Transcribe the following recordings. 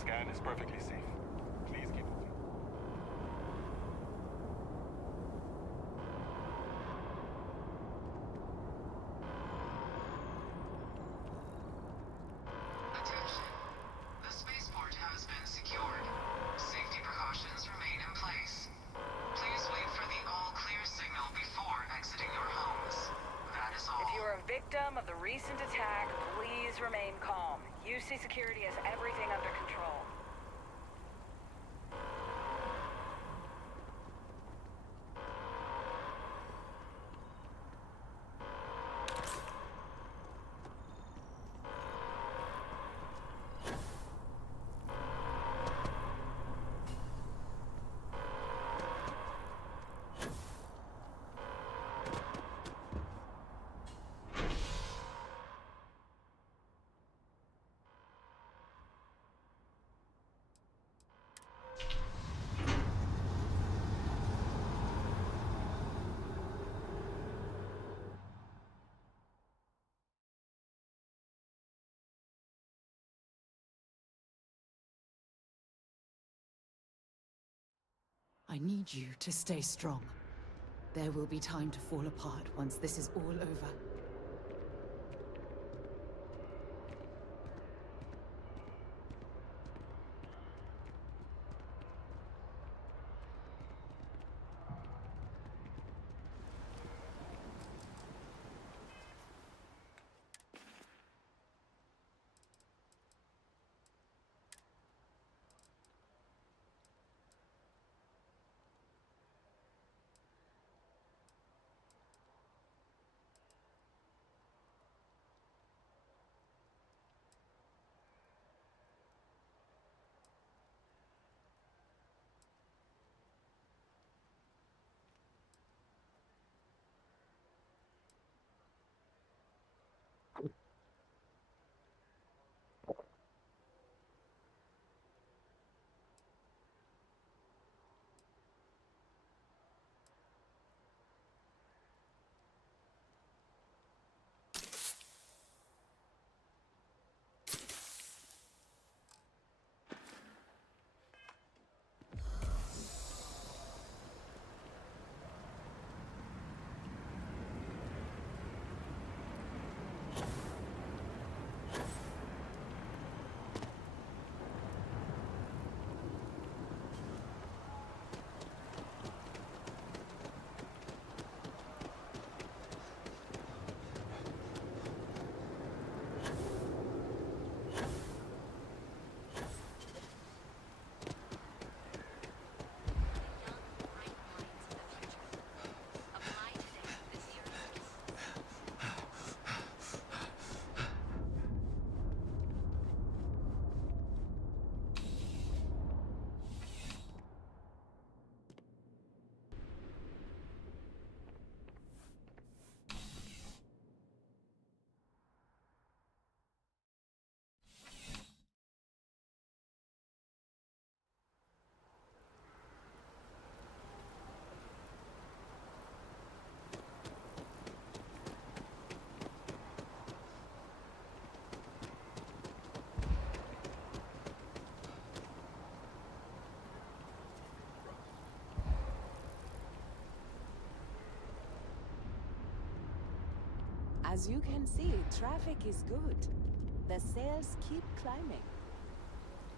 scan is perfectly safe. Please keep moving. Attention. The spaceport has been secured. Safety precautions remain in place. Please wait for the all-clear signal before exiting your homes. That is all. If you are a victim of the recent attack, please remain calm. UC Security has everything under control. I need you to stay strong. There will be time to fall apart once this is all over. As you can see, traffic is good. The sales keep climbing.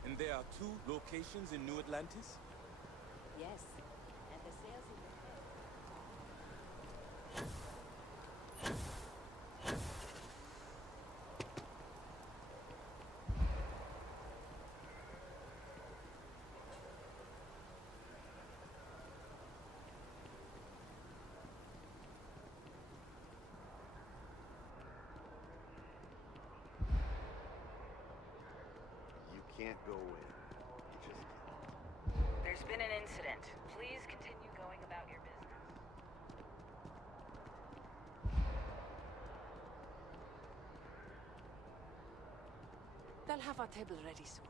And there are 2 locations in New Atlantis? Yes, and the sales in the Can't go in. You just can't. There's been an incident. Please continue going about your business. They'll have our table ready soon.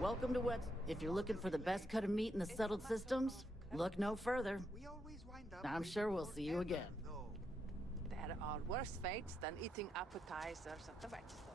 Welcome to Wet. If you're looking for the best cut of meat in the settled systems, look no further. I'm sure we'll see you again. There are worse fates than eating appetizers at the Wet store.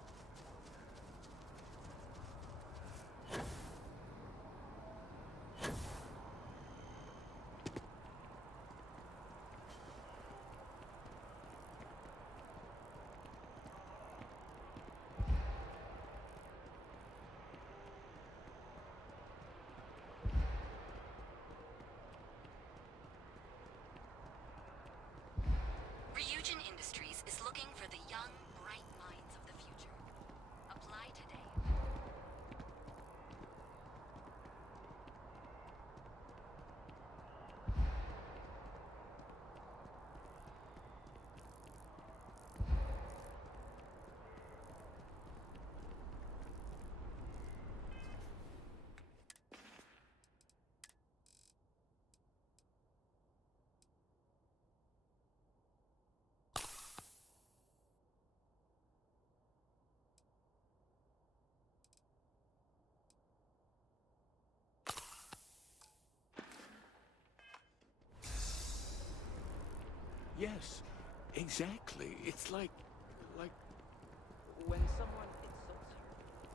Yes, exactly. It's like... When someone insults you.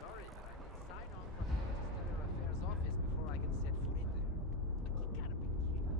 Sorry, but I need sign off from the Interstellar Affairs office before I can set foot in there. You gotta be kidding.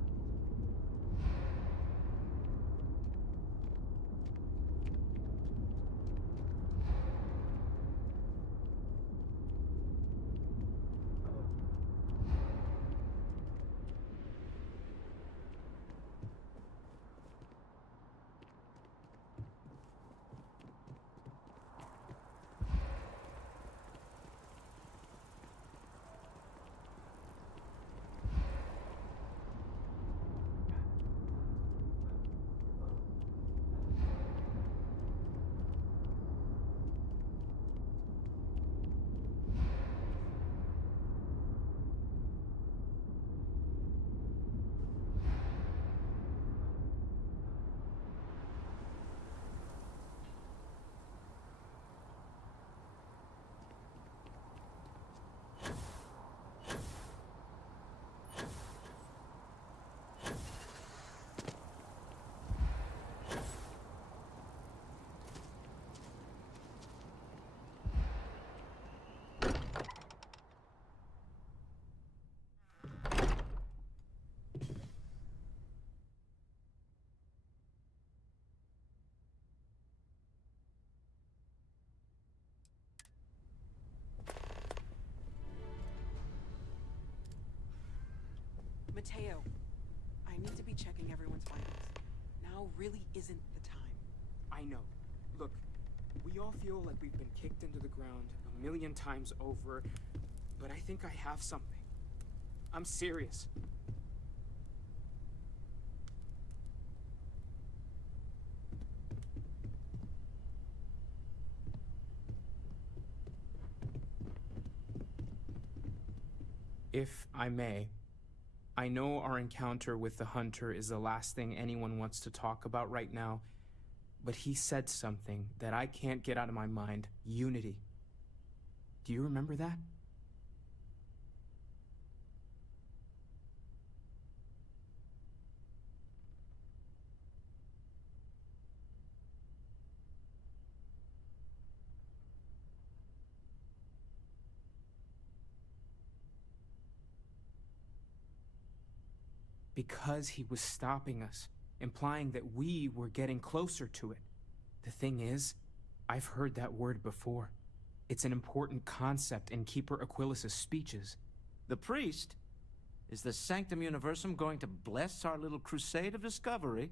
Mateo, I need to be checking everyone's vitals. Now really isn't the time. I know. Look, we all feel like we've been kicked into the ground a million times over, but I think I have something. I'm serious. If I may, I know our encounter with the Hunter is the last thing anyone wants to talk about right now, but he said something that I can't get out of my mind. Unity. Do you remember that? Because he was stopping us, implying that we were getting closer to it. The thing is, I've heard that word before. It's an important concept in Keeper Aquilas's speeches. The priest? Is the Sanctum Universum going to bless our little crusade of discovery?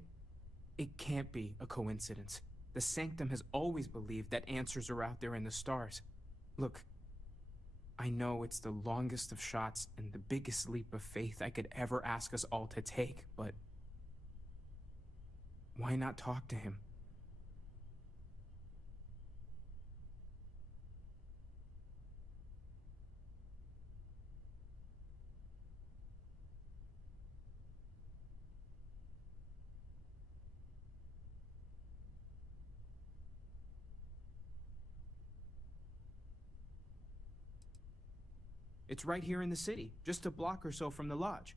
It can't be a coincidence. The Sanctum has always believed that answers are out there in the stars. Look, I know it's the longest of shots and the biggest leap of faith I could ever ask us all to take, but why not talk to him? It's right here in the city, just a block or so from the lodge.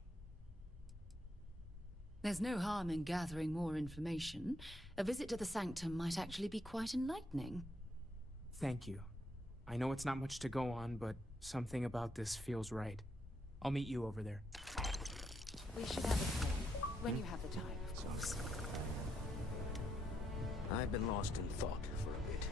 There's no harm in gathering more information. A visit to the Sanctum might actually be quite enlightening. Thank you. I know it's not much to go on, but something about this feels right. I'll meet you over there. We should have a call. When you have the time, of course. I've been lost in thought for a bit.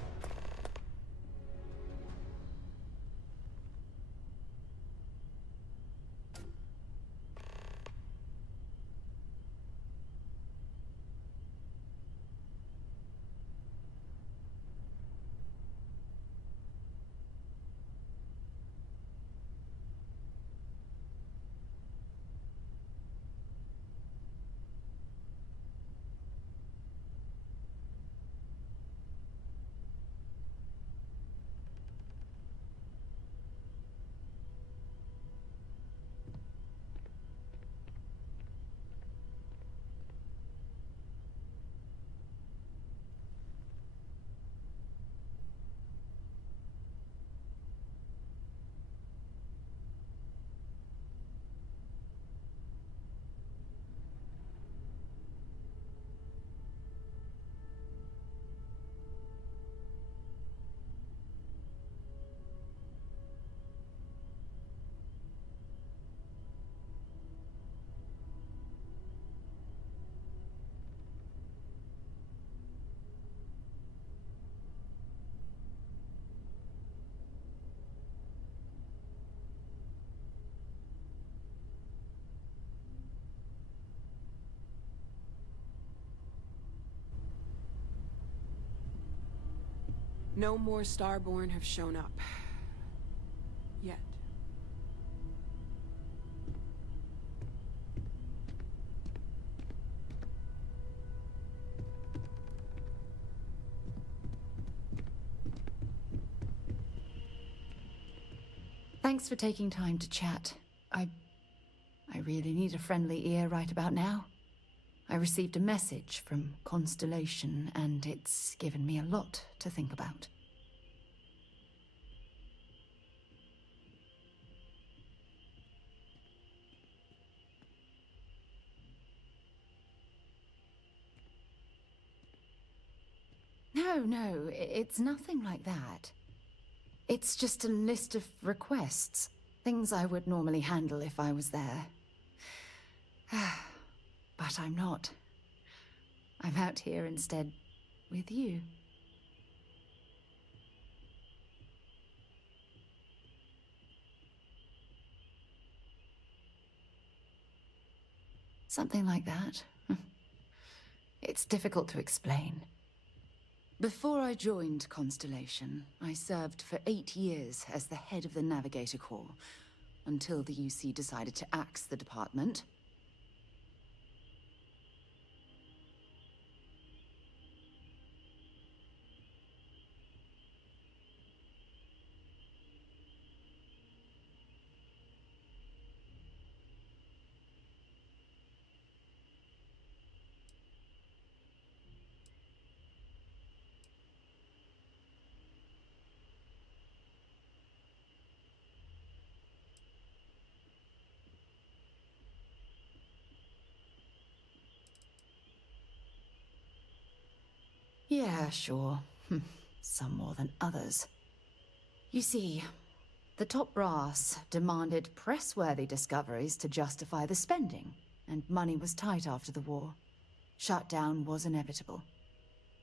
No more Starborn have shown up. Yet. Thanks for taking time to chat. I really need a friendly ear right about now. I received a message from Constellation, and it's given me a lot to think about. No, it's nothing like that. It's just a list of requests. Things I would normally handle if I was there. But I'm not. I'm out here instead with you. Something like that. It's difficult to explain. Before I joined Constellation, I served for 8 years as the head of the Navigator Corps, until the UC decided to axe the department. Yeah, sure. Some more than others. You see, the top brass demanded press-worthy discoveries to justify the spending, and money was tight after the war. Shutdown was inevitable.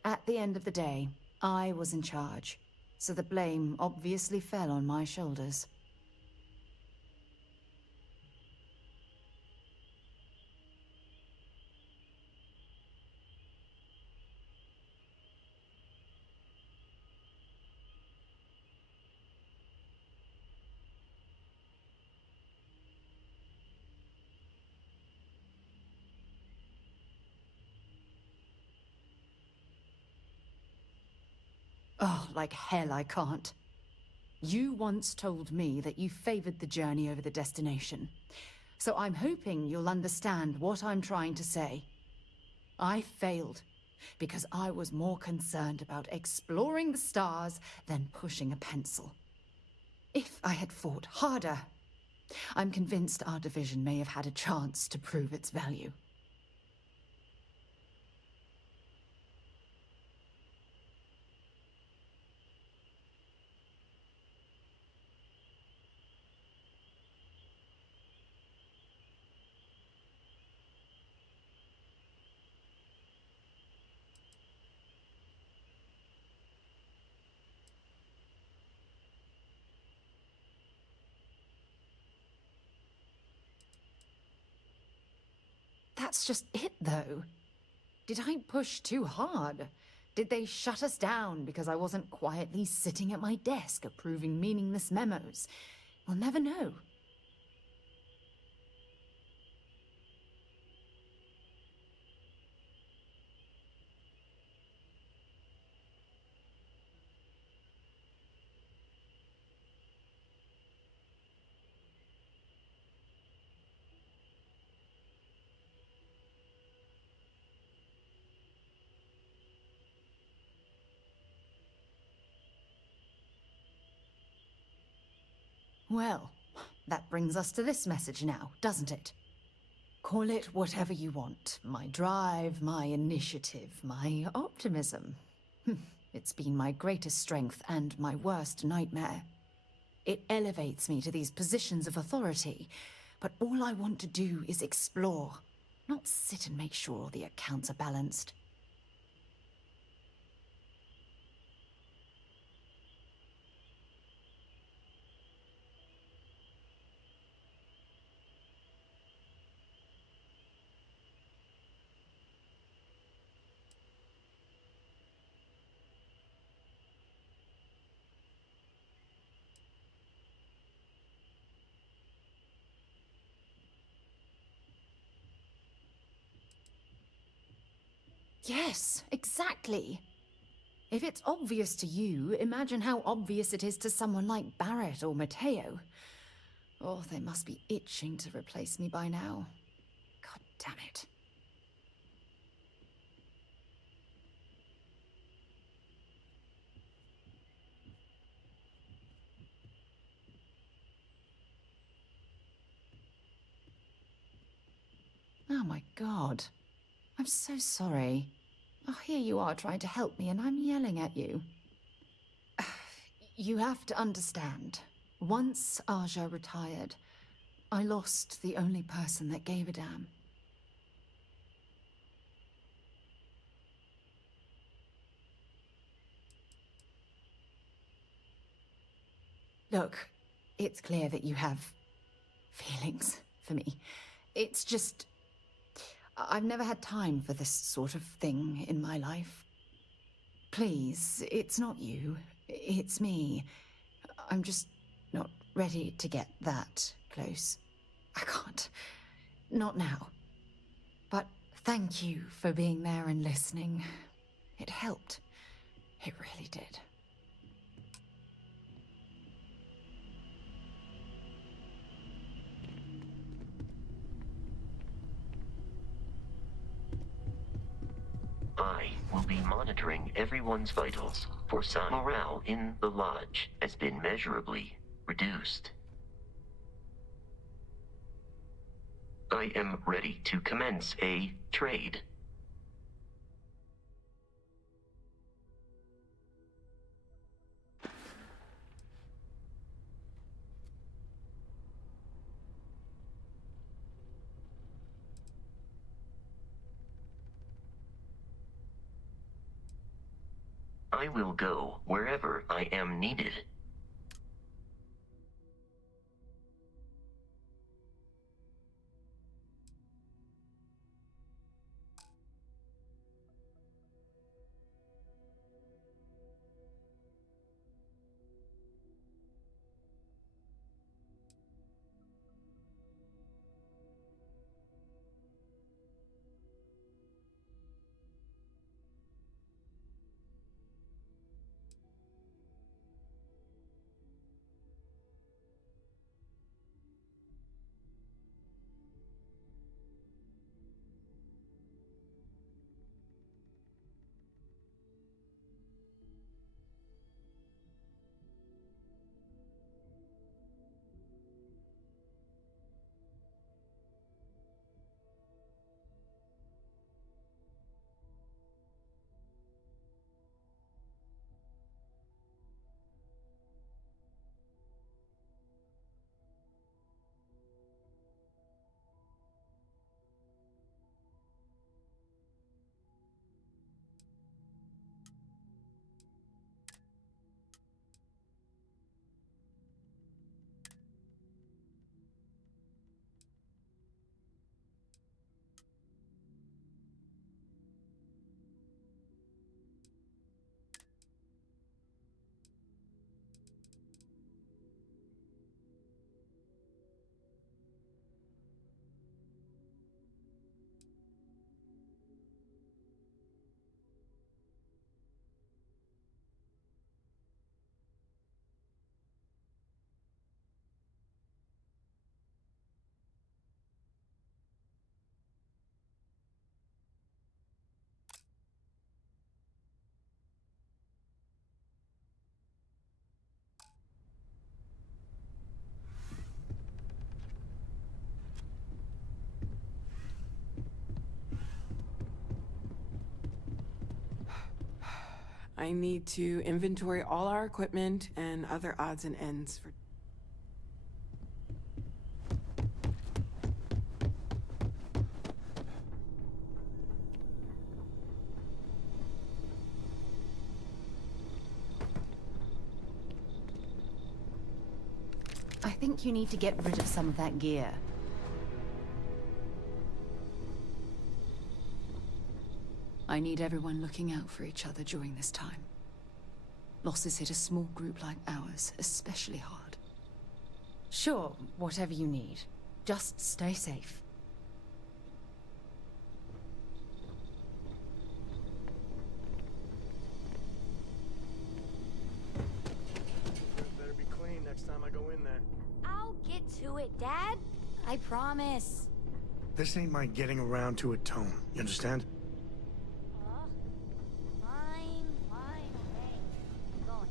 At the end of the day, I was in charge, so the blame obviously fell on my shoulders. Oh, like hell I can't. You once told me that you favored the journey over the destination. So I'm hoping you'll understand what I'm trying to say. I failed because I was more concerned about exploring the stars than pushing a pencil. If I had fought harder, I'm convinced our division may have had a chance to prove its value. That's just it, though. Did I push too hard? Did they shut us down because I wasn't quietly sitting at my desk approving meaningless memos? We'll never know. Well, that brings us to this message now, doesn't it? Call it whatever you want. My drive, my initiative, my optimism. It's been my greatest strength and my worst nightmare. It elevates me to these positions of authority, but all I want to do is explore, not sit and make sure the accounts are balanced. Yes, exactly. If it's obvious to you, imagine how obvious it is to someone like Barrett or Mateo. Oh, they must be itching to replace me by now. God damn it. Oh my God. I'm so sorry. Oh, here you are trying to help me and I'm yelling at you. You have to understand. Once Aja retired, I lost the only person that gave a damn. Look, it's clear that you have feelings for me. It's just... I've never had time for this sort of thing in my life. Please, it's not you. It's me. I'm just not ready to get that close. I can't. Not now. But thank you for being there and listening. It helped. It really did. I will be monitoring everyone's vitals for signs. Morale in the lodge has been measurably reduced. I am ready to commence a trade. I will go wherever I am needed. I need to inventory all our equipment and other odds and ends for... I think you need to get rid of some of that gear. I need everyone looking out for each other during this time. Losses hit a small group like ours especially hard. Sure, whatever you need. Just stay safe. to it, Dad. I promise. This ain't my getting around to it tone. You understand? Fine, fine, okay. I'm going.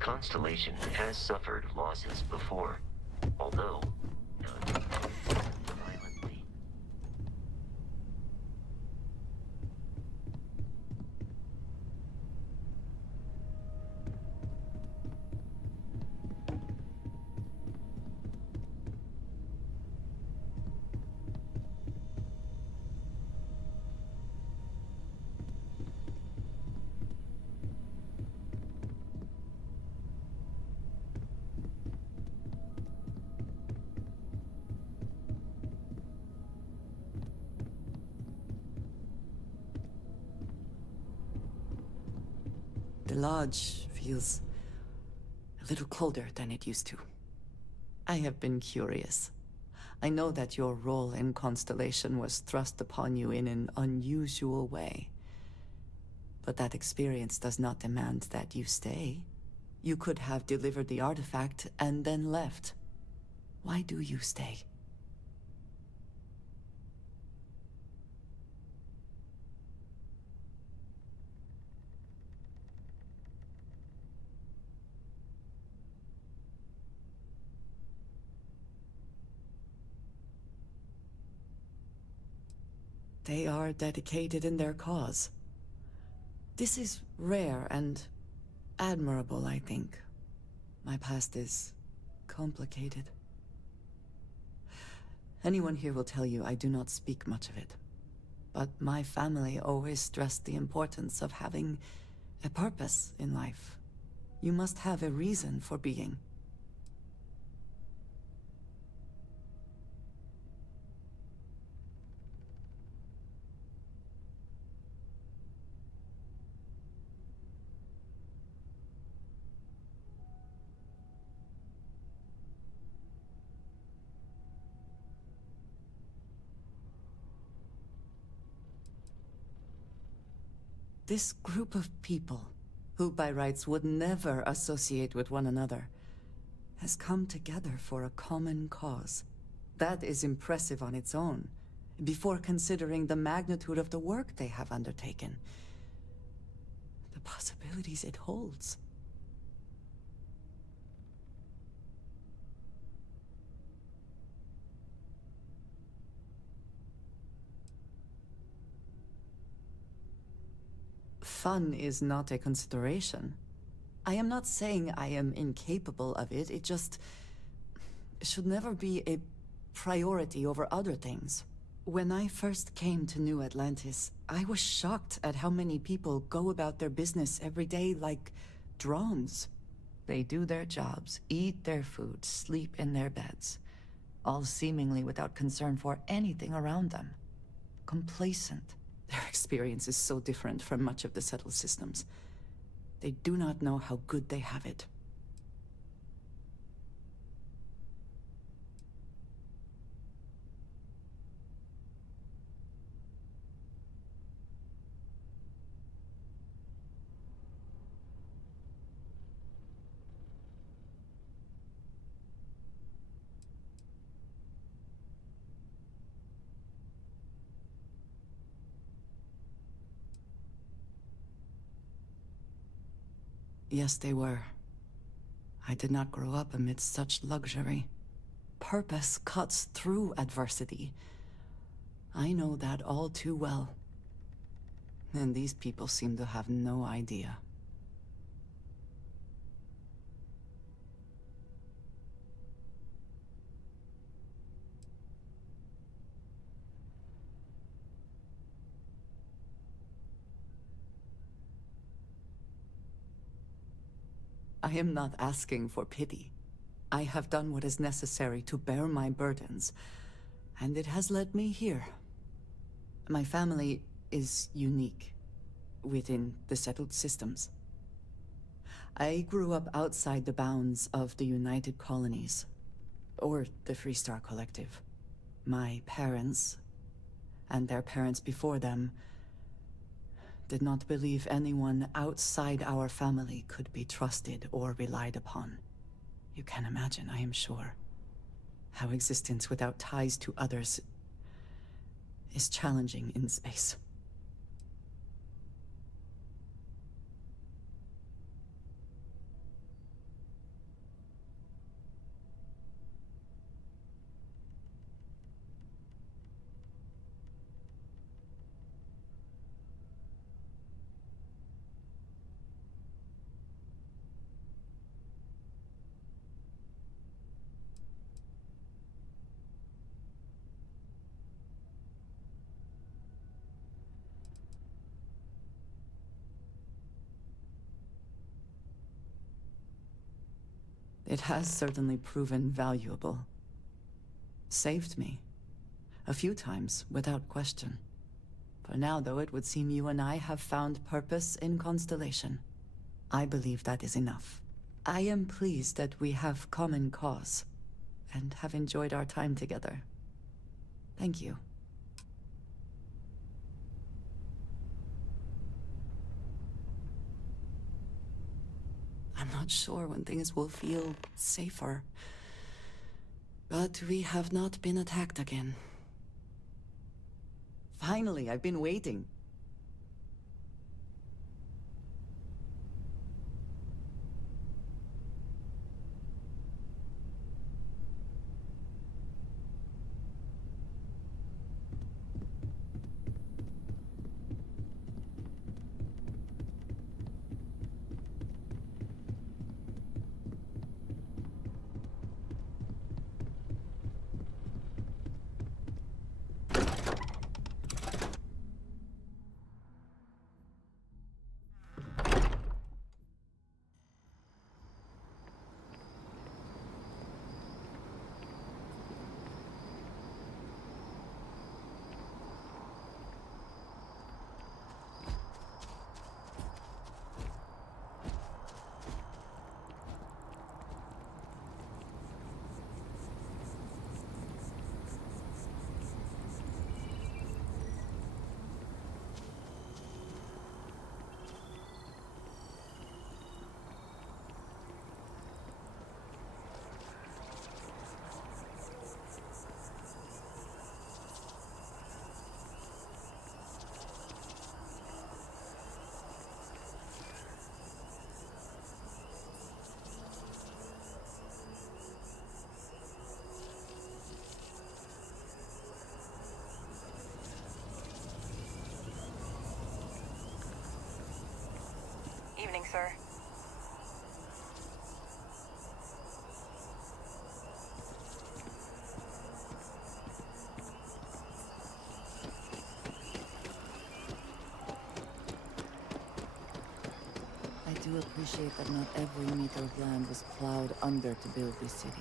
Constellation has suffered losses before, although not violently. The lodge feels a little colder than it used to. I have been curious. I know that your role in Constellation was thrust upon you in an unusual way. But that experience does not demand that you stay. You could have delivered the artifact and then left. Why do you stay? They are dedicated in their cause. This is rare and admirable, I think. My past is complicated. Anyone here will tell you I do not speak much of it. But my family always stressed the importance of having a purpose in life. You must have a reason for being. This group of people, who by rights would never associate with one another, has come together for a common cause. That is impressive on its own, before considering the magnitude of the work they have undertaken. The possibilities it holds. Fun is not a consideration. I am not saying I am incapable of it, it just should never be a priority over other things. When I first came to New Atlantis, I was shocked at how many people go about their business every day like drones. They do their jobs, eat their food, sleep in their beds, all seemingly without concern for anything around them. Complacent. Their experience is so different from much of the settled systems. They do not know how good they have it. Yes, they were. I did not grow up amidst such luxury. Purpose cuts through adversity. I know that all too well. And these people seem to have no idea. I am not asking for pity. I have done what is necessary to bear my burdens, and it has led me here. My family is unique within the settled systems. I grew up outside the bounds of the United Colonies, or the Freestar Collective. My parents, and their parents before them, did not believe anyone outside our family could be trusted or relied upon. You can imagine, I am sure, how existence without ties to others is challenging in space. It has certainly proven valuable. Saved me. A few times, without question. For now, though, it would seem you and I have found purpose in Constellation. I believe that is enough. I am pleased that we have common cause, and have enjoyed our time together. Thank you. I'm not sure when things will feel safer. But we have not been attacked again. Finally, I've been waiting. Evening, sir. I do appreciate that not every meter of land was plowed under to build this city.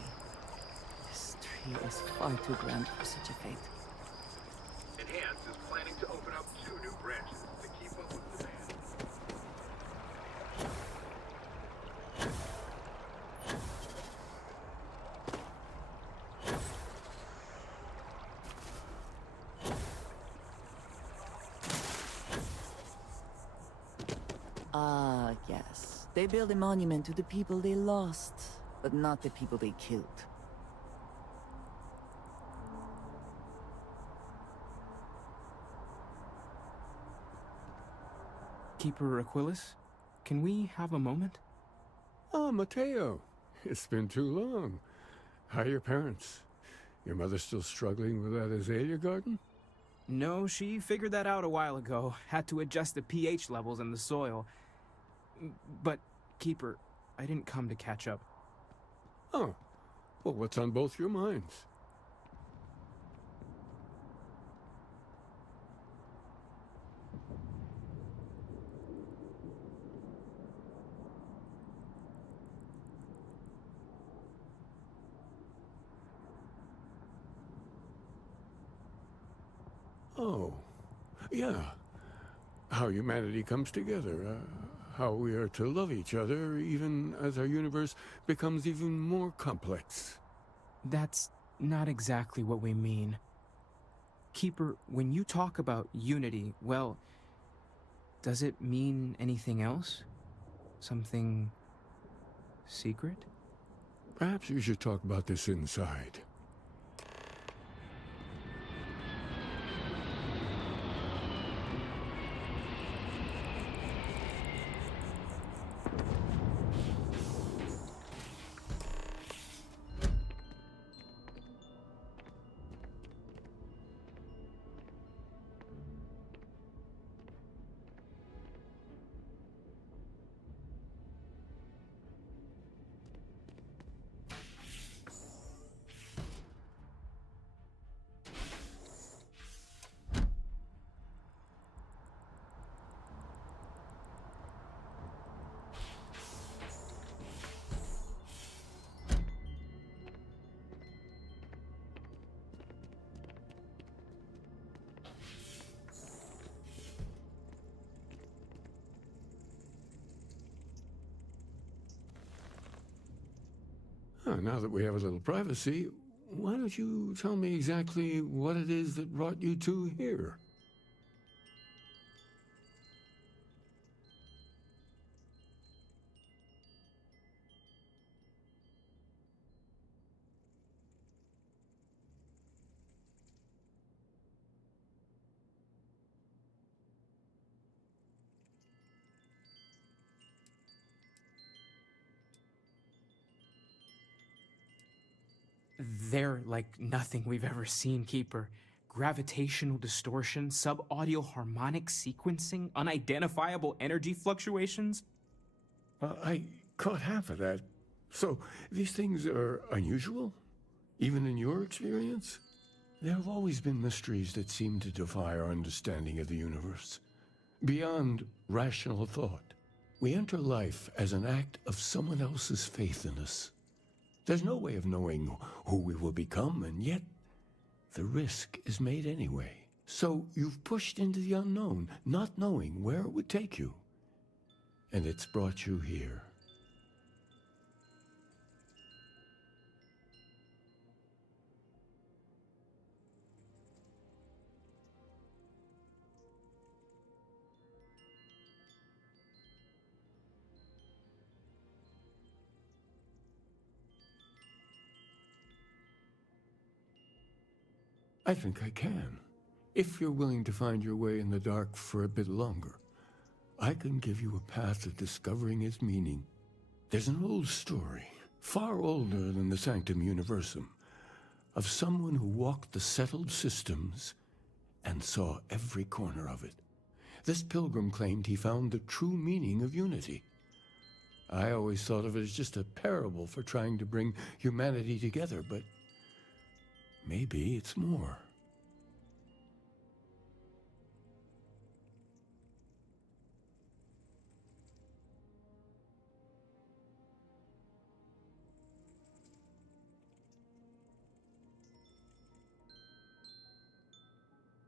This tree is far too grand for such a fate. Enhance is planning to open up 2 new branches to keep up with demand. Ah, yes. They build a monument to the people they lost, but not the people they killed. Keeper Aquilus, can we have a moment? Ah, Mateo. It's been too long. How are your parents? Your mother still struggling with that azalea garden? No, she figured that out a while ago. Had to adjust the pH levels in the soil. But, Keeper, I didn't come to catch up. Oh. Well, what's on both your minds? Oh, yeah. How humanity comes together. How we are to love each other even as our universe becomes even more complex. That's not exactly what we mean. Keeper, when you talk about unity, well, does it mean anything else? Something secret? Perhaps we should talk about this inside. Now that we have a little privacy, why don't you tell me exactly what it is that brought you two here? They're like nothing we've ever seen, Keeper. Gravitational distortion, sub-audio harmonic sequencing, unidentifiable energy fluctuations. I caught half of that. So, these things are unusual? Even in your experience? There have always been mysteries that seem to defy our understanding of the universe. Beyond rational thought, we enter life as an act of someone else's faith in us. There's no way of knowing who we will become, and yet the risk is made anyway. So you've pushed into the unknown, not knowing where it would take you. And it's brought you here. I think I can. If you're willing to find your way in the dark for a bit longer, I can give you a path to discovering its meaning. There's an old story, far older than the Sanctum Universum, of someone who walked the settled systems and saw every corner of it. This pilgrim claimed he found the true meaning of unity. I always thought of it as just a parable for trying to bring humanity together, but maybe it's more.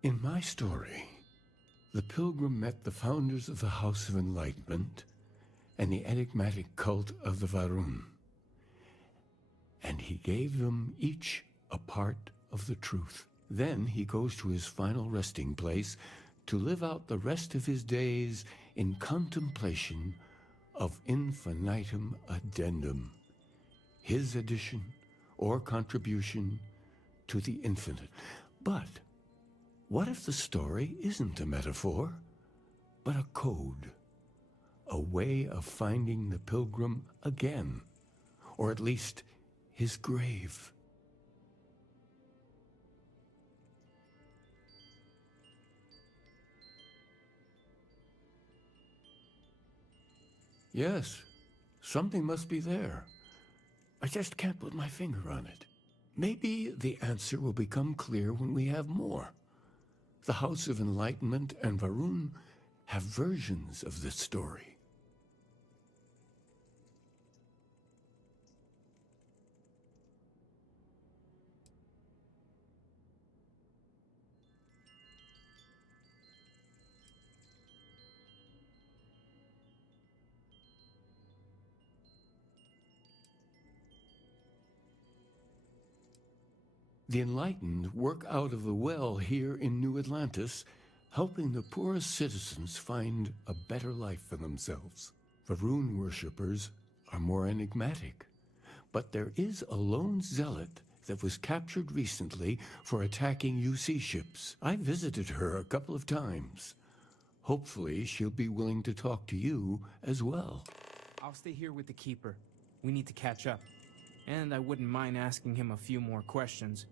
In my story, the pilgrim met the founders of the House of Enlightenment and the enigmatic cult of the Varun, and he gave them each a part of the truth. Then he goes to his final resting place to live out the rest of his days in contemplation of infinitum addendum, his addition or contribution to the infinite. But what if the story isn't a metaphor, but a code? A way of finding the pilgrim again, or at least his grave. Yes, something must be there. I just can't put my finger on it. Maybe the answer will become clear when we have more. The House of Enlightenment and Varun have versions of this story. The Enlightened work out of the well here in New Atlantis, helping the poorest citizens find a better life for themselves. Varun worshippers are more enigmatic, but there is a lone zealot that was captured recently for attacking UC ships. I visited her a couple of times. Hopefully she'll be willing to talk to you as well. I'll stay here with the Keeper. We need to catch up. And I wouldn't mind asking him a few more questions.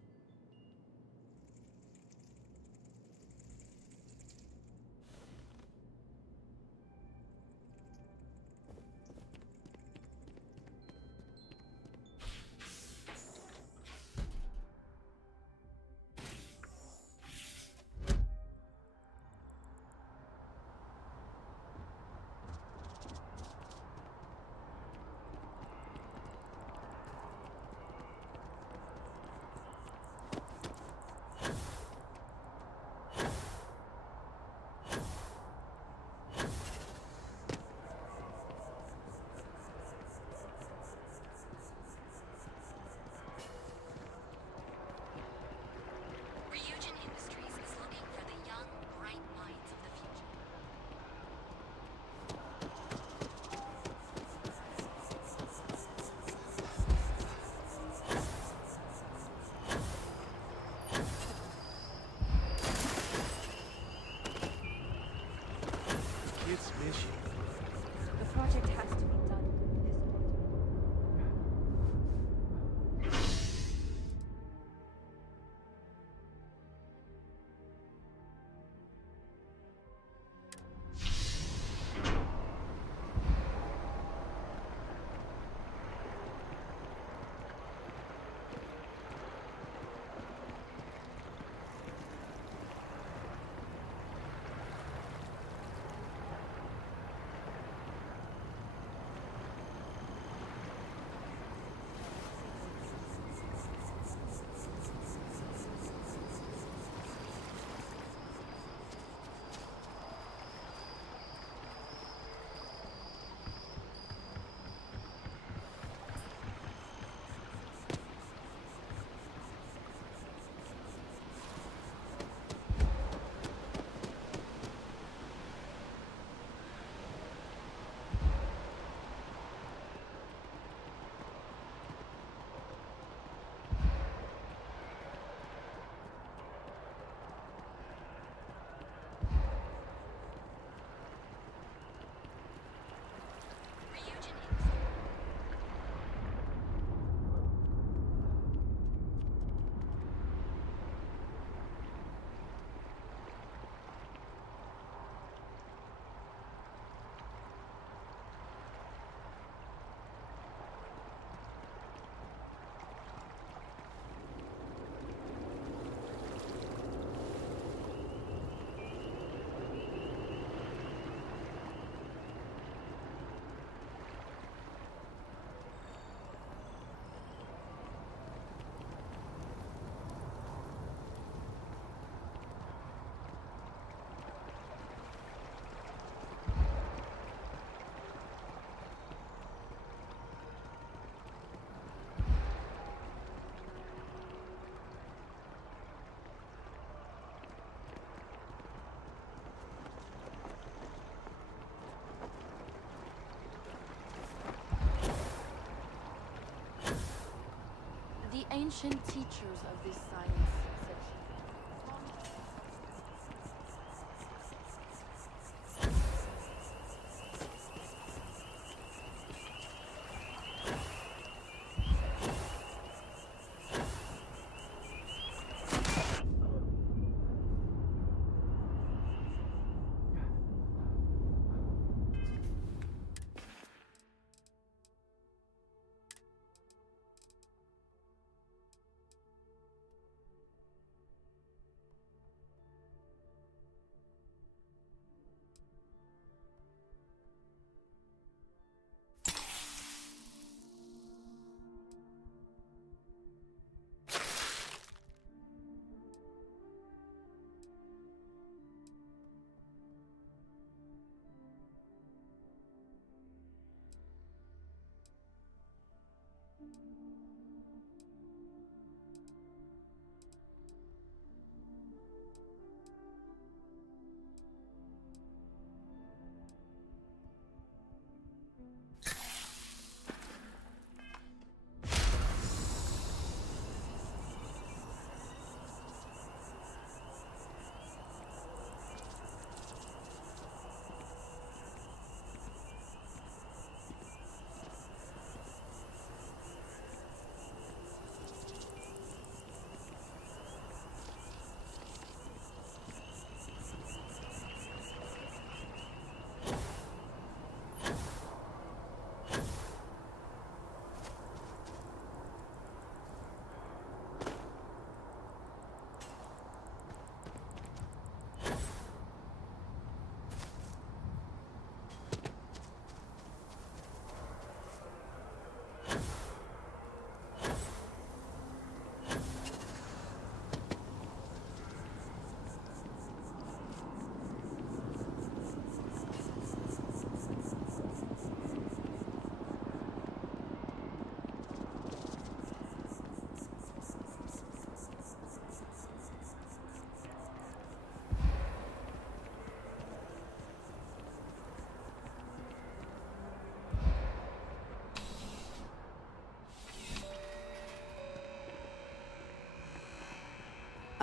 ancient teachers of this science said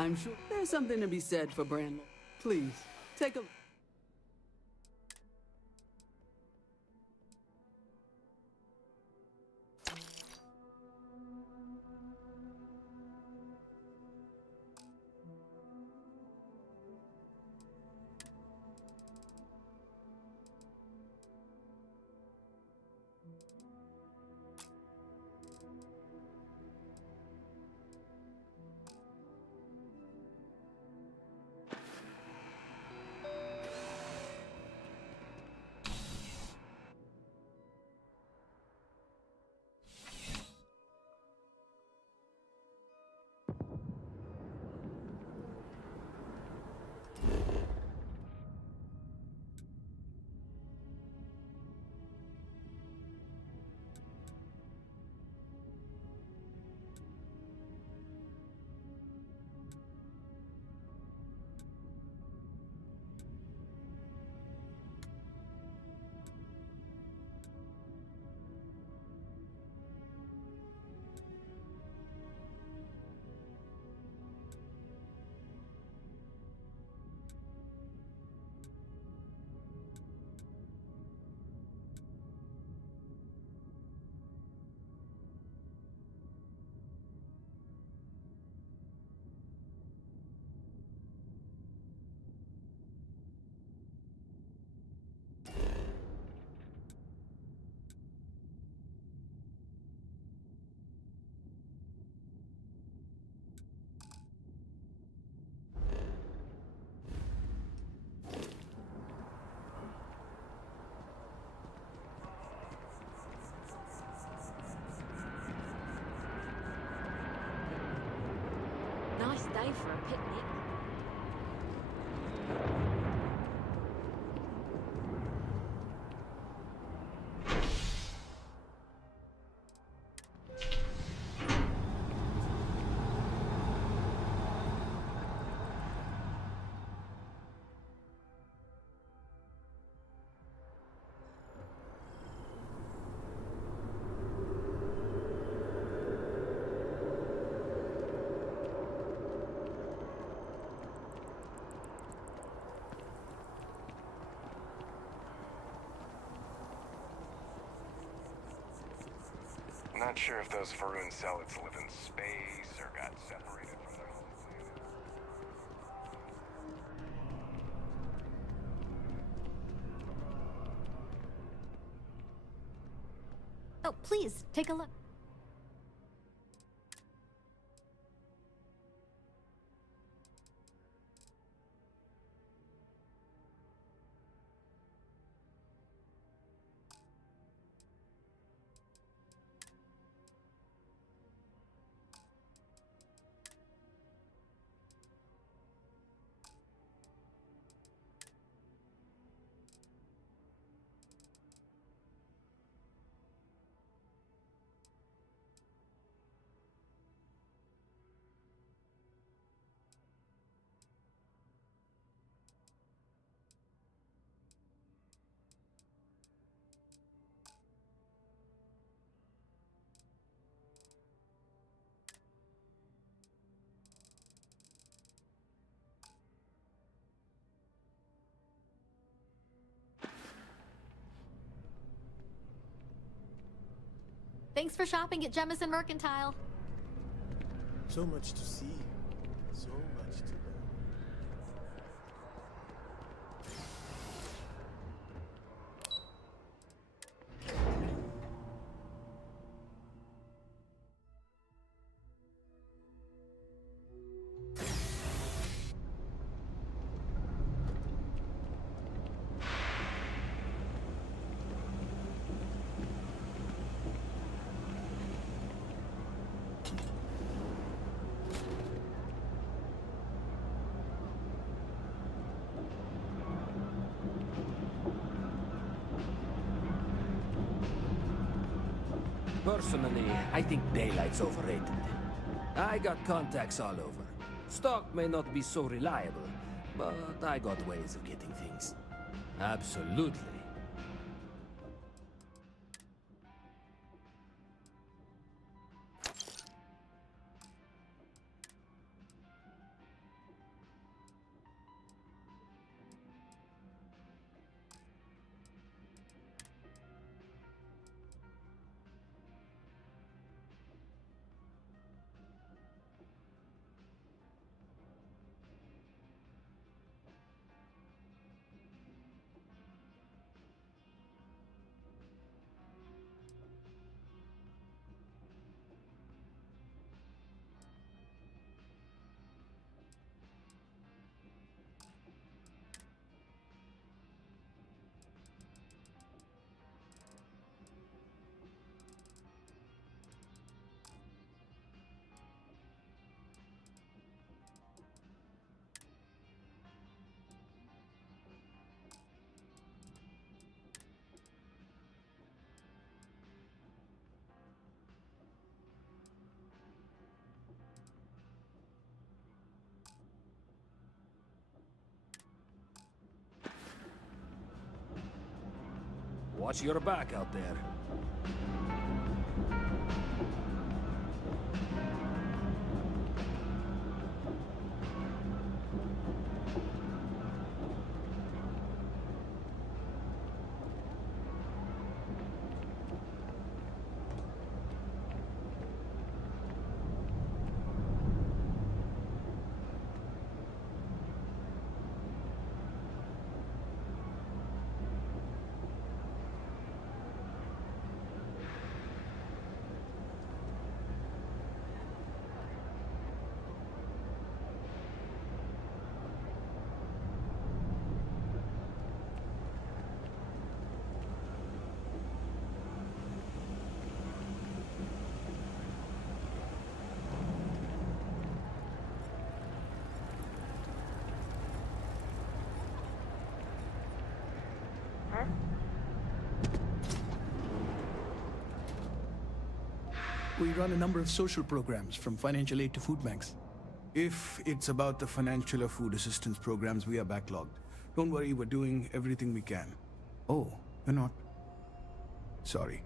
I'm sure there's something to be said for Brandon. Please, take a... nice day for a picnic. Not sure if those Faroon zealots live in space or got separated from their home planet. Oh, please, take a look. Thanks for shopping at Jemison Mercantile. So much to see. So much to learn. Personally, I think daylight's overrated. I got contacts all over. Stock may not be so reliable, but I got ways of getting things. Absolutely. Watch your back out there. We run a number of social programs, from financial aid to food banks. If it's about the financial or food assistance programs, we are backlogged. Don't worry, we're doing everything we can. Oh, you're not? Sorry.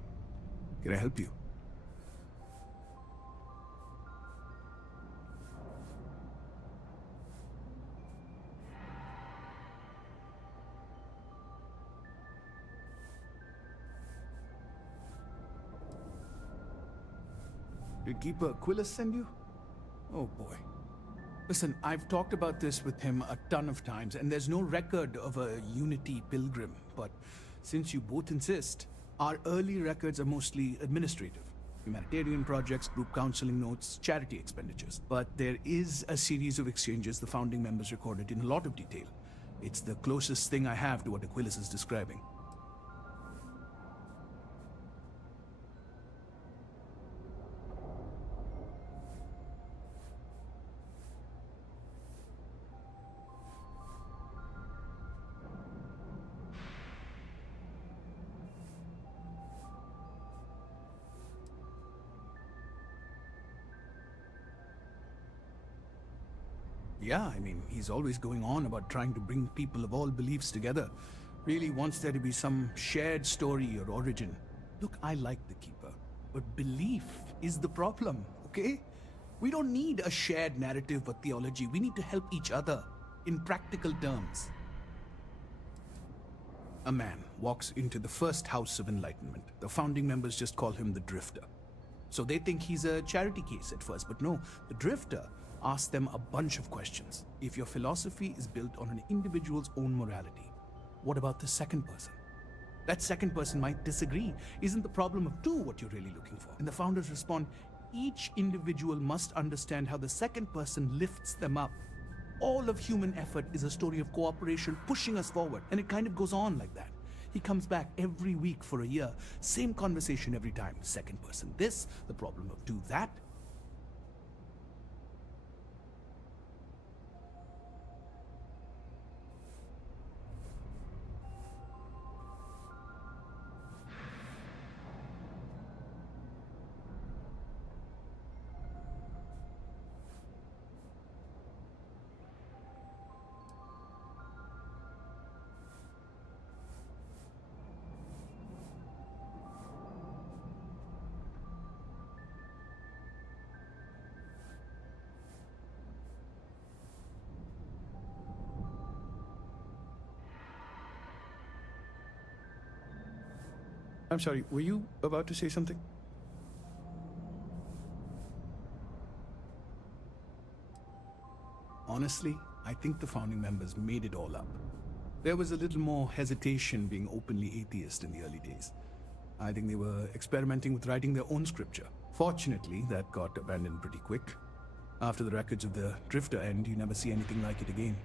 Can I help you? Did Keeper Aquilus send you? Oh boy. Listen, I've talked about this with him a ton of times, and there's no record of a Unity pilgrim. But since you both insist, our early records are mostly administrative. Humanitarian projects, group counseling notes, charity expenditures. But there is a series of exchanges the founding members recorded in a lot of detail. It's the closest thing I have to what Aquilus is describing. Yeah, I mean, he's always going on about trying to bring people of all beliefs together. Really wants there to be some shared story or origin. Look, I like the Keeper, but belief is the problem, okay? We don't need a shared narrative or theology. We need to help each other in practical terms. A man walks into the first house of enlightenment. The founding members just call him the Drifter. So they think he's a charity case at first, but no, the Drifter asks them a bunch of questions. If your philosophy is built on an individual's own morality, what about the second person? That second person might disagree. Isn't the problem of two what you're really looking for? And the founders respond, each individual must understand how the second person lifts them up. All of human effort is a story of cooperation pushing us forward, and it kind of goes on like that. He comes back every week for a year, same conversation every time. Second person this, the problem of two that. I'm sorry, were you about to say something? Honestly, I think the founding members made it all up. There was a little more hesitation being openly atheist in the early days. I think they were experimenting with writing their own scripture. Fortunately, that got abandoned pretty quick. After the records of the Drifter end, you never see anything like it again.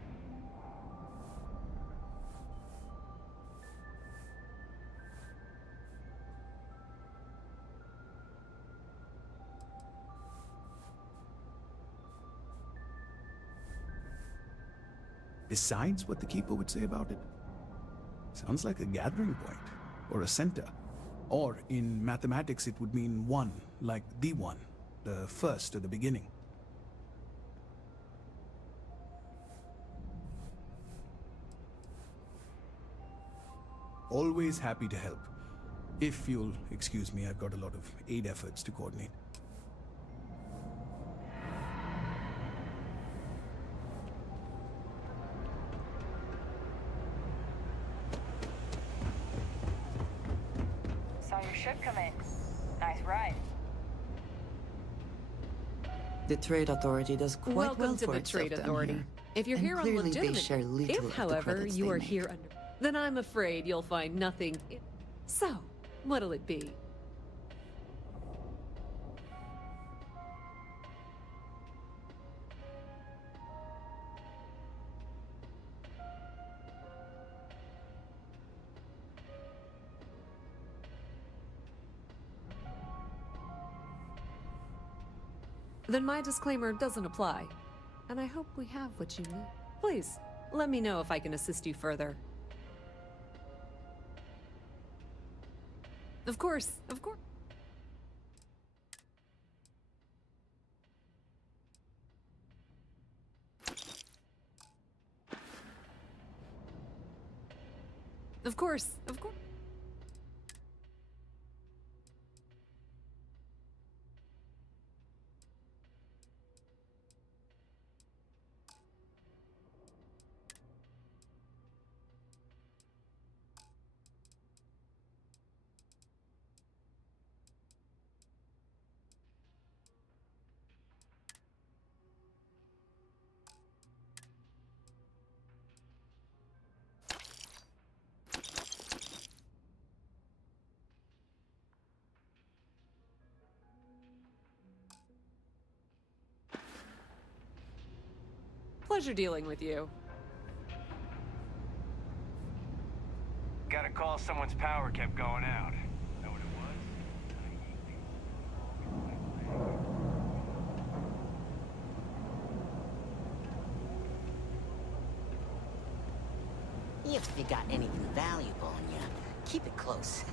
Besides what the Keeper would say about it, sounds like a gathering point, or a center. Or in mathematics it would mean one, like the one, the first or the beginning. Always happy to help. If you'll excuse me, I've got a lot of aid efforts to coordinate. Saw your ship come in. Nice ride. The Trade Authority does quite Welcome well to for the itself Trade down Authority. here. If you're And here on clearly legitimate, they share little if, of the however, credits you they are make. here under, then I'm afraid you'll find nothing. So, what'll it be? Then my disclaimer doesn't apply. And I hope we have what you need. Please, let me know if I can assist you further. Of course, of course. Of course, of course. Pleasure dealing with you. Got a call someone's power kept going out. Know what it was? If you got anything valuable on you, keep it close.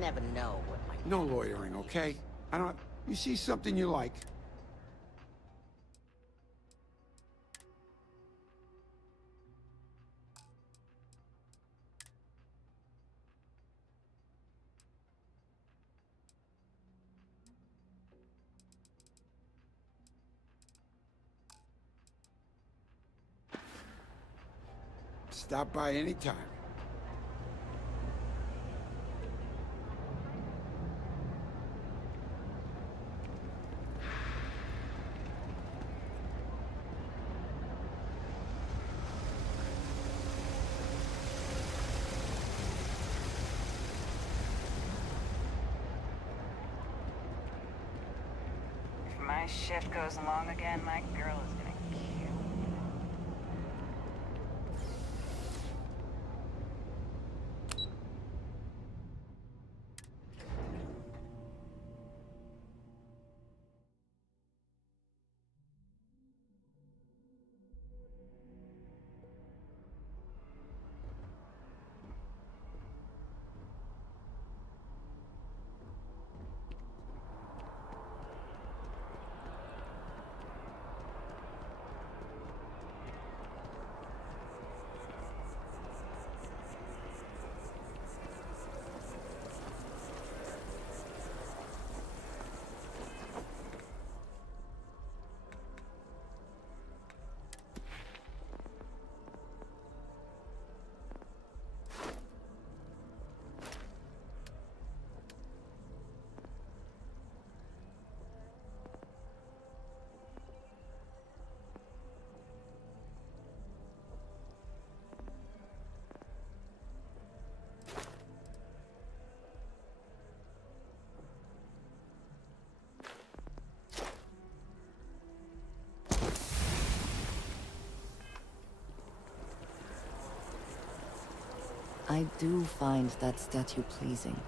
Never know what might... No loitering, okay? I don't... You see something you like? Stop by anytime. If my shift goes long again, my girl is gonna kill me. I do find that statue pleasing.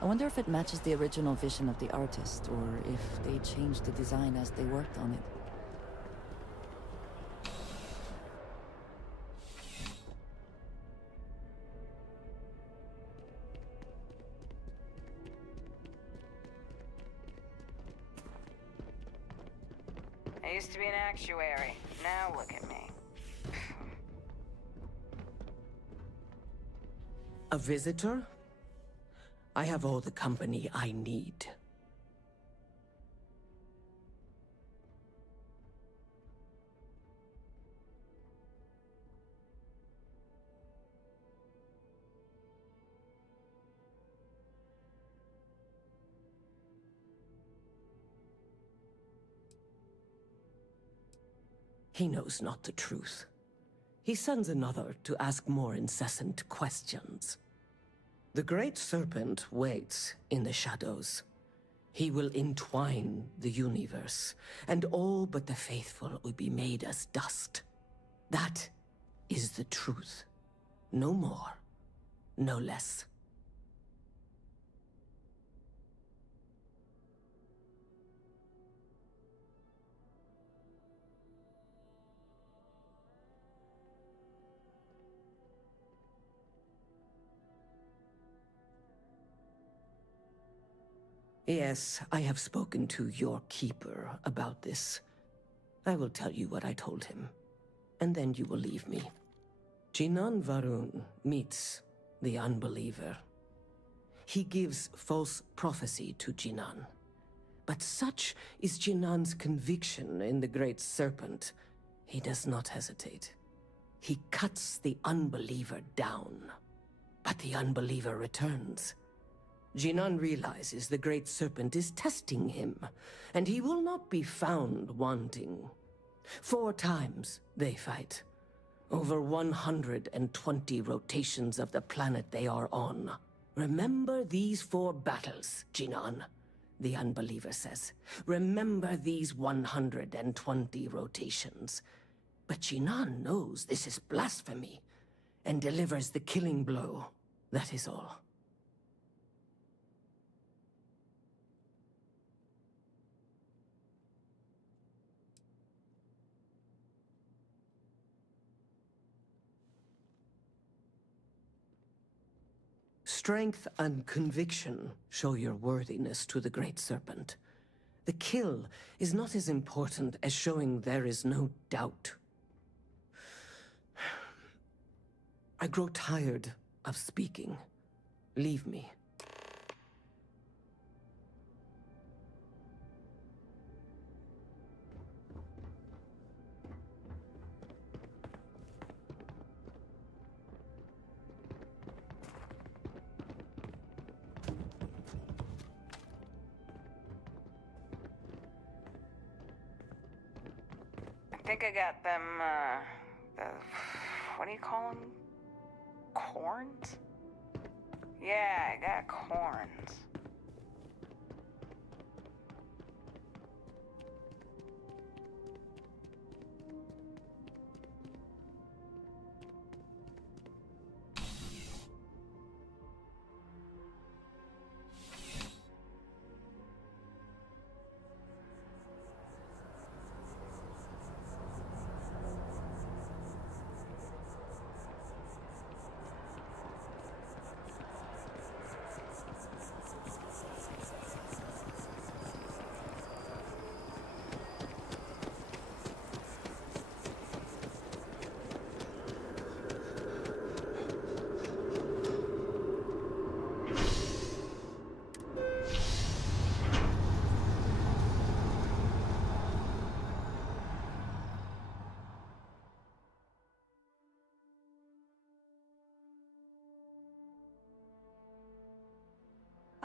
I wonder if it matches the original vision of the artist, or if they changed the design as they worked on it. I used to be an actuary. Now look at me. A visitor? I have all the company I need. He knows not the truth. He sends another to ask more incessant questions. The Great Serpent waits in the shadows. He will entwine the universe, and all but the faithful will be made as dust. That is the truth. No more, no less. Yes, I have spoken to your keeper about this. I will tell you what I told him, and then you will leave me. Jinan Varun meets the unbeliever. He gives false prophecy to Jinan. But such is Jinan's conviction in the Great Serpent, he does not hesitate. He cuts the unbeliever down, but the unbeliever returns. Jinan realizes the Great Serpent is testing him, and he will not be found wanting. 4 times they fight. Over 120 rotations of the planet they are on. Remember these 4 battles, Jinan, the unbeliever says. Remember these 120 rotations. But Jinan knows this is blasphemy and delivers the killing blow. That is all. Strength and conviction show your worthiness to the Great Serpent. The kill is not as important as showing there is no doubt. I grow tired of speaking. Leave me. I think I got them, what do you call them? Corns? Yeah, I got corns.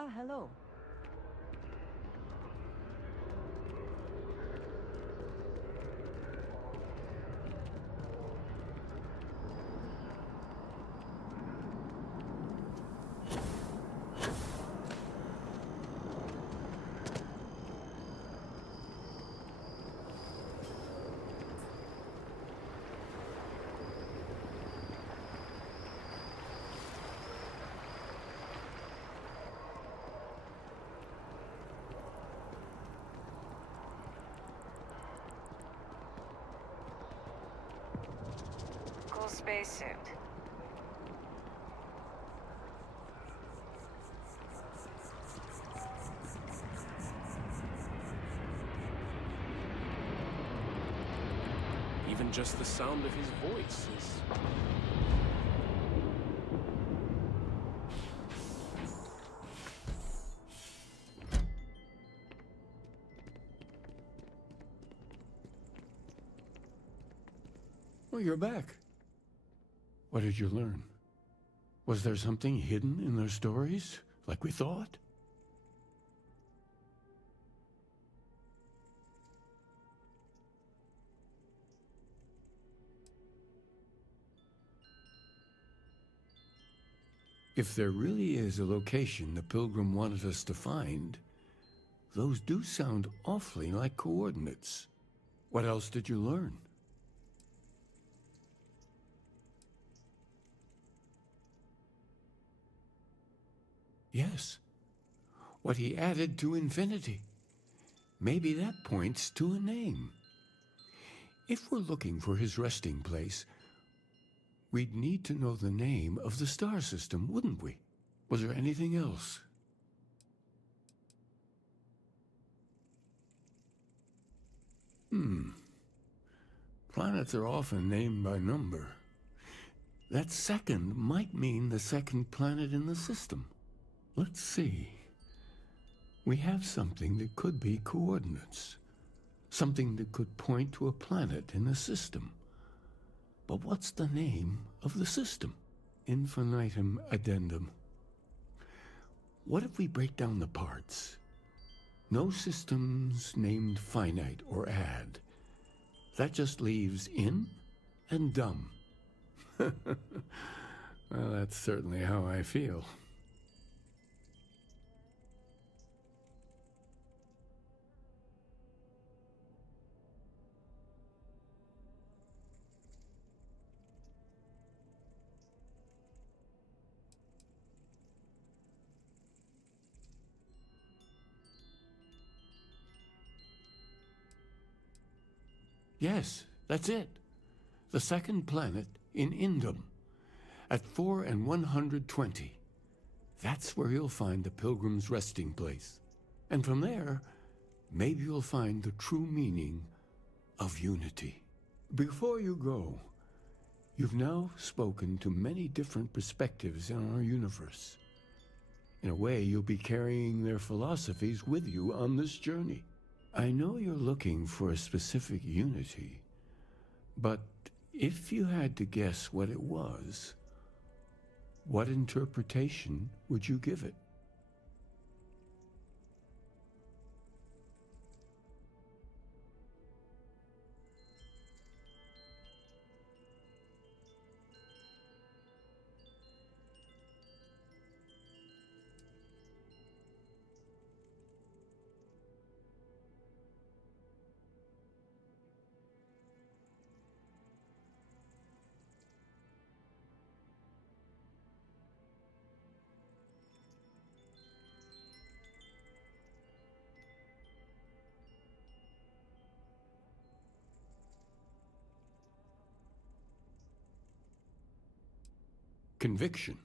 Ah, hello. Cool spacesuit. Even just the sound of his voice is... Well, you're back. What did you learn? Was there something hidden in their stories, like we thought? If there really is a location the Pilgrim wanted us to find, those do sound awfully like coordinates. What else did you learn? Yes. What he added to infinity. Maybe that points to a name. If we're looking for his resting place, we'd need to know the name of the star system, wouldn't we? Was there anything else? Planets are often named by number. That second might mean the second planet in the system. Let's see. We have something that could be coordinates. Something that could point to a planet in the system. But what's the name of the system? Infinitum addendum. What if we break down the parts? No systems named finite or add. That just leaves in and dumb. Well, that's certainly how I feel. Yes, that's it. The second planet in Indum, at 4 and 120. That's where you'll find the Pilgrim's resting place. And from there, maybe you'll find the true meaning of unity. Before you go, you've now spoken to many different perspectives in our universe. In a way, you'll be carrying their philosophies with you on this journey. I know you're looking for a specific unity, but if you had to guess what it was, what interpretation would you give it? Conviction.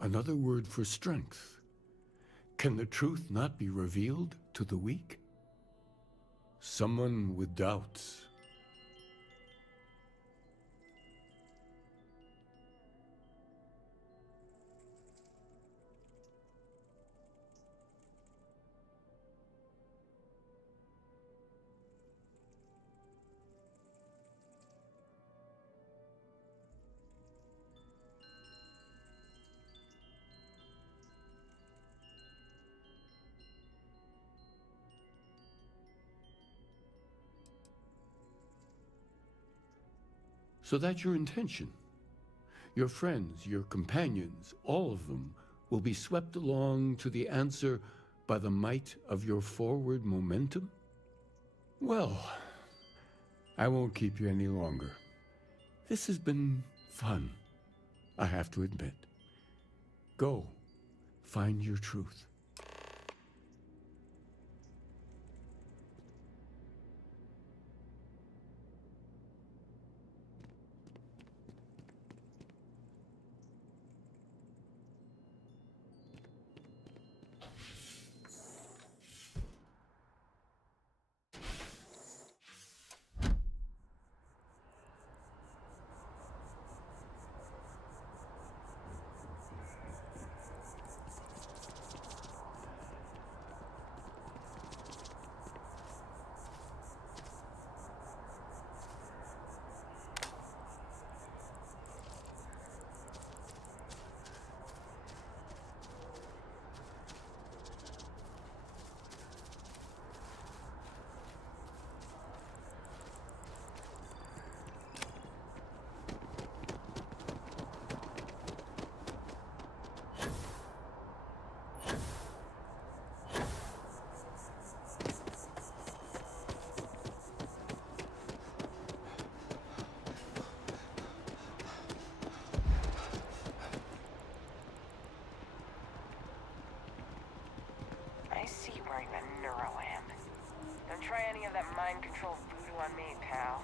Another word for strength. Can the truth not be revealed to the weak? Someone with doubts. So that's your intention. Your friends, your companions, all of them will be swept along to the answer by the might of your forward momentum? Well, I won't keep you any longer. This has been fun, I have to admit. Go, find your truth. I see you wearing that neuroamp. Don't try any of that mind control voodoo on me, pal.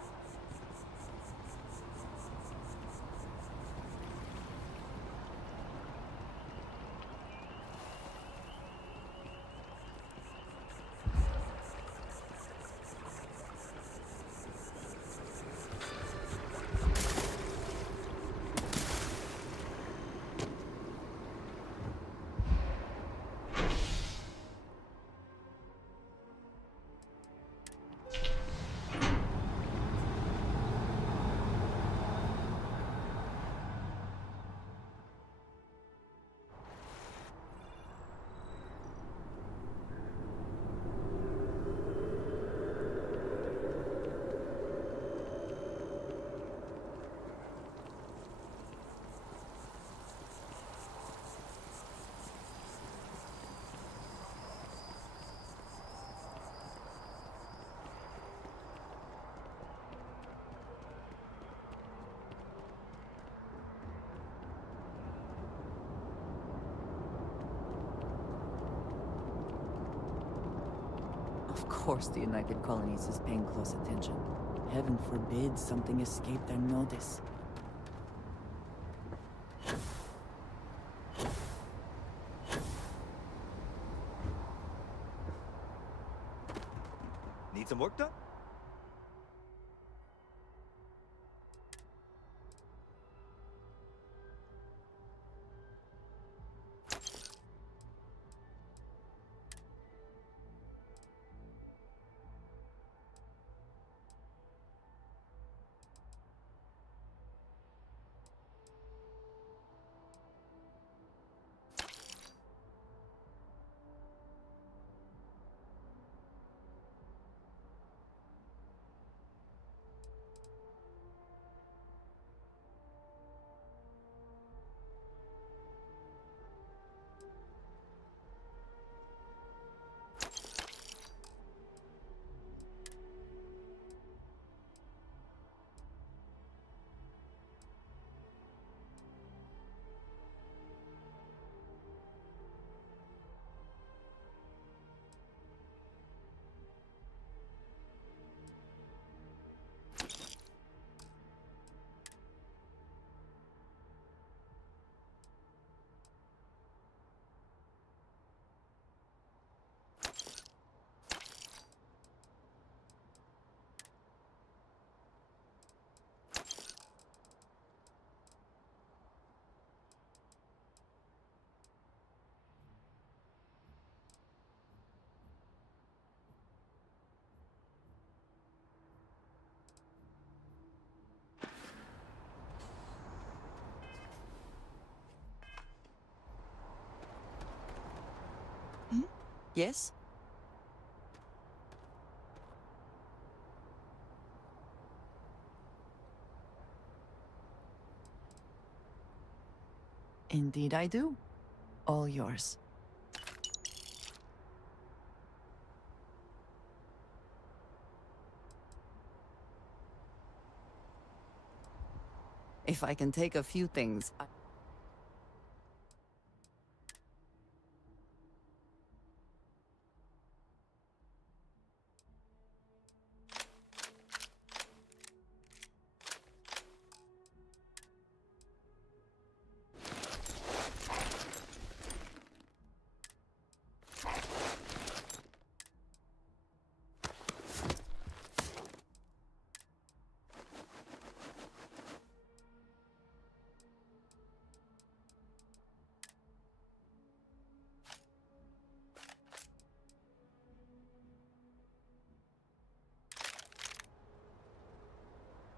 Of course the United Colonies is paying close attention. Heaven forbid something escaped their notice. Need some work done? Yes? Indeed I do. All yours. If I can take a few things...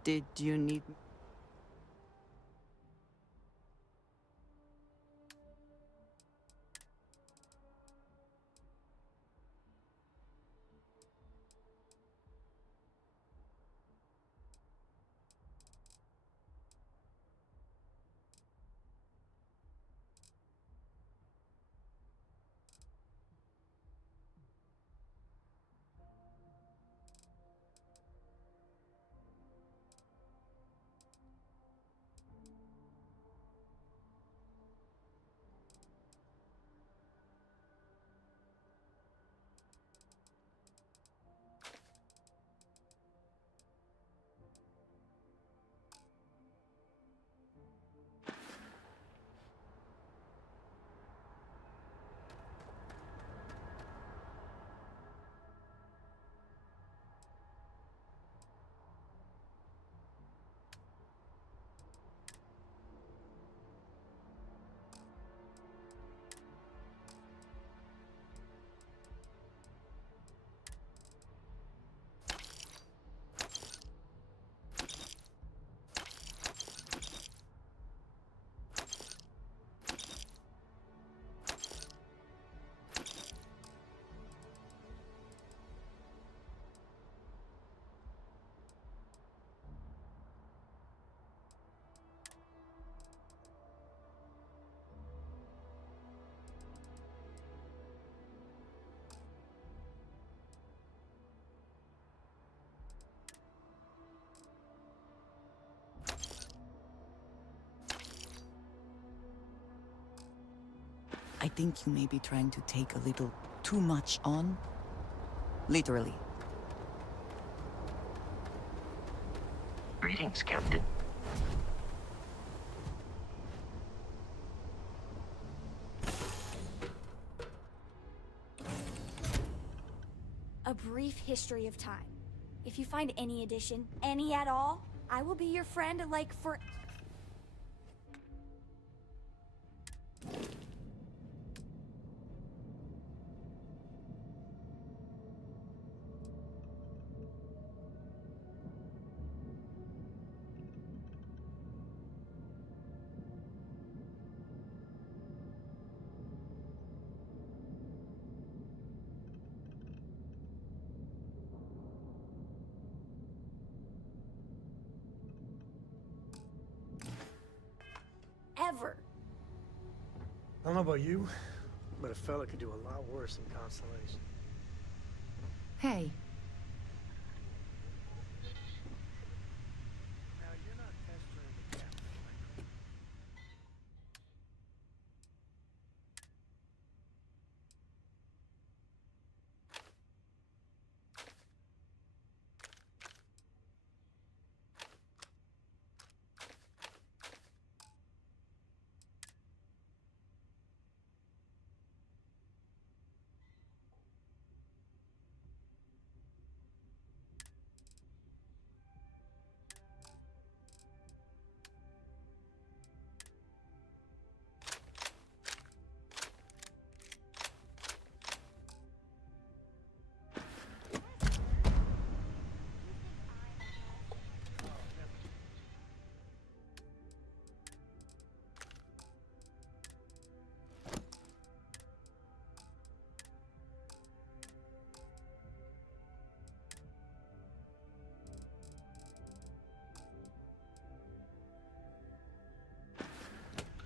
Did you need... I think you may be trying to take a little too much on. Literally. Greetings, Captain. A brief history of time. If you find any addition, any at all, I will be your friend, like, for... ever. I don't know about you, but a fella could do a lot worse than Constellation. Hey, Now, you're not pestering the captain, right?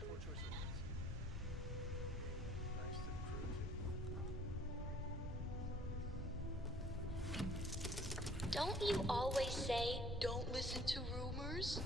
Poor choice of words. Nice to the crew, too. Don't you always say, don't listen to rumors?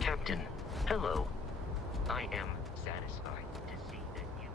Captain, hello. I am satisfied to see that you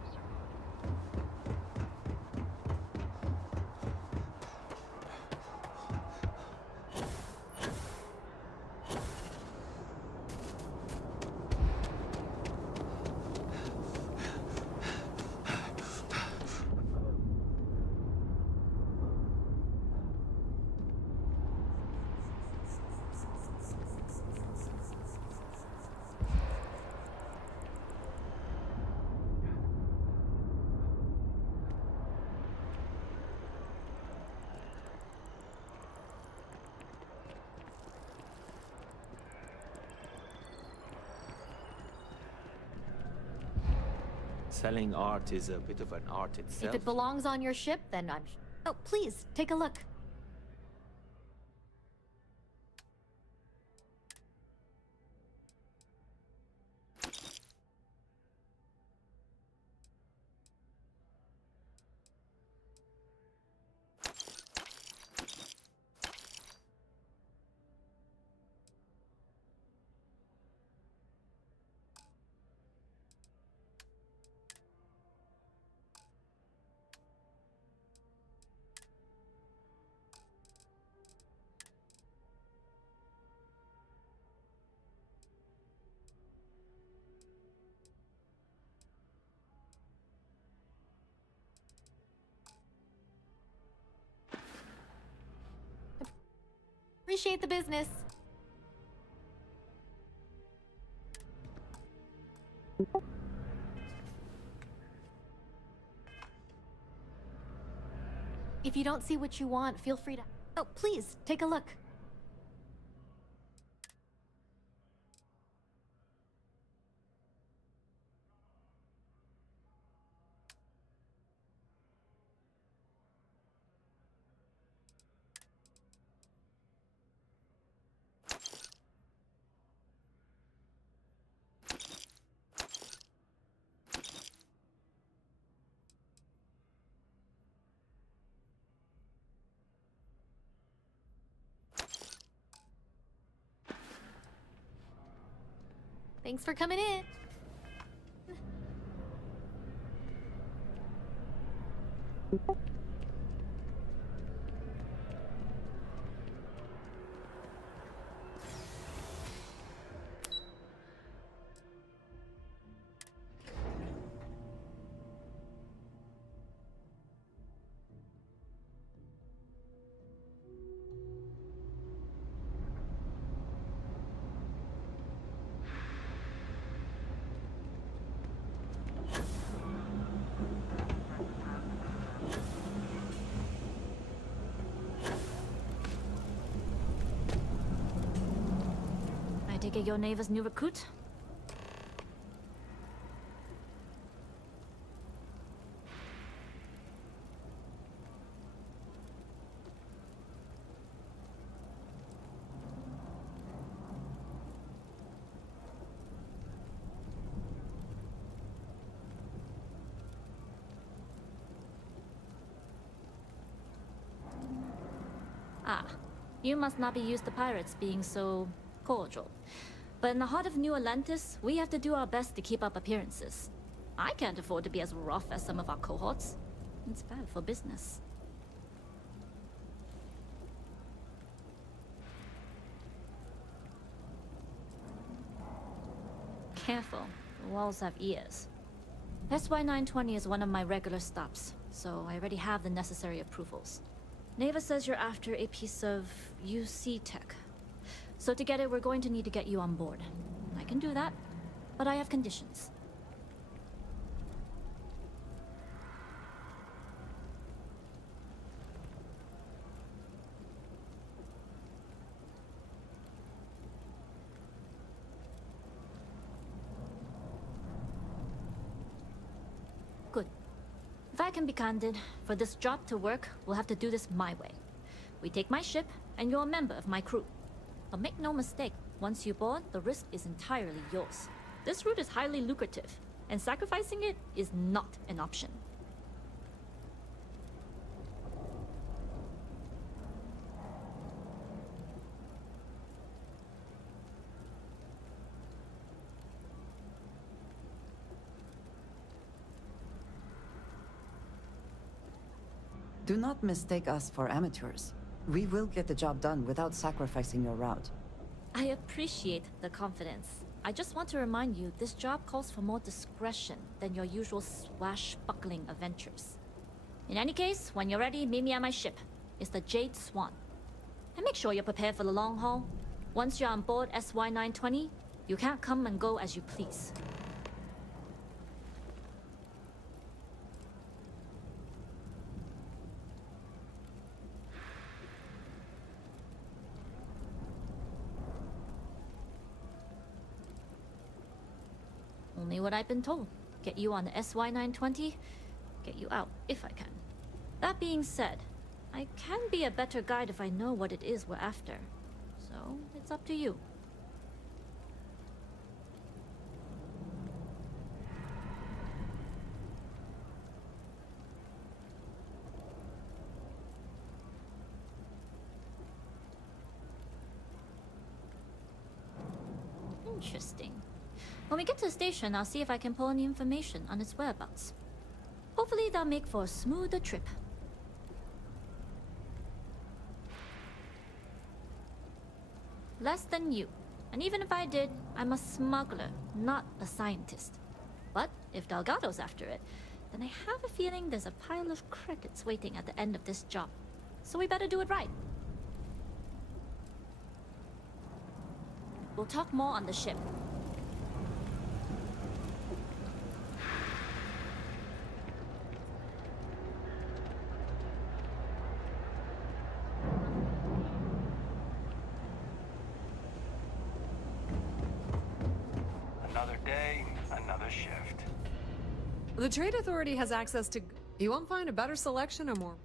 Selling art is a bit of an art itself. If it belongs on your ship, then I'm... Oh, please, take a look. Appreciate the business. If you don't see what you want, feel free to... Oh, please, take a look. Thanks for coming in. I take it your neighbor's new recruit? Ah, you must not be used to pirates being so cordial. But in the heart of New Atlantis, we have to do our best to keep up appearances. I can't afford to be as rough as some of our cohorts. It's bad for business. Careful, the walls have ears. SY-920 is one of my regular stops, so I already have the necessary approvals. Neva says you're after a piece of UC tech. So to get it, we're going to need to get you on board. I can do that, but I have conditions. Good. If I can be candid, for this job to work, we'll have to do this my way. We take my ship, and you're a member of my crew. But make no mistake, once you board, the risk is entirely yours. This route is highly lucrative, and sacrificing it is not an option. Do not mistake us for amateurs. We will get the job done without sacrificing your route. I appreciate the confidence. I just want to remind you, this job calls for more discretion than your usual swashbuckling adventures. In any case, when you're ready, meet me at my ship. It's the Jade Swan. And make sure you're prepared for the long haul. Once you're on board SY-920, you can't come and go as you please. Only what I've been told. Get you on the SY-920, get you out if I can. That being said, I can be a better guide if I know what it is we're after. So, it's up to you. Interesting. When we get to the station, I'll see if I can pull any information on its whereabouts. Hopefully that'll make for a smoother trip. Less than you. And even if I did, I'm a smuggler, not a scientist. But if Delgado's after it, then I have a feeling there's a pile of credits waiting at the end of this job. So we better do it right. We'll talk more on the ship. the shift. The Trade Authority has access to... You won't find a better selection or more...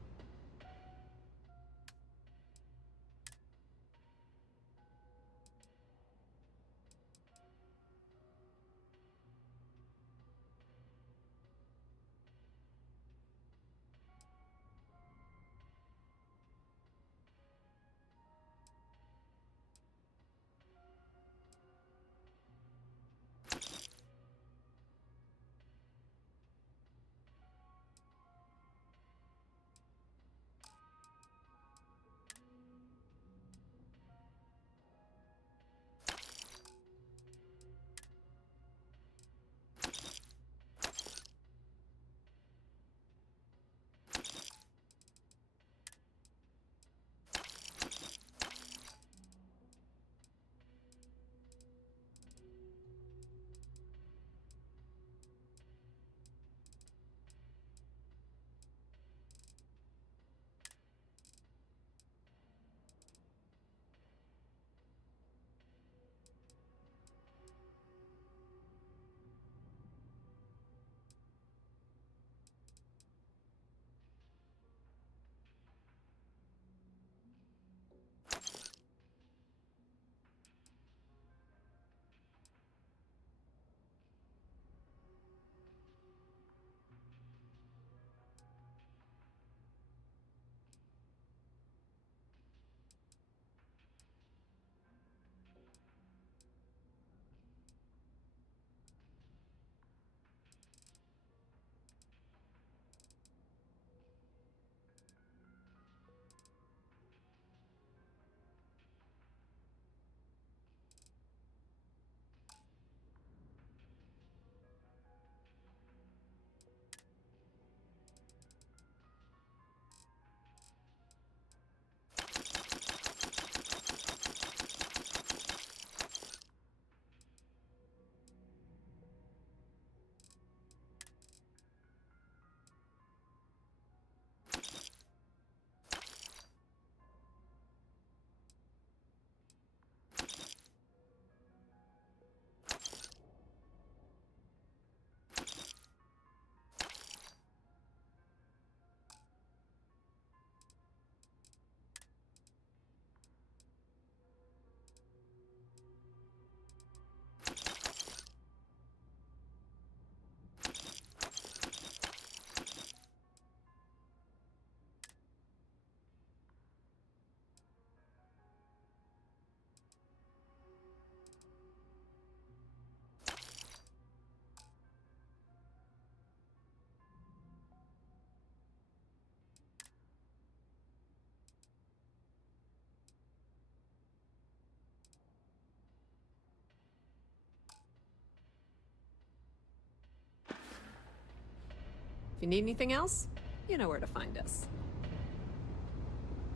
If you need anything else, you know where to find us.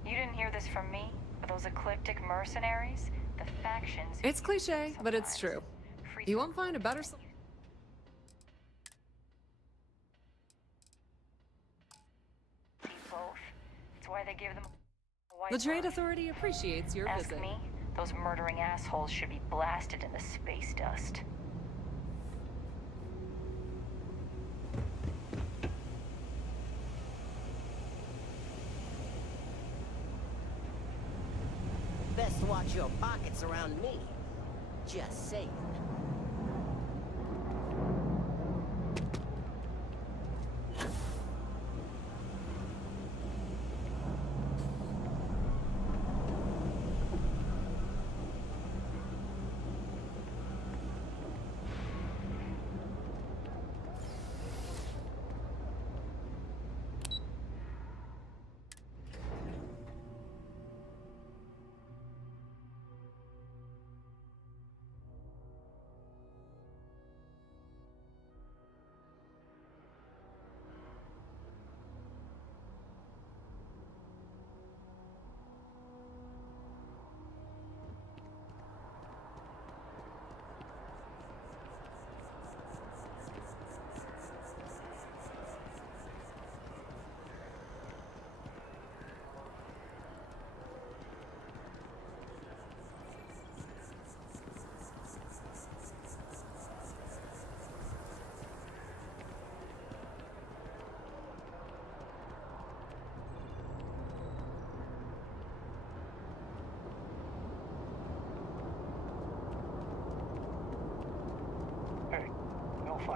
You didn't hear this from me? But those ecliptic mercenaries? The factions... It's cliche, but it's true. You won't find a better... Both. It's why they give them a white The Trade bird. Authority appreciates your Ask visit. me, those murdering assholes should be blasted in the space dust. Best watch your pockets around me. Just saying.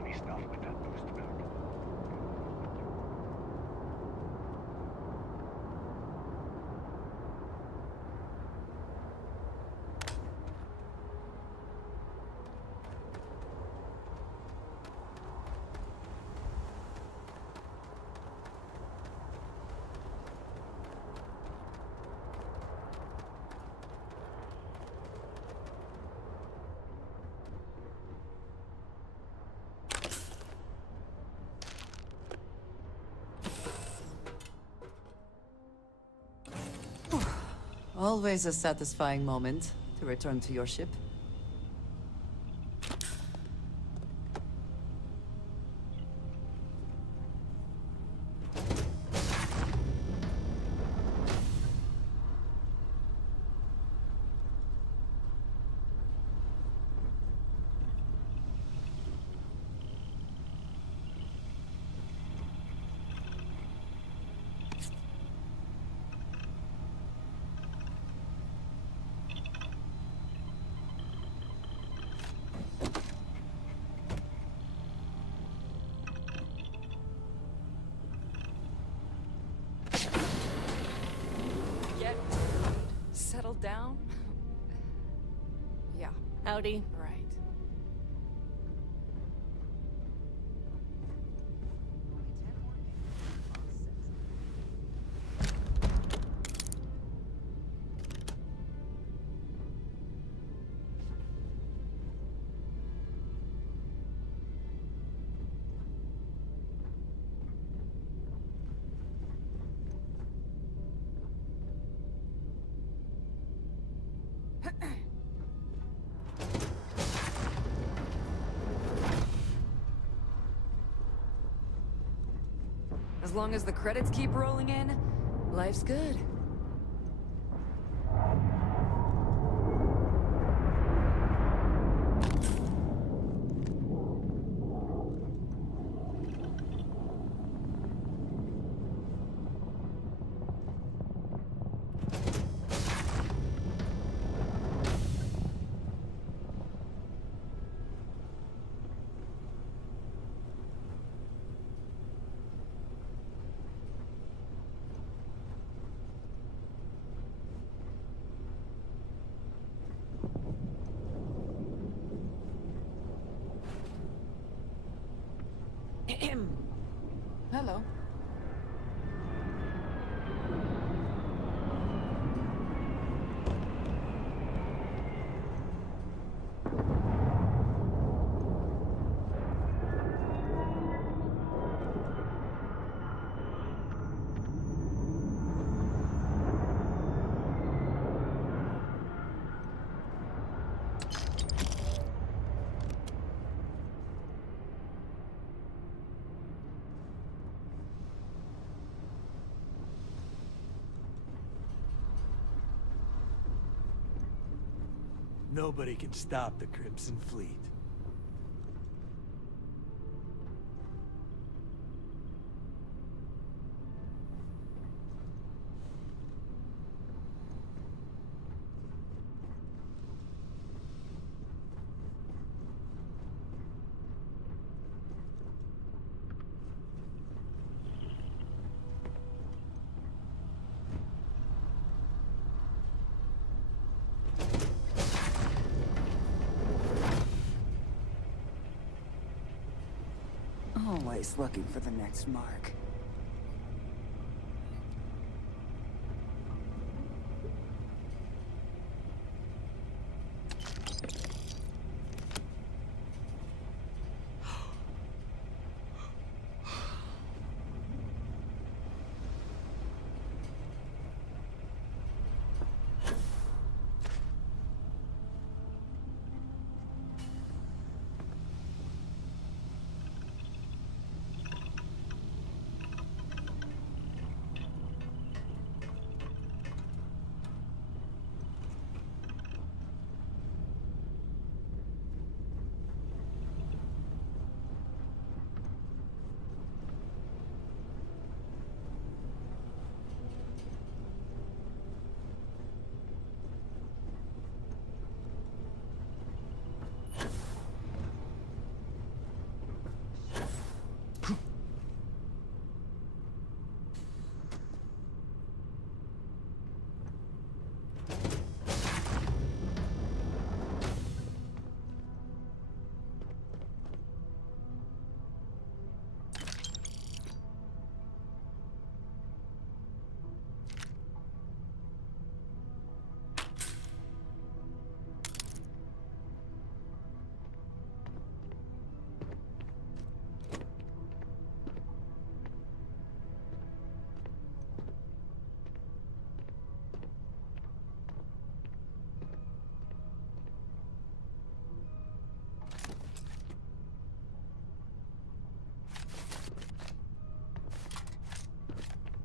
heavy stuff with that boost back. Always a satisfying moment to return to your ship. Settled down? Yeah. Howdy. Right. As long as the credits keep rolling in, life's good. Hello. Nobody can stop the Crimson Fleet. Always looking for the next mark.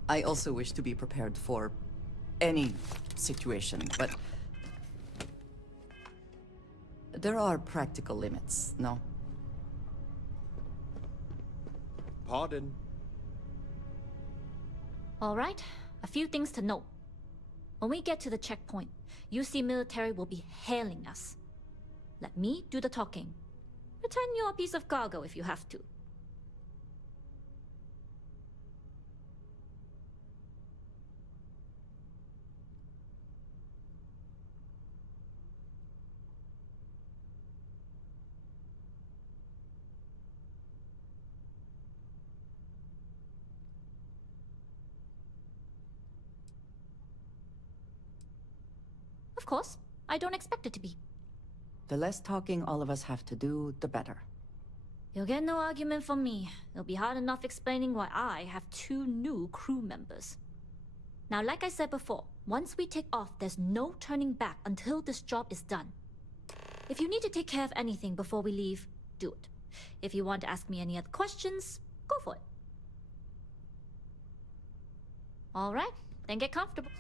I also wish to be prepared for any situation, but there are practical limits, no? Pardon. All right, a few things to note. When we get to the checkpoint, UC military will be hailing us. Let me do the talking. Pretend you're a piece of cargo if you have to. Of course, I don't expect it to be. The less talking all of us have to do, the better. You'll get no argument from me. It'll be hard enough explaining why I have 2 new crew members. Now, like I said before, once we take off, there's no turning back until this job is done. If you need to take care of anything before we leave, do it. If you want to ask me any other questions, go for it. All right, then get comfortable.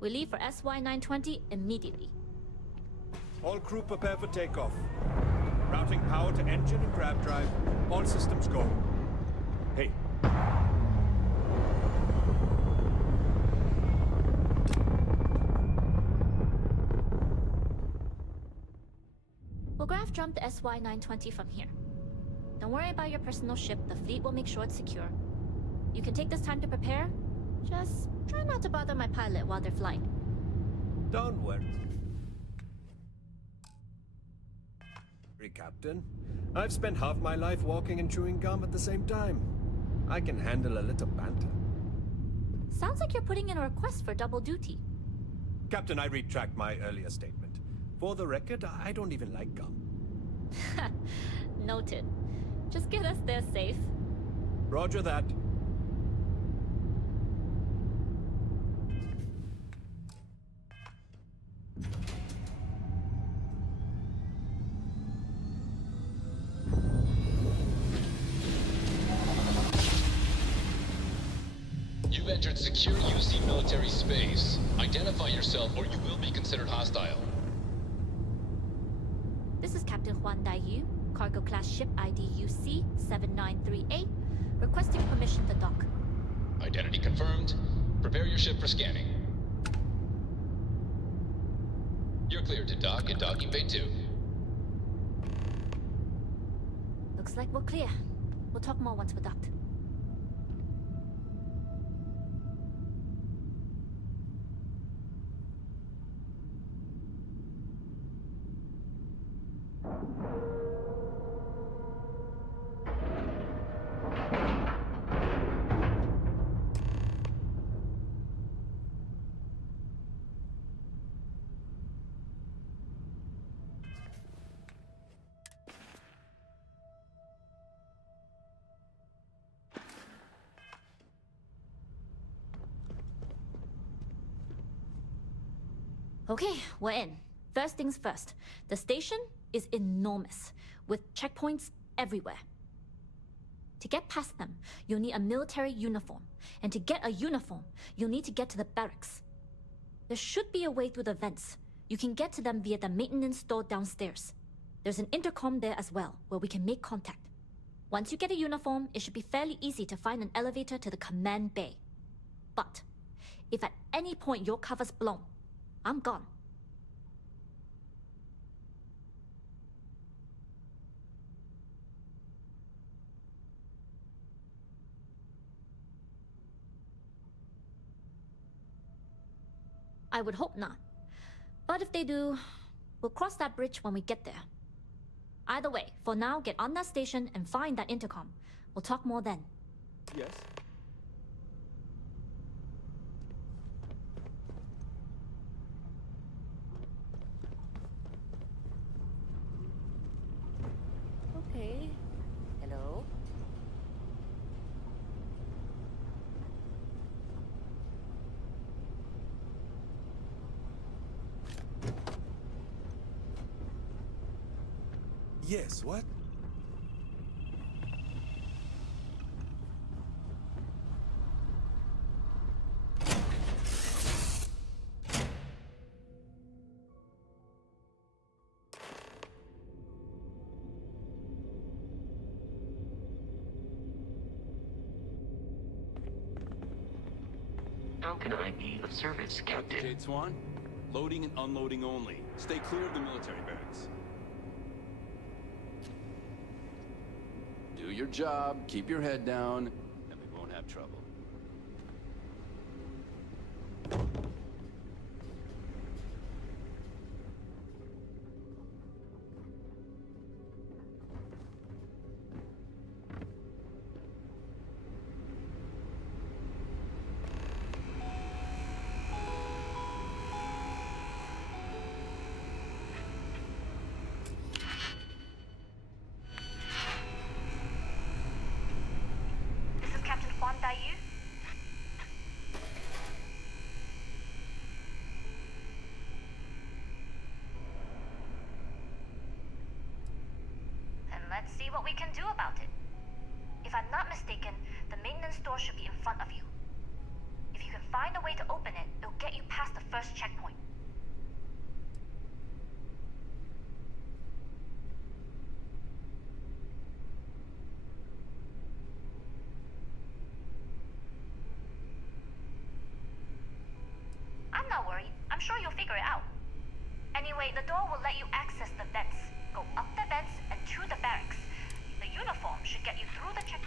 We leave for SY-920 immediately. All crew prepare for takeoff. Routing power to engine and grab drive. All systems go. Hey. We'll graph jump the SY-920 from here. Don't worry about your personal ship. The fleet will make sure it's secure. You can take this time to prepare. Just try not to bother my pilot while they're flying. Don't worry, Captain. I've spent half my life walking and chewing gum at the same time. I can handle a little banter. Sounds like you're putting in a request for double duty. Captain, I retract my earlier statement. For the record, I don't even like gum. Noted. Just get us there safe. Roger that. You've entered secure UC military space. Identify yourself or you will be considered hostile. This is Captain Huan Daiyu, cargo class ship ID UC 7938, requesting permission to dock. Identity confirmed. Prepare your ship for scanning. You're cleared to dock at docking bay 2. Looks like we're clear. We'll talk more once we're docked. Okay, we're in. First things first. The station is enormous, with checkpoints everywhere. To get past them, you'll need a military uniform. And to get a uniform, you'll need to get to the barracks. There should be a way through the vents. You can get to them via the maintenance store downstairs. There's an intercom there as well, where we can make contact. Once you get a uniform, it should be fairly easy to find an elevator to the command bay. But if at any point your cover's blown, I'm gone. I would hope not. But if they do, we'll cross that bridge when we get there. Either way, for now, get on that station and find that intercom. We'll talk more then. Yes. Okay. Hello? Yes, what? How can I be of service, Captain? Jade Swan? Loading and unloading only. Stay clear of the military barracks. Do your job, keep your head down, and we won't have trouble. This is Captain Huan Daiyu. Then let's see what we can do about it. If I'm not mistaken, the maintenance door should be in front of you. If you can find a way to open it, it'll get you past the first checkpoint. I'm not worried. I'm sure you'll figure it out. Anyway, the door will let you access the vents. Go up the vents and to the barracks. The uniform should get you through the check.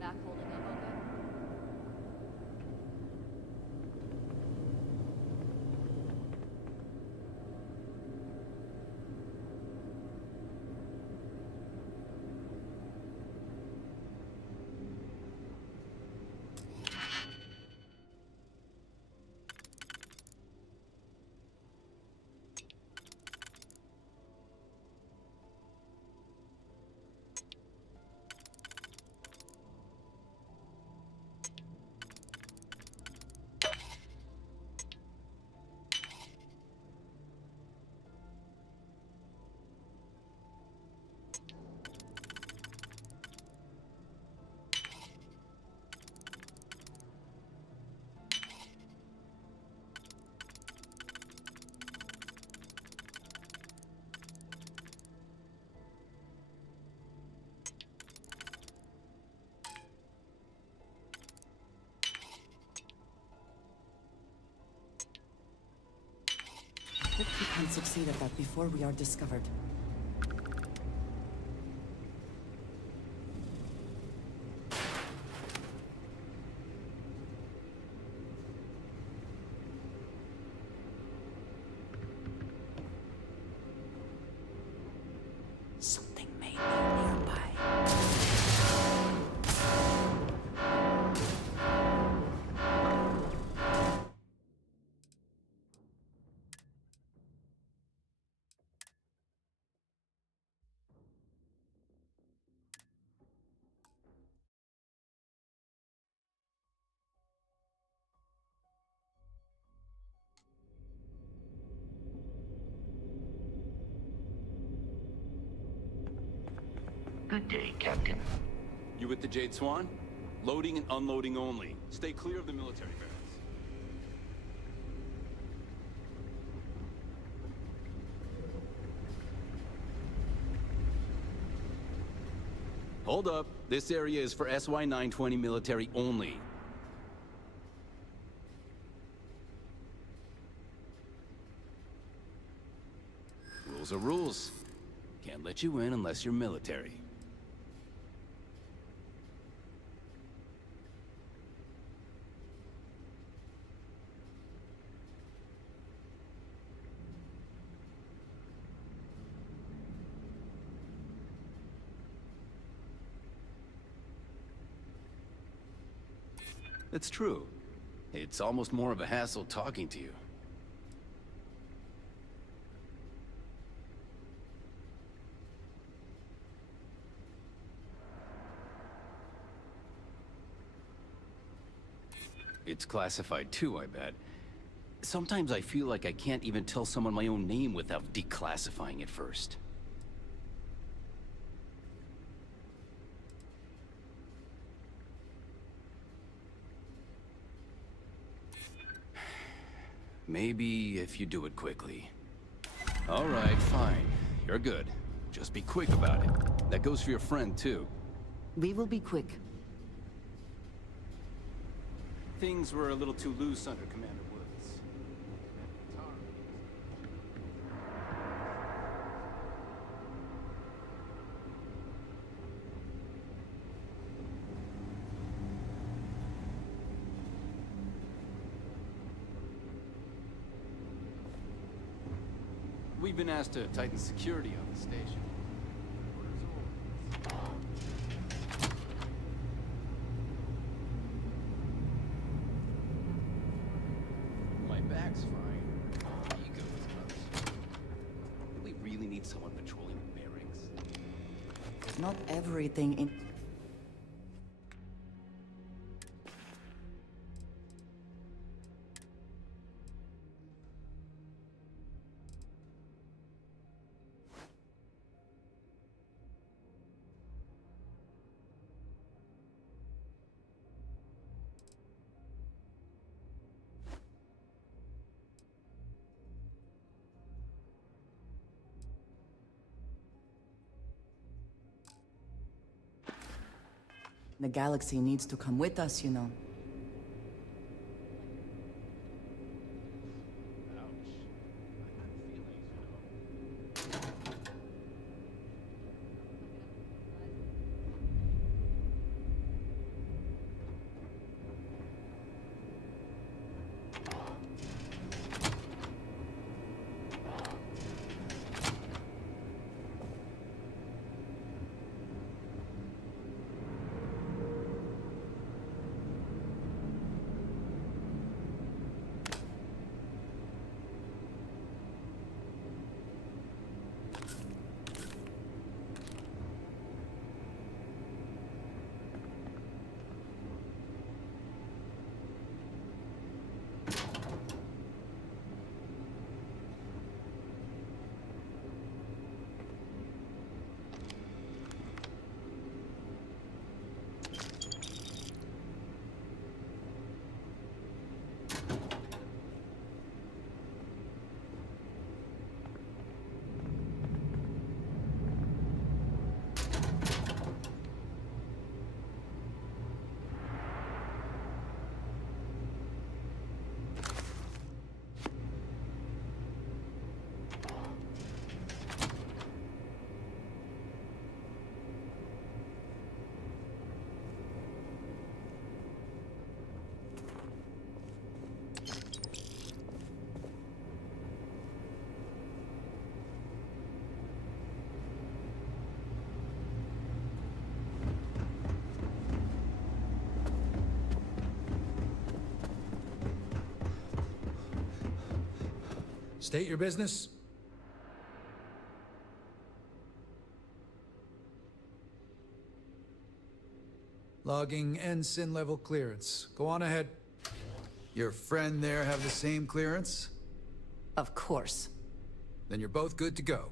Back holding up okay? Hope we can succeed at that before we are discovered. Good day, Captain. You with the Jade Swan? Loading and unloading only. Stay clear of the military barracks. Hold up. This area is for SY-920 military only. Rules are rules. Can't let you in unless you're military. It's true. It's almost more of a hassle talking to you. It's classified too, I bet. Sometimes I feel like I can't even tell someone my own name without declassifying it first. Maybe if you do it quickly. All right, fine. You're good. Just be quick about it. That goes for your friend, too. We will be quick. Things were a little too loose under Commander Woods. We've been asked to tighten security on the station. My back's fine. Ego is gross. We really need someone patrolling the barracks. Not everything in... The galaxy needs to come with us, you know. State your business. Logging ensign level clearance. Go on ahead. Your friend there have the same clearance? Of course. Then you're both good to go.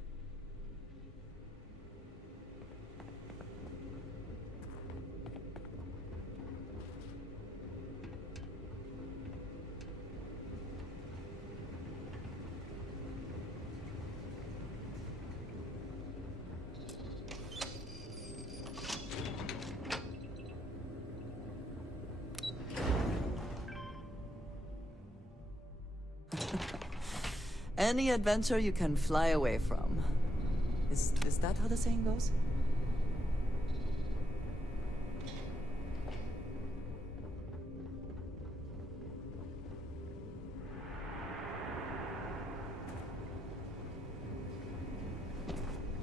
any adventure you can fly away from. Is that how the saying goes?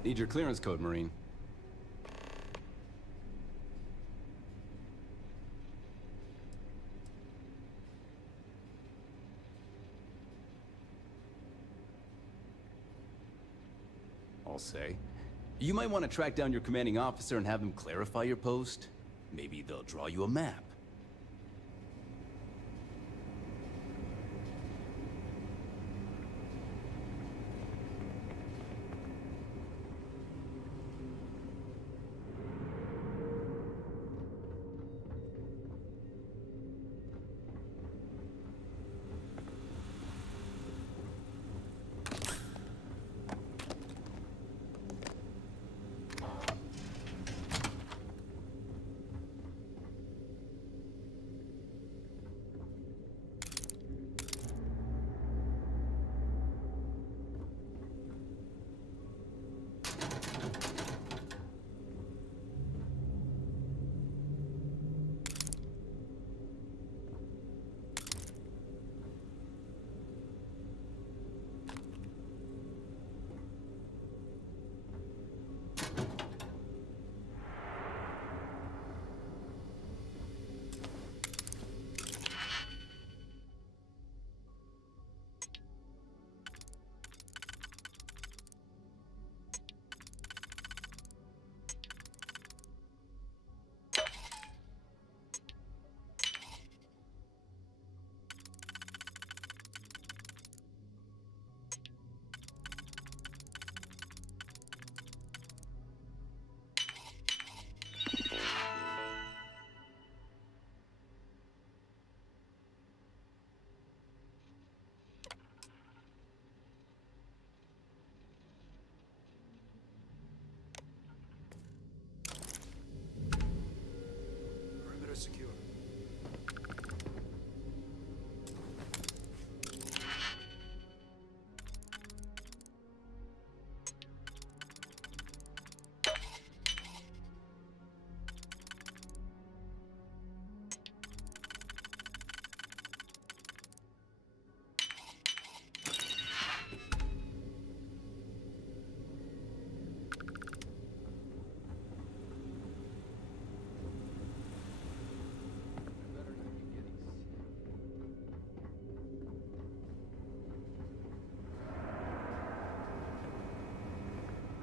Need your clearance code, Marine. I'll say. You might want to track down your commanding officer and have him clarify your post. Maybe they'll draw you a map. Perimeter secure.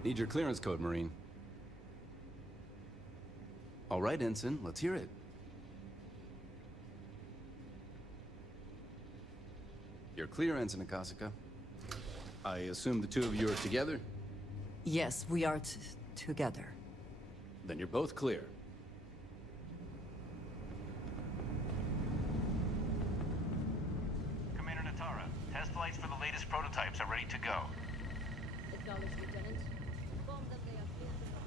Need your clearance code, Marine. All right, Ensign, let's hear it. You're clear, Ensign Akasaka. I assume the two of you are together? Yes, we are together. Then you're both clear. Commander Natara, test flights for the latest prototypes are ready to go. Acknowledged, Lieutenant. Inform them they are clear to go.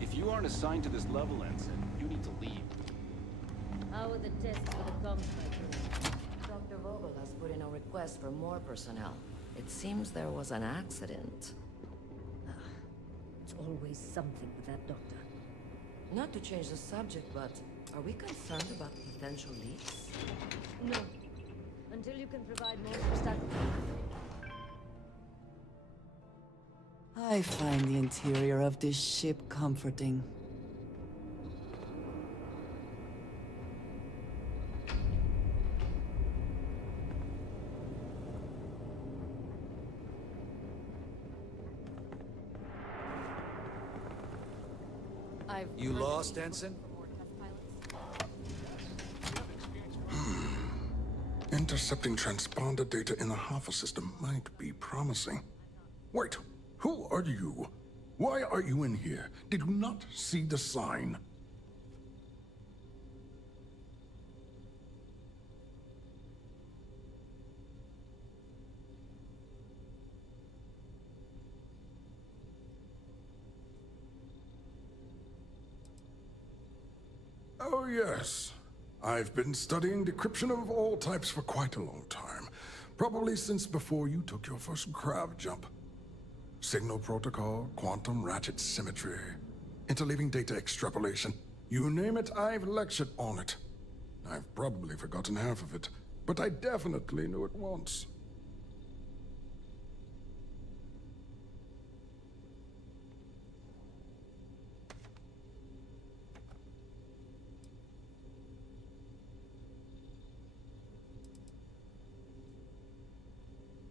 If you aren't assigned to this level, Ensign, you need to leave. How are the tests for the comms fighters? Dr. Vogel has put in a request for more personnel. It seems there was an accident. It's always something with that doctor. Not to change the subject, but Are we concerned about potential leaks? No. Until you can provide more substantial. I find the interior of this ship comforting. You lost, Ensign? Intercepting transponder data in the Alpha system might be promising. Wait, who are you? Why are you in here? Did you not see the sign? Oh, yes. I've been studying decryption of all types for quite a long time. Probably since before you took your first grav jump. Signal protocol, quantum ratchet symmetry, interleaving data extrapolation. You name it, I've lectured on it. I've probably forgotten half of it, but I definitely knew it once.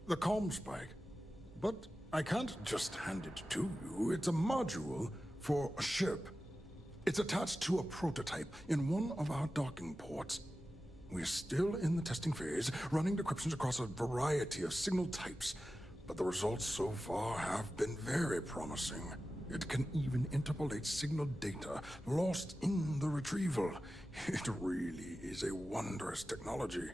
The comm spike. But I can't just hand it to you. It's a module for a ship. It's attached to a prototype in one of our docking ports. We're still in the testing phase, running decryptions across a variety of signal types. But the results so far have been very promising. It can even interpolate signal data lost in the retrieval. It really is a wondrous technology.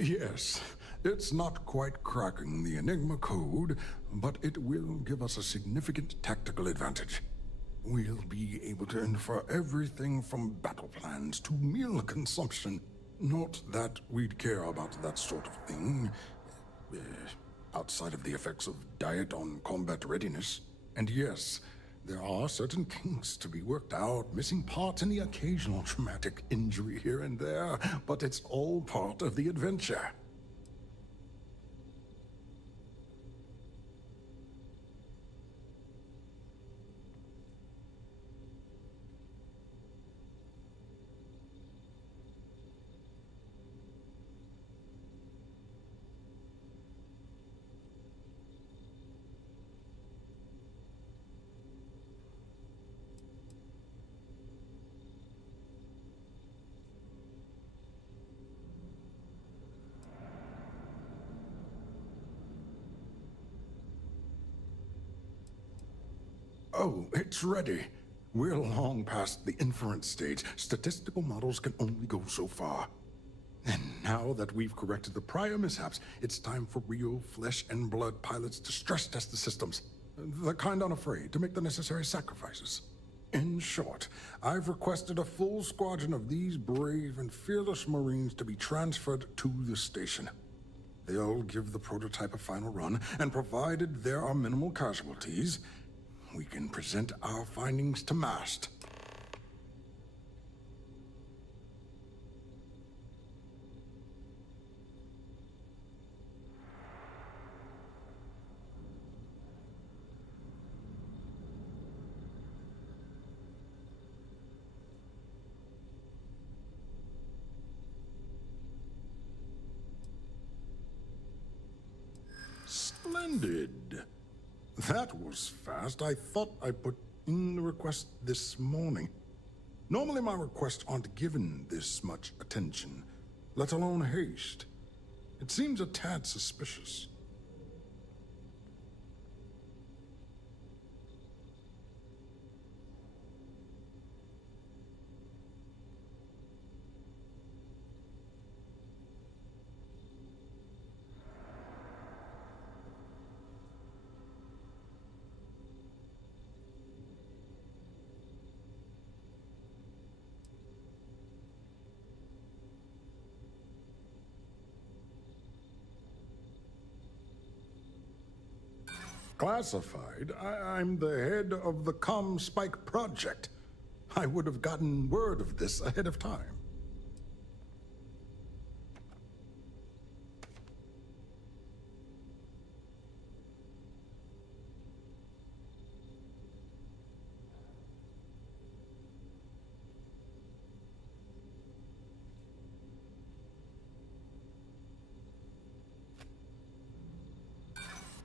Yes, it's not quite cracking the Enigma code, but it will give us a significant tactical advantage. We'll be able to infer everything from battle plans to meal consumption. Not that we'd care about that sort of thing, outside of the effects of diet on combat readiness. And yes, there are certain kinks to be worked out, missing parts and the occasional traumatic injury here and there, but it's all part of the adventure. Oh, it's ready. We're long past the inference stage. Statistical models can only go so far. And now that we've corrected the prior mishaps, it's time for real flesh and blood pilots to stress test the systems. The kind unafraid to make the necessary sacrifices. In short, I've requested a full squadron of these brave and fearless Marines to be transferred to the station. They'll give the prototype a final run, and provided there are minimal casualties, we can present our findings to MAST. Splendid. That was fast. I thought I put in the request this morning. Normally my requests aren't given this much attention, let alone haste. It seems a tad suspicious. Classified? I'm the head of the Spike project. I would have gotten word of this ahead of time.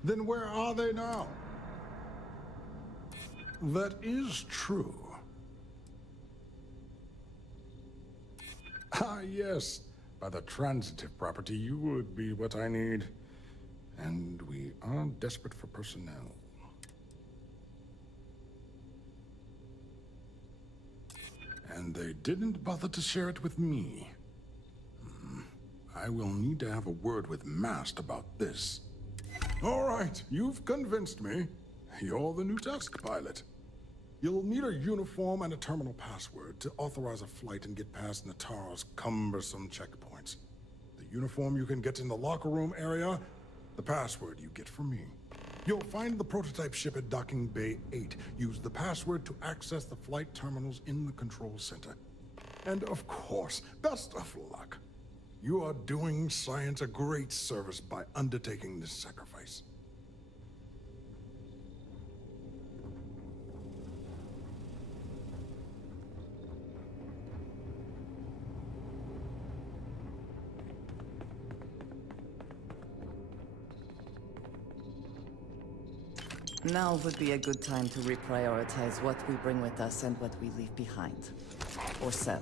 Then where are they now? That is true. Ah, yes. By the transitive property, you would be what I need. And we are desperate for personnel. And they didn't bother to share it with me. I will need to have a word with Mast about this. All right, you've convinced me. You're the new task pilot. You'll need a uniform and a terminal password to authorize a flight and get past Nataro's cumbersome checkpoints. The uniform you can get in the locker room area, the password you get from me. You'll find the prototype ship at Docking Bay 8. Use the password to access the flight terminals in the control center. And of course, best of luck. You are doing science a great service by undertaking this sacrifice. Now would be a good time to reprioritize what we bring with us and what we leave behind. Or sell.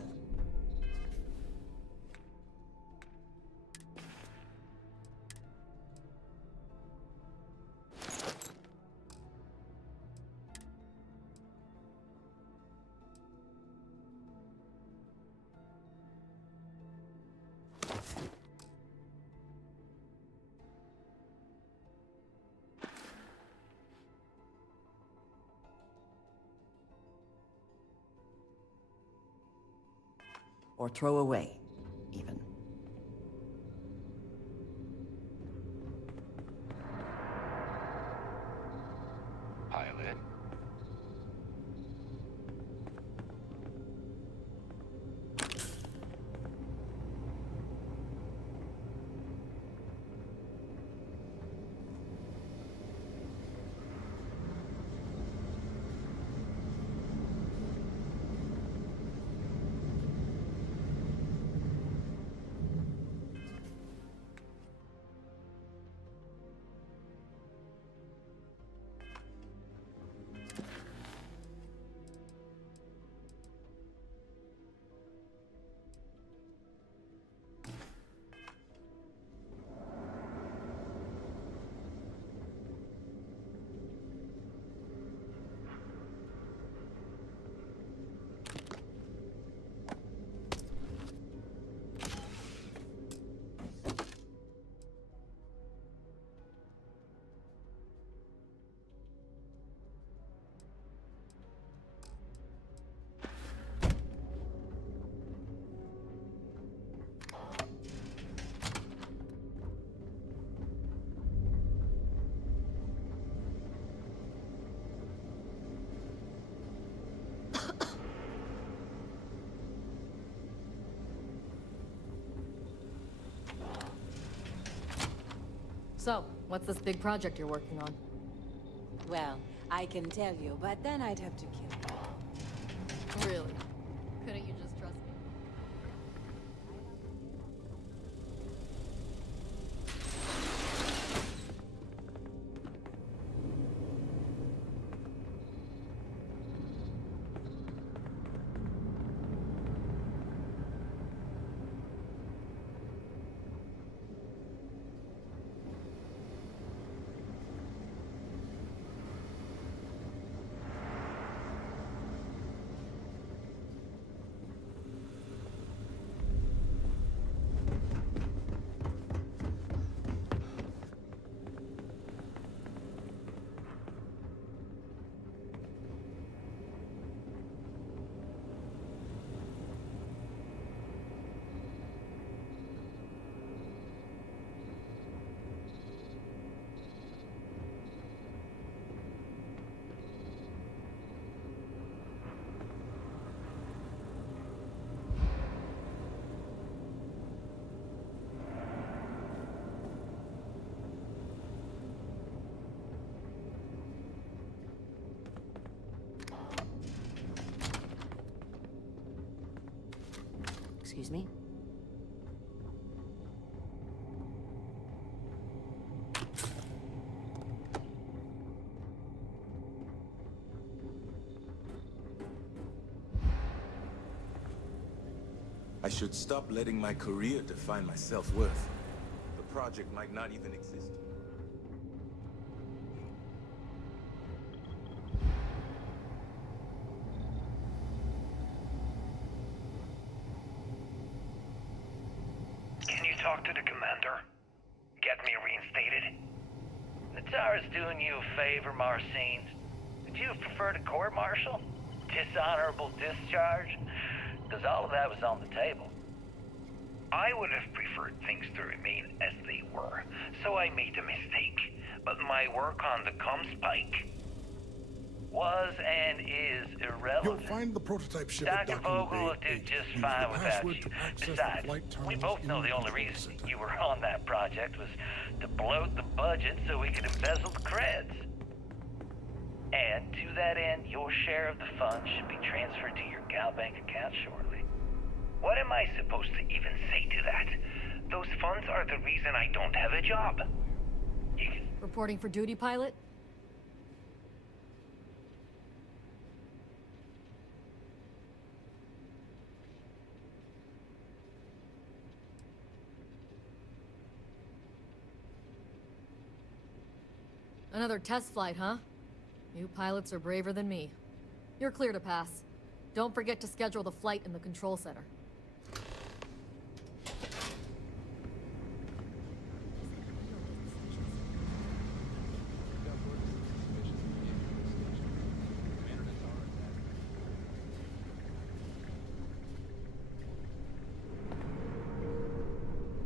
Or throw away, even. Pilot. So, what's this big project you're working on? Well, I can tell you, but then I'd have to kill you. Really? Couldn't you just trust me? Excuse me? I should stop letting my career define my self-worth. The project might not even exist. Can you talk to the commander? Get me reinstated? The tower's doing you a favor, Marcine. Would you have preferred a court-martial? Dishonorable discharge? Because all of that was on the table. I would have preferred things to remain as they were, so I made a mistake. But my work on the comspike was and is irrelevant. You'll find the prototype ship at Dr. docking Vogel will bay do 8. just Use fine the without password you. to access the Besides, flight we terminals both in know the only control reason center. you were on that project was to bloat the budget so we could embezzle the creds. And to that end, your share of the funds should be transferred to your Gal Bank account shortly. What am I supposed to even say to that? Those funds are the reason I don't have a job. Reporting for duty, pilot? Another test flight, huh? You pilots are braver than me. You're clear to pass. Don't forget to schedule the flight in the control center.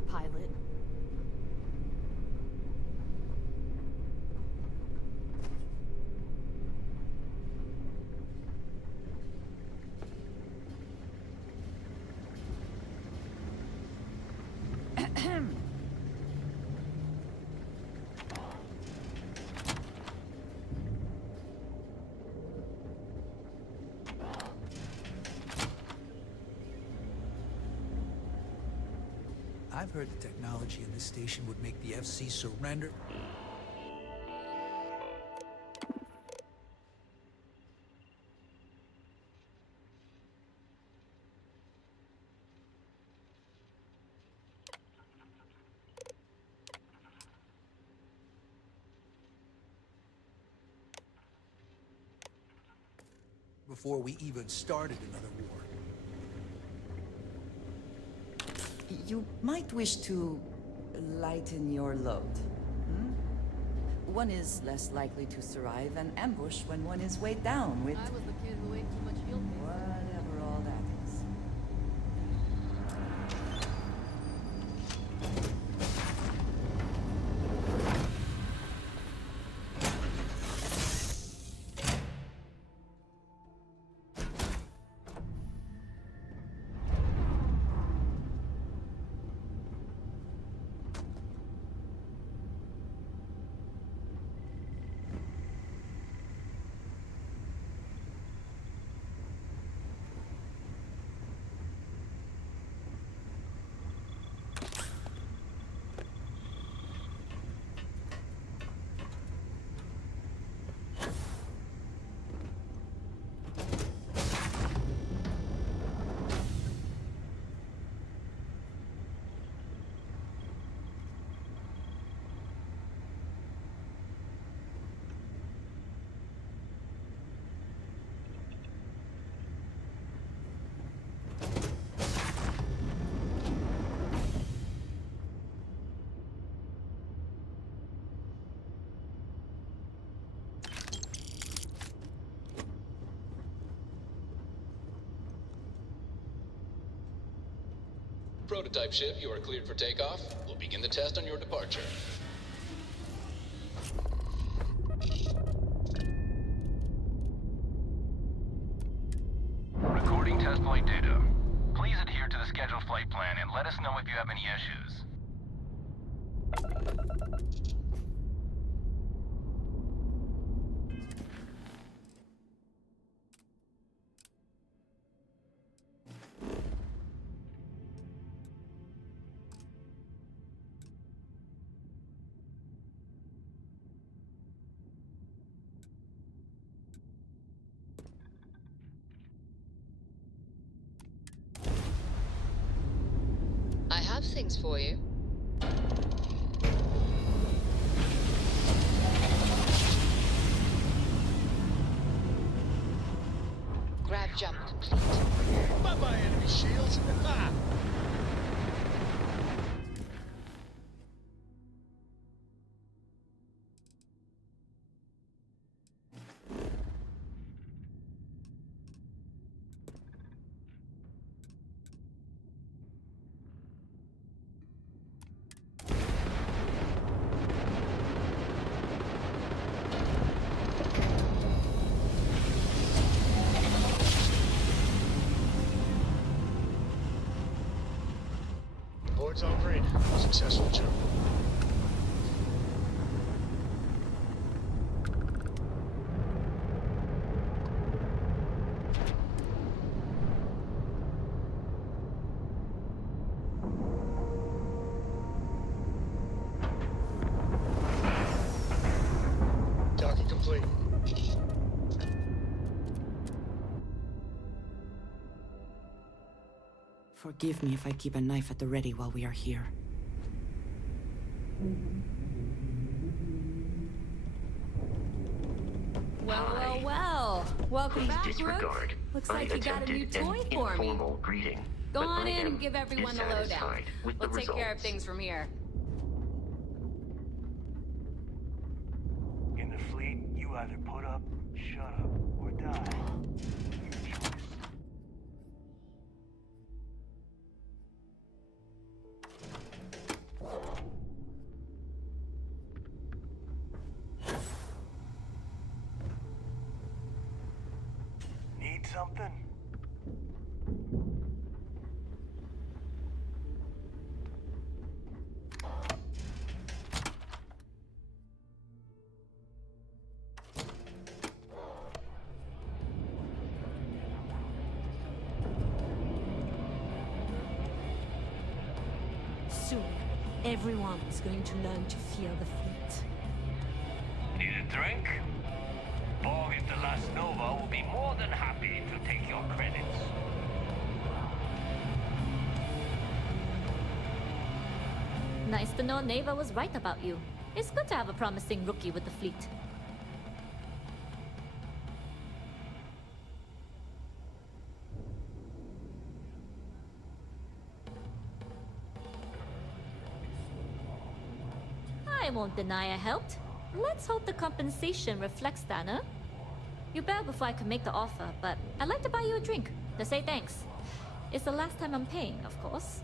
Pilot. I've heard the technology in this station would make the FC surrender. Before we even started another war. You might wish to lighten your load. Hmm? One is less likely to survive an ambush when one is weighed down with... I was the kid who ate too much field paste. whatever all that is. Prototype ship, you are cleared for takeoff. We'll begin the test on your departure. Recording test flight data. Please adhere to the scheduled flight plan and let us know if you have any issues. have things for you. Grab jump complete. Bye-bye, enemy shields. Ah! Board's all green. Successful jump. Docking complete. Forgive me if I keep a knife at the ready while we are here. Well. Welcome Please back, disregard. Rook. Looks I like you got a new attempted toy an for me. informal greeting. Go but on I in am and give everyone the lowdown. dissatisfied with We'll the take care of results. things from here. In the fleet, you either put up, shut up, or die. Your choice. Need something? Soon, everyone is going to learn to fear the fleet. Need a drink? Borg at the Last Nova will be more than happy to take your credits. Nice to know Neva was right about you. It's good to have a promising rookie with the fleet. I won't deny I helped. Let's hope the compensation reflects that, huh? You bail before I can make the offer, but I'd like to buy you a drink to say thanks. It's the last time I'm paying, of course.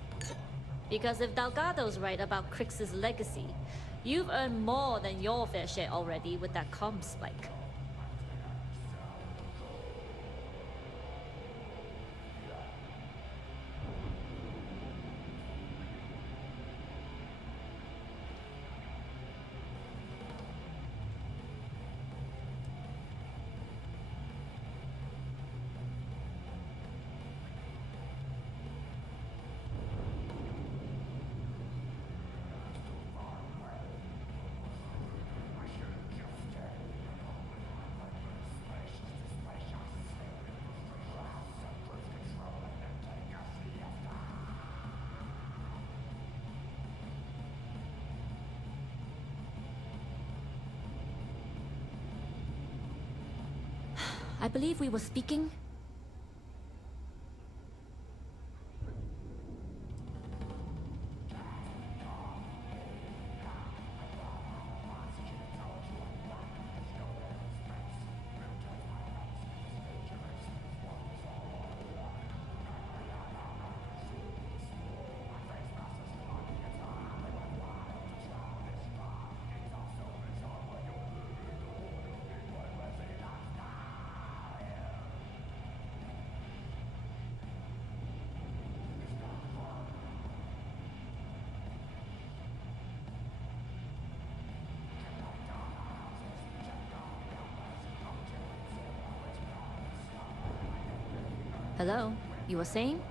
Because if Delgado's right about Crix's legacy, you've earned more than your fair share already with that comm spike. I believe we were speaking. Hello? You were saying?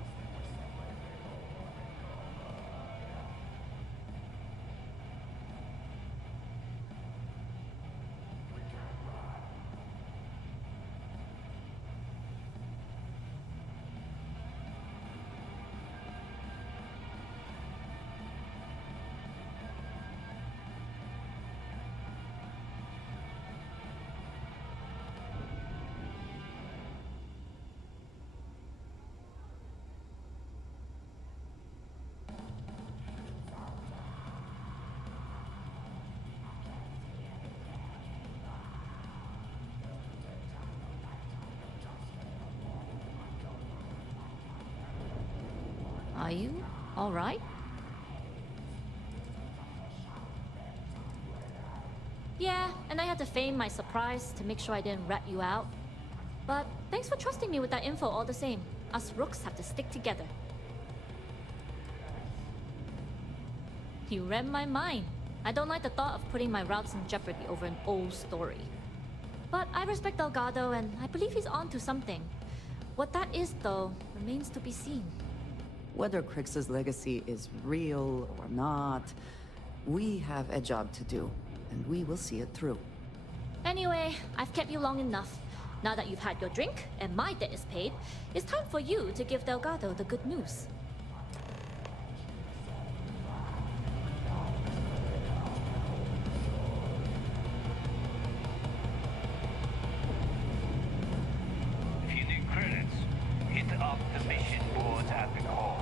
Are you alright? Yeah, and I had to feign my surprise to make sure I didn't rat you out. But thanks for trusting me with that info all the same. Us rooks have to stick together. You read my mind. I don't like the thought of putting my routes in jeopardy over an old story. But I respect Delgado, and I believe he's on to something. What that is, though, remains to be seen. Whether Crix's legacy is real or not, we have a job to do, and we will see it through. Anyway, I've kept you long enough. Now that you've had your drink, and my debt is paid, it's time for you to give Delgado the good news. If you need credits, hit up the mission boards at the call.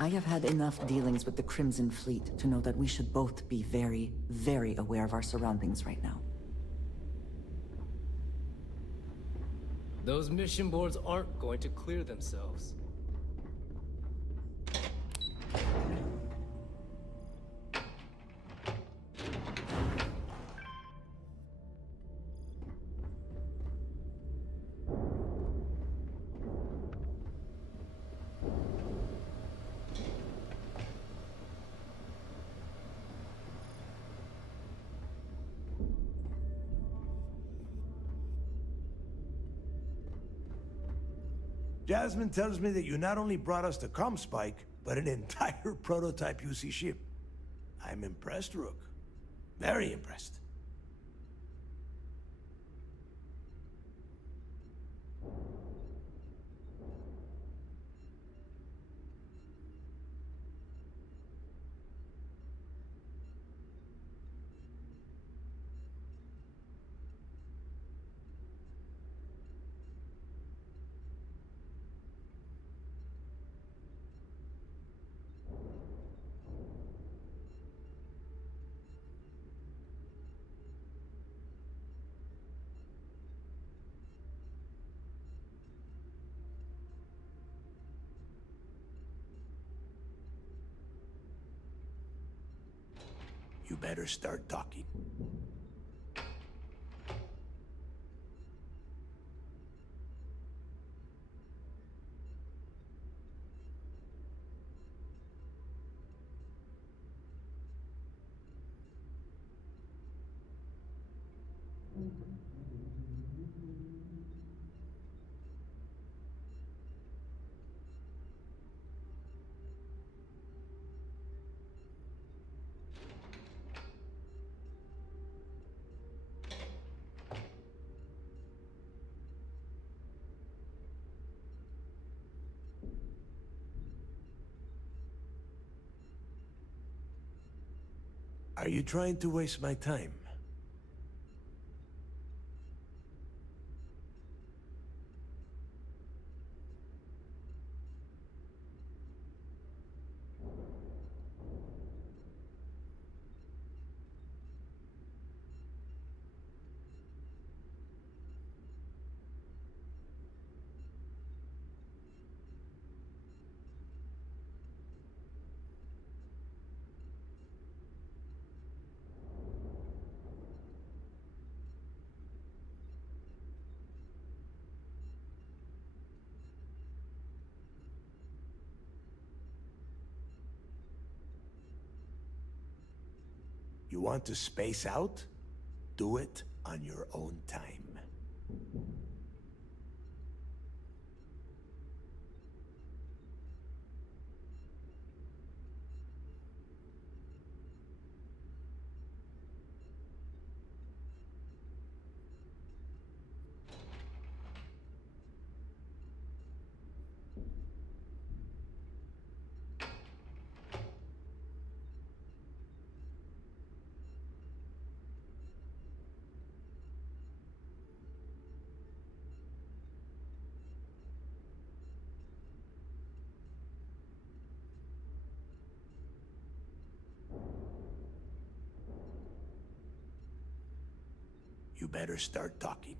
I have had enough dealings with the Crimson Fleet to know that we should both be very, very aware of our surroundings right now. Those mission boards aren't going to clear themselves. Jasmine tells me that you not only brought us the Comspike, but an entire prototype UC ship. I'm impressed, Rook. Very impressed. You better start talking. Are you trying to waste my time? You want to space out? Do it on your own time. You better start talking.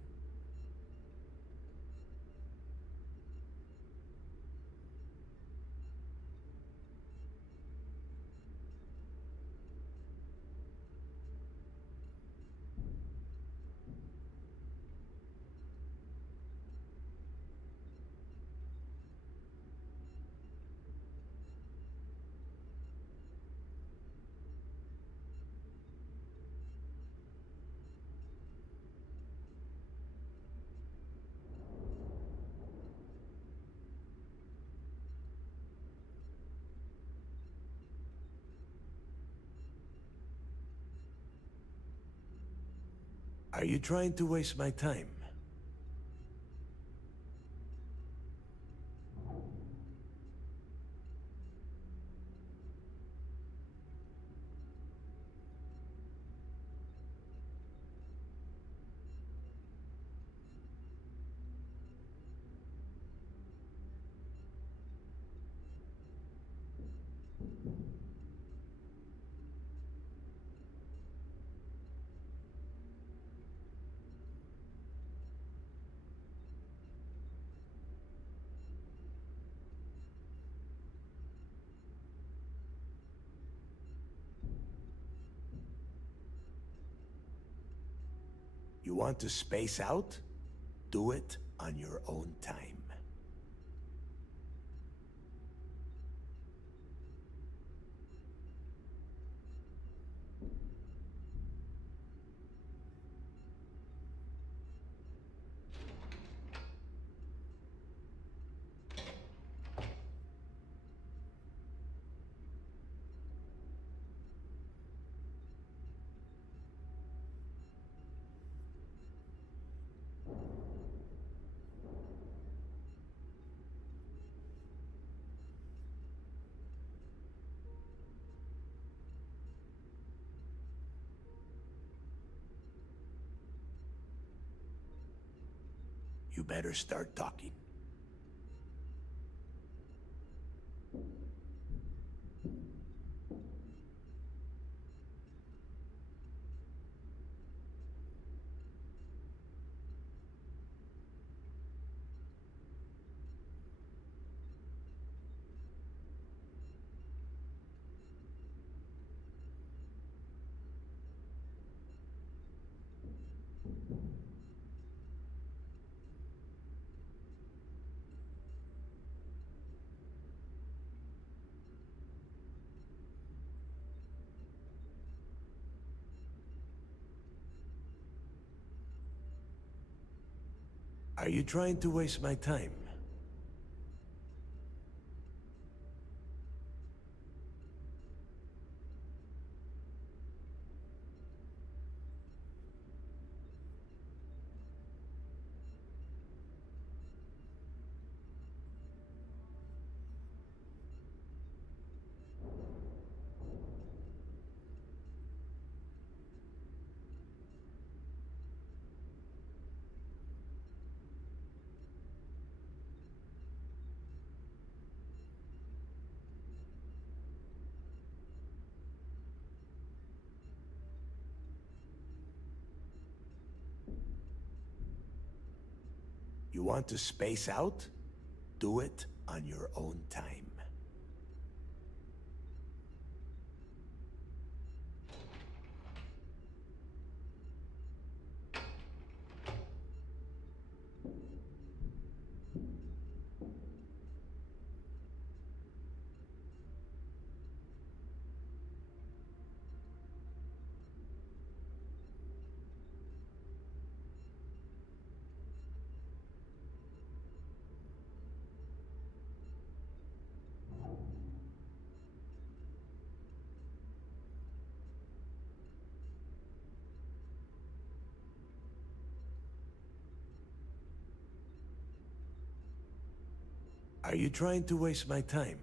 Are you trying to waste my time? You want to space out? Do it on your own time. You better start talking. Are you trying to waste my time? You want to space out? Do it on your own time. Are you trying to waste my time?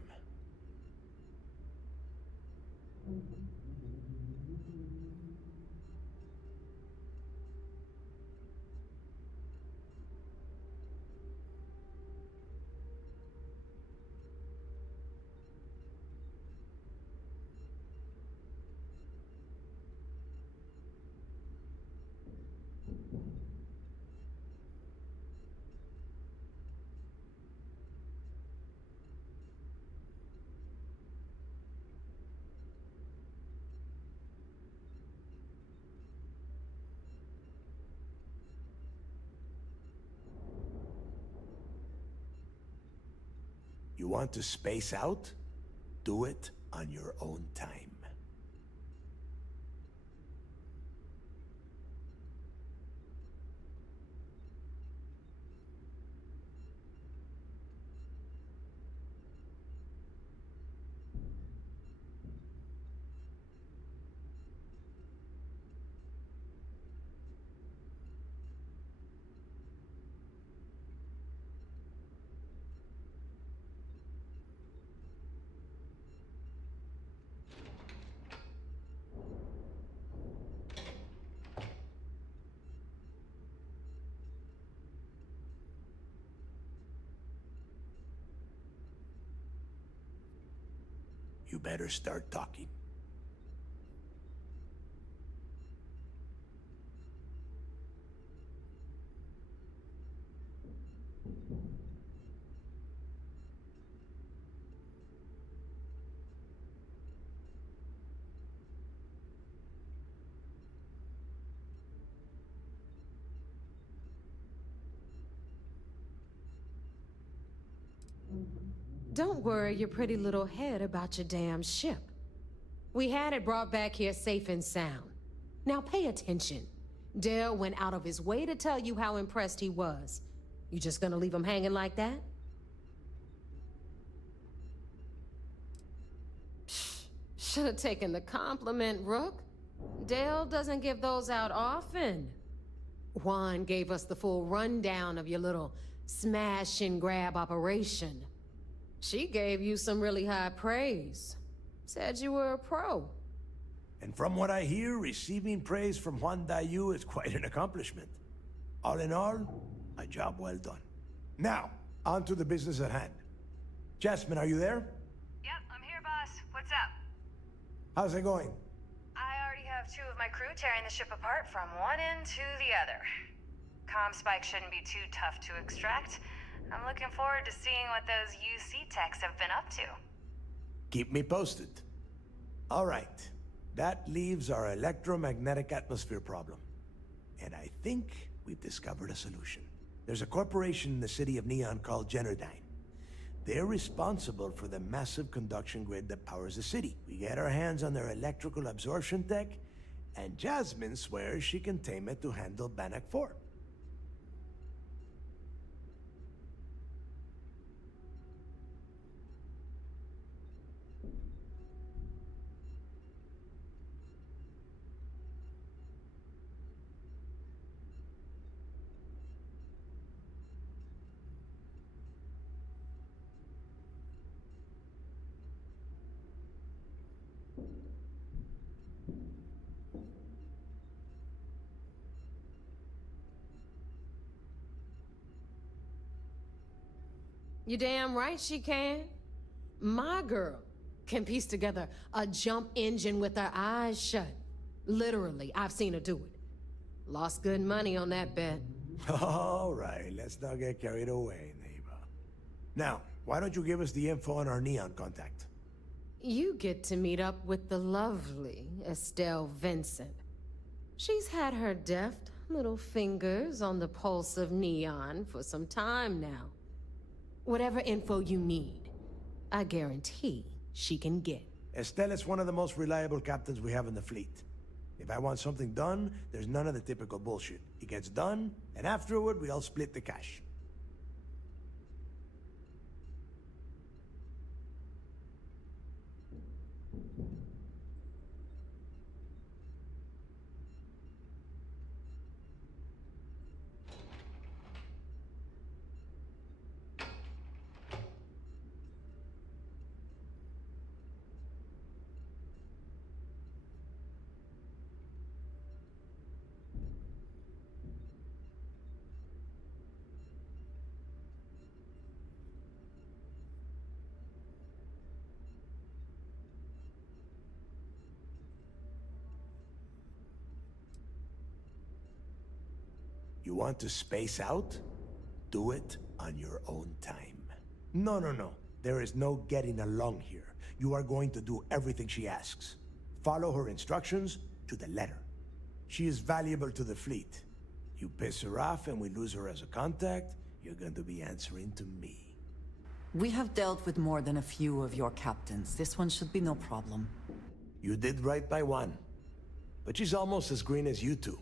You want to space out? Do it on your own time. You better start talking. Don't worry your pretty little head about your damn ship. We had it brought back here safe and sound. Now pay attention. Dale went out of his way to tell you how impressed he was. You just gonna leave him hanging like that? Should have taken the compliment, Rook. Dale doesn't give those out often. Juan gave us the full rundown of your little smash and grab operation. She gave you some really high praise. Said you were a pro. And from what I hear, receiving praise from Juan Dayu is quite an accomplishment. All in all, a job well done. Now, on to the business at hand. Jasmine, are you there? Yep, I'm here, boss. What's up? How's it going? I already have 2 of my crew tearing the ship apart from one end to the other. Comm spike shouldn't be too tough to extract. I'm looking forward to seeing what those UC techs have been up to. Keep me posted. All right. That leaves our electromagnetic atmosphere problem. And I think we've discovered a solution. There's a corporation in the city of Neon called Generdyne. They're responsible for the massive conduction grid that powers the city. We get our hands on their electrical absorption tech, and Jasmine swears she can tame it to handle Bannock 4. You damn right she can. My girl can piece together a jump engine with her eyes shut. Literally, I've seen her do it. Lost good money on that bet. All right, let's not get carried away, neighbor. Now, why don't you give us the info on our Neon contact? You get to meet up with the lovely Estelle Vincent. She's had her deft little fingers on the pulse of Neon for some time now. Whatever info you need, I guarantee she can get. Estelle is one of the most reliable captains we have in the fleet. If I want something done, there's none of the typical bullshit. It gets done, and afterward, we all split the cash. You want to space out? Do it on your own time. No, no, no. There is no getting along here. You are going to do everything she asks. Follow her instructions to the letter. She is valuable to the fleet. You piss her off and we lose her as a contact, you're going to be answering to me. We have dealt with more than a few of your captains. This one should be no problem. You did right by one. But she's almost as green as you two.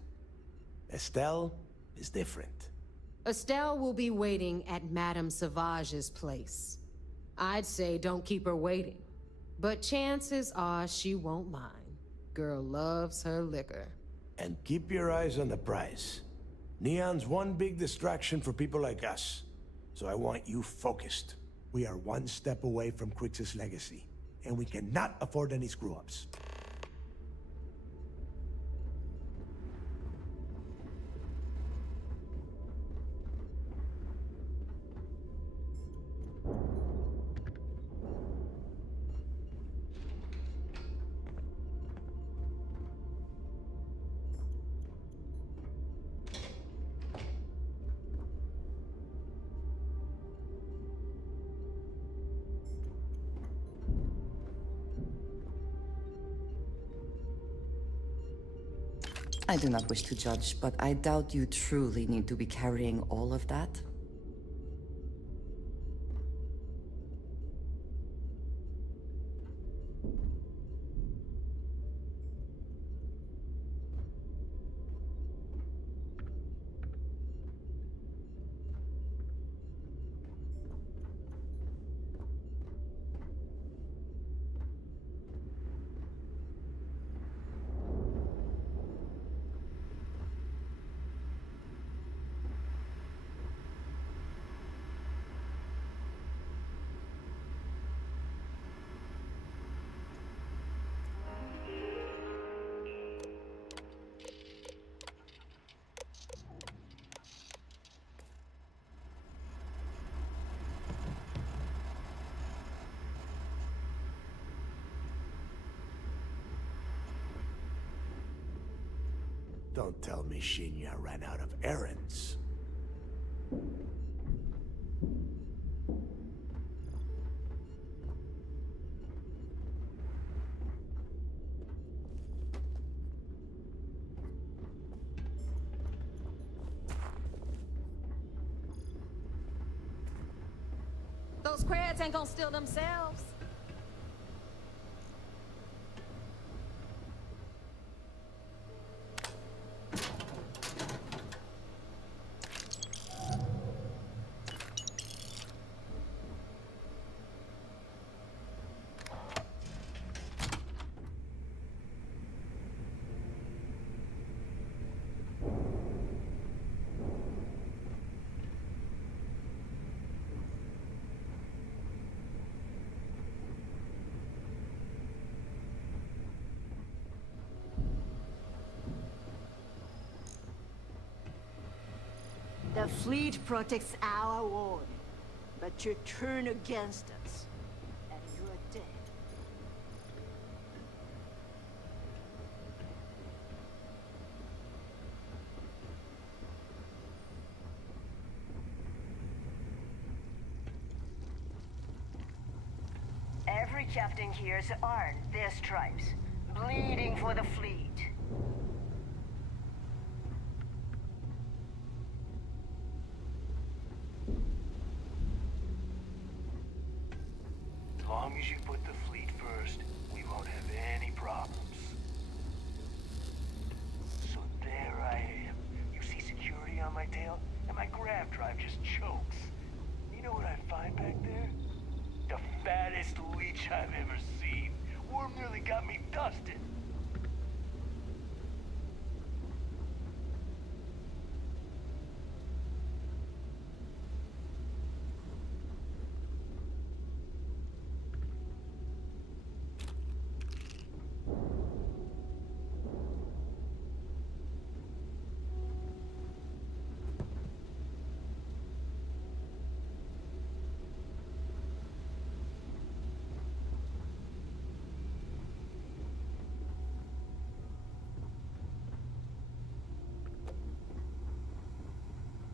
Estelle is different. Estelle will be waiting at Madame Sauvage's place. I'd say don't keep her waiting. But chances are she won't mind. Girl loves her liquor. And keep your eyes on the prize. Neon's one big distraction for people like us. So I want you focused. We are one step away from Crix's legacy. And we cannot afford any screw-ups. I do not wish to judge, but I doubt you truly need to be carrying all of that. Don't tell me Shinya ran out of errands. Those crabs ain't gonna steal themselves. The fleet protects our world, but you turn against us, and you're dead. Every captain here's earned their stripes, bleeding for the fleet. As long as you put the fleet first, we won't have any problems. So there I am. You see security on my tail, and my grav drive just chokes. You know what I find back there? The fattest leech I've ever seen. Worm nearly got me dusted.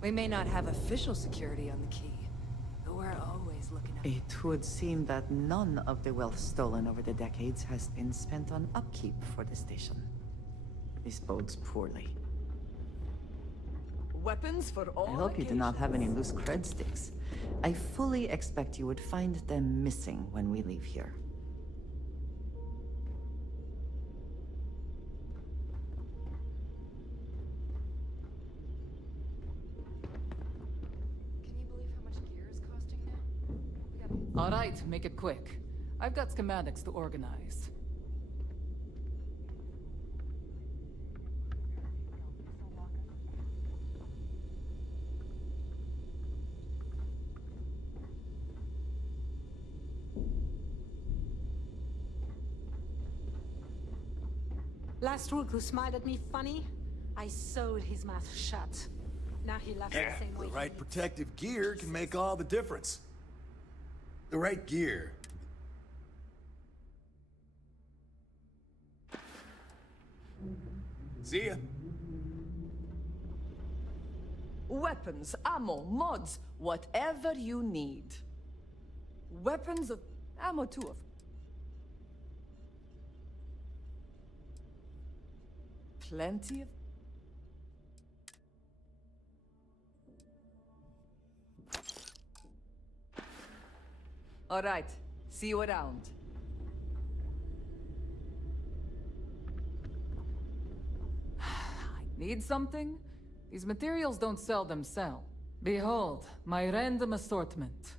We may not have official security on the key, but we're always looking out. It would seem that none of the wealth stolen over the decades has been spent on upkeep for the station. This bodes poorly. Weapons for all I hope you do not have any loose cred sticks. I fully expect you would find them missing when we leave here. All right, make it quick. I've got schematics to organize. Last week who smiled at me funny, I sewed his mouth shut. Now he laughs the same way. The right protective gear can make all the difference. The right gear. See ya. Weapons, ammo, mods, whatever you need. Weapons of ammo too, of plenty of... All right, see you around. Need something? These materials don't sell themselves. Behold, my random assortment.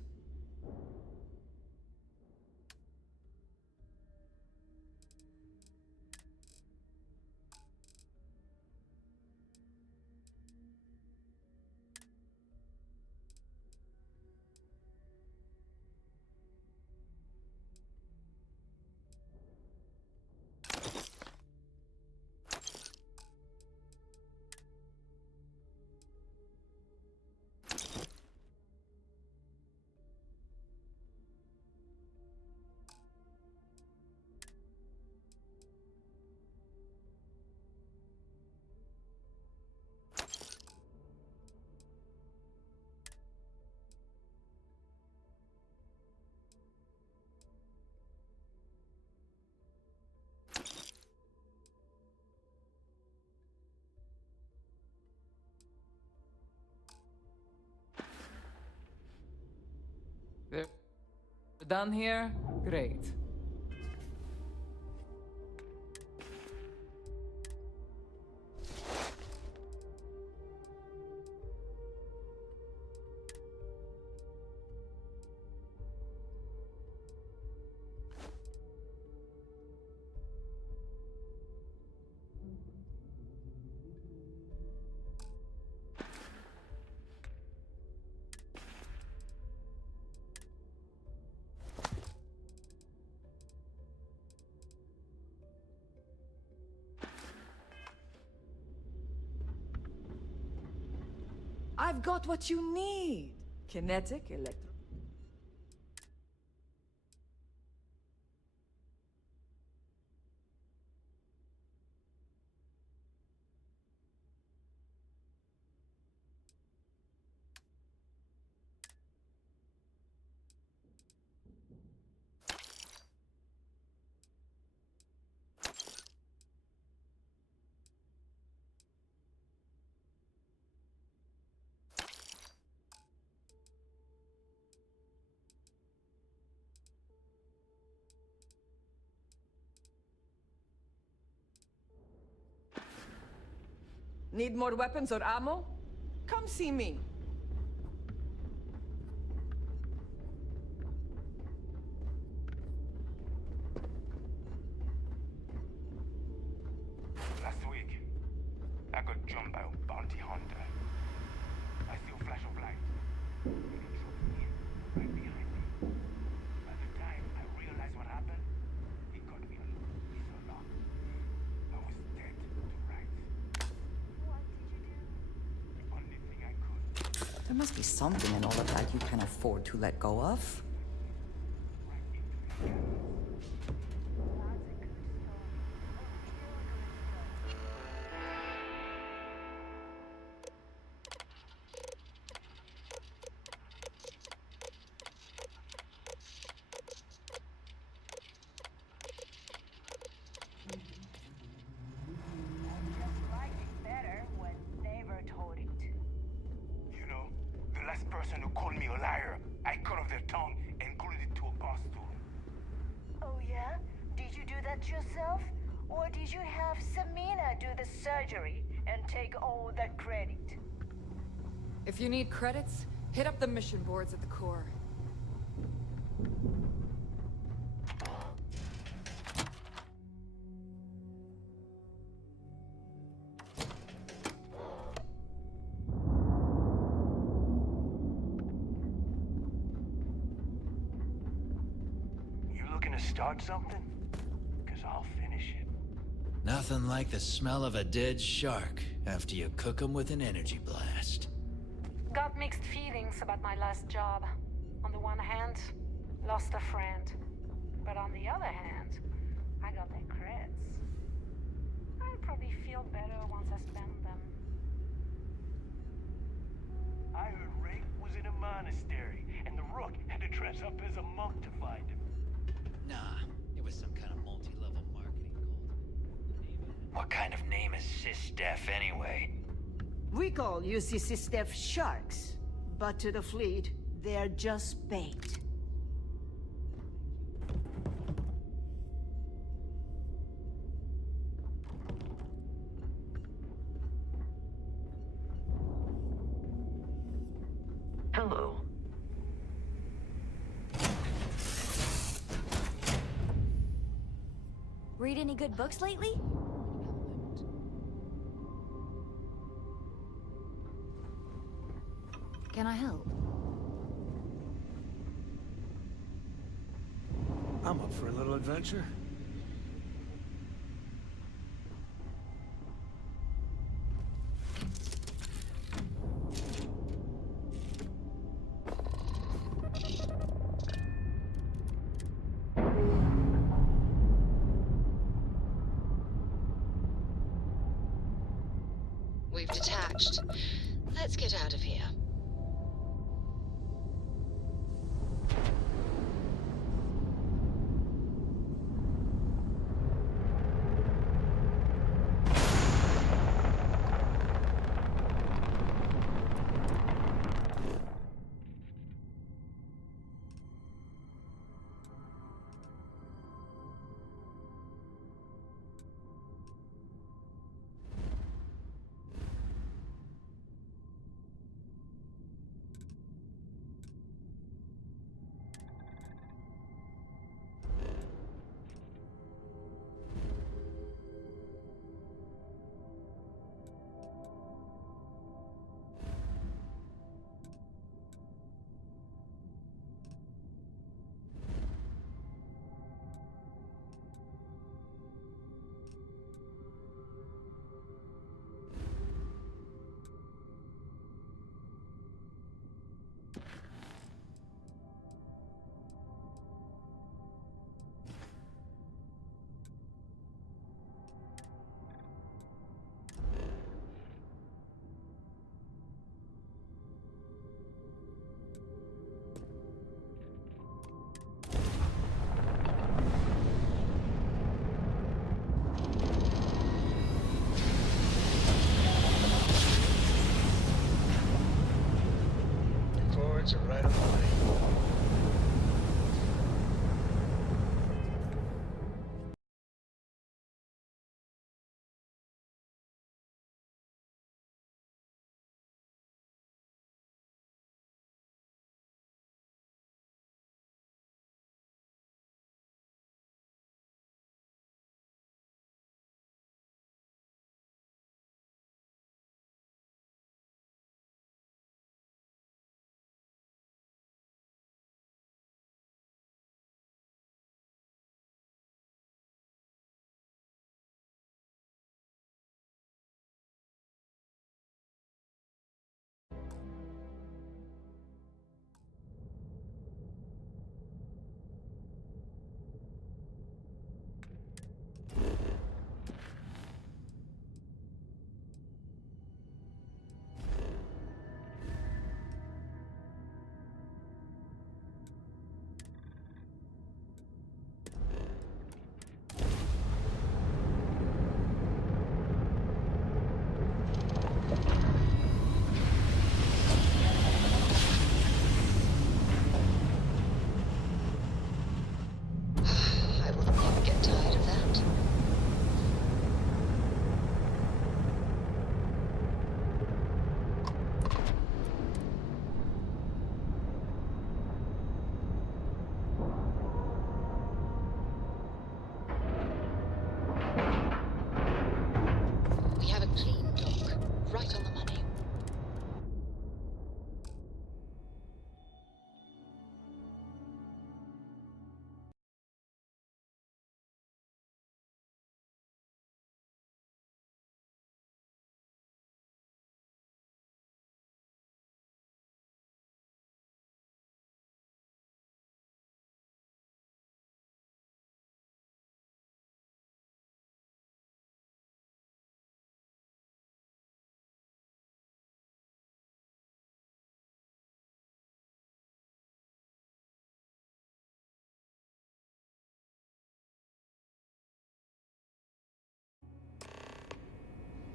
We're done here? Great. I've got what you need. Kinetic, electro... Need more weapons or ammo? Come see me. Last week, I got jumped by a bounty hunter. I see a flash of light. And he dropped in right behind me. By the time I realized what happened, he got me on his lock. I was dead to rights. What did you do? The only thing I could. There must be something in all of that you can afford to let go of. Just liked it better when Never told it to. do that yourself? Or did you have Samina do the surgery and take all that credit? If you need credits, hit up the mission boards at the core. You looking to start something? Because I'll finish it. Nothing like the smell of a dead shark after you cook them with an energy blast. Got mixed feelings about my last job. On the one hand, lost a friend. But on the other hand, I got their creds. I'll probably feel better once I spend them. I heard Ray was in a monastery, and the Rook had to dress up as a monk to find him. Nah, it was some kind of multi-level marketing cult. What kind of name is Sistef anyway? We call UCC sharks, but to the fleet, they're just bait. Hello. Read any good books lately? Can I help? I'm up for a little adventure. We've detached. Let's get out of here.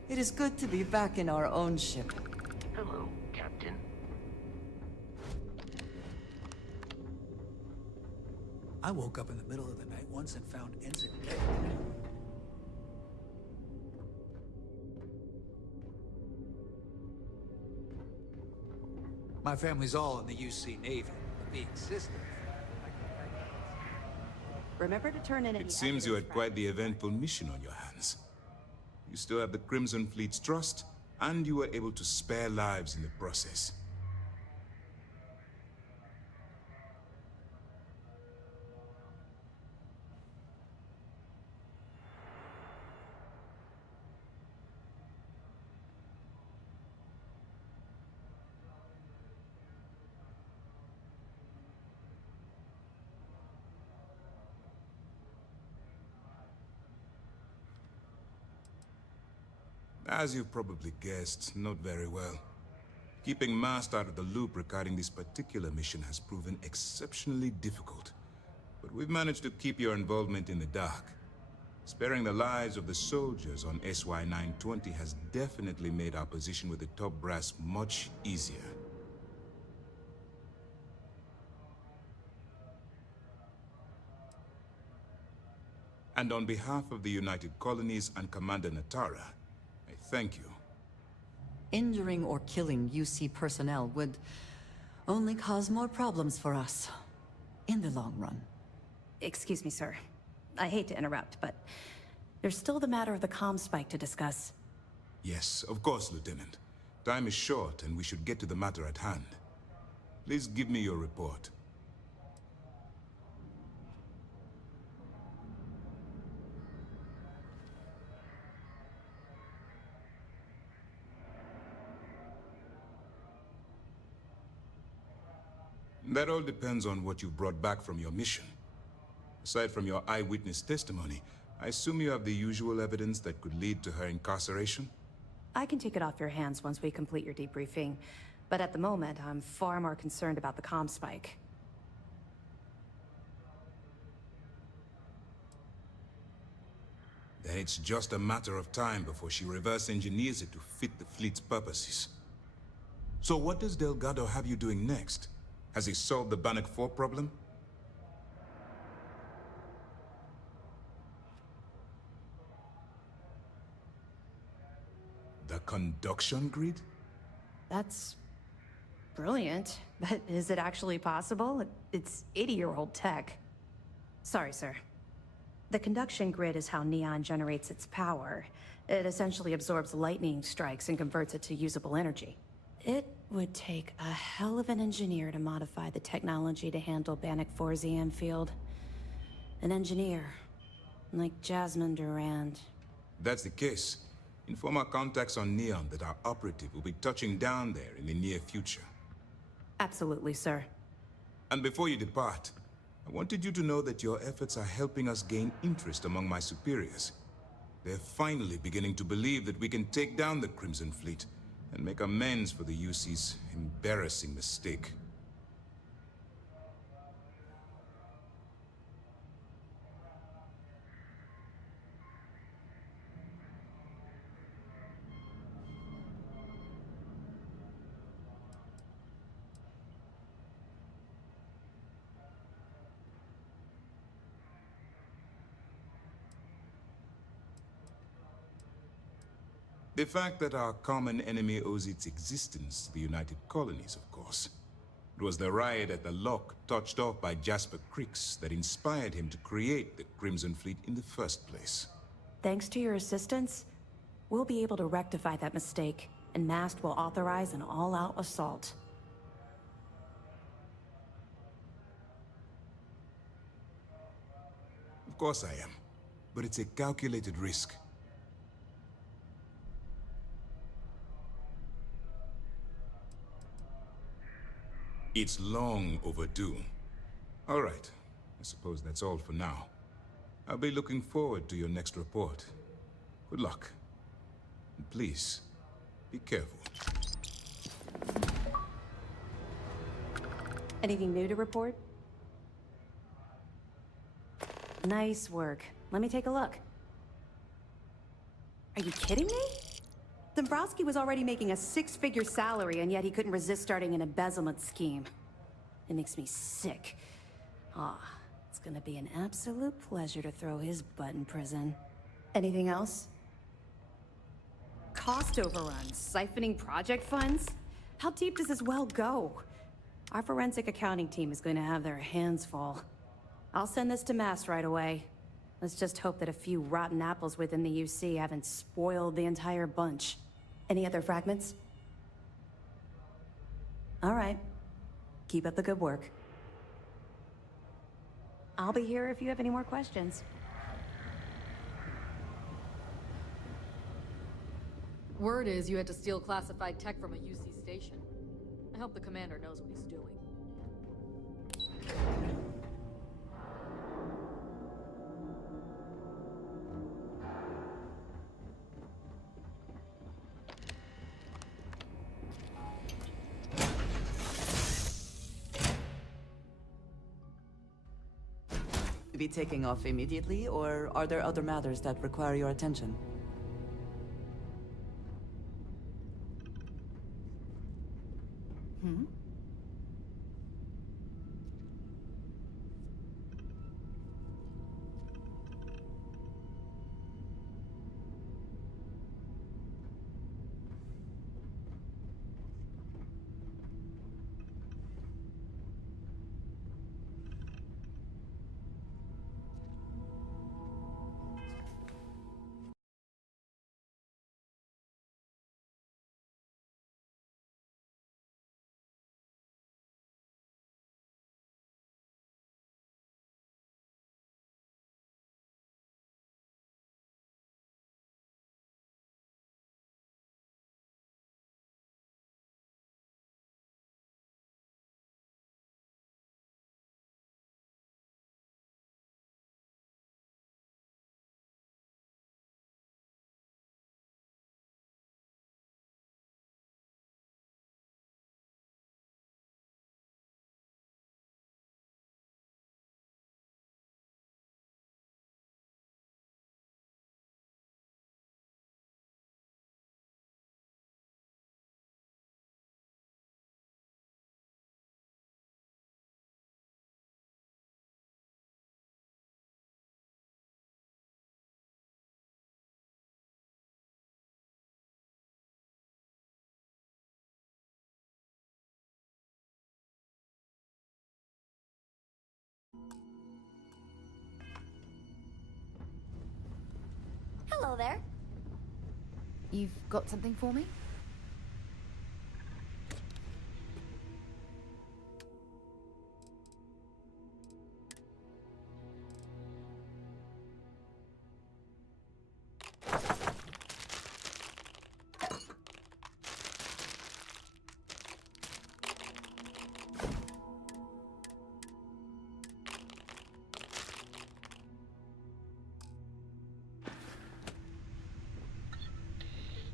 It is good to be back in our own ship. Hello, Captain. I woke up in the middle of the night once and found Ensign dead. My family's all in the UC Navy, but being sisters. Remember to turn in any It seems you had quite the eventful mission on your hands. You still have the Crimson Fleet's trust, and you were able to spare lives in the process. As you've probably guessed, not very well. Keeping Mast out of the loop regarding this particular mission has proven exceptionally difficult. But we've managed to keep your involvement in the dark. Sparing the lives of the soldiers on SY-920 has definitely made our position with the top brass much easier. And on behalf of the United Colonies and Commander Natara, I thank you. Injuring or killing UC personnel would only cause more problems for us in the long run. Excuse me, sir. I hate to interrupt, but there's still the matter of the comm spike to discuss. Yes, of course, Lieutenant. Time is short, and we should get to the matter at hand. Please give me your report. That all depends on what you brought back from your mission. Aside from your eyewitness testimony, I assume you have the usual evidence that could lead to her incarceration? I can take it off your hands once we complete your debriefing, but at the moment, I'm far more concerned about the comm spike. Then it's just a matter of time before she reverse engineers it to fit the fleet's purposes. So what does Delgado have you doing next? Has he solved the Bannock 4 problem? The conduction grid? That's brilliant, but is it actually possible? It's 80-year-old tech. Sorry, sir. The conduction grid is how Neon generates its power. It essentially absorbs lightning strikes and converts it to usable energy. It would take a hell of an engineer to modify the technology to handle Bannock 4's EM field. An engineer, like Jasmine Durand. That's the case. Inform our contacts on Neon that our operative will be touching down there in the near future. Absolutely, sir. And before you depart, I wanted you to know that your efforts are helping us gain interest among my superiors. They're finally beginning to believe that we can take down the Crimson Fleet and make amends for the UC's embarrassing mistake. The fact that our common enemy owes its existence to the United Colonies, of course. It was the riot at the Lock, touched off by Jasper Creeks, that inspired him to create the Crimson Fleet in the first place. Thanks to your assistance, we'll be able to rectify that mistake, and Mast will authorize an all-out assault. Of course I am, but it's a calculated risk. It's long overdue. All right. I suppose that's all for now. I'll be looking forward to your next report. Good luck. And please, be careful. Anything new to report? Nice work. Let me take a look. Are you kidding me? Dombrowski was already making a six-figure salary, and yet he couldn't resist starting an embezzlement scheme. It makes me sick. Ah, it's gonna be an absolute pleasure to throw his butt in prison. Anything else? Cost overruns, siphoning project funds? How deep does this well go? Our forensic accounting team is going to have their hands full. I'll send this to Mass right away. Let's just hope that a few rotten apples within the UC haven't spoiled the entire bunch. Any other fragments? All right. Keep up the good work. I'll be here if you have any more questions. Word is you had to steal classified tech from a UC station. I hope the commander knows what he's doing. Be taking off immediately, or are there other matters that require your attention? Hmm? Hello there. You've got something for me?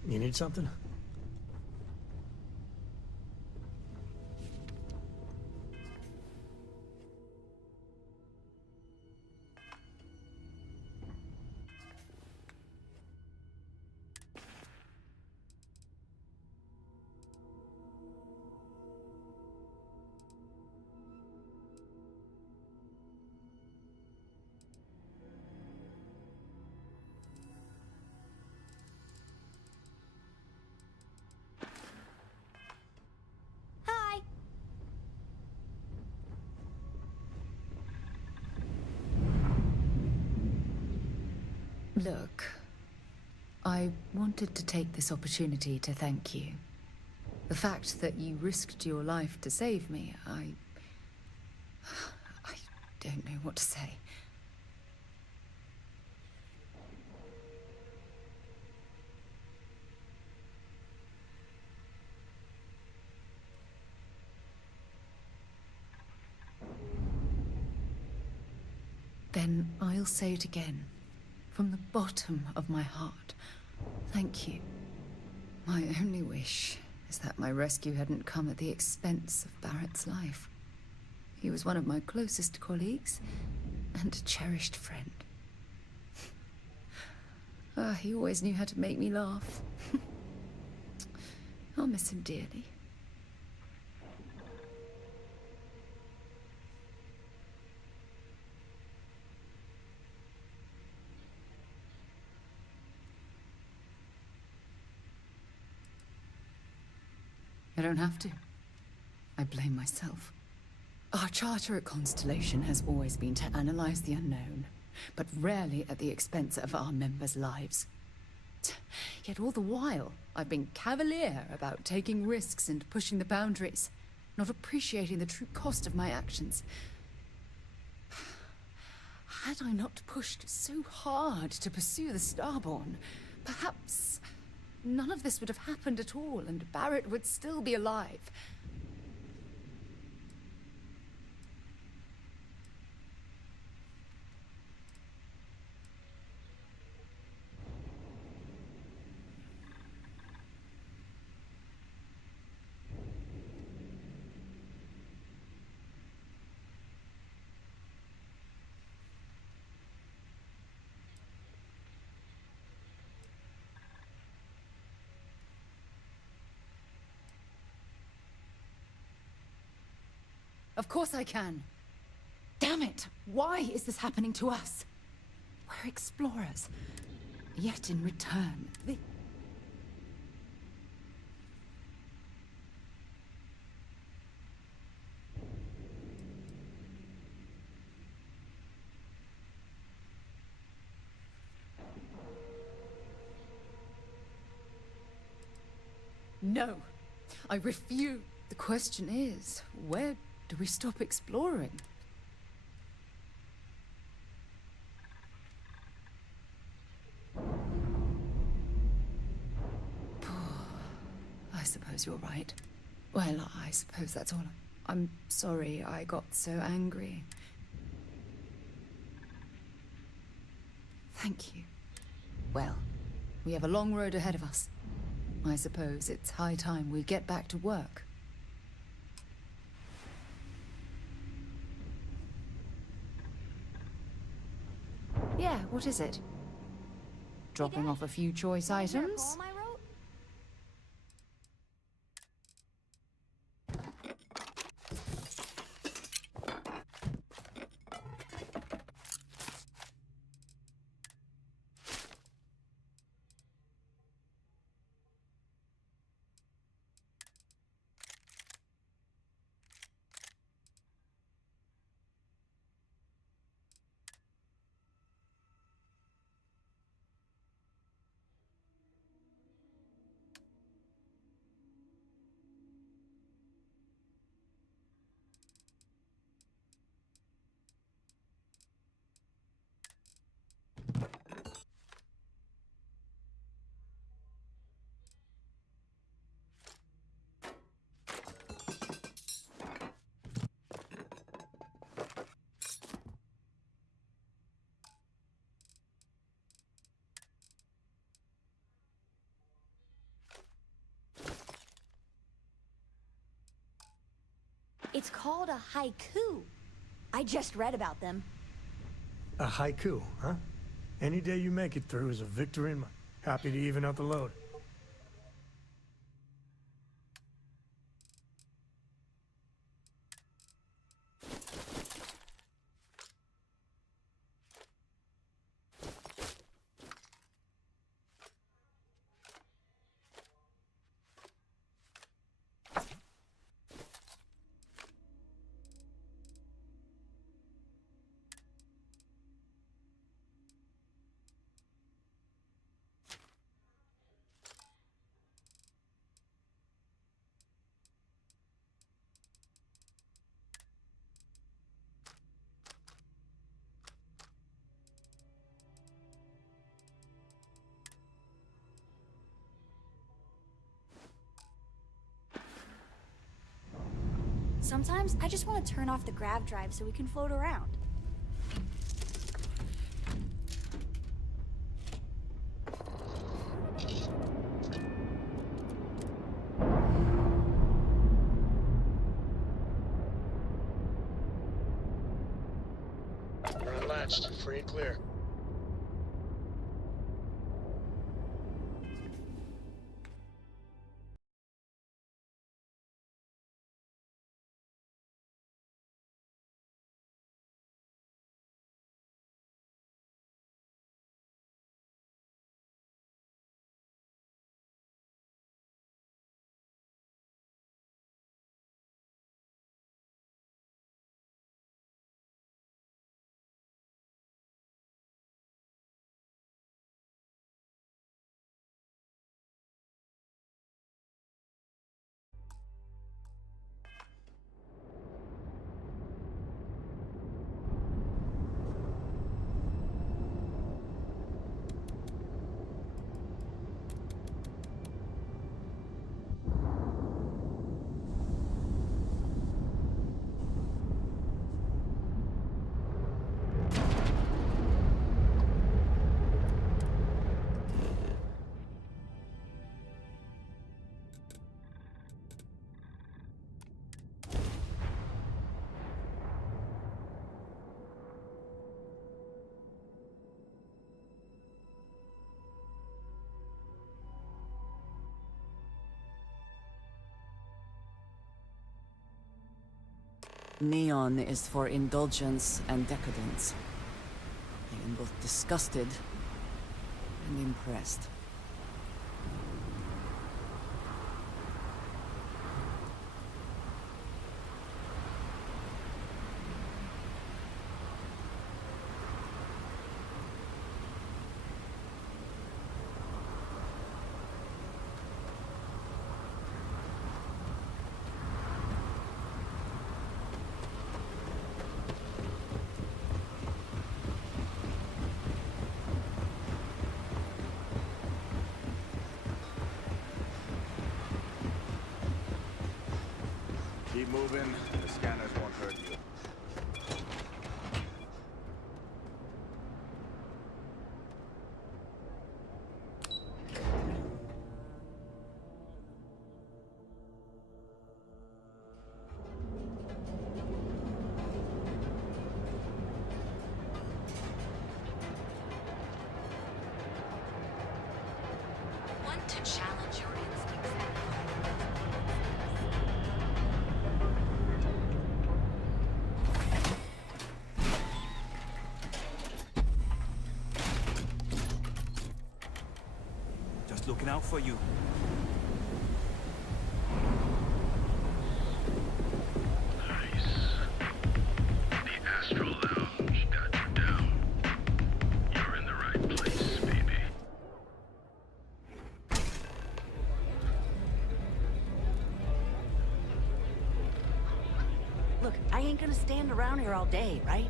You need something? Look, I wanted to take this opportunity to thank you. The fact that you risked your life to save me, I don't know what to say. Then I'll say it again. From the bottom of my heart, thank you. My only wish is that my rescue hadn't come at the expense of Barrett's life. He was one of my closest colleagues and a cherished friend. He always knew how to make me laugh. I'll miss him dearly. I don't have to. I blame myself. Our charter at Constellation has always been to analyze the unknown, but rarely at the expense of our members' lives. Yet all the while, I've been cavalier about taking risks and pushing the boundaries, not appreciating the true cost of my actions. Had I not pushed so hard to pursue the Starborn, perhaps none of this would have happened at all, and Barrett would still be alive. Of course I can. Damn it! Why is this happening to us? We're explorers. Yet in return, No, I refuse. The question is, where do we stop exploring? I suppose you're right. Well, I suppose that's all. I'm sorry I got so angry. Thank you. Well, we have a long road ahead of us. I suppose it's high time we get back to work. Yeah, what is it? Dropping off a few choice items? It's called a haiku. I just read about them. A haiku, huh? Any day you make it through is a victory in my... Happy to even out the load. Sometimes I just want to turn off the grav drive so we can float around. We're unlatched, free and clear. Neon is for indulgence and decadence. I am both disgusted and impressed. Keep moving. The scanners won't hurt you. Want to challenge your instincts? Just looking out for you. The Astral Lounge got you down. You're in the right place, baby. Look, I ain't gonna stand around here all day, right?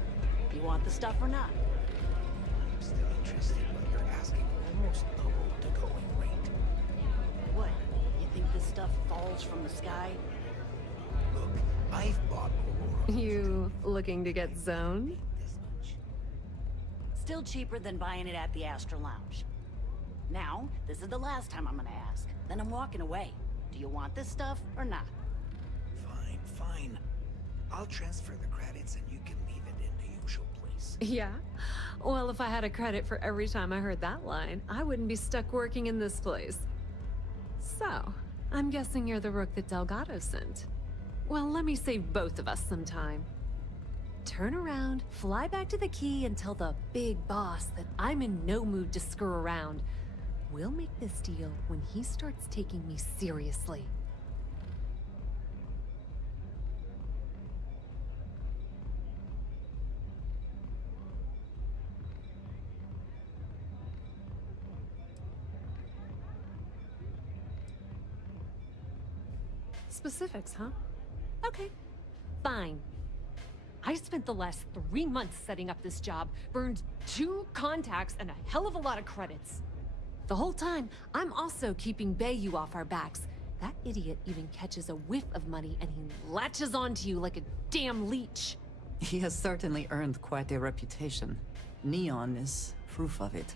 You want the stuff or not? I'm still interested, but you're asking almost double the going rate. What? You think this stuff falls from the sky? Look, I've bought Aurora. You looking to get zoned? This much. Still cheaper than buying it at the Astral Lounge. Now, this is the last time I'm gonna ask. Then I'm walking away. Do you want this stuff or not? Fine, fine. I'll transfer the credits and you can leave it in the usual place. Yeah? Well, if I had a credit for every time I heard that line, I wouldn't be stuck working in this place. So, I'm guessing you're the rook that Delgado sent. Well, let me save both of us some time. Turn around, fly back to the key, and tell the big boss that I'm in no mood to screw around. We'll make this deal when he starts taking me seriously. Specifics, huh? Okay, fine. I spent the last 3 months setting up this job, burned 2 contacts and a hell of a lot of credits. The whole time, I'm also keeping Bayou off our backs. That idiot even catches a whiff of money and he latches onto you like a damn leech. He has certainly earned quite a reputation. Neon is proof of it.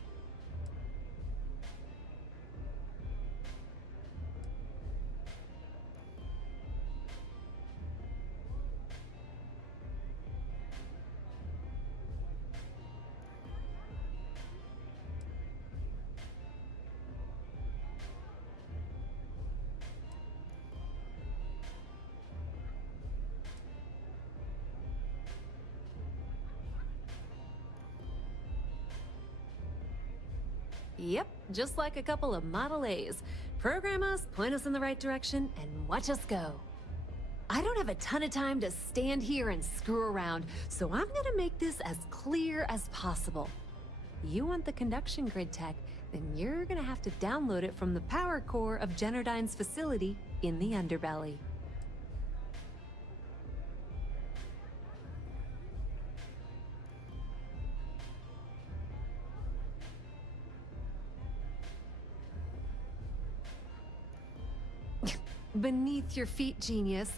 Yep, just like a couple of Model A's. Program us, point us in the right direction, and watch us go. I don't have a ton of time to stand here and screw around, so I'm gonna make this as clear as possible. You want the conduction grid tech, then you're gonna have to download it from the power core of Generdyne's facility in the underbelly. Beneath your feet, genius.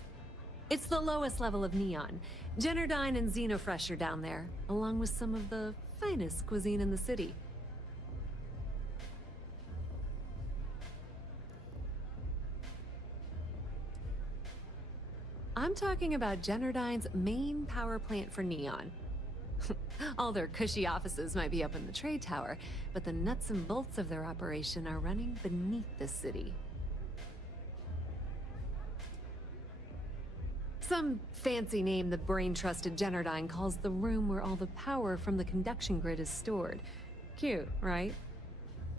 It's the lowest level of Neon. Generdyne and Xenofresh are down there, along with some of the finest cuisine in the city. I'm talking about Generdyne's main power plant for Neon. All their cushy offices might be up in the trade tower, but the nuts and bolts of their operation are running beneath the city. Some fancy name the brain-trusted Generdyne calls the room where all the power from the conduction grid is stored. Cute, right?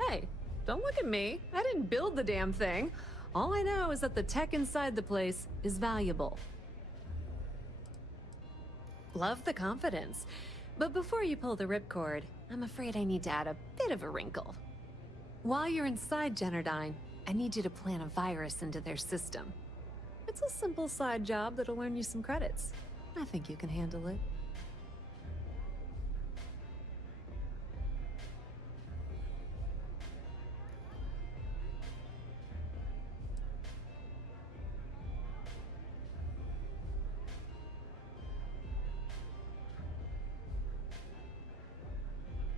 Hey, don't look at me. I didn't build the damn thing. All I know is that the tech inside the place is valuable. Love the confidence. But before you pull the ripcord, I'm afraid I need to add a bit of a wrinkle. While you're inside Generdyne, I need you to plant a virus into their system. It's a simple side job that'll earn you some credits. I think you can handle it.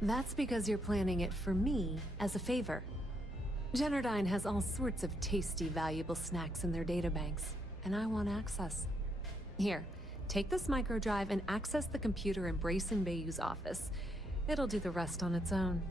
That's because you're planning it for me as a favor. Generdyne has all sorts of tasty, valuable snacks in their databanks, and I want access. Here, take this microdrive and access the computer in Brayson Bayou's office. It'll do the rest on its own.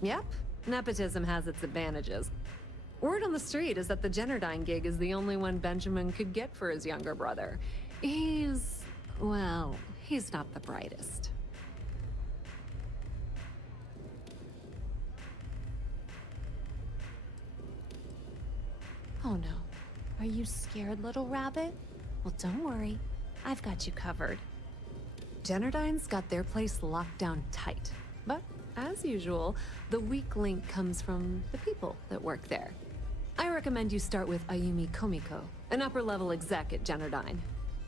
Yep, nepotism has its advantages. Word on the street is that the Generdyne gig is the only one Benjamin could get for his younger brother. Well, he's not the brightest. Oh no. Are you scared, little rabbit? Well, don't worry. I've got you covered. Generdyne's got their place locked down tight. But, as usual, the weak link comes from the people that work there. I recommend you start with Ayumi Komiko, an upper-level exec at Generdyne.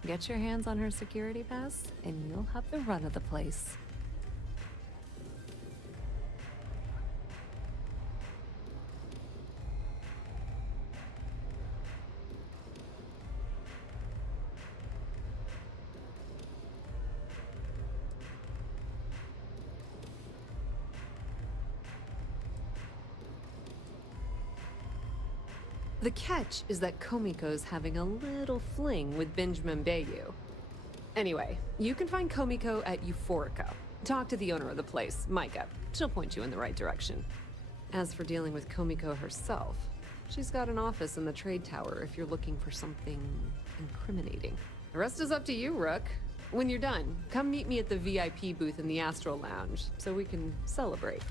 Get your hands on her security pass, and you'll have the run of the place. The catch is that Komiko's having a little fling with Benjamin Bayou. Anyway, you can find Komiko at Euphorica. Talk to the owner of the place, Micah. She'll point you in the right direction. As for dealing with Komiko herself, she's got an office in the trade tower if you're looking for something incriminating. The rest is up to you, Rook. When you're done, come meet me at the VIP booth in the Astral Lounge so we can celebrate.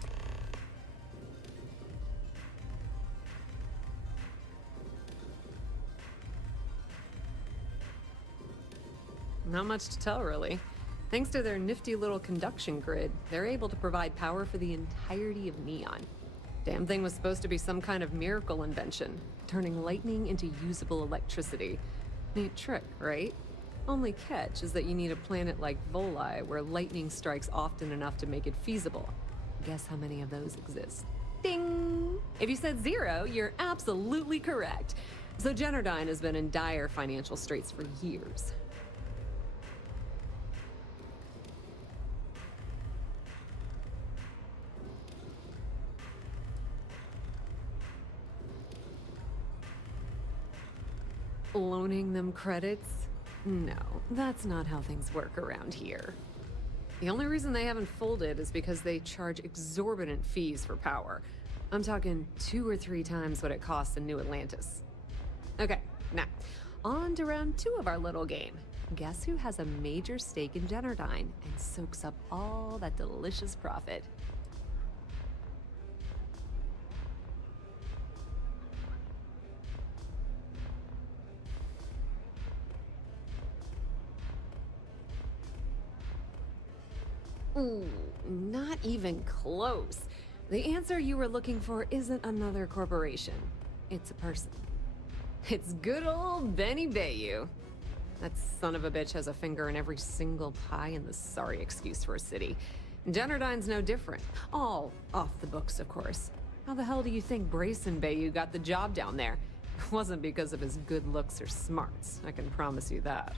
Not much to tell, really. Thanks to their nifty little conduction grid, they're able to provide power for the entirety of Neon. Damn thing was supposed to be some kind of miracle invention, turning lightning into usable electricity. Neat trick, right? Only catch is that you need a planet like Voli, where lightning strikes often enough to make it feasible. Guess how many of those exist? Ding! If you said 0, you're absolutely correct. So Generdyne has been in dire financial straits for years. Loaning them credits? No, that's not how things work around here. The only reason they haven't folded is because they charge exorbitant fees for power. I'm talking 2 or 3 times what it costs in New Atlantis. Okay, now, on to round 2 of our little game. Guess who has a major stake in Generdyne and soaks up all that delicious profit? Ooh, not even close. The answer you were looking for isn't another corporation. It's a person. It's good old Benny Bayou. That son of a bitch has a finger in every single pie and the sorry excuse for a city. Generdyne's no different. All off the books, of course. How the hell do you think Brayson Bayou got the job down there? It wasn't because of his good looks or smarts, I can promise you that.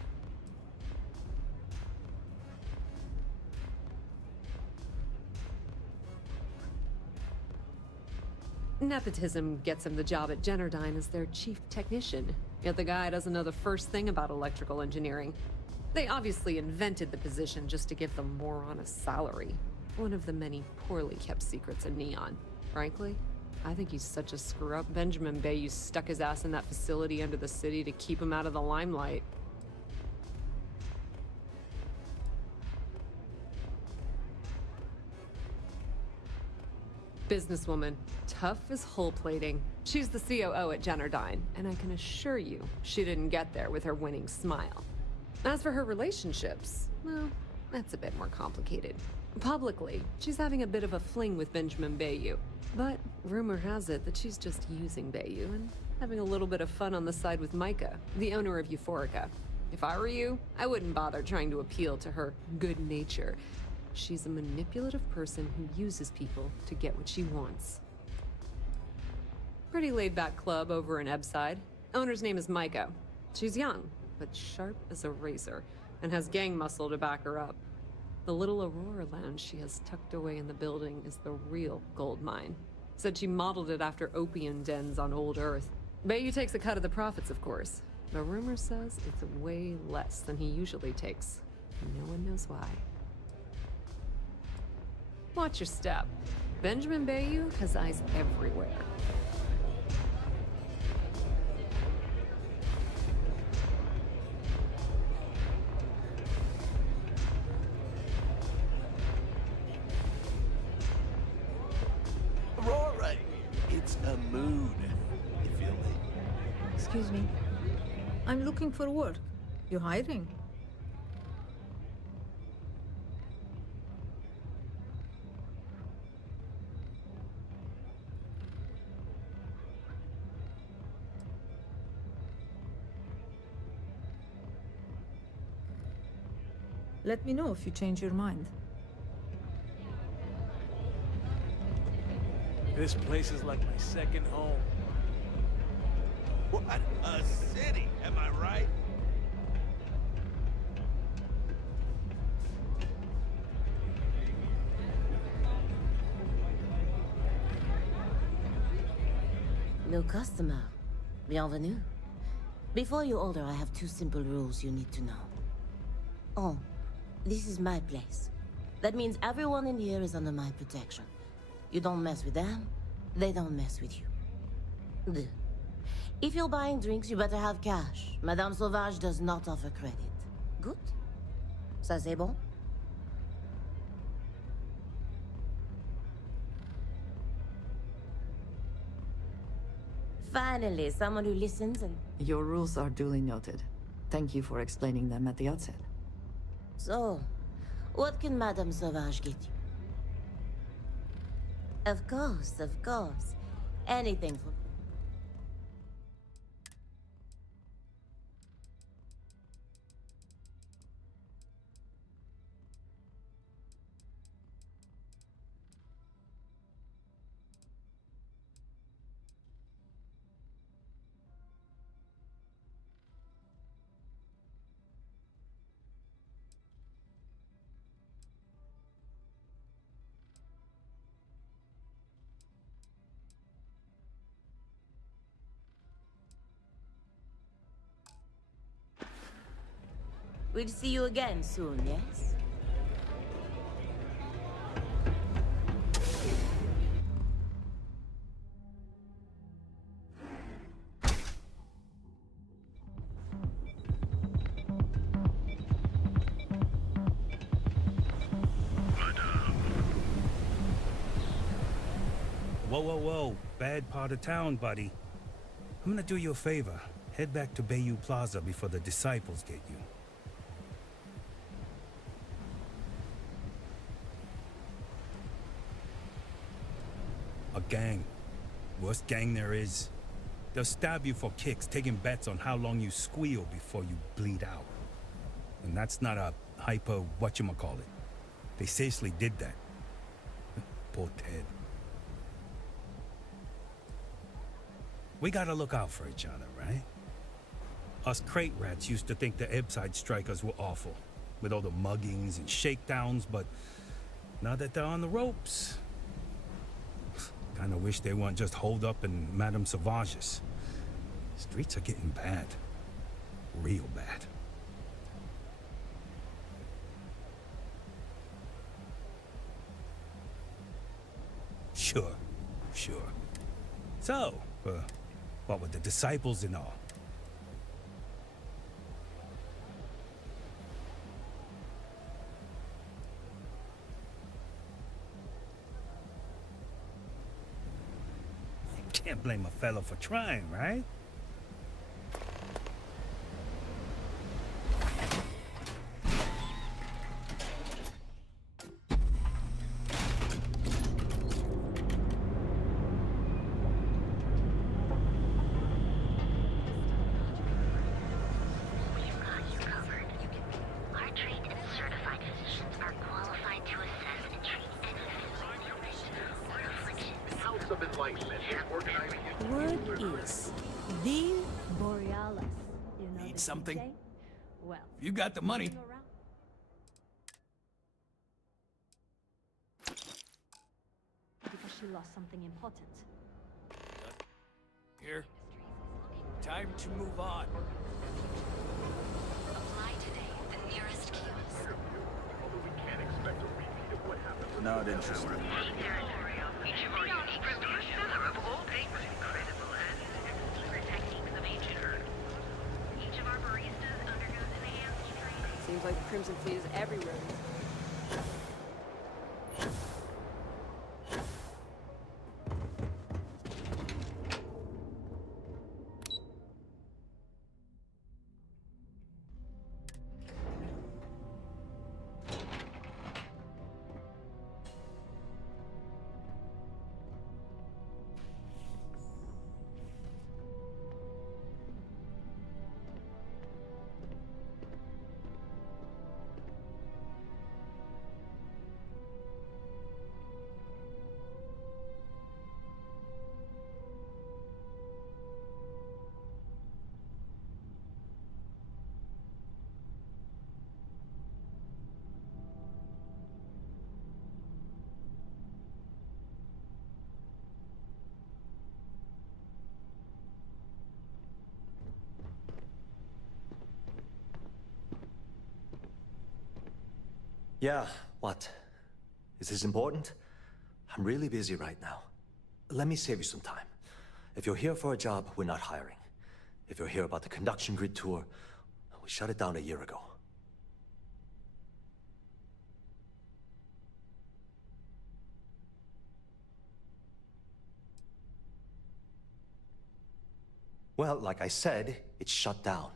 Nepotism gets him the job at Generdyne as their chief technician, yet the guy doesn't know the first thing about electrical engineering. They obviously invented the position just to give them more on a salary. One of the many poorly kept secrets in Neon. Frankly, I think he's such a screw-up. Benjamin Bayou stuck his ass in that facility under the city to keep him out of the limelight. Businesswoman, tough as hull plating. She's the COO at Generdyne, and I can assure you she didn't get there with her winning smile. As for her relationships, well, that's a bit more complicated. Publicly, she's having a bit of a fling with Benjamin Bayou, but rumor has it that she's just using Bayou and having a little bit of fun on the side with Micah, the owner of Euphorica. If I were you, I wouldn't bother trying to appeal to her good nature. She's a manipulative person who uses people to get what she wants. Pretty laid-back club over in Ebbside. Owner's name is Micah. She's young, but sharp as a razor, and has gang muscle to back her up. The little Aurora lounge she has tucked away in the building is the real gold mine. Said she modeled it after opium dens on old Earth. Bayou takes a cut of the profits, of course, but rumor says it's way less than he usually takes. No one knows why. Watch your step. Benjamin Bayou has eyes everywhere. Aurora, it's a mood. You feel me? Excuse me. I'm looking for work. You hiring? Let me know if you change your mind. This place is like my second home. What a city, am I right? New customer. Bienvenue. Before you order, I have two simple rules you need to know. Oh, this is my place. That means everyone in here is under my protection. You don't mess with them, they don't mess with you. Deux. If you're buying drinks, you better have cash. Madame Sauvage does not offer credit. Good? Ça c'est bon? Finally, someone who listens and... Your rules are duly noted. Thank you for explaining them at the outset. So, what can Madame Sauvage get you? Of course, of course. Anything for... We'll see you again soon, yes? Whoa, whoa, whoa. Bad part of town, buddy. I'm gonna do you a favor. Head back to Bayou Plaza before the disciples get you. A gang. Worst gang there is. They'll stab you for kicks, taking bets on how long you squeal before you bleed out. And that's not a hyper whatchamacallit. They seriously did that. Poor Ted. We gotta look out for each other, right? Us crate rats used to think the Ebbside strikers were awful, with all the muggings and shakedowns, but now that they're on the ropes, Kinda wish they weren't just holed up in Madame Sauvage's. Streets are getting bad. Real bad. Sure. So, what with the disciples and all? Can't blame a fellow for trying, right? Something? Well, you got the money. Because she lost something important. Here. Time to move on. Apply today at the nearest kiosk. Not interested. Each of our unique bestseller of all things incredible and secret techniques of ancient herbs. Each of our baristas undergoes enhanced training. Seems like the Crimson Fleet is everywhere. Yeah, what? Is this important? I'm really busy right now. Let me save you some time. If you're here for a job, we're not hiring. If you're here about the conduction grid tour, we shut it down a year ago. Well, like I said, it's shut down.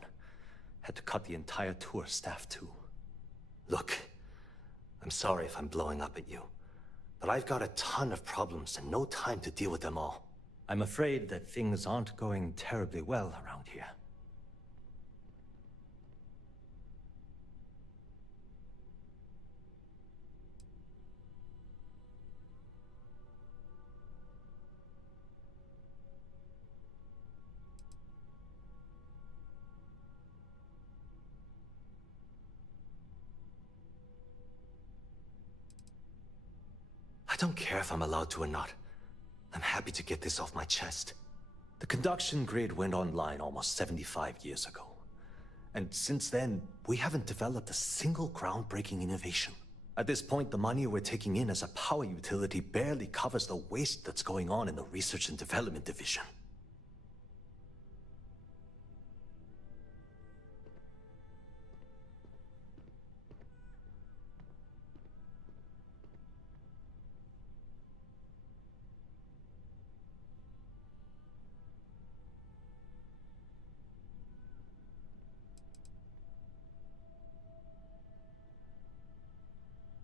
Had to cut the entire tour staff too. Look, I'm sorry if I'm blowing up at you, but I've got a ton of problems and no time to deal with them all. I'm afraid that things aren't going terribly well around here. I don't care if I'm allowed to or not. I'm happy to get this off my chest. The conduction grid went online almost 75 years ago. And since then, we haven't developed a single groundbreaking innovation. At this point, the money we're taking in as a power utility barely covers the waste that's going on in the research and development division.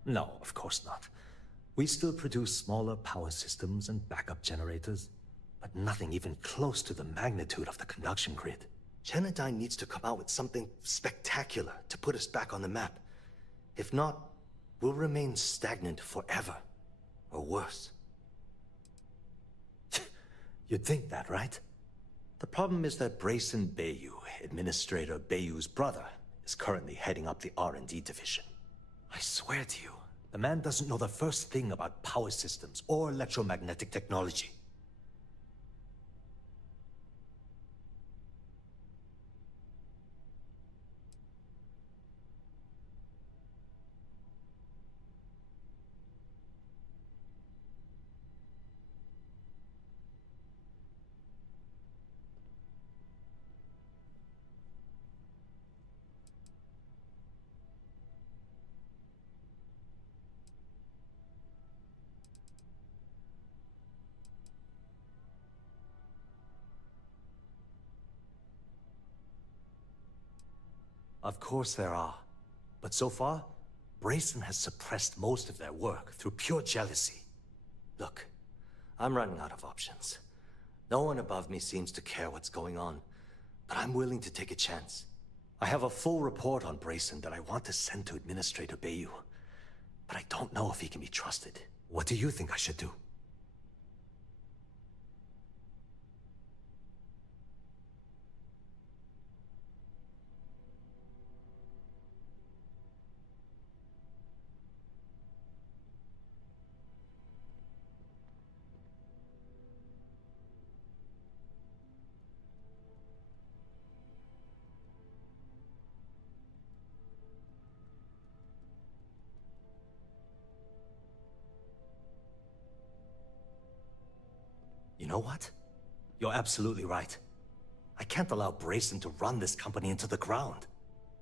No, of course not. We still produce smaller power systems and backup generators, but nothing even close to the magnitude of the conduction grid. Genodyne needs to come out with something spectacular to put us back on the map. If not, we'll remain stagnant forever, or worse. You'd think that, right? The problem is that Brayson Bayou, Administrator Bayou's brother, is currently heading up the R&D division. I swear to you, The man doesn't know the first thing about power systems or electromagnetic technology. Of course there are. But so far, Brayson has suppressed most of their work through pure jealousy. Look, I'm running out of options. No one above me seems to care what's going on, but I'm willing to take a chance. I have a full report on Brayson that I want to send to Administrator Bayou, but I don't know if he can be trusted. What do you think I should do? You know what? You're absolutely right. I can't allow Brayson to run this company into the ground.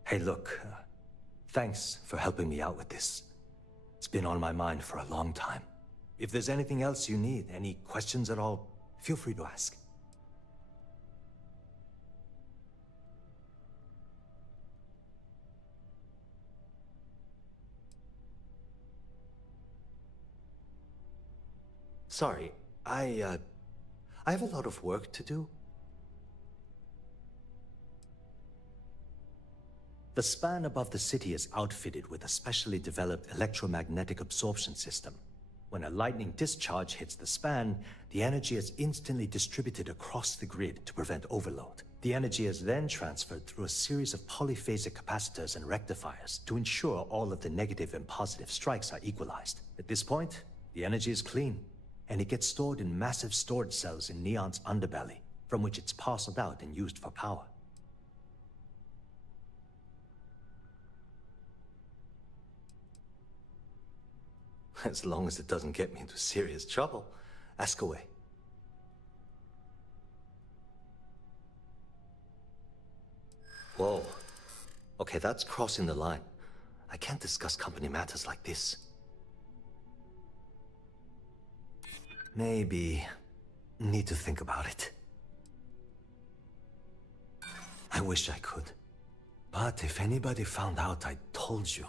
Hey, look, thanks for helping me out with this. It's been on my mind for a long time. If there's anything else you need, any questions at all, feel free to ask. Sorry, I have a lot of work to do. The span above the city is outfitted with a specially developed electromagnetic absorption system. When a lightning discharge hits the span, the energy is instantly distributed across the grid to prevent overload. The energy is then transferred through a series of polyphasic capacitors and rectifiers to ensure all of the negative and positive strikes are equalized. At this point, the energy is clean, and it gets stored in massive storage cells in Neon's underbelly, from which it's parceled out and used for power. As long as it doesn't get me into serious trouble, ask away. Whoa. Okay, that's crossing the line. I can't discuss company matters like this. Maybe need to think about it. I wish I could. But if anybody found out I told you...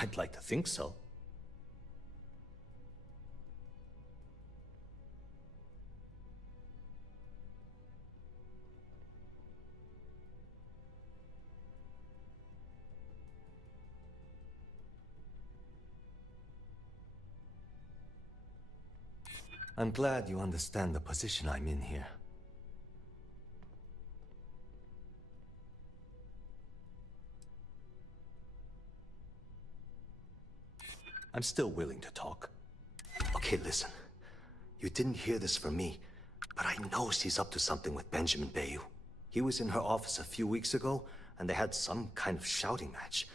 I'd like to think so. I'm glad you understand the position I'm in here. I'm still willing to talk. Okay, listen. You didn't hear this from me, but I know she's up to something with Benjamin Bayou. He was in her office a few weeks ago, and they had some kind of shouting match.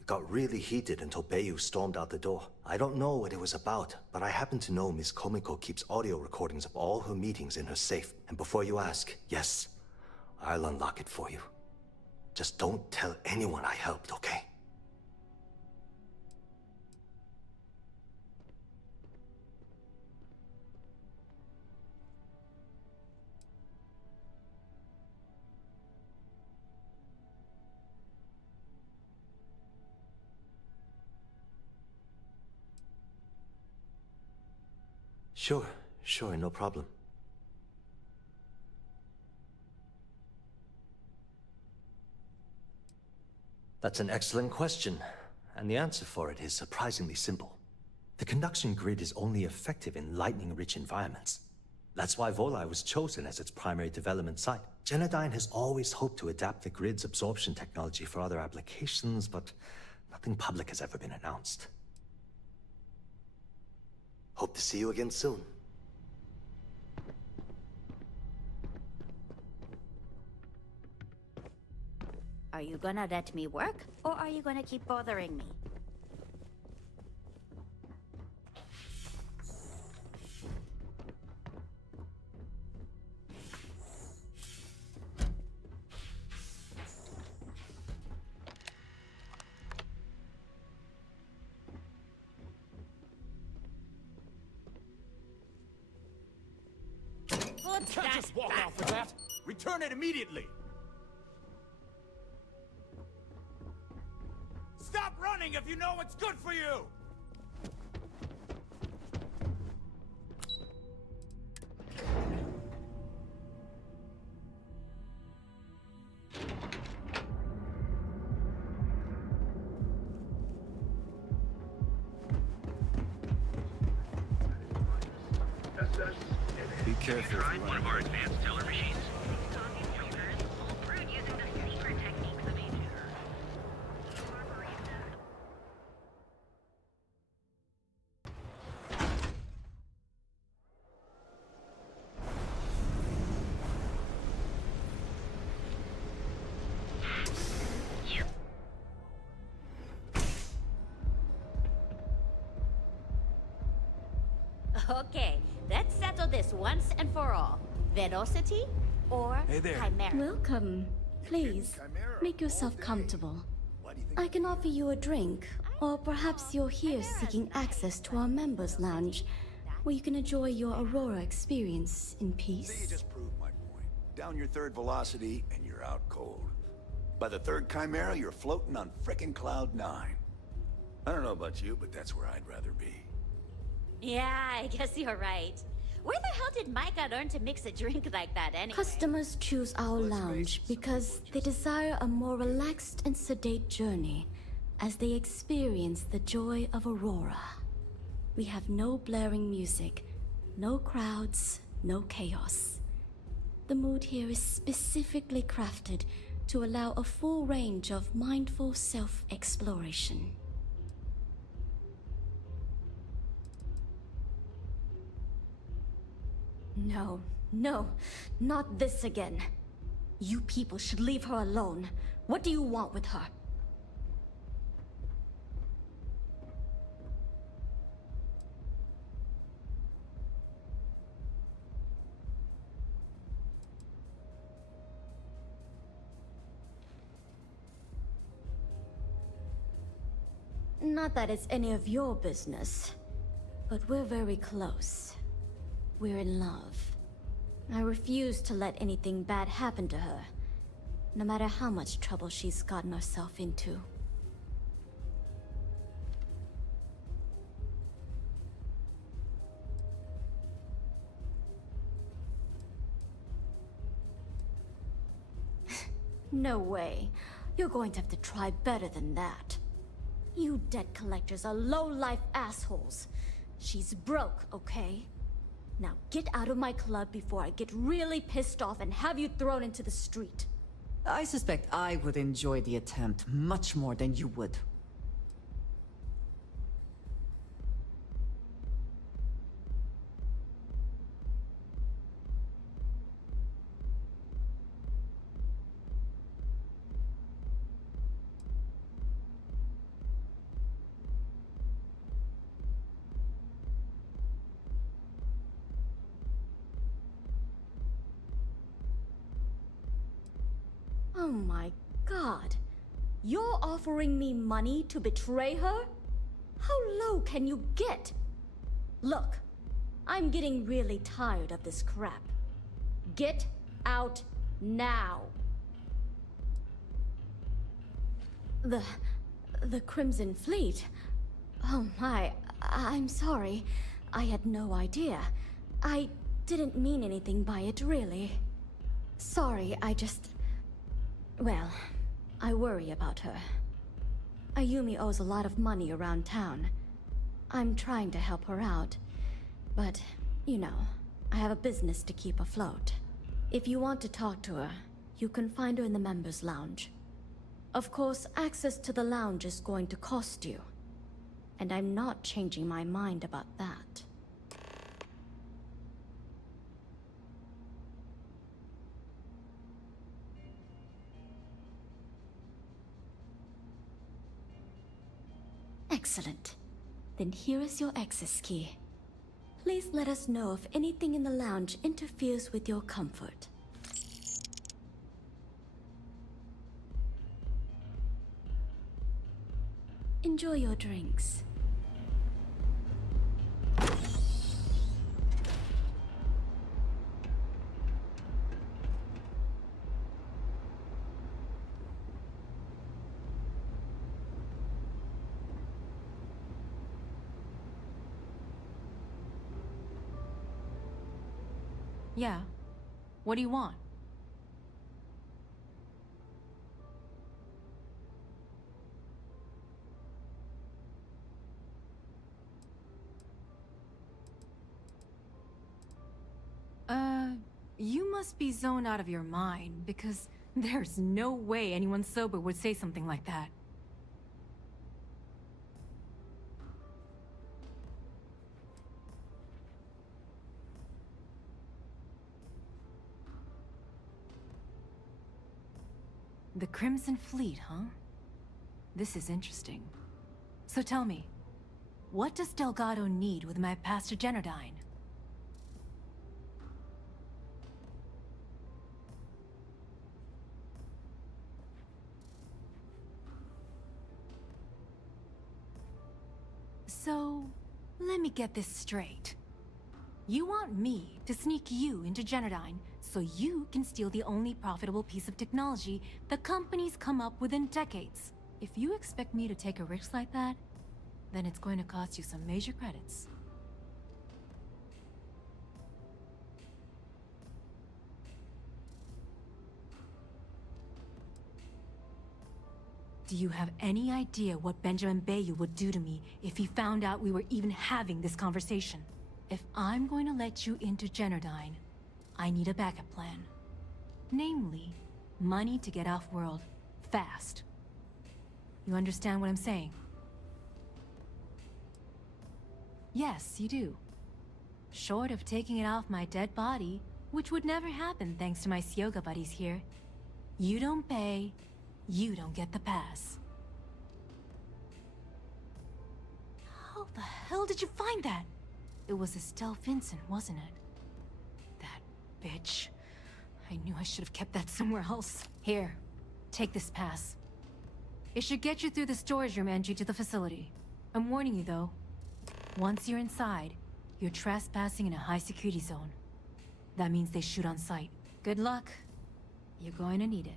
It got really heated until Bayou stormed out the door. I don't know what it was about, but I happen to know Miss Komiko keeps audio recordings of all her meetings in her safe. And before you ask, yes, I'll unlock it for you. Just don't tell anyone I helped, okay? Sure, no problem. That's an excellent question, and the answer for it is surprisingly simple. The conduction grid is only effective in lightning-rich environments. That's why Volai was chosen as its primary development site. Genodyne has always hoped to adapt the grid's absorption technology for other applications, but nothing public has ever been announced. Hope to see you again soon. Are you gonna let me work, or are you gonna keep bothering me? You can't just walk off with that! Return it immediately! Stop running if you know what's good for you! Be careful. One of our advanced teller machines. Brewed using the secret techniques of ancient Earth. Okay, let's settle this once and for all. Velocity or Hey there. Chimera? Welcome. Please, make yourself comfortable. I can offer you a drink, or perhaps you're here seeking access to our members' lounge, where you can enjoy your Aurora experience in See, you peace. just proved my point. Down your third velocity, and you're out cold. By the third Chimera, you're floating on frickin' Cloud 9. I don't know about you, but that's where I'd rather be. Yeah, I guess you're right. Where the hell did Micah learn to mix a drink like that anyway? Customers choose our lounge because they desire a more relaxed and sedate journey as they experience the joy of Aurora. We have no blaring music, no crowds, no chaos. The mood here is specifically crafted to allow a full range of mindful self-exploration. No, no, not this again. You people should leave her alone. What do you want with her? Not that it's any of your business, but we're very close. We're in love. I refuse to let anything bad happen to her, no matter how much trouble she's gotten herself into. No way. You're going to have to try better than that. You debt collectors are low-life assholes. She's broke, okay? Now get out of my club before I get really pissed off and have you thrown into the street. I suspect I would enjoy the attempt much more than you would. Oh my god. You're offering me money to betray her? How low can you get? Look, I'm getting really tired of this crap. Get out now. The Crimson Fleet? Oh my, I'm sorry. I had no idea. I didn't mean anything by it, really. Sorry, well, I worry about her. Ayumi owes a lot of money around town. I'm trying to help her out. But, you know, I have a business to keep afloat. If you want to talk to her, you can find her in the members' lounge. Of course, access to the lounge is going to cost you. And I'm not changing my mind about that. Excellent. Then here is your access key. Please let us know if anything in the lounge interferes with your comfort. Enjoy your drinks. Yeah. What do you want? You must be zoned out of your mind, because there's no way anyone sober would say something like that. The Crimson Fleet, huh? This is interesting. So tell me, what does Delgado need with my Pastor Generdine? So, let me get this straight. You want me to sneak you into Generdine so you can steal the only profitable piece of technology the company's come up with in decades. If you expect me to take a risk like that, then it's going to cost you some major credits. Do you have any idea what Benjamin Bayou would do to me if he found out we were even having this conversation? If I'm going to let you into Generdine, I need a backup plan. Namely, money to get off-world, fast. You understand what I'm saying? Yes, you do. Short of taking it off my dead body, which would never happen thanks to my Syoga buddies here. You don't pay, you don't get the pass. How the hell did you find that? It was Estelle Vincent, wasn't it? That bitch. I knew I should have kept that somewhere else. Here, take this pass. It should get you through the storage room entry to the facility. I'm warning you though. Once you're inside, you're trespassing in a high-security zone. That means they shoot on sight. Good luck. You're going to need it.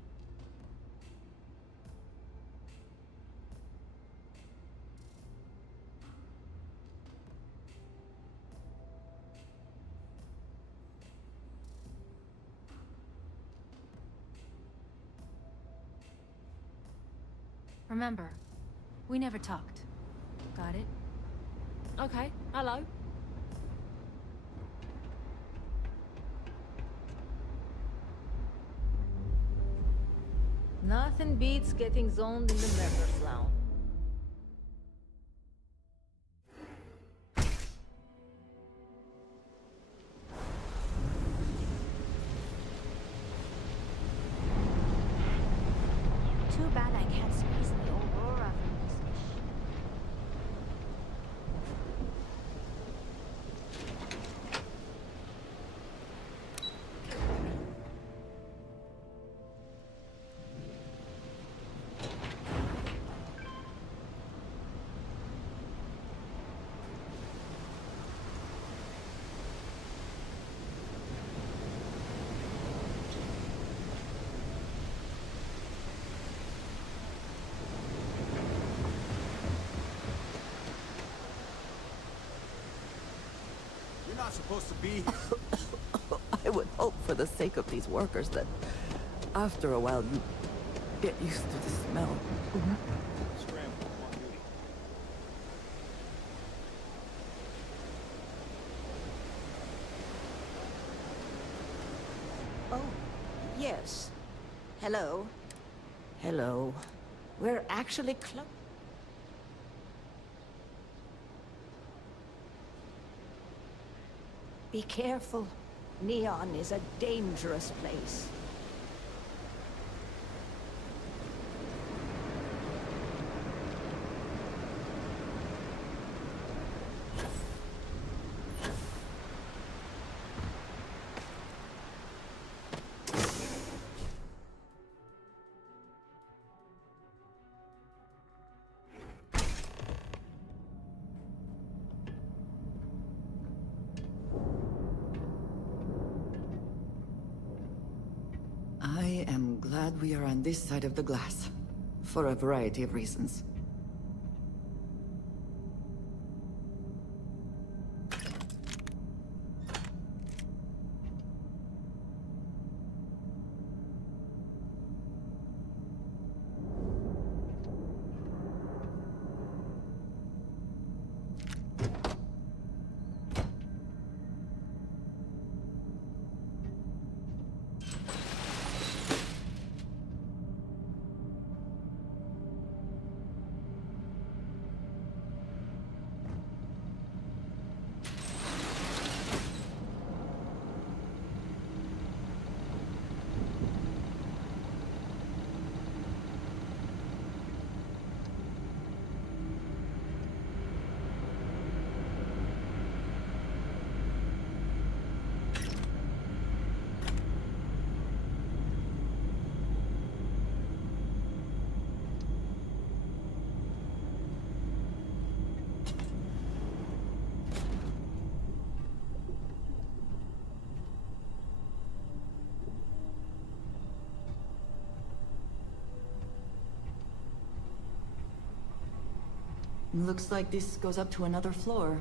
Remember, we never talked. Got it? Okay, hello. Nothing beats getting zoned in the members' lounge. Too bad I can't squeeze the Aurora from this mission. You're not supposed to be. I would hope for the sake of these workers that after a while you get used to the smell. Yes. Hello. Hello. We're actually close. Be careful. Neon is a dangerous place. I am glad we are on this side of the glass, for a variety of reasons. Looks like this goes up to another floor.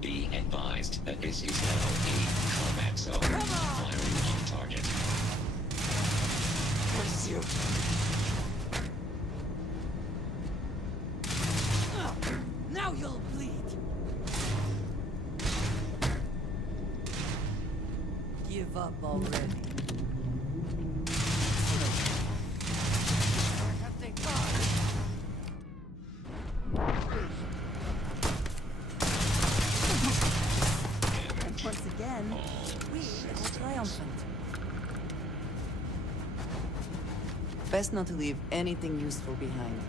Be advised that this is now a combat zone. Firing on target. Bless you. Now you'll bleed. Give up already. Best not to leave anything useful behind.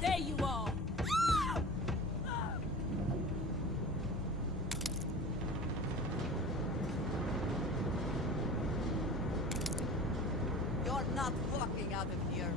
There you are! You're not walking out of here.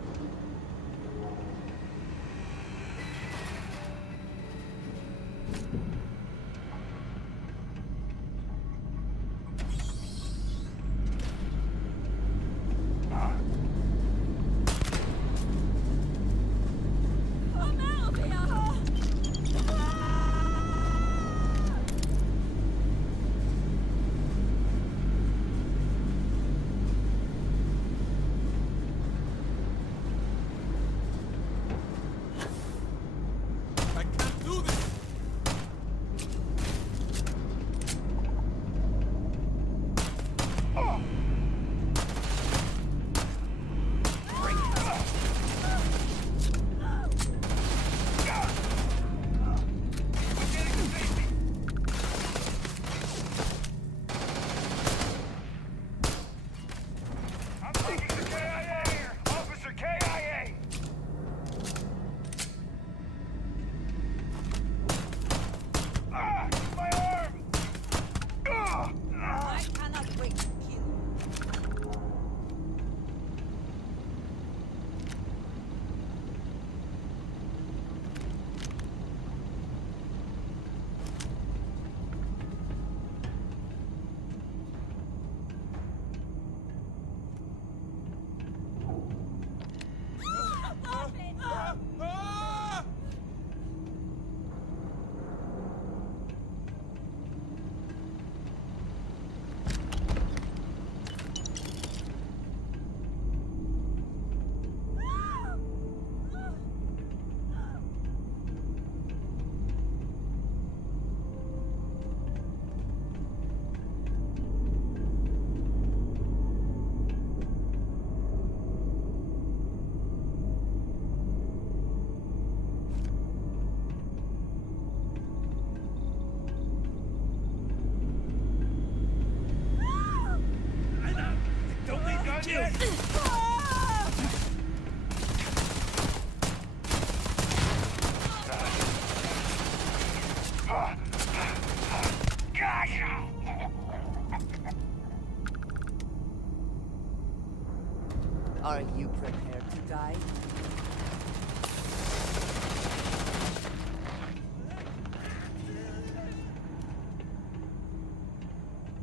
Are you prepared to die?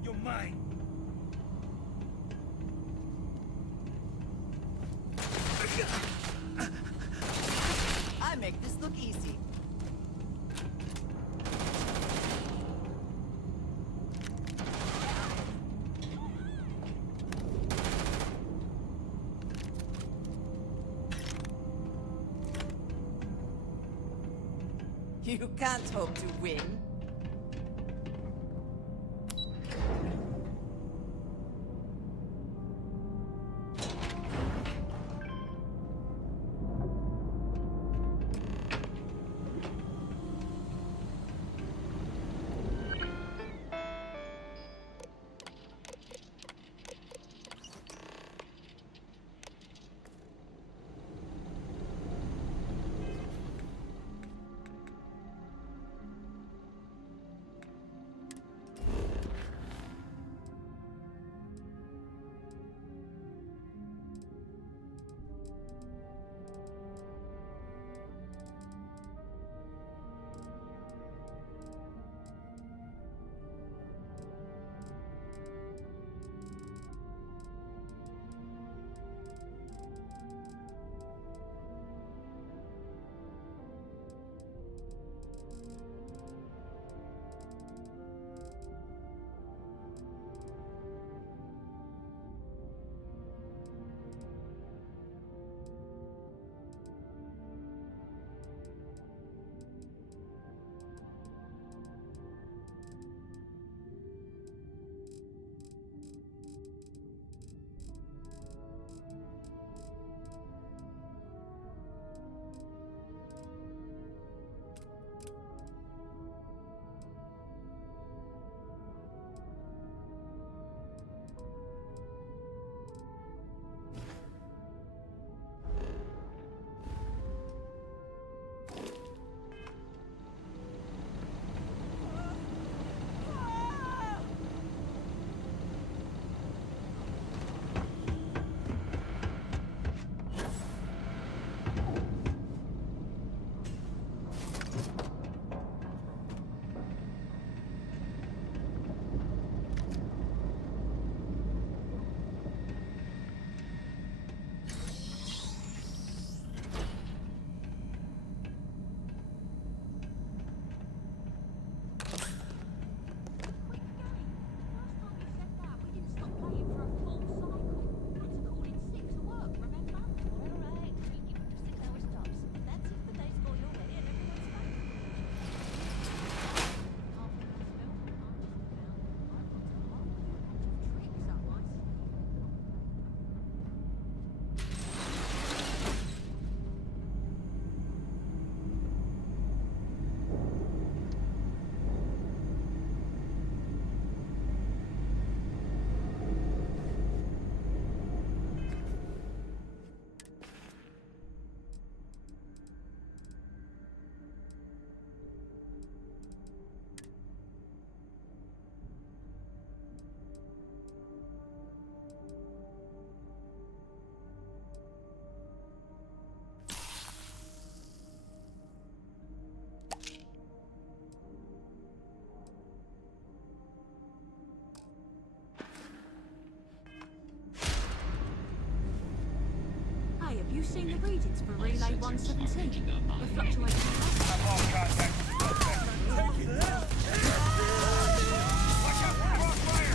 You're mine. I make this look easy. You can't hope to win. seen the readings for Relay 117? They're fluctuating. I've lost contact with the suspect. Watch out for crossfire!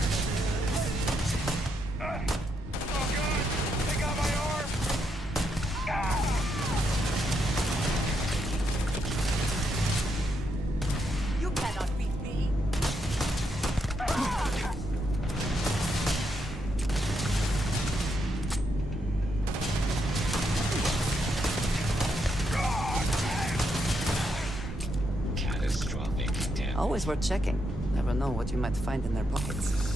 Oh god! They got my arm! You cannot beat me. Catastrophic damage. Always worth checking. Never know what you might find in their pockets.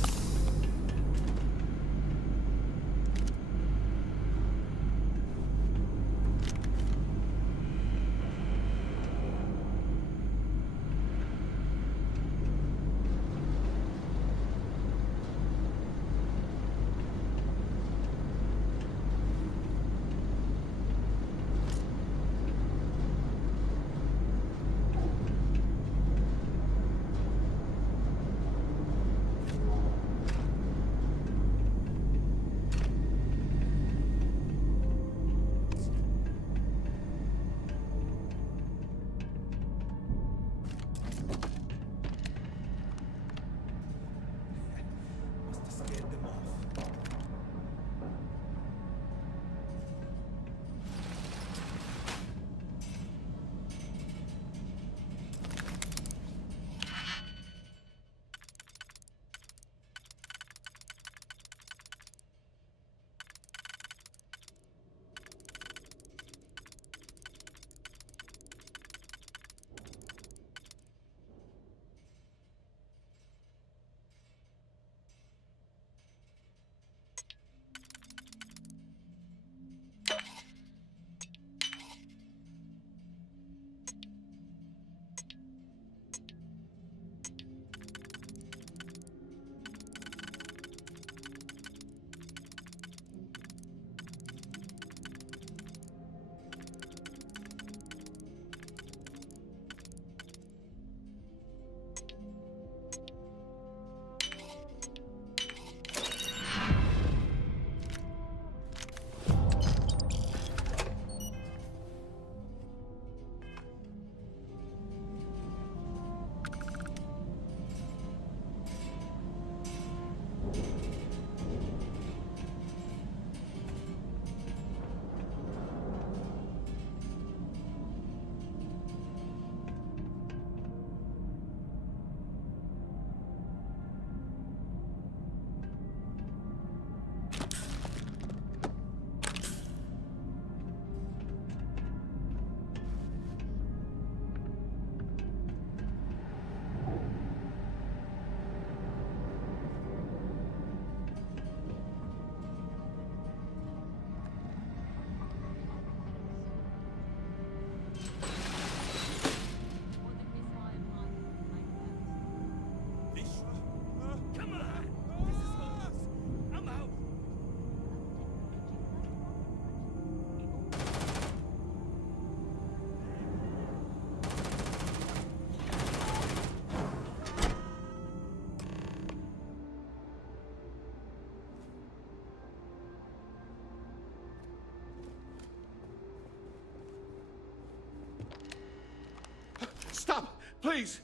Stop! Please!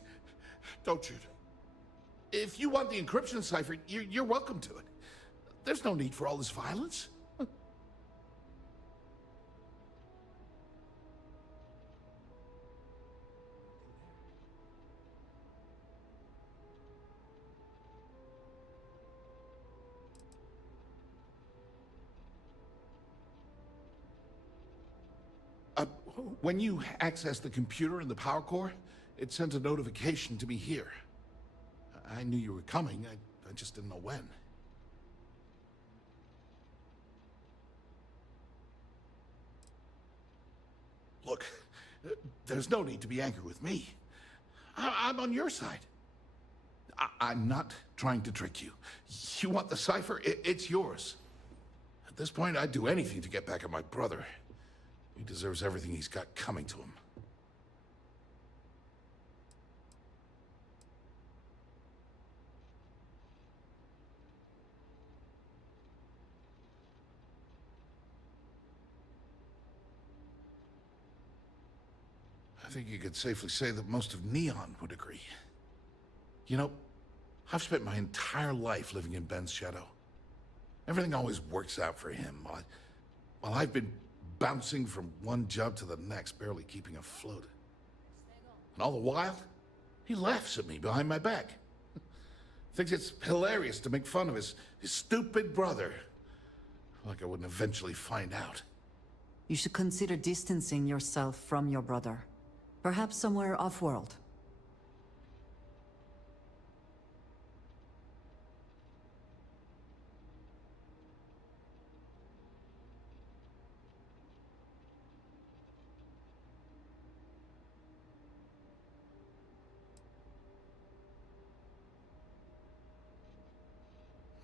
Don't shoot. If you want the encryption cipher, you're welcome to it. There's no need for all this violence. When you access the computer in the power core, it sends a notification to me here. I knew you were coming, I just didn't know when. Look, there's no need to be angry with me. I'm on your side. I'm not trying to trick you. You want the cipher? It's yours. At this point, I'd do anything to get back at my brother. He deserves everything he's got coming to him. I think you could safely say that most of Neon would agree. You know, I've spent my entire life living in Ben's shadow. Everything always works out for him, while I've been bouncing from one job to the next, barely keeping afloat. And all the while, he laughs at me behind my back. Thinks it's hilarious to make fun of his stupid brother. Like I wouldn't eventually find out. You should consider distancing yourself from your brother. Perhaps somewhere off-world.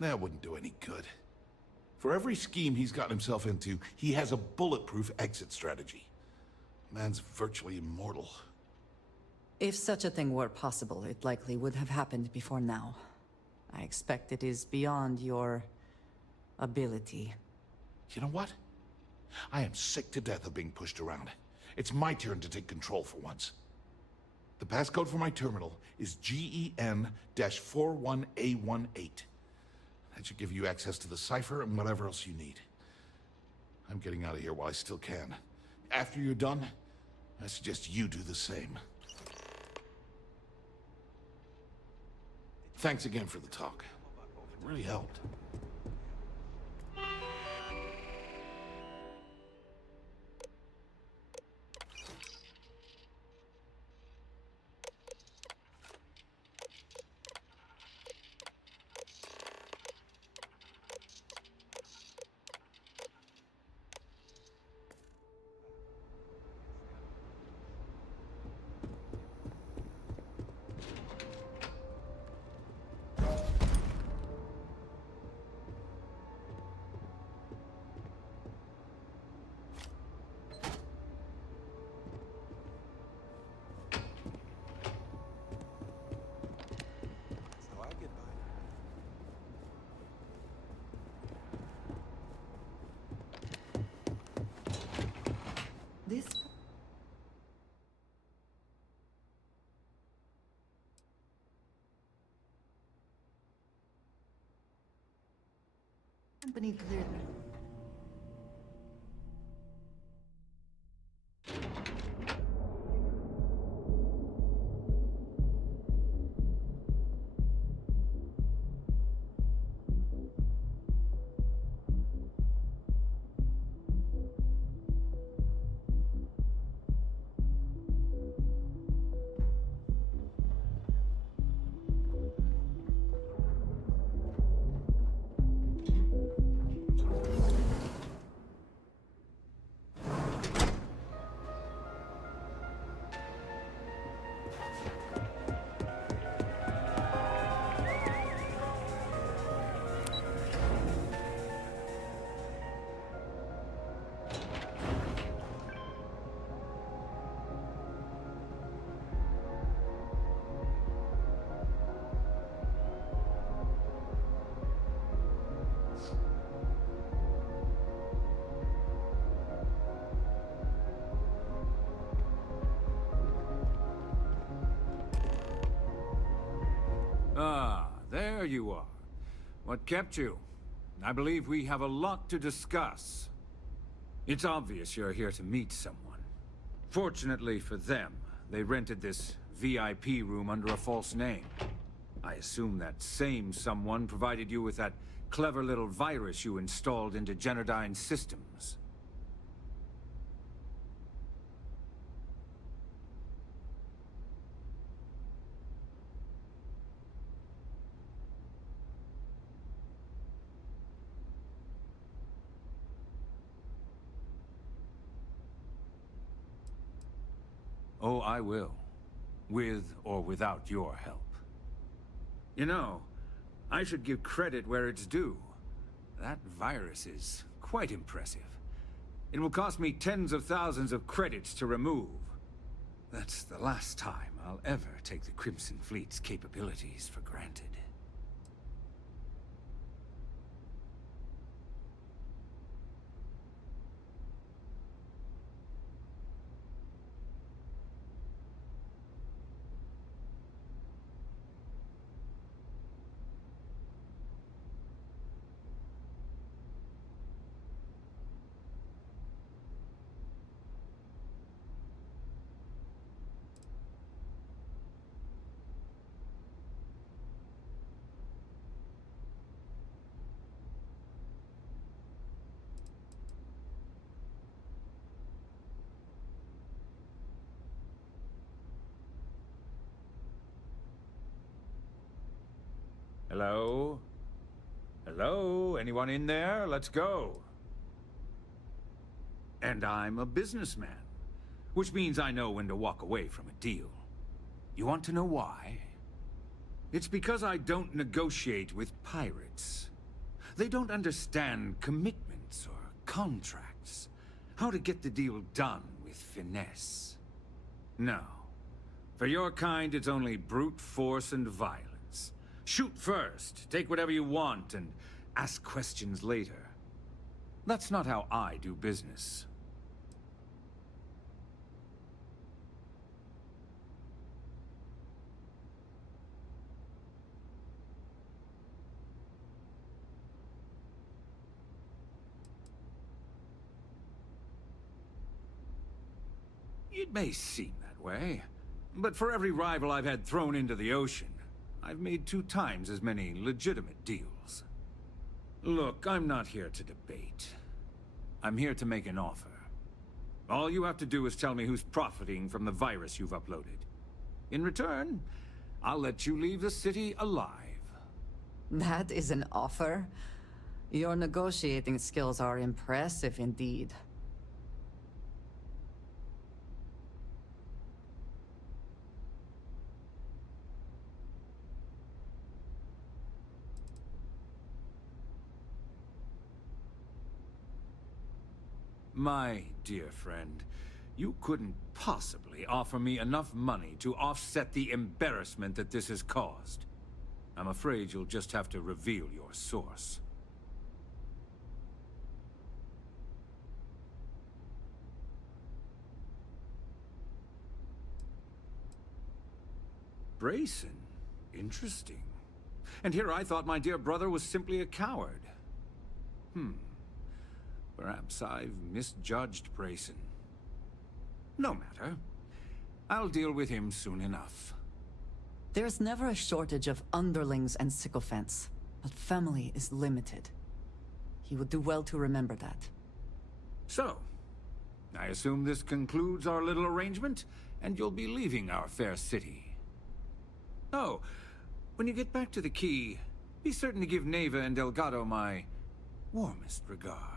That wouldn't do any good. For every scheme he's gotten himself into, he has a bulletproof exit strategy. Man's virtually immortal. If such a thing were possible, it likely would have happened before now. I expect it is beyond your ability. You know what? I am sick to death of being pushed around. It's my turn to take control for once. The passcode for my terminal is GEN-41A18. That should give you access to the cipher and whatever else you need. I'm getting out of here while I still can. After you're done, I suggest you do the same. Thanks again for the talk. It really helped. This company clearly. Ah, there you are. What kept you? I believe we have a lot to discuss. It's obvious you're here to meet someone. Fortunately for them, they rented this VIP room under a false name. I assume that same someone provided you with that clever little virus you installed into Genodyne's systems. Oh, I will. With or without your help. You know, I should give credit where it's due. That virus is quite impressive. It will cost me tens of thousands of credits to remove. That's the last time I'll ever take the Crimson Fleet's capabilities for granted. Hello? Hello? Anyone in there? Let's go. And I'm a businessman, which means I know when to walk away from a deal. You want to know why? It's because I don't negotiate with pirates. They don't understand commitments or contracts. How to get the deal done with finesse. No. For your kind, it's only brute force and violence. Shoot first, take whatever you want, and ask questions later. That's not how I do business. It may seem that way, but for every rival I've had thrown into the ocean, I've made 2 times as many legitimate deals. Look, I'm not here to debate. I'm here to make an offer. All you have to do is tell me who's profiting from the virus you've uploaded. In return, I'll let you leave the city alive. That is an offer? Your negotiating skills are impressive indeed. My dear friend, you couldn't possibly offer me enough money to offset the embarrassment that this has caused. I'm afraid you'll just have to reveal your source. Brayson? Interesting. And here I thought my dear brother was simply a coward. Perhaps I've misjudged Brayson. No matter. I'll deal with him soon enough. There's never a shortage of underlings and sycophants, but family is limited. He would do well to remember that. So, I assume this concludes our little arrangement, and you'll be leaving our fair city. Oh, when you get back to the Key, be certain to give Neva and Delgado my warmest regards.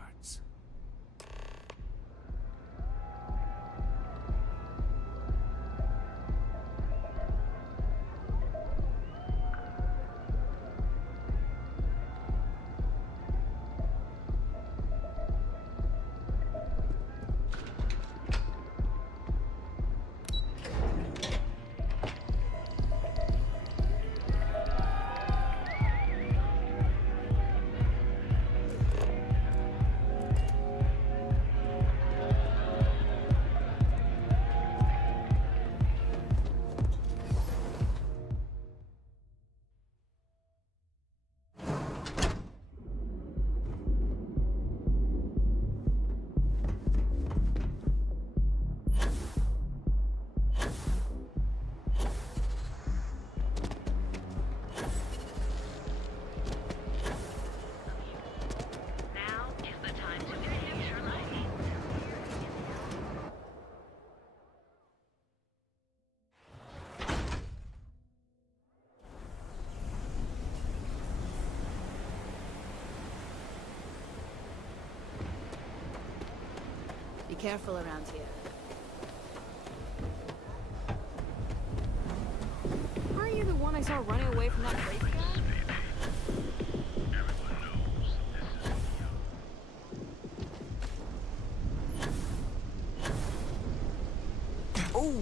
Be careful around here. Aren't you the one I saw running away from that crazy guy? Oh!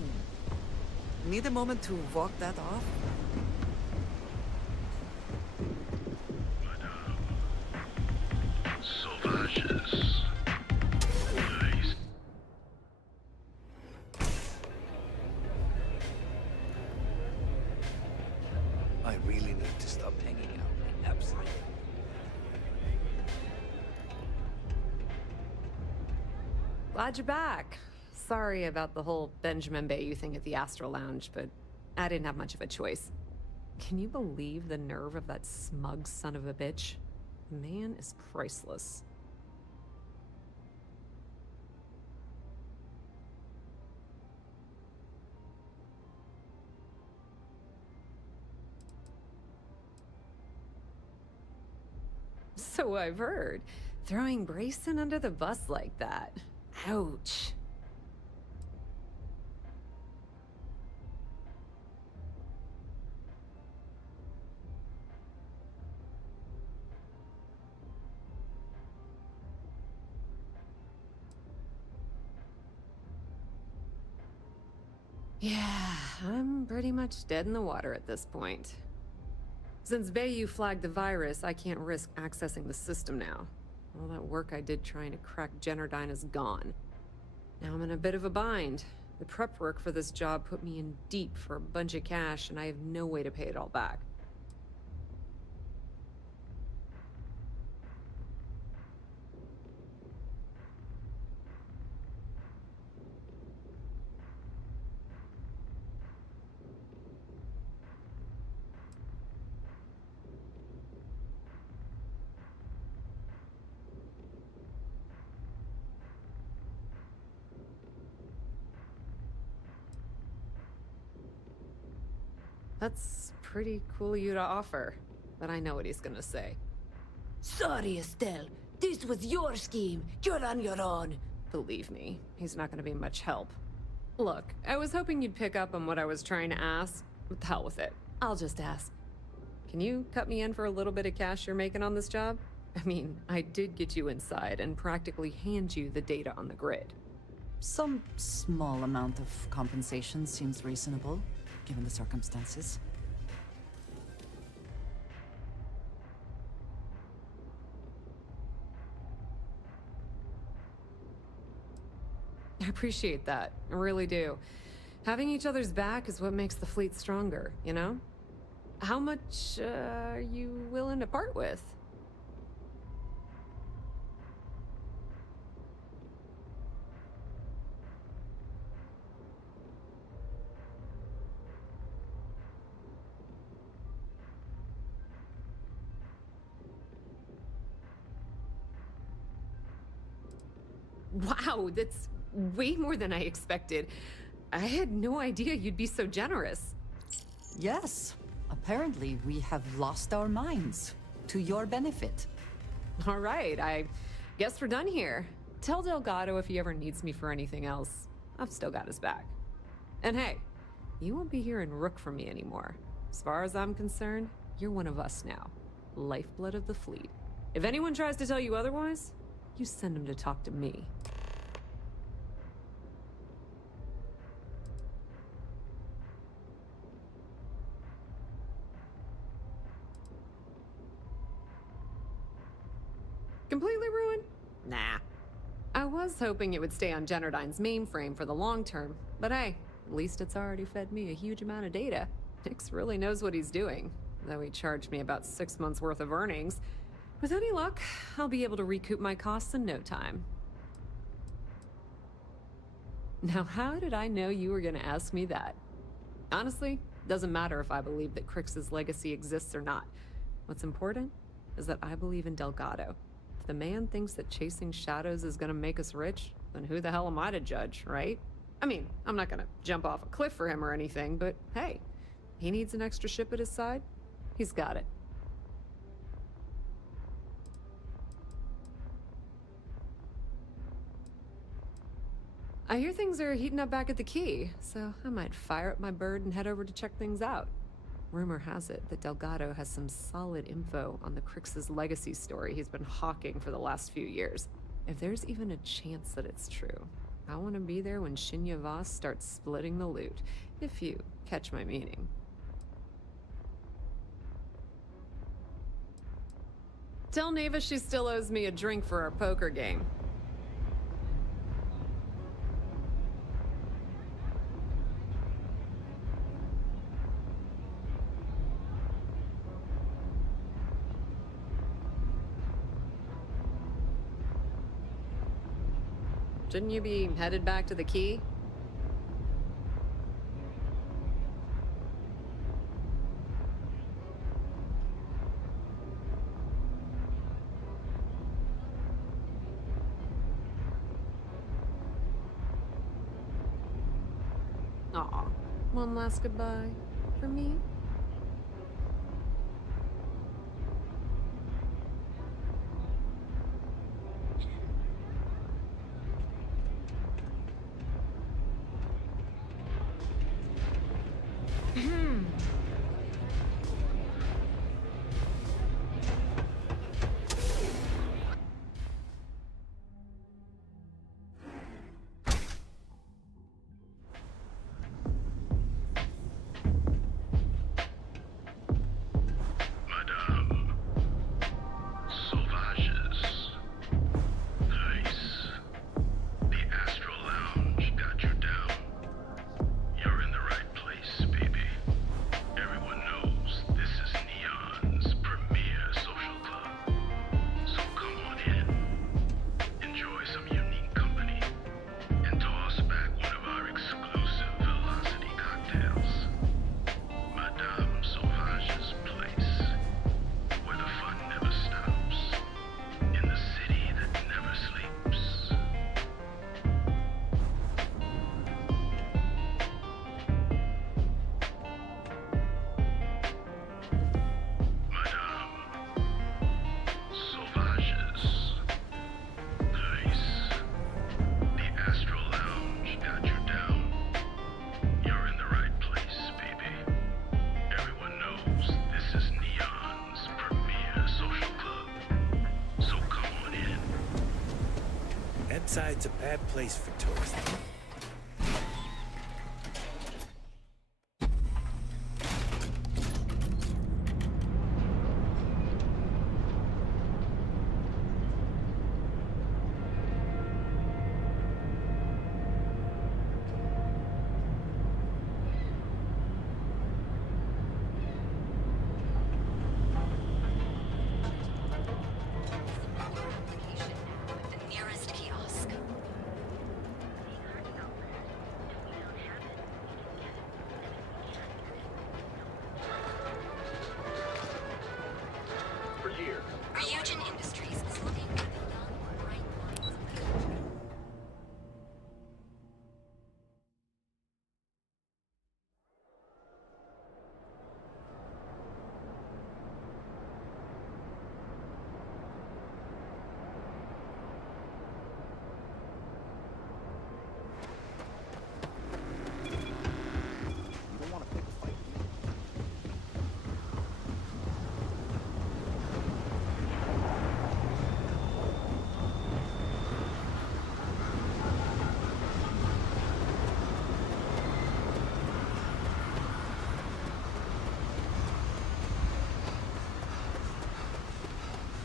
Need a moment to walk that off? Sauvages. I really need to stop hanging out. Absolutely. Glad you're back. Sorry about the whole Benjamin Bayou thing at the Astral Lounge, but I didn't have much of a choice. Can you believe the nerve of that smug son of a bitch? The man is priceless. So I've heard. Throwing Brayson under the bus like that. Ouch. Yeah, I'm pretty much dead in the water at this point. Since Bayou flagged the virus, I can't risk accessing the system now. All that work I did trying to crack Generdyne is gone. Now I'm in a bit of a bind. The prep work for this job put me in deep for a bunch of cash, and I have no way to pay it all back. That's pretty cool of you to offer, but I know what he's gonna say. Sorry, Estelle. This was your scheme. You're on your own. Believe me, he's not gonna be much help. Look, I was hoping you'd pick up on what I was trying to ask. What the hell with it? I'll just ask. Can you cut me in for a little bit of cash you're making on this job? I mean, I did get you inside and practically hand you the data on the grid. Some small amount of compensation seems reasonable, given the circumstances. I appreciate that. I really do. Having each other's back is what makes the fleet stronger, you know? How much are you willing to part with? Wow, that's way more than I expected. I had no idea you'd be so generous. Yes, apparently we have lost our minds. To your benefit. All right, I guess we're done here. Tell Delgado if he ever needs me for anything else. I've still got his back. And hey, you won't be hearing Rook from me anymore. As far as I'm concerned, you're one of us now. Lifeblood of the fleet. If anyone tries to tell you otherwise, you send him to talk to me. Completely ruined? Nah. I was hoping it would stay on Generdyne's mainframe for the long term, but hey, at least it's already fed me a huge amount of data. Nix really knows what he's doing, though he charged me about 6 months worth of earnings. With any luck, I'll be able to recoup my costs in no time. Now, how did I know you were gonna ask me that? Honestly, doesn't matter if I believe that Crix's legacy exists or not. What's important is that I believe in Delgado. If the man thinks that chasing shadows is gonna make us rich, then who the hell am I to judge, right? I mean, I'm not gonna jump off a cliff for him or anything, but hey, he needs an extra ship at his side. He's got it. I hear things are heating up back at the Key, so I might fire up my bird and head over to check things out. Rumor has it that Delgado has some solid info on the Crix's legacy story he's been hawking for the last few years. If there's even a chance that it's true, I want to be there when Shinya Voss starts splitting the loot, if you catch my meaning. Tell Neva she still owes me a drink for our poker game. Shouldn't you be headed back to the Key? Aw, one last goodbye for me? Westside's a bad place for tourists.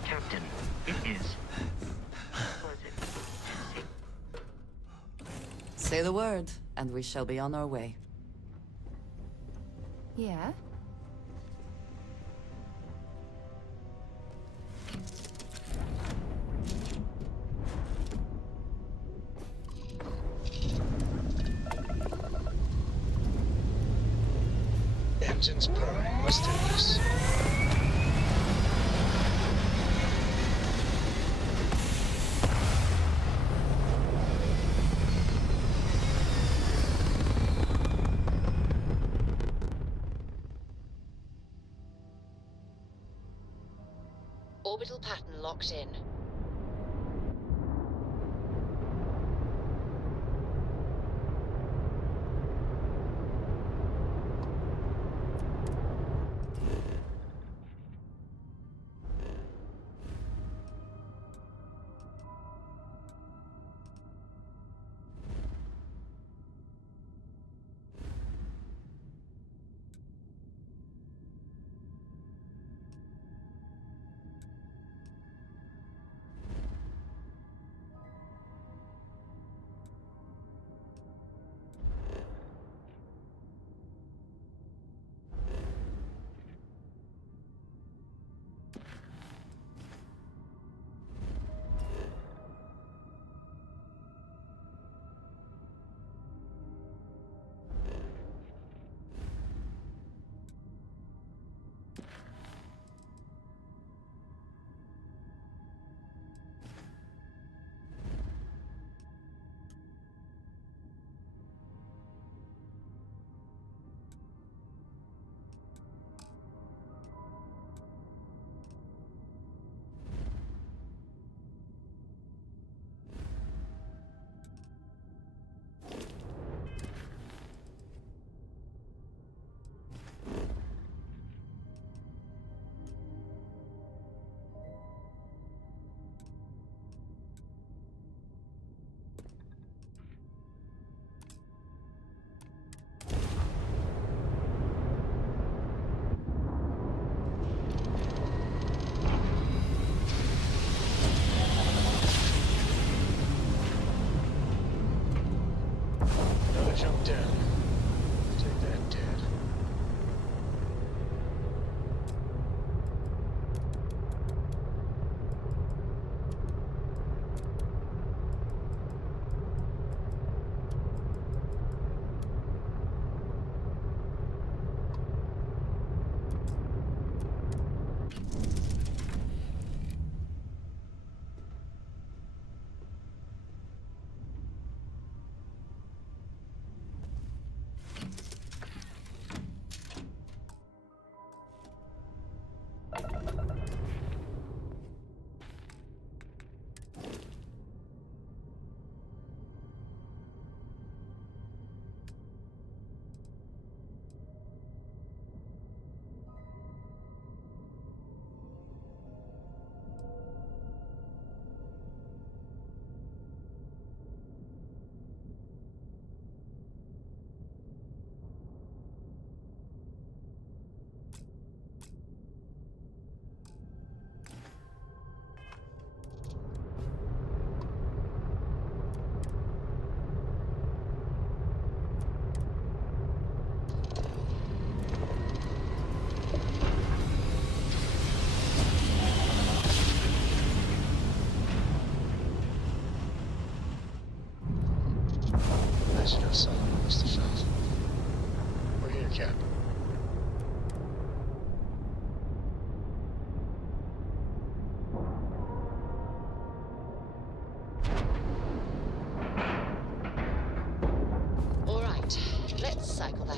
Captain, it is. Say the word, and we shall be on our way. Yeah? Engines powering western east. Orbital pattern locked in.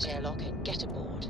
that airlock and get aboard.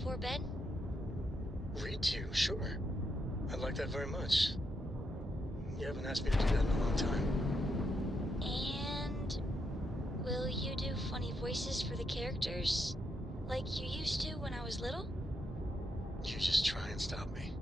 before bed? Read to you, sure. I'd like that very much. You haven't asked me to do that in a long time. And will you do funny voices for the characters? Like you used to when I was little? You just try and stop me.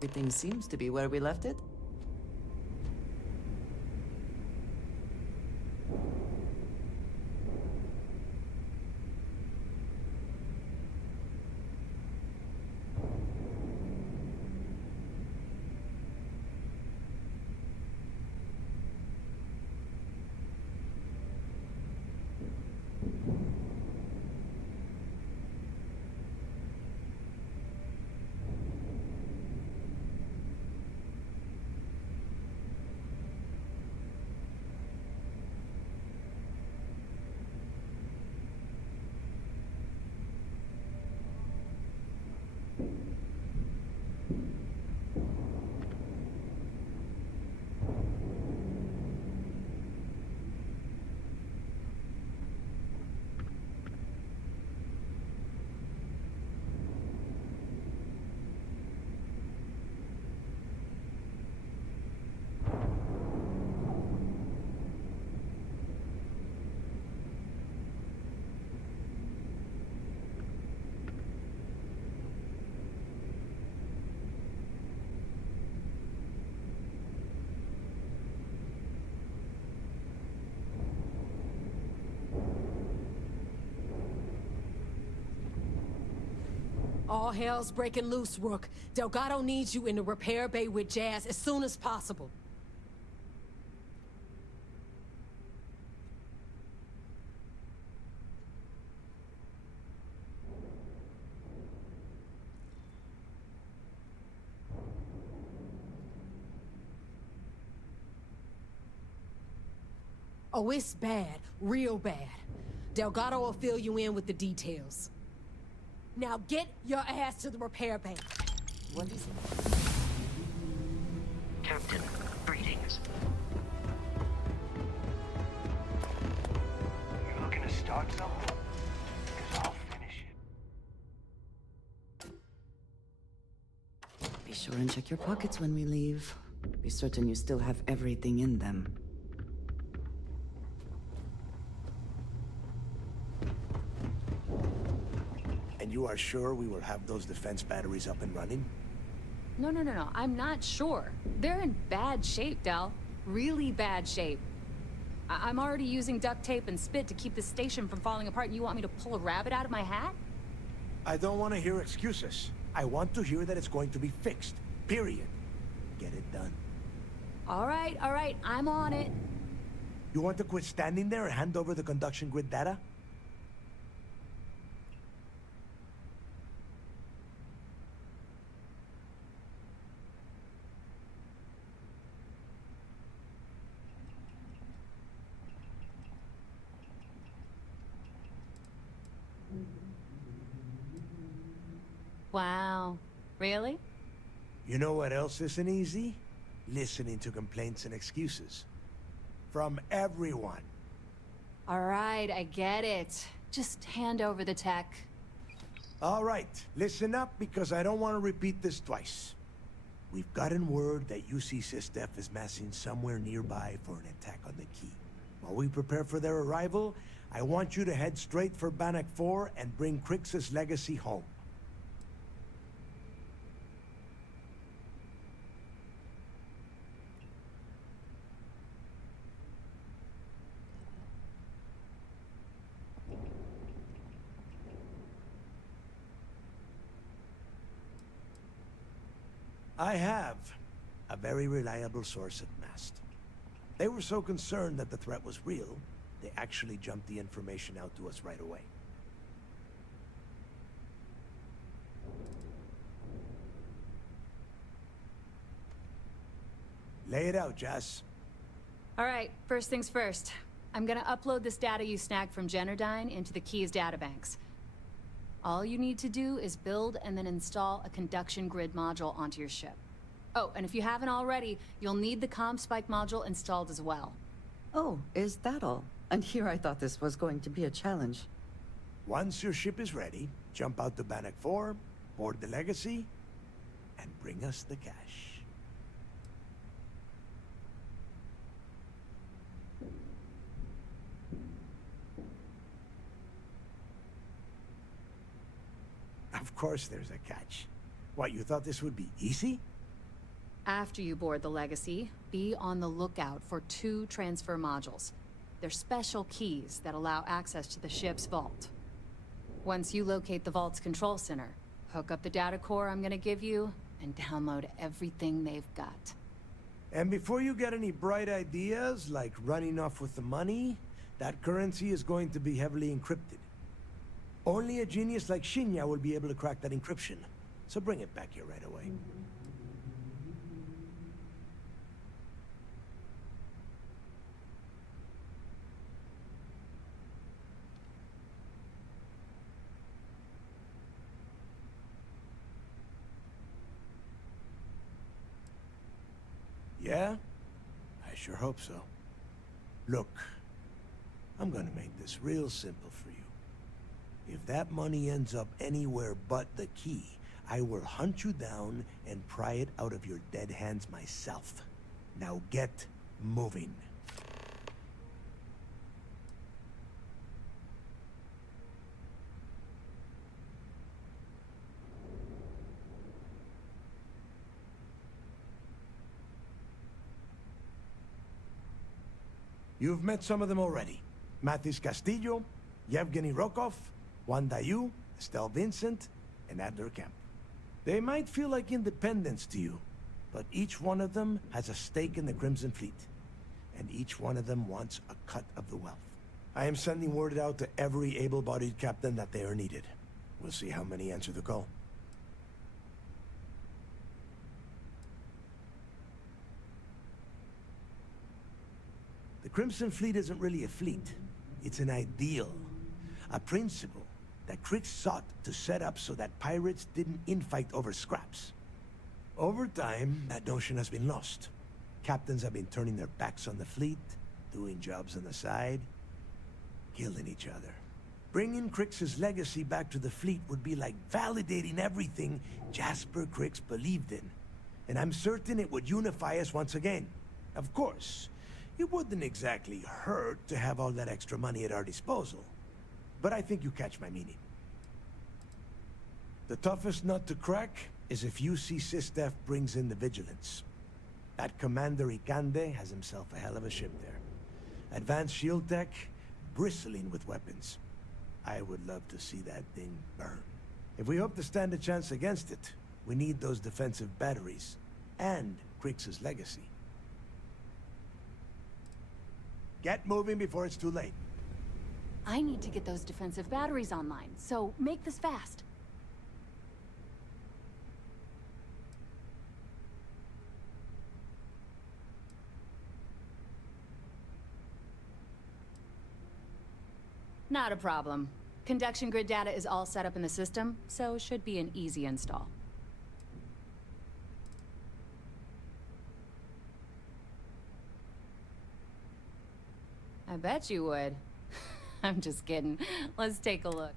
Everything seems to be where we left it. All hell's breaking loose, Rook. Delgado needs you in the repair bay with Jazz as soon as possible. Oh, it's bad. Real bad. Delgado will fill you in with the details. Now get your ass to the repair bay. What is it? Captain, greetings. You looking to start something? Because I'll finish it. Be sure and check your pockets when we leave. Be certain you still have everything in them. And you are sure we will have those defense batteries up and running? No. I'm not sure. They're in bad shape, Del. Really bad shape. I'm already using duct tape and spit to keep the station from falling apart, and you want me to pull a rabbit out of my hat? I don't want to hear excuses. I want to hear that it's going to be fixed. Period. Get it done. All right. I'm on it. You want to quit standing there and hand over the conduction grid data? Wow. Really? You know what else isn't easy? Listening to complaints and excuses. From everyone. All right, I get it. Just hand over the tech. All right, listen up because I don't want to repeat this twice. We've gotten word that UC SysDef is massing somewhere nearby for an attack on the key. While we prepare for their arrival, I want you to head straight for Bannock 4 and bring Crix's legacy home. I have a very reliable source at Mast. They were so concerned that the threat was real, they actually jumped the information out to us right away. Lay it out, Jess. All right, first things first. I'm gonna upload this data you snagged from Generdyne into the Key's databanks. All you need to do is build and then install a conduction grid module onto your ship. Oh, and if you haven't already, you'll need the comm spike module installed as well. Oh, is that all? And here I thought this was going to be a challenge. Once your ship is ready, jump out to Bannock 4, board the Legacy, and bring us the cash. Of course there's a catch. What, you thought this would be easy? After you board the Legacy, be on the lookout for 2 transfer modules. They're special keys that allow access to the ship's vault. Once you locate the vault's control center, hook up the data core I'm gonna give you, and download everything they've got. And before you get any bright ideas, like running off with the money, that currency is going to be heavily encrypted. Only a genius like Shinya will be able to crack that encryption. So bring it back here right away. Yeah? I sure hope so. Look, I'm gonna make this real simple for you. If that money ends up anywhere but the key, I will hunt you down and pry it out of your dead hands myself. Now get moving. You've met some of them already. Mathis Castillo, Yevgeny Rokov, Juan Dayu, Estelle Vincent, and Adler Camp. They might feel like independents to you, but each one of them has a stake in the Crimson Fleet, and each one of them wants a cut of the wealth. I am sending word out to every able-bodied captain that they are needed. We'll see how many answer the call. The Crimson Fleet isn't really a fleet. It's an ideal. A principle that Krix sought to set up so that pirates didn't infight over scraps. Over time, that notion has been lost. Captains have been turning their backs on the fleet, doing jobs on the side, killing each other. Bringing Krix's legacy back to the fleet would be like validating everything Jasper Krix believed in. And I'm certain it would unify us once again. Of course, it wouldn't exactly hurt to have all that extra money at our disposal. But I think you catch my meaning. The toughest nut to crack is if UC Sistef brings in the Vigilance. That Commander Ikande has himself a hell of a ship there. Advanced shield tech, bristling with weapons. I would love to see that thing burn. If we hope to stand a chance against it, we need those defensive batteries and Krix's legacy. Get moving before it's too late. I need to get those defensive batteries online, so make this fast. Not a problem. Conduction grid data is all set up in the system, so it should be an easy install. I bet you would. I'm just kidding. Let's take a look.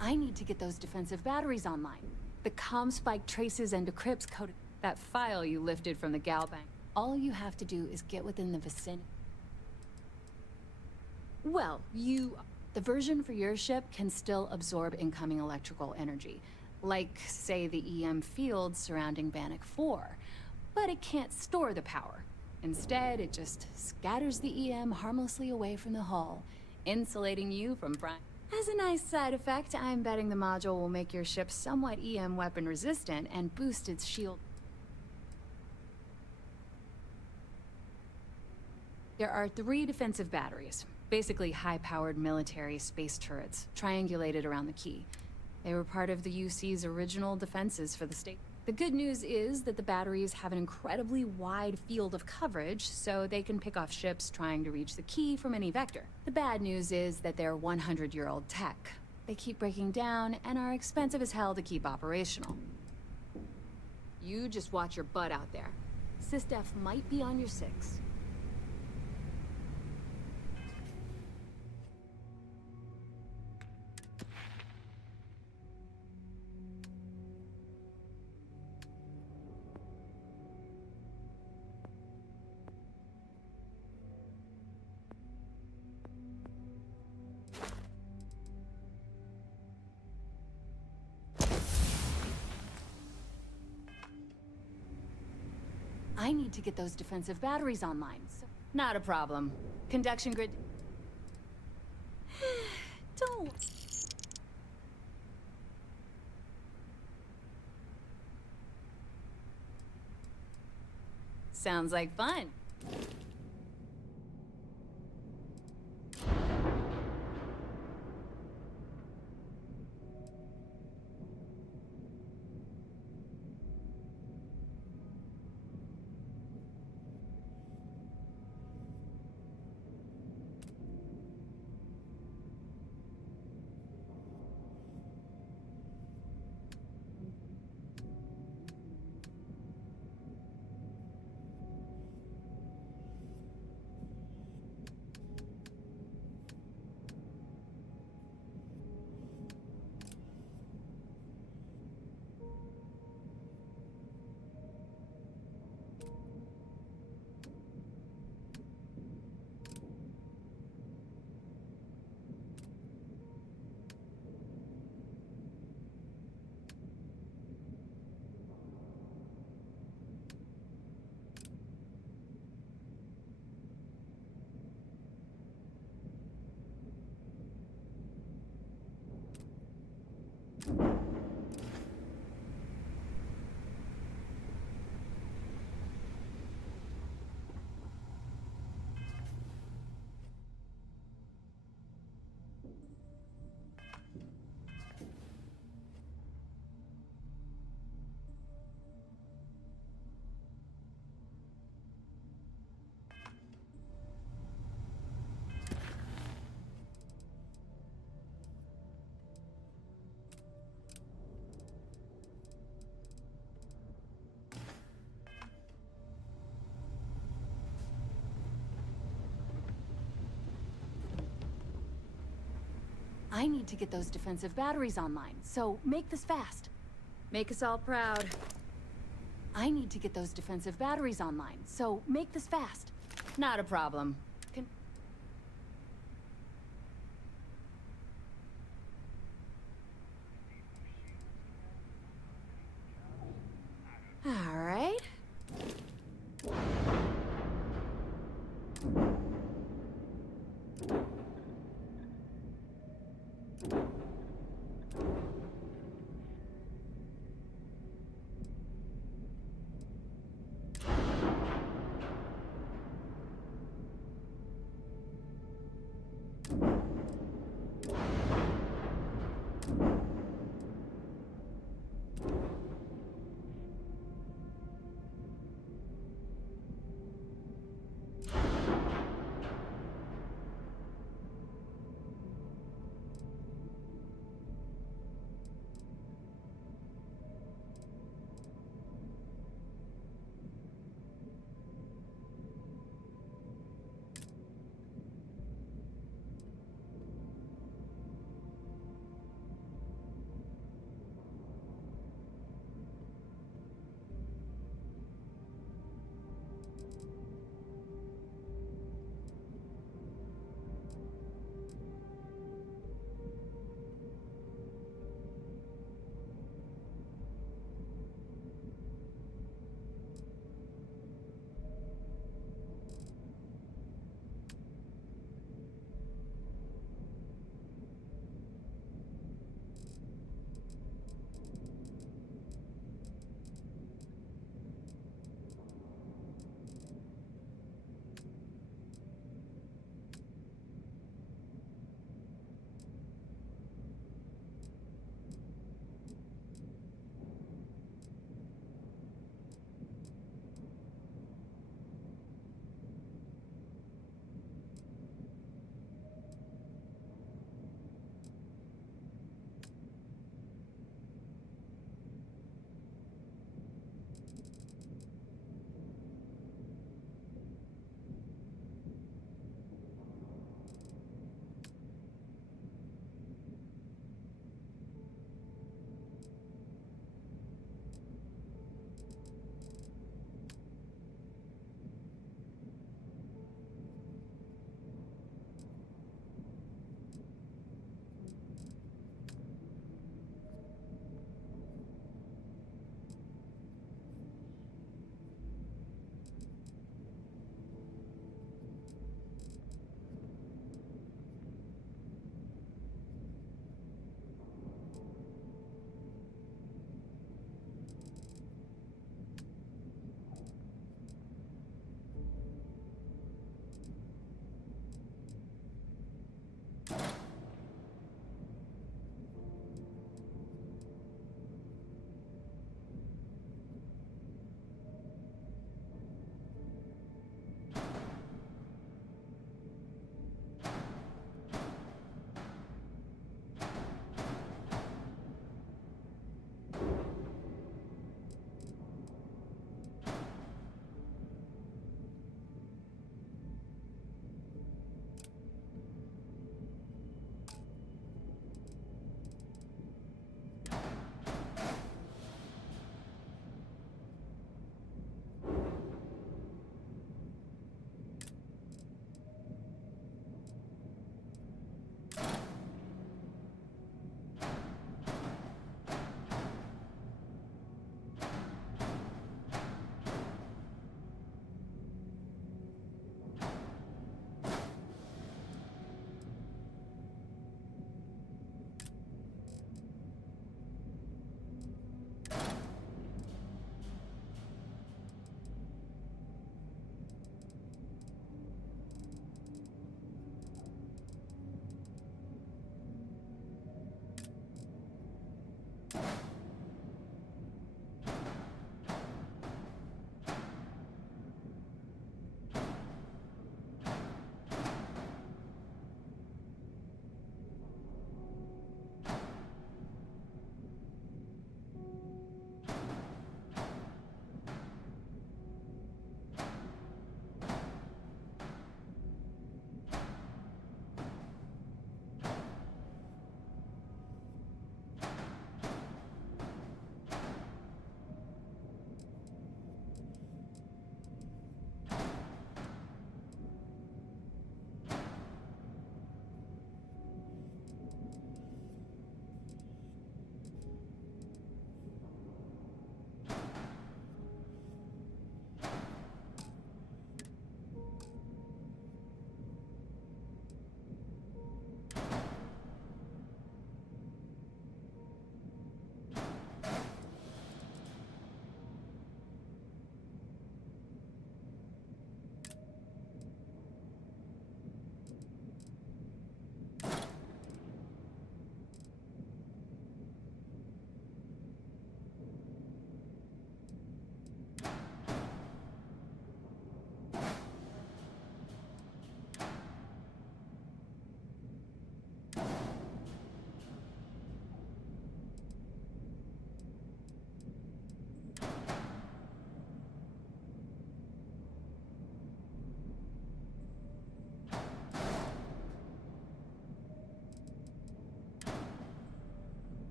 I need to get those defensive batteries online. The comm spike traces and decrypts coded. That file you lifted from the gal bank. All you have to do is get within the vicinity. Well, the version for your ship can still absorb incoming electrical energy, like, say, the EM field surrounding Bannock 4. But it can't store the power. Instead, it just scatters the EM harmlessly away from the hull, insulating you from As a nice side effect, I'm betting the module will make your ship somewhat EM weapon resistant and boost its shield. There are 3 defensive batteries, basically high-powered military space turrets, triangulated around the key. They were part of the UC's original defenses for the state. The good news is that the batteries have an incredibly wide field of coverage, so they can pick off ships trying to reach the key from any vector. The bad news is that they're 100-year-old tech. They keep breaking down and are expensive as hell to keep operational. You just watch your butt out there. Sistef might be on your 6. I need to get those defensive batteries online, so... Not a problem. Conduction grid... Don't. Sounds like fun. I need to get those defensive batteries online, so make this fast. Make us all proud. I need to get those defensive batteries online, so make this fast. Not a problem. All right.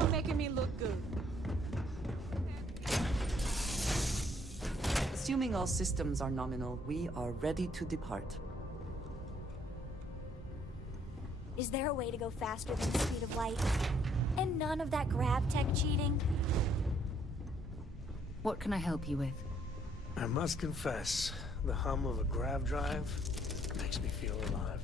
for making me look good. Assuming all systems are nominal, we are ready to depart. Is there a way to go faster than the speed of light? And none of that grav tech cheating? What can I help you with? I must confess, the hum of a grav drive makes me feel alive.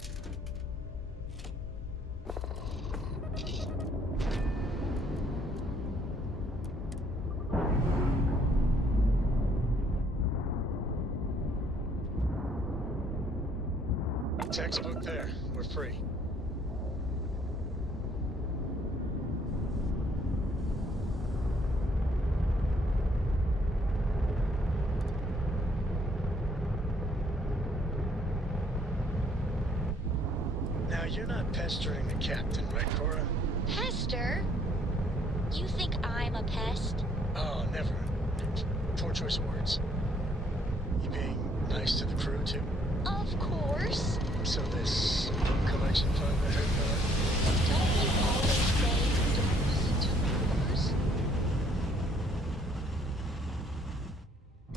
Textbook there. We're free. Now, you're not pestering the captain, right, Cora? Pester? You think I'm a pest? Oh, never. Poor choice of words. You being nice to the crew, too? Of course. So this book collection fund I heard about? Don't you always say don't listen to rumors?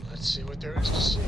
Let's see what there is to see.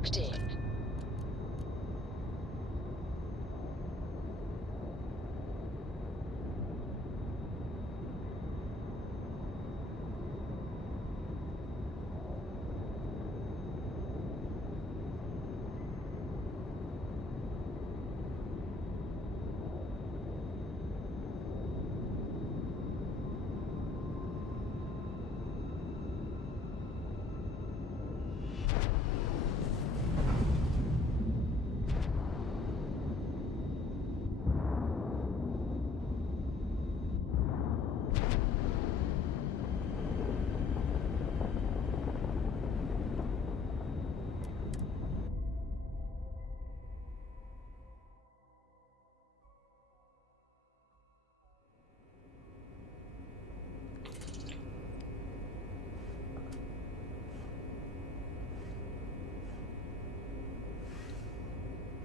locked in.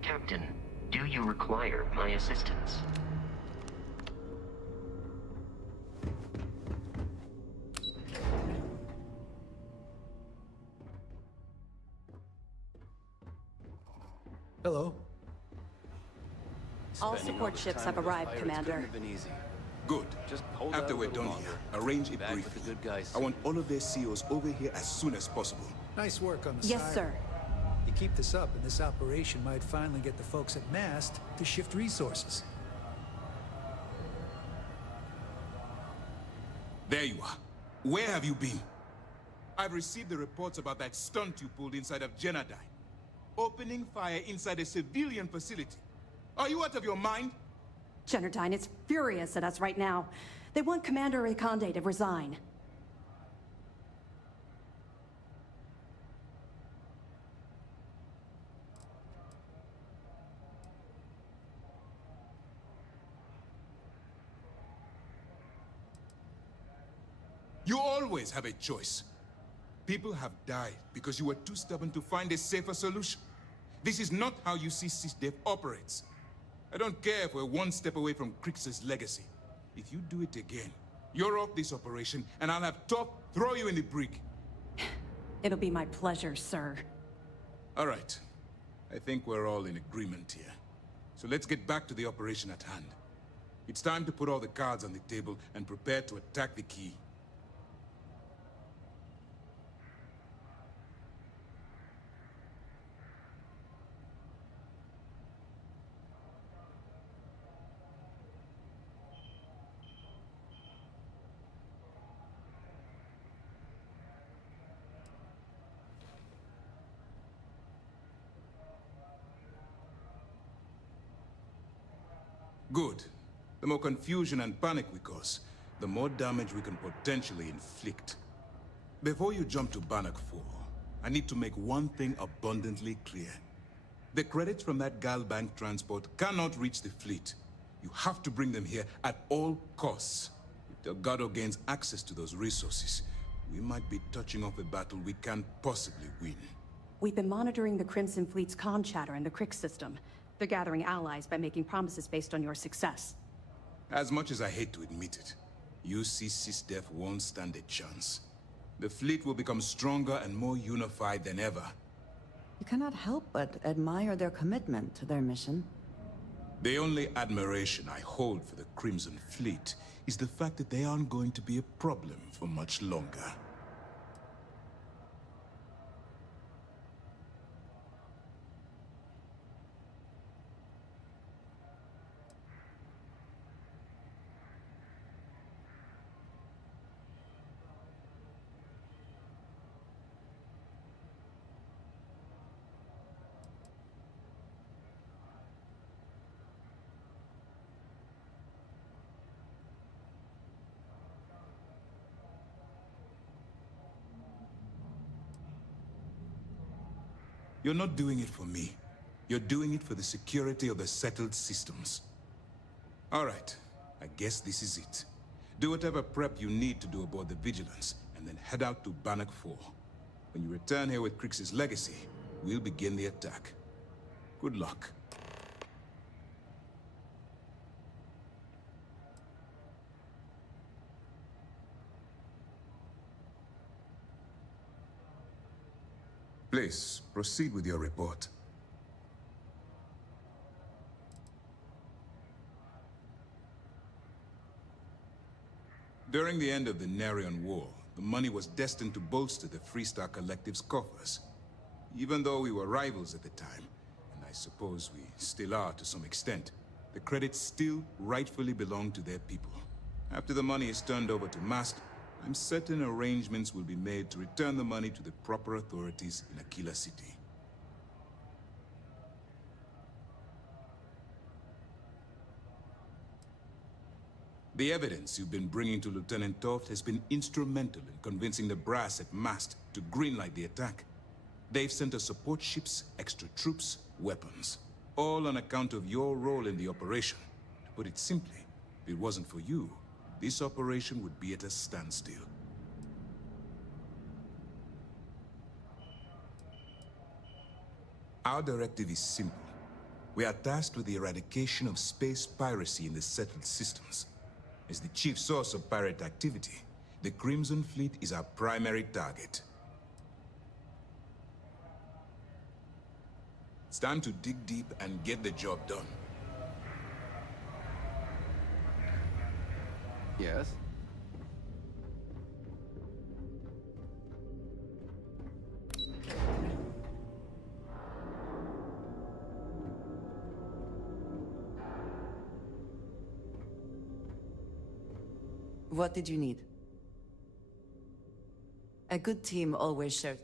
Captain, do you require my assistance? Hello. All support ships have arrived, Commander. Good. After we're done here, arrange a briefing. I want all of their CEOs over here as soon as possible. Nice work on the Yes, side. sir. You keep this up, and this operation might finally get the folks at Mast to shift resources. There you are. Where have you been? I've received the reports about that stunt you pulled inside of Genadine. Opening fire inside a civilian facility. Are you out of your mind? Generdyne is furious at us right now. They want Commander Ikonde to resign. You always have a choice. People have died because you were too stubborn to find a safer solution. This is not how you see SysDev operates. I don't care if we're one step away from Crix's legacy. If you do it again, you're off this operation, and I'll have Top throw you in the brig. It'll be my pleasure, sir. All right. I think we're all in agreement here. So let's get back to the operation at hand. It's time to put all the cards on the table and prepare to attack the key. Good. The more confusion and panic we cause, the more damage we can potentially inflict. Before you jump to Bannock 4, I need to make one thing abundantly clear. The credits from that Gal Bank transport cannot reach the fleet. You have to bring them here at all costs. If Delgado gains access to those resources, we might be touching off a battle we can't possibly win. We've been monitoring the Crimson Fleet's comm chatter in the Crix system. They're gathering allies by making promises based on your success. As much as I hate to admit it, UC SysDev won't stand a chance. The fleet will become stronger and more unified than ever. You cannot help but admire their commitment to their mission. The only admiration I hold for the Crimson Fleet is the fact that they aren't going to be a problem for much longer. You're not doing it for me. You're doing it for the security of the settled systems. All right, I guess this is it. Do whatever prep you need to do aboard the Vigilance, and then head out to Bannock 4. When you return here with Crix's legacy, we'll begin the attack. Good luck. Please, proceed with your report. During the end of the Narian War, the money was destined to bolster the Freestar Collective's coffers. Even though we were rivals at the time, and I suppose we still are to some extent, the credits still rightfully belong to their people. After the money is turned over to Mast, I'm certain arrangements will be made to return the money to the proper authorities in Aquila City. The evidence you've been bringing to Lieutenant Toft has been instrumental in convincing the brass at Mast to greenlight the attack. They've sent us support ships, extra troops, weapons, all on account of your role in the operation. To put it simply, if it wasn't for you, this operation would be at a standstill. Our directive is simple. We are tasked with the eradication of space piracy in the settled systems. As the chief source of pirate activity, the Crimson Fleet is our primary target. It's time to dig deep and get the job done. Yes? What did you need? A good team always shares.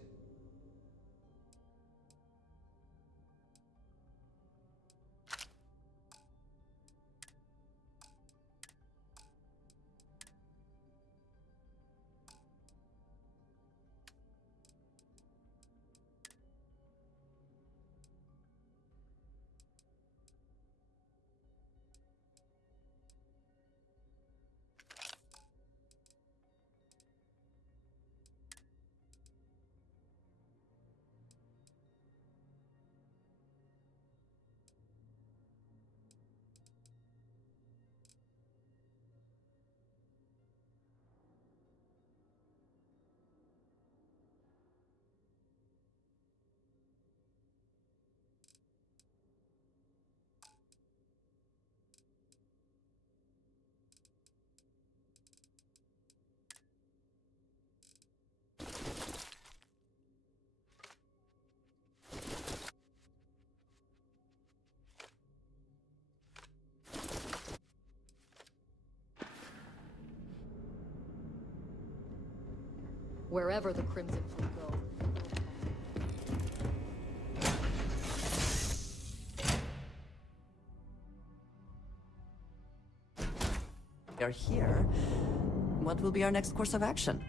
Wherever the Crimson Fleet go. We are here. What will be our next course of action?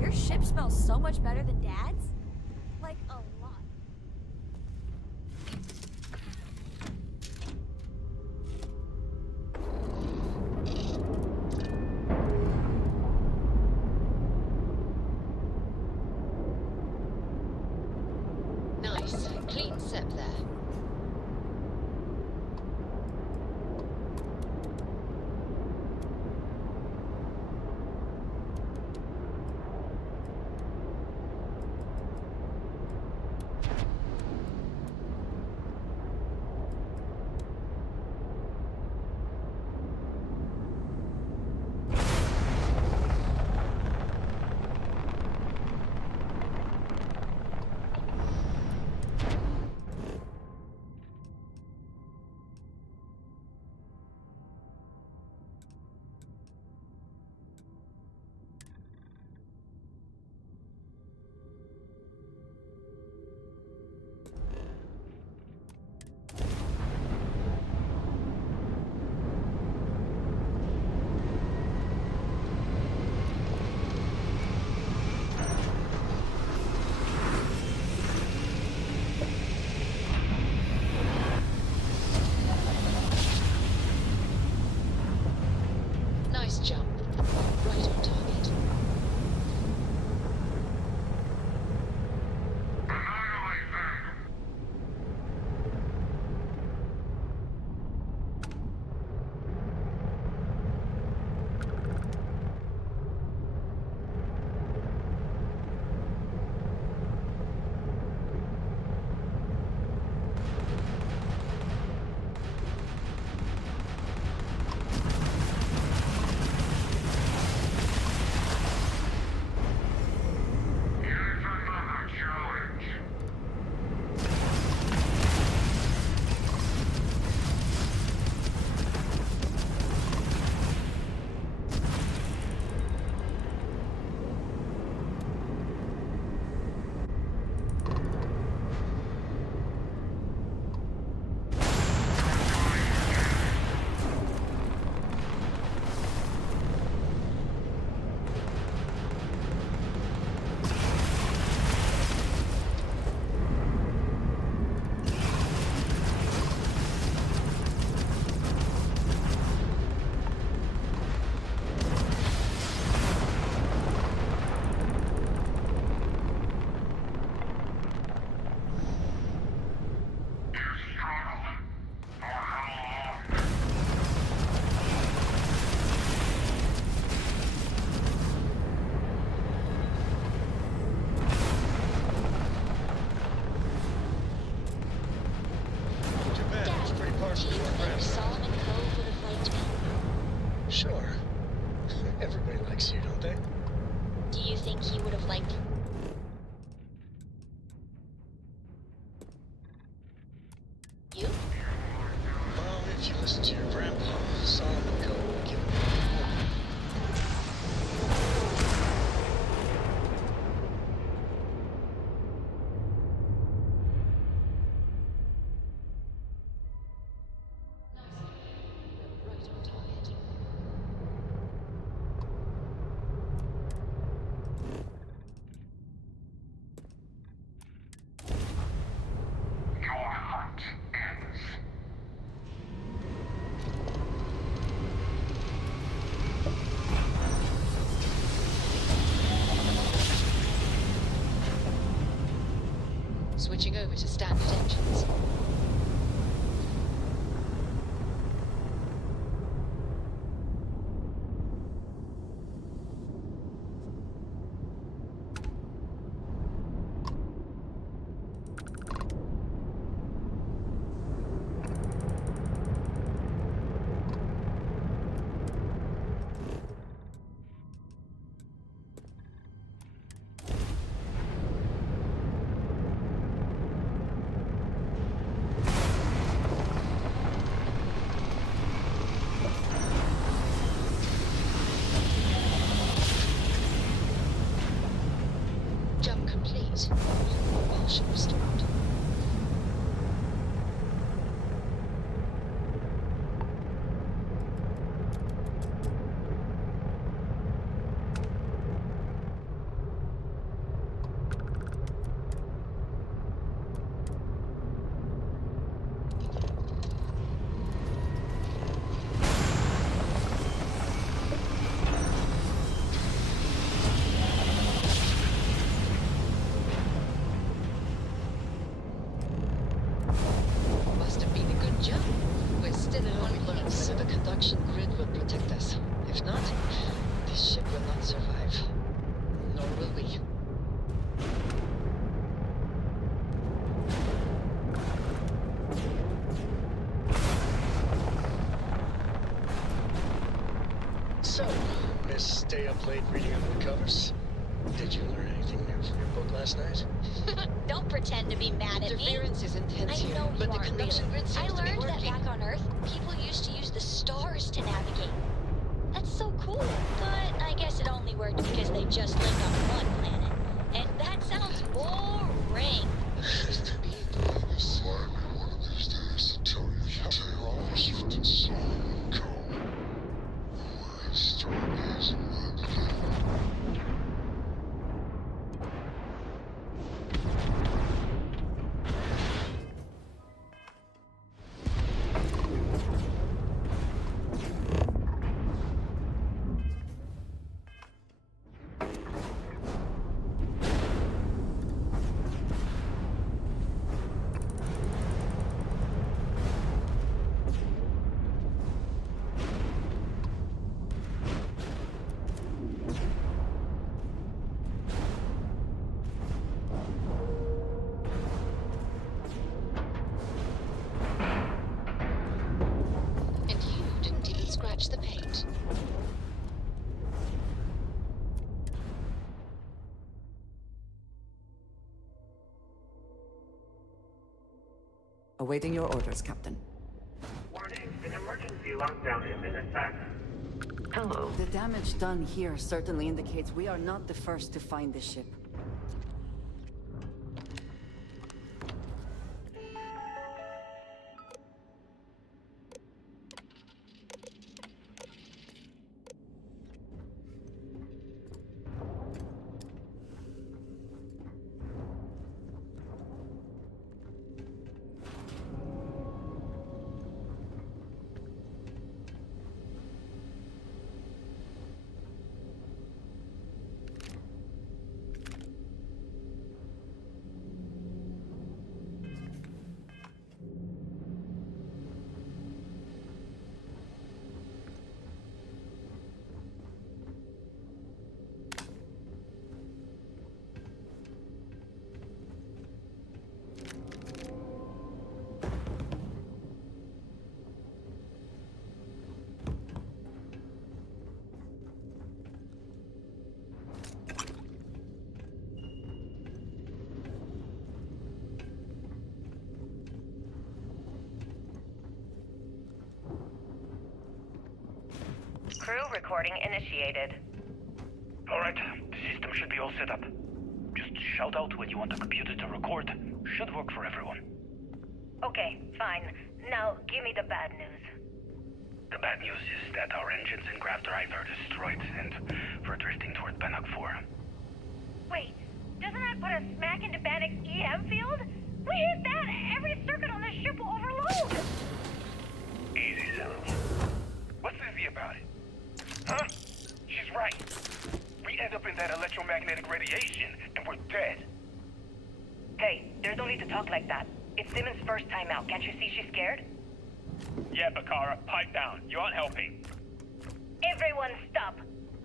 Your ship smells so much better than Dad's? Like, a lot. Nice. Clean sep there. If you listen to your grandpa, Solomon Cole will give you more. Switching over to standard engines. Jump complete. Propulsion restored. Must have been a good jump. We're still in one place. Whether the conduction grid will protect us. If not, this ship will not survive. Nor will we. So, Miss Stay Up Late reading under the covers? Did you learn anything new from your book last night? Don't pretend to be mad at me. Interference is intense I here, know but you the aren't conduction really. grid I seems to be learned that working. back on Earth, people used to use the stars to navigate. That's so cool. But I guess it only worked because they just lived on one planet. And that sounds boring. Used to be believers. Fly me one of these days to tell you to tell all his friends Solomon Cole. The last stargazing man today. And you didn't even scratch the paint. Awaiting your orders, Captain. Warning, an emergency lockdown has been attacked. Hello. The damage done here certainly indicates we are not the first to find this ship. Crew recording initiated. Alright, the system should be all set up. Just shout out when you want the computer to record. Should work for everyone. Okay, fine. Now, give me the bad news. The bad news is that our engines and grav drive are destroyed, and we're drifting toward Bannock 4. Wait, doesn't that put us smack into Bannock's EM field? We hit that, every circuit on this ship will overload! Easy, Sounds. What's easy about it? Huh? She's right. We end up in that electromagnetic radiation, and we're dead. Hey, there's no need to talk like that. It's Simmons' first time out. Can't you see she's scared? Yeah, Bakara, pipe down. You aren't helping. Everyone stop.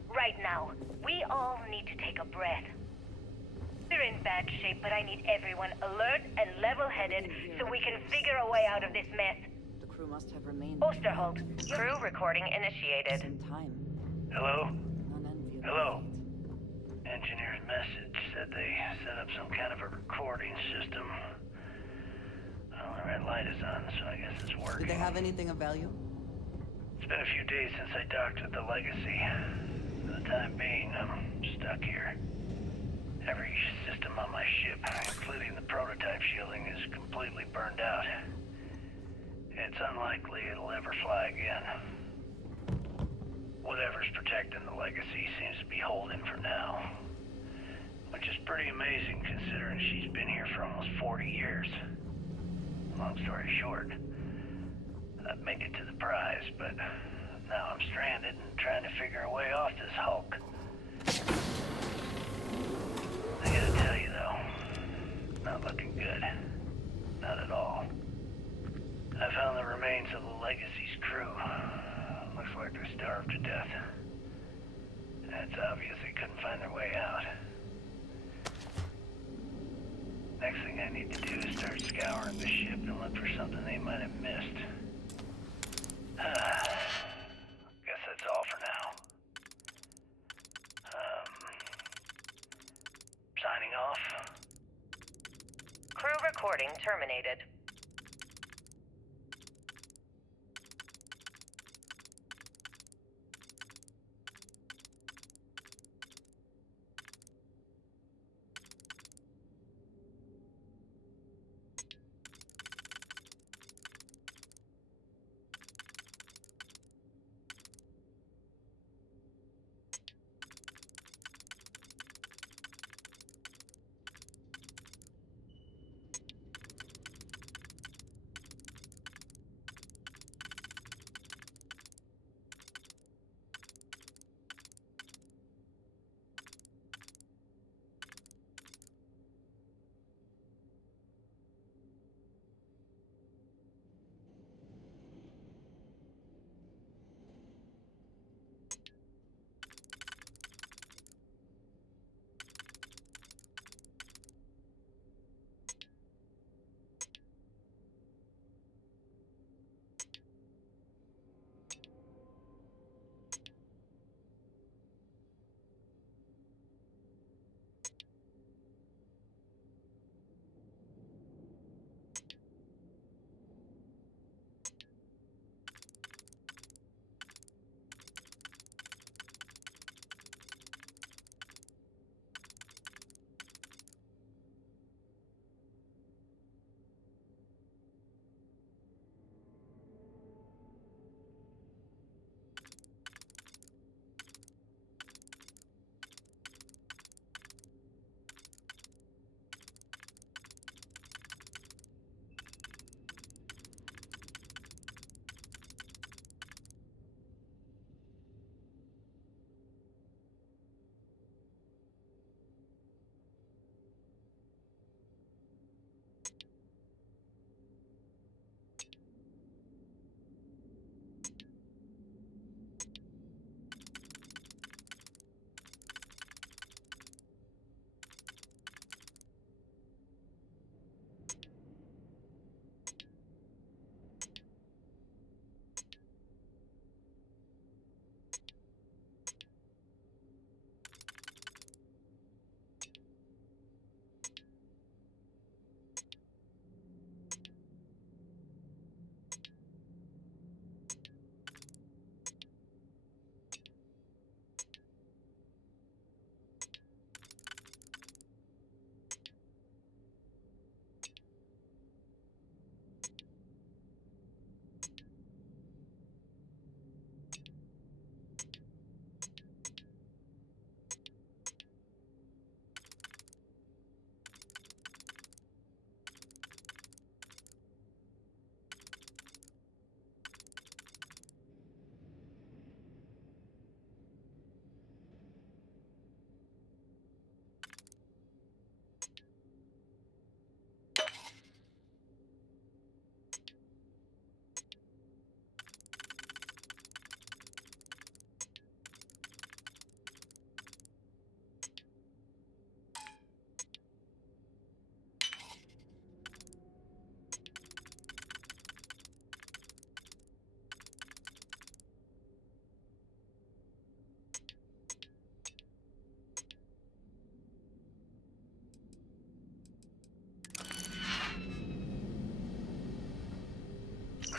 Right now. We all need to take a breath. We're in bad shape, but I need everyone alert and level-headed so we can figure a way out of this mess. The crew must have remained... Osterholt, crew recording initiated. ...in time. Hello? Unenviable Hello? fate. Engineer's message said they set up some kind of a recording system. Well, the red light is on, so I guess it's working. Did they have anything of value? It's been a few days since I docked with the Legacy. For the time being, I'm stuck here. Every system on my ship, including the prototype shielding, is completely burned out. It's unlikely it'll ever fly again. Whatever's protecting the Legacy seems to be holding for now. Which is pretty amazing considering she's been here for almost 40 years. Long story short, I'd make it to the prize, but now I'm stranded and trying to figure a way off this hulk. I gotta tell you though, not looking good. Not at all. I found the remains of the Legacy's crew. Looks like they're starved to death. It's obvious they couldn't find their way out. Next thing I need to do is start scouring the ship and look for something they might have missed. Guess that's all for now. Signing off. Crew recording terminated.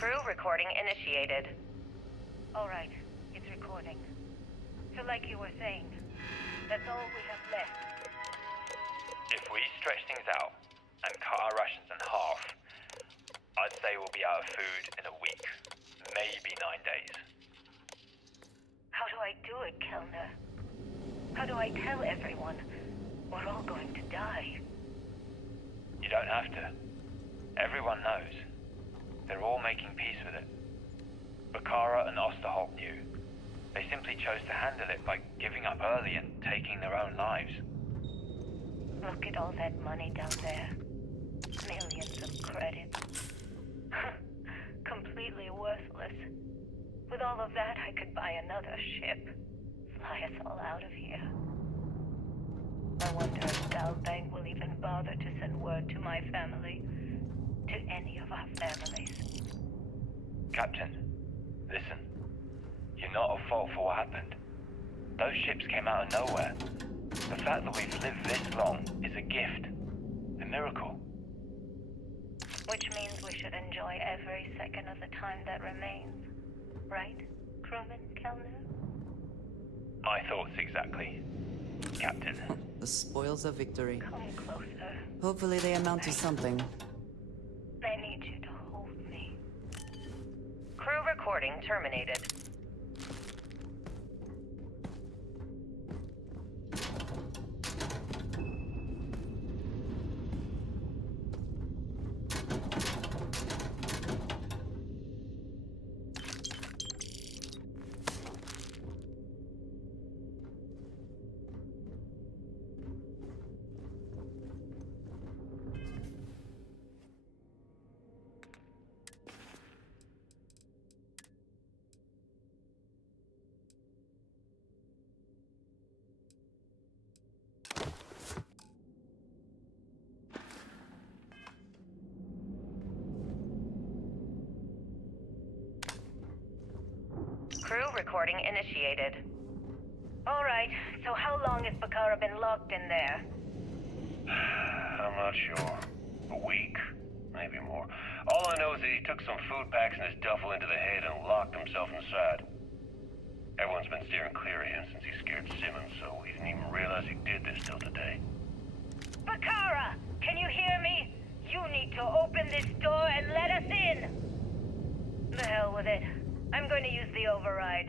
Crew recording initiated. Alright, it's recording. So like you were saying, that's all we have left. If we stretch things out and cut our rations in half, I'd say we'll be out of food in a week, maybe 9 days. How do I do it, Kellner? How do I tell everyone we're all going to die? You don't have to. Everyone knows. They're all making peace with it. Bakara and Osterholt knew. They simply chose to handle it by giving up early and taking their own lives. Look at all that money down there. Millions of credits. Completely worthless. With all of that, I could buy another ship. Fly us all out of here. I wonder if Dalbank will even bother to send word to my family. To any of our families. Captain, listen. You're not at fault for what happened. Those ships came out of nowhere. The fact that we've lived this long is a gift. A miracle. Which means we should enjoy every second of the time that remains. Right, crewman Kellner? My thoughts exactly, Captain. The spoils of victory. Come closer. Hopefully they amount to something. I need you to hold me. Crew recording terminated. Crew recording initiated. Alright, so how long has Bakara been locked in there? I'm not sure. A week, maybe more. All I know is that he took some food packs in his duffel into the head and locked himself inside. Everyone's been steering clear of him since he scared Simmons, so we didn't even realize he did this till today. Bakara! Can you hear me? You need to open this door and let us in! The hell with it. I'm going to use the override.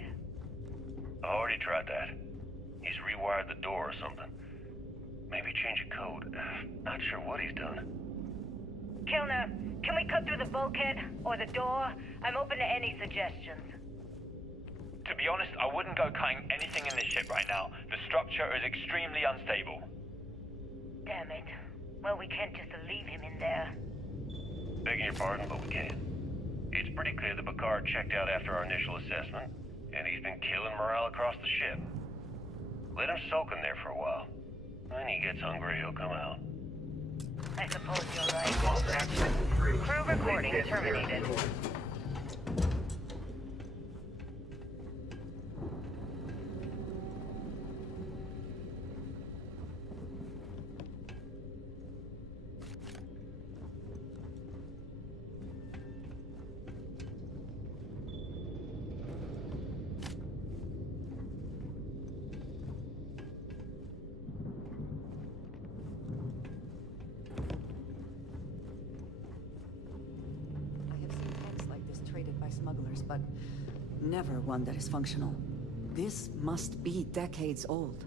I already tried that. He's rewired the door or something. Maybe change a code. Not sure what he's done. Kellner, can we cut through the bulkhead or the door? I'm open to any suggestions. To be honest, I wouldn't go cutting anything in this ship right now. The structure is extremely unstable. Damn it. Well, we can't just leave him in there. Begging your pardon, but we can. It's pretty clear that Bakar checked out after our initial assessment, and he's been killing morale across the ship. Let him soak in there for a while. When he gets hungry, he'll come out. I suppose you're right. Crew recording terminated. Smugglers, but never one that is functional. This must be decades old.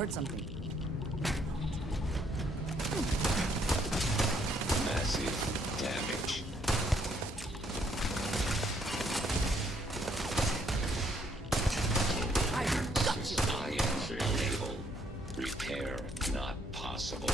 heard something. Massive damage. I am unable. Repair not possible.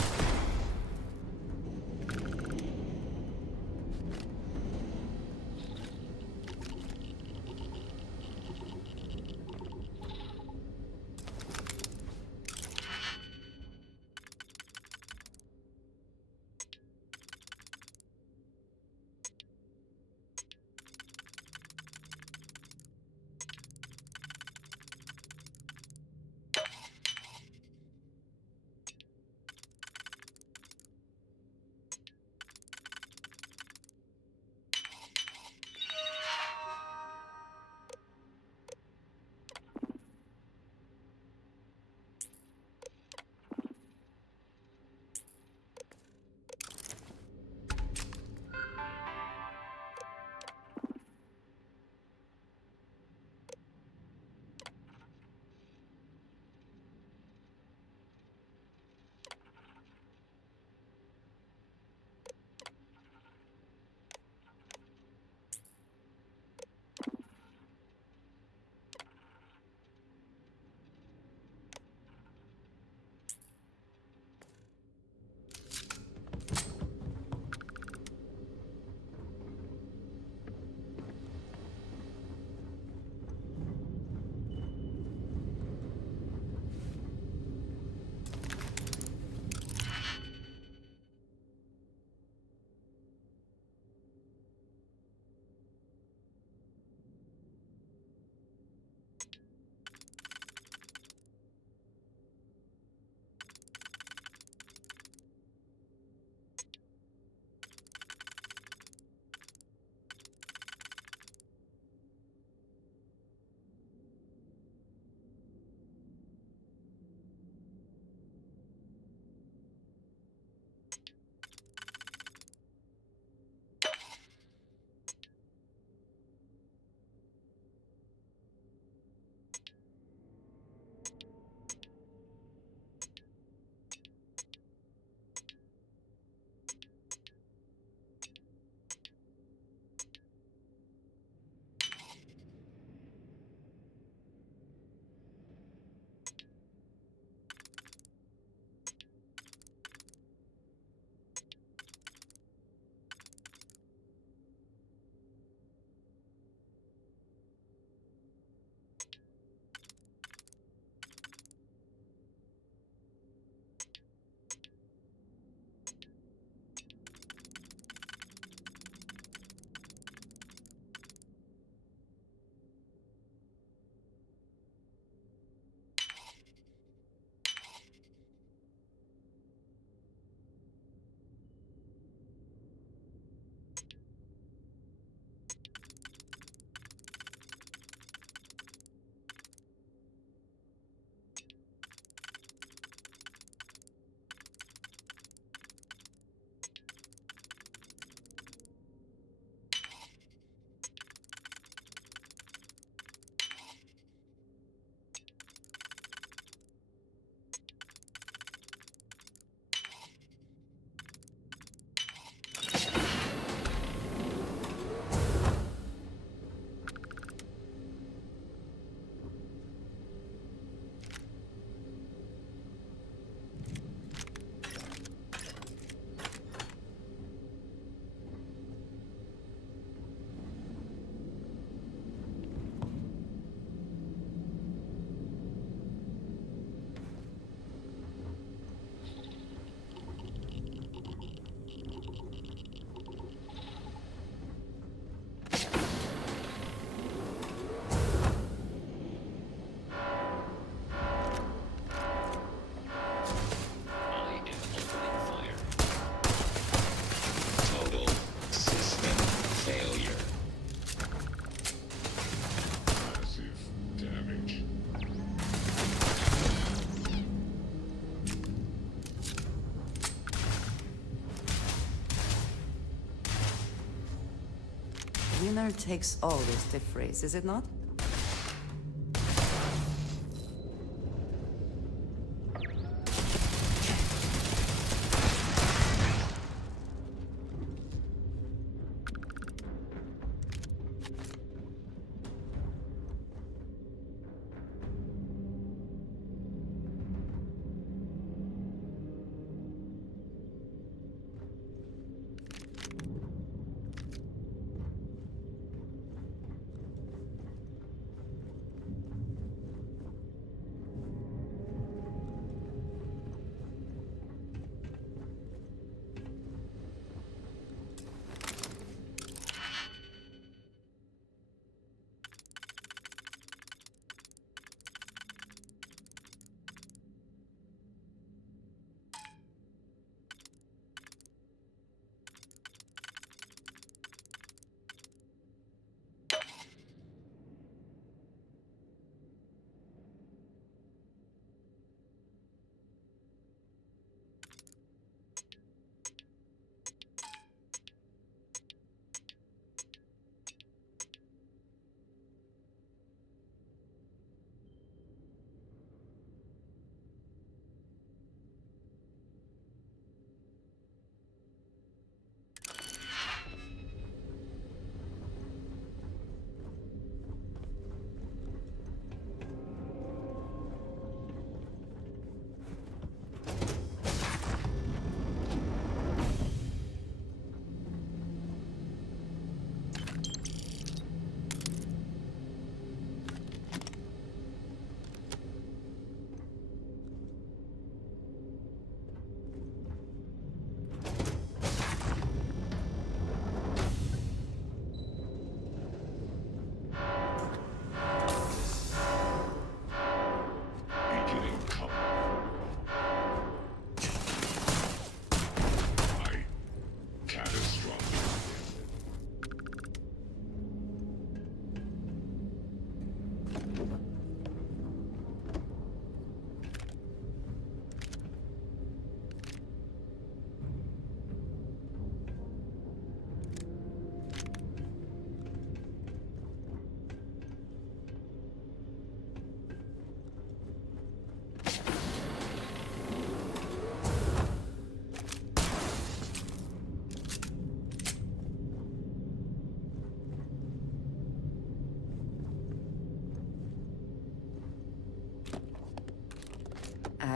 Winner takes all this stiff phrase, is it not?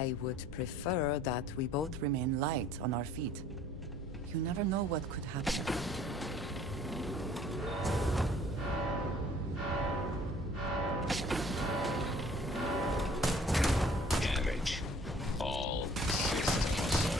I would prefer that we both remain light on our feet. You never know what could happen. Damage. All system hostiles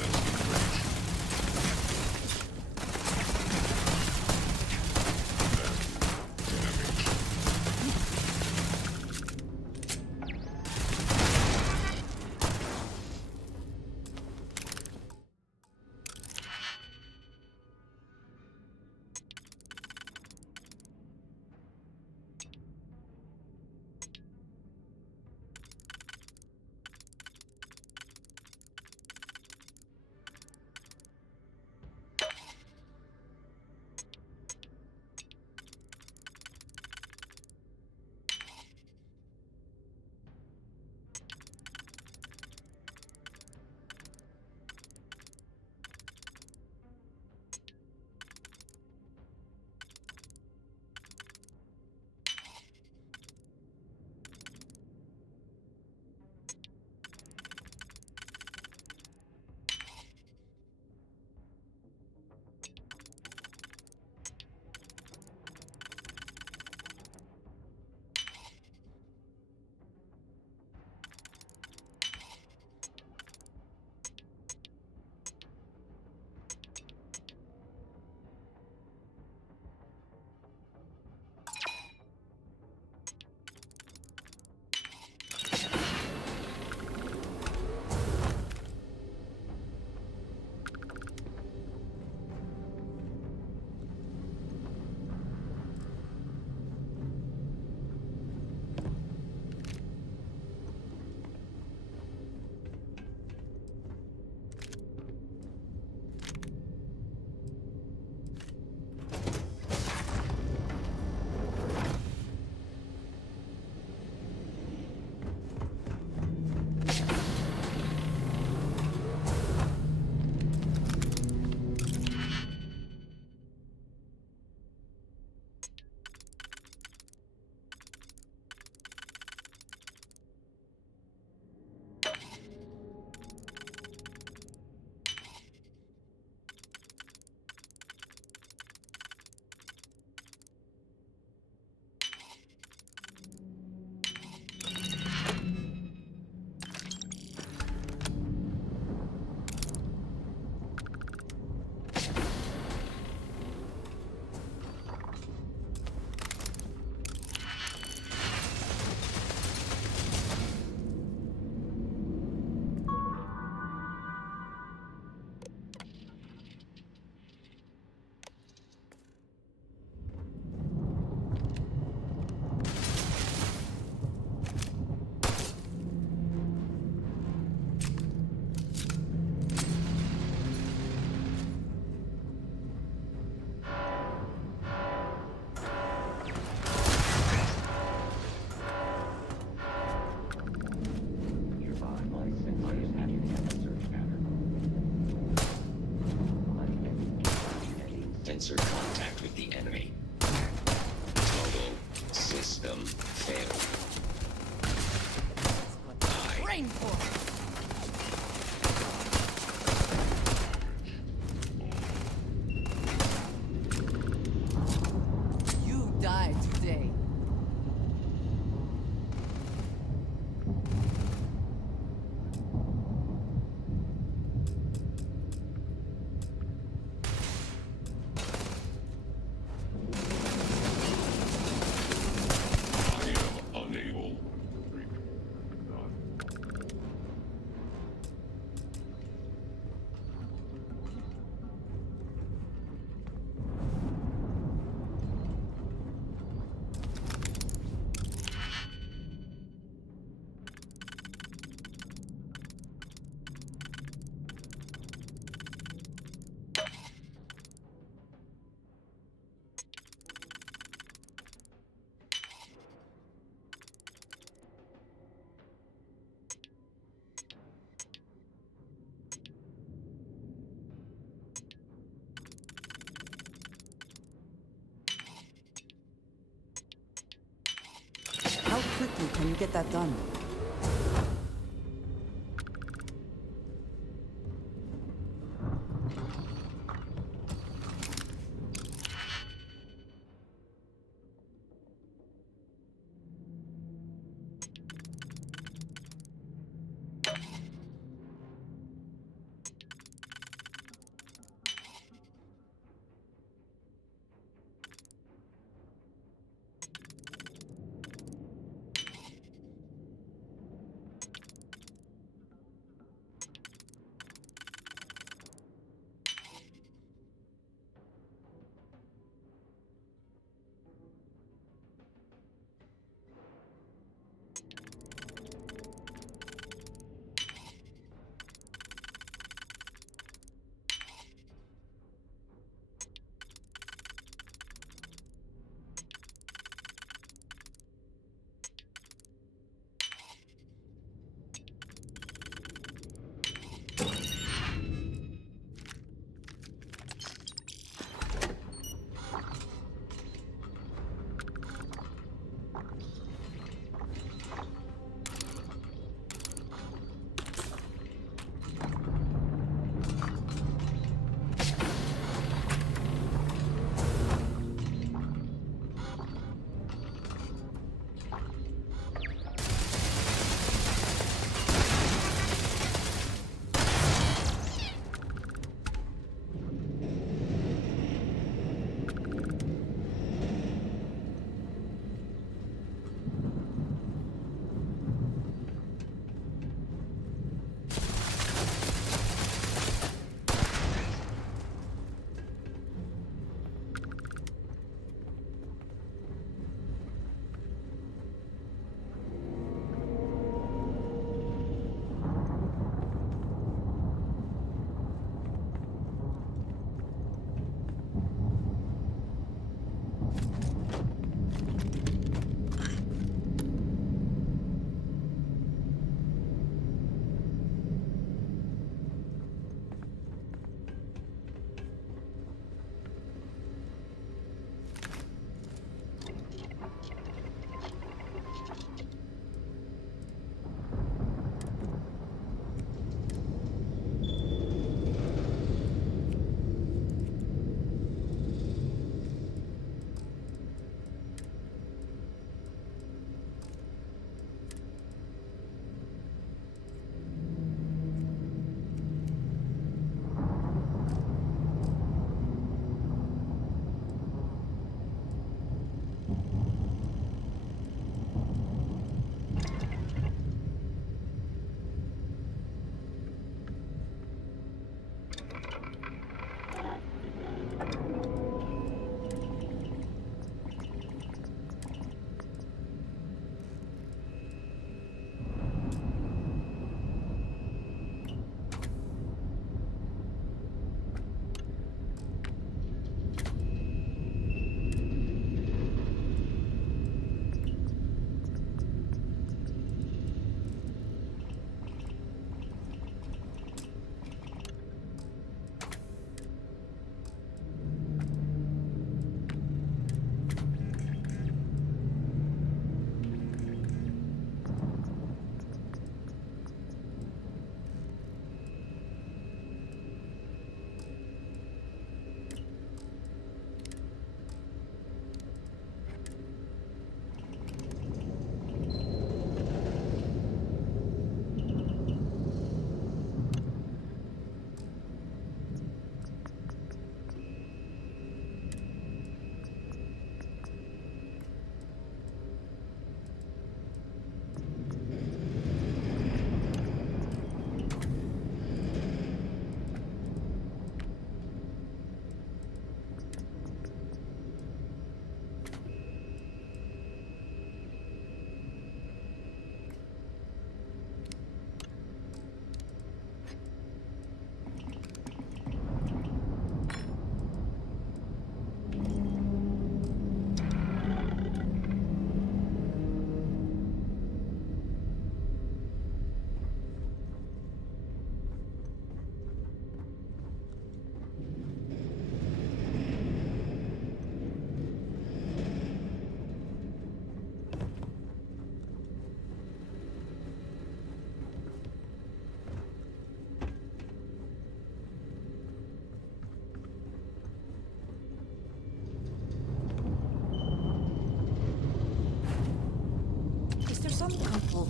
sensor contact with the enemy. Total system failure. You die today. Unable. How quickly can you get that done?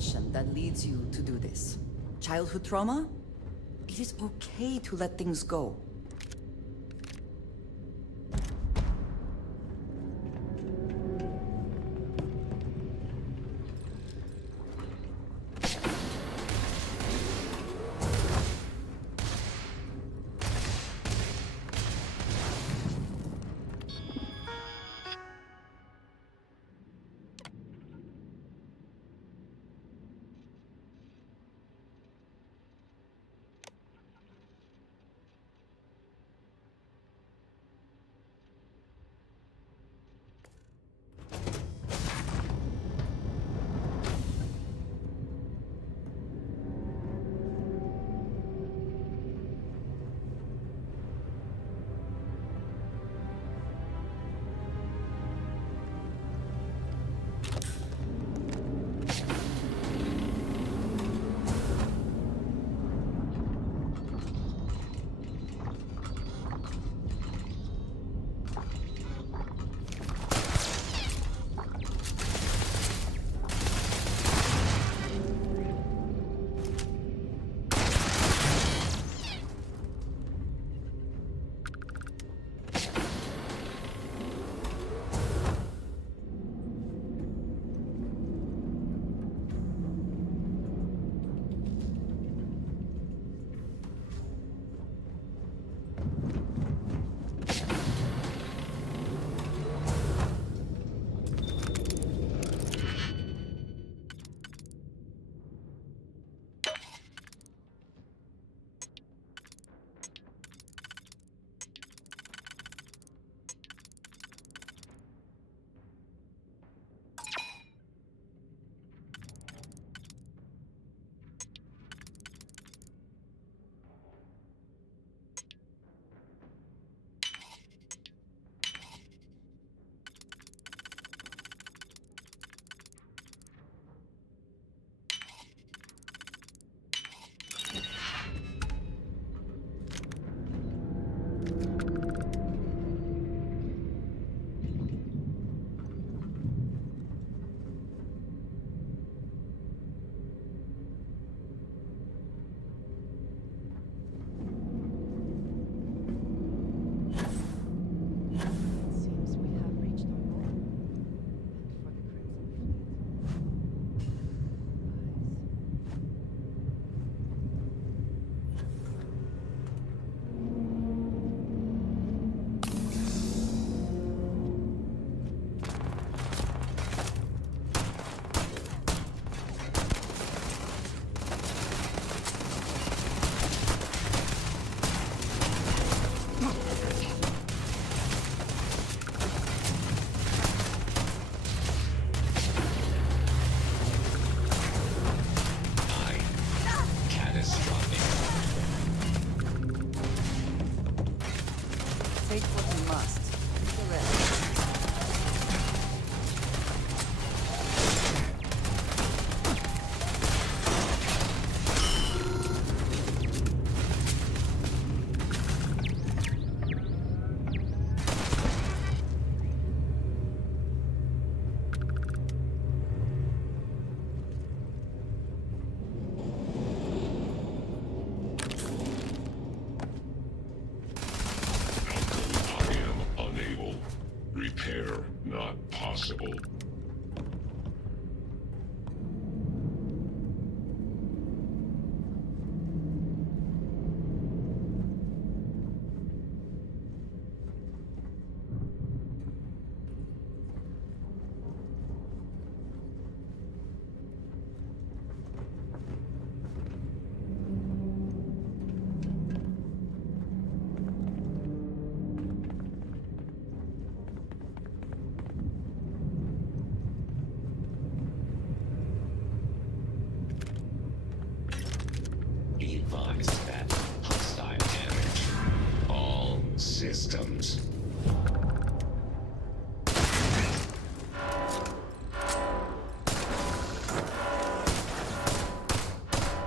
compulsion that leads you to do this? Childhood trauma? It is okay to let things go. Take what you must. The rest. Repair not possible. Advised that hostile damage all systems.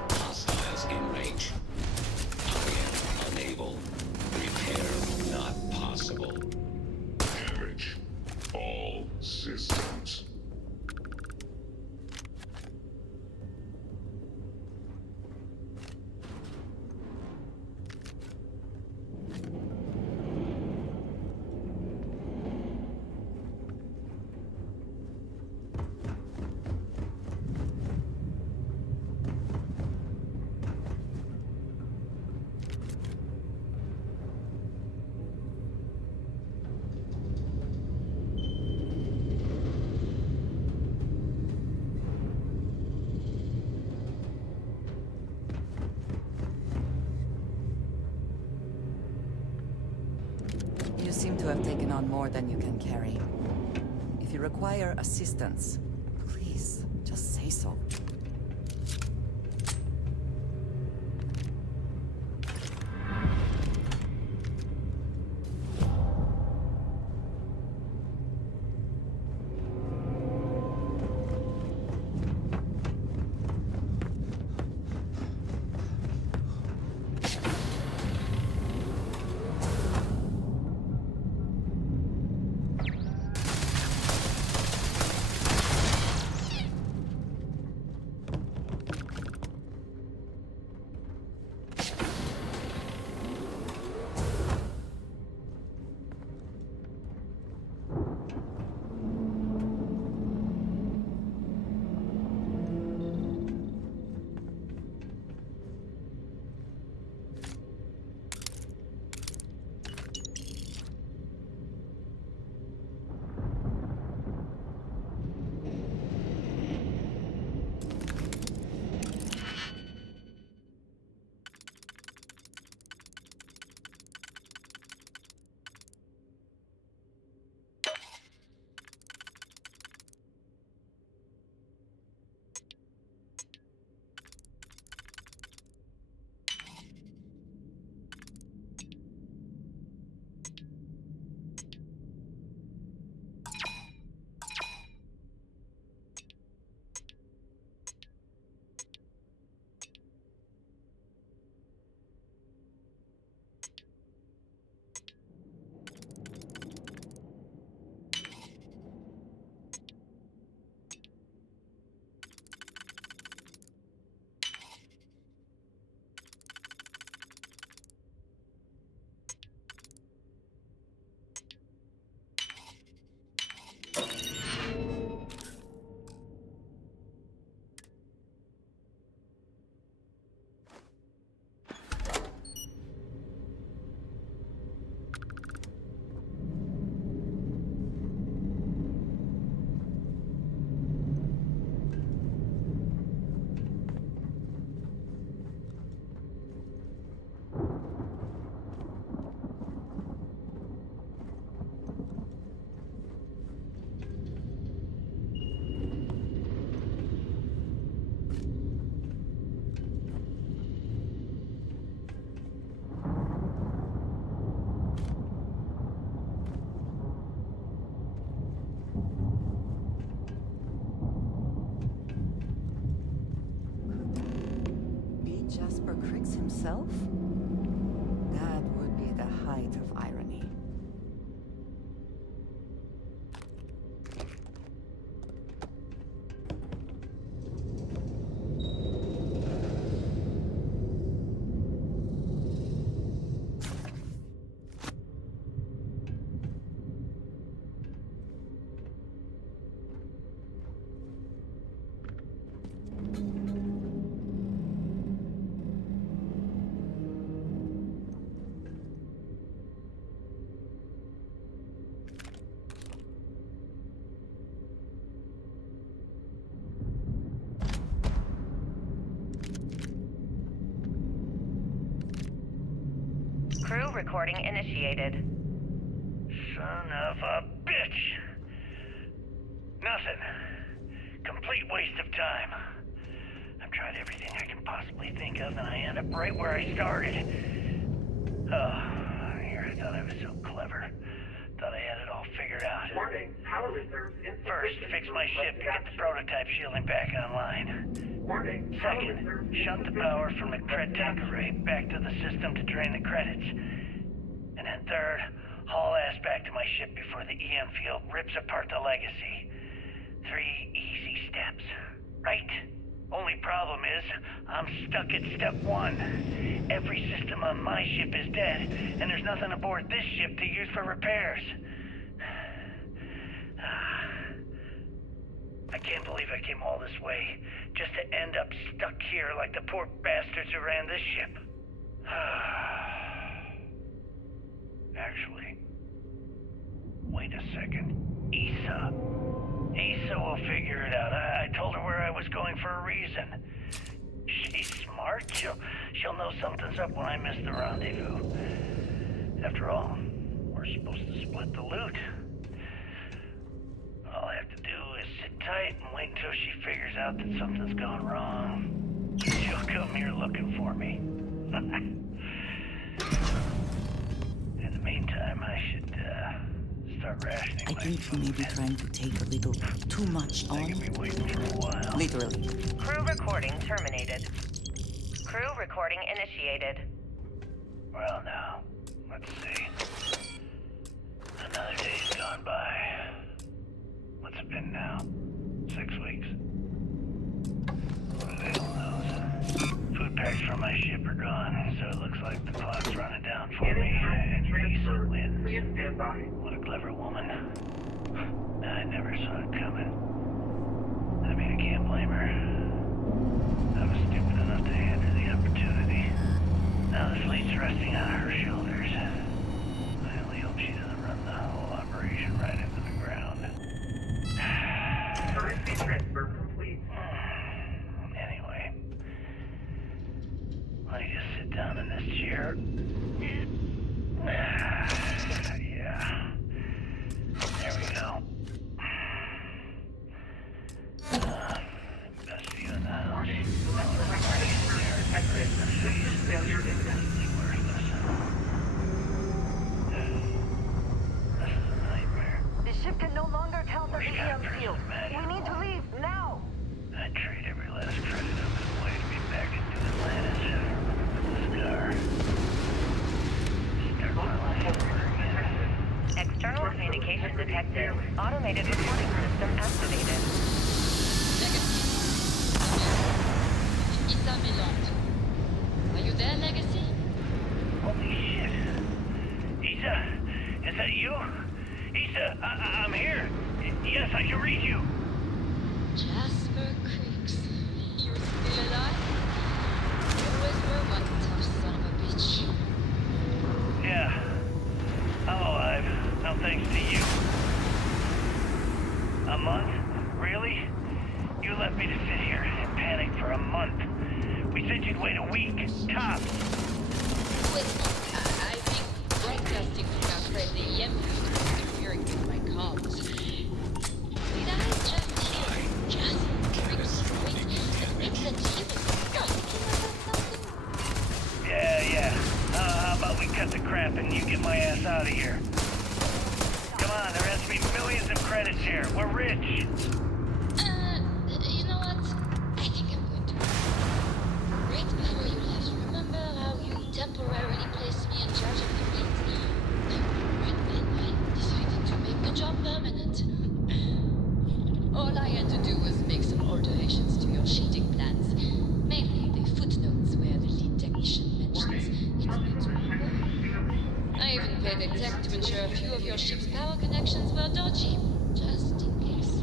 Hostiles in range. I am unable. Repair not possible. Damage all systems. seem to have taken on more than you can carry. If you require assistance, please, just say so. Jasper Criggs himself? That would be the height of irony. Crew recording initiated. Son of a bitch! Nothing. Complete waste of time. I've tried everything I can possibly think of, and I end up right where I started. Oh, here, I thought I was so clever. Thought I had it all figured out. Warning, power reserves insufficient. First, fix my ship to get the prototype shielding back online. Warning, Second, shut the power from the cred tank array back to the system to drain the credits. And then third, haul ass back to my ship before the EM field rips apart the legacy. 3 easy steps, right? Only problem is, I'm stuck at step 1. Every system on my ship is dead, and there's nothing aboard this ship to use for repairs. I can't believe I came all this way, just to end up stuck here like the poor bastards who ran this ship. Actually, wait a second. Issa will figure it out. I told her where I was going for a reason. She's smart. She'll know something's up when I miss the rendezvous. After all, we're We're supposed to split the loot. All I have to do is sit tight and wait until she figures out that something's gone wrong. She'll come here looking for me. In the meantime, I should start rationing I think you may be trying to take a little too much on. Be waiting for a while. Literally. Crew recording terminated. Crew recording initiated. Well, now, let's see. Another day's gone by. What's it been now? 6 weeks? Who the hell knows? Food packs from my ship are gone, so it looks like the clock's running down for me. And Lisa wins. What a clever woman. I never saw it coming. I mean, I can't blame her. I was stupid enough to hand her the opportunity. Now the fleet's resting on her shoulders. I only hope she doesn't run the whole operation right into the ground. Currency transfer complete. Anyway, let me just sit down in this chair. Yeah. There we go. Best view in the house. The ship can no longer count us on field. We need to leave now. I'd trade every last credit of this way to be back in New Atlantis with the scar. Start my life over again. External communication detected. Automated reporting system activated. Isa Milan. Are you there, Legacy? Holy shit. Isa, is that you? Isa, I'm here. Yes, I can read you. Jasper Creeks. You're still alive? You always were one tough son of a bitch. Yeah, I'm alive. No thanks to you. A month? Really? You left me to sit here and panic for a month. We said you'd wait a week, tops. Wait, I think broadcasting from our friend the EM is interfering with my comms. Did I just hear Jasper Creeks? Wait, it's a team. Yeah. How about we cut the crap and you get my ass out of here? Come on, there has to be millions of credits here. We're rich. You know what? I think I'm going to. Right before you left, remember how you temporarily placed me in charge of the fleet? Right then, I decided to make the job permanent. All I had to do was make some alterations to your sheeting plans. Mainly the footnotes where the lead technician mentions it needs more. I even paid a tech to ensure a few of your ship's power connections were dodgy, just in case.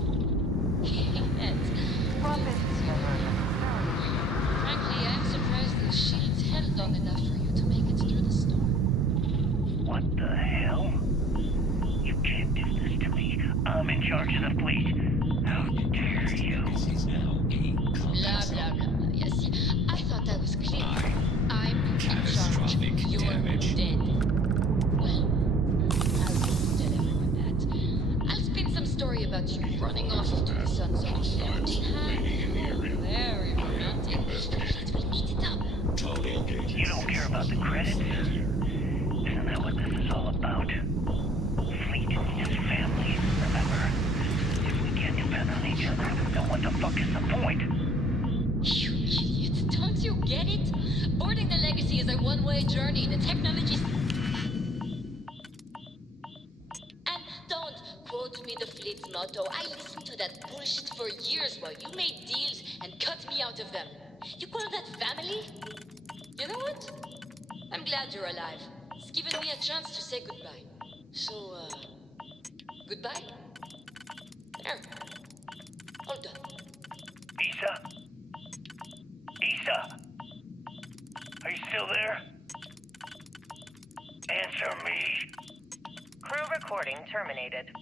Frankly, I'm surprised the shields held long enough for you to make it through the storm. What the hell? You can't do this to me. I'm in charge of the fleet. How dare you? Blah, blah, blah. Yes, I thought that was clear. I'm in charge. You're dead. Well, I'll tell everyone that. I'll spin some story about you running off to the sun's empty hand. Very romantic. It will eat it up. You don't care about the credits? Isn't that what this is all about? Fleet is family, remember? If we can't depend on each other, then what the fuck is the point? You idiot. Don't you get it? Boarding the Legacy is a one-way journey. The technology's... And don't quote me the fleet's motto. I listened to that bullshit for years while you made deals and cut me out of them. You call that family? You know what? I'm glad you're alive. It's given me a chance to say goodbye. So, goodbye? There. All done. Isa? Isa? Are you still there? Answer me. Crew recording terminated.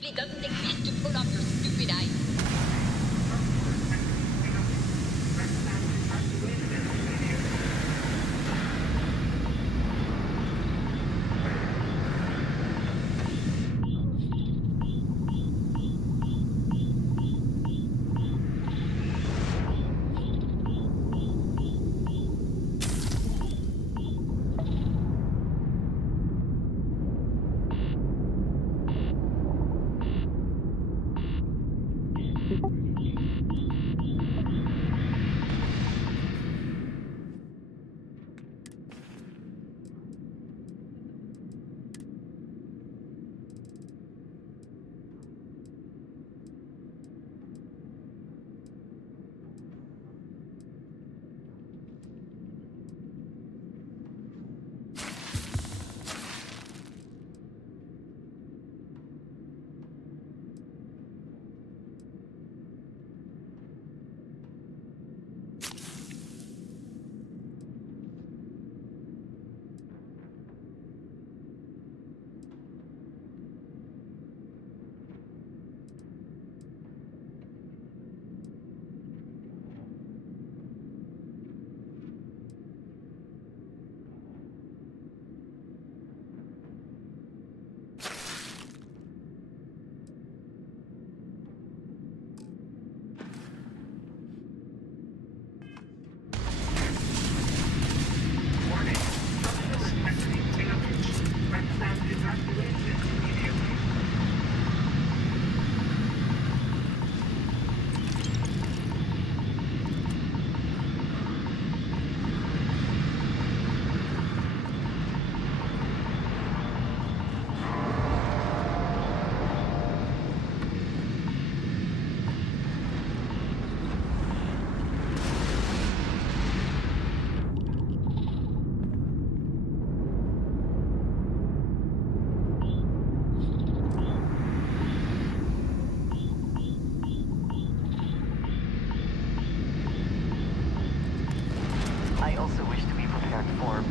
It doesn't take this to pull off your stupid eyes. I also wish to be prepared for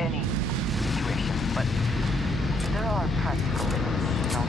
any situation, but there are practical limits, you know?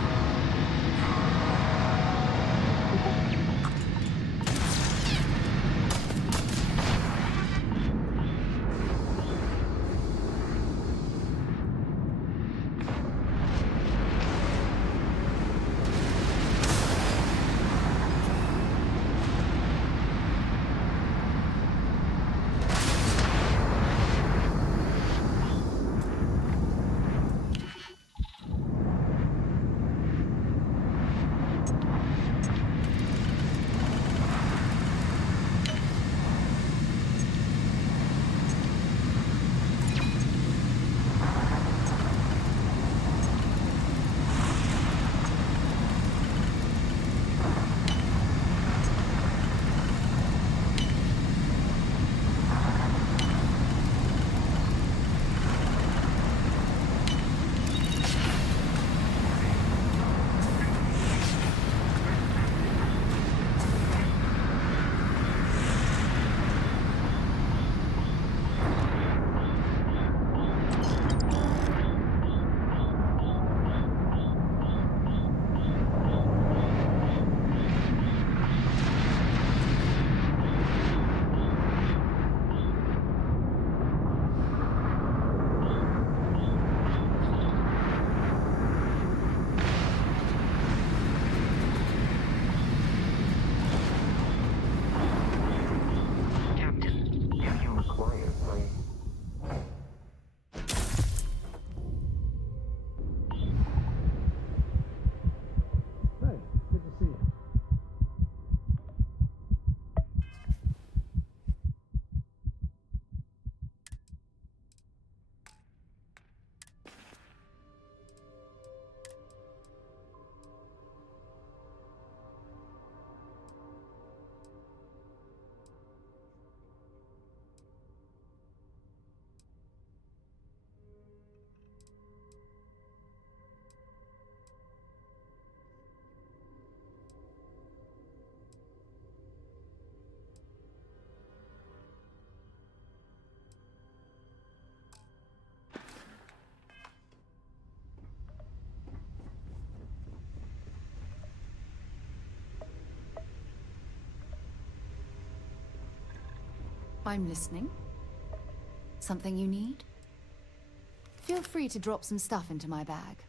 I'm listening. Something you need? Feel free to drop some stuff into my bag.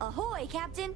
Ahoy, Captain!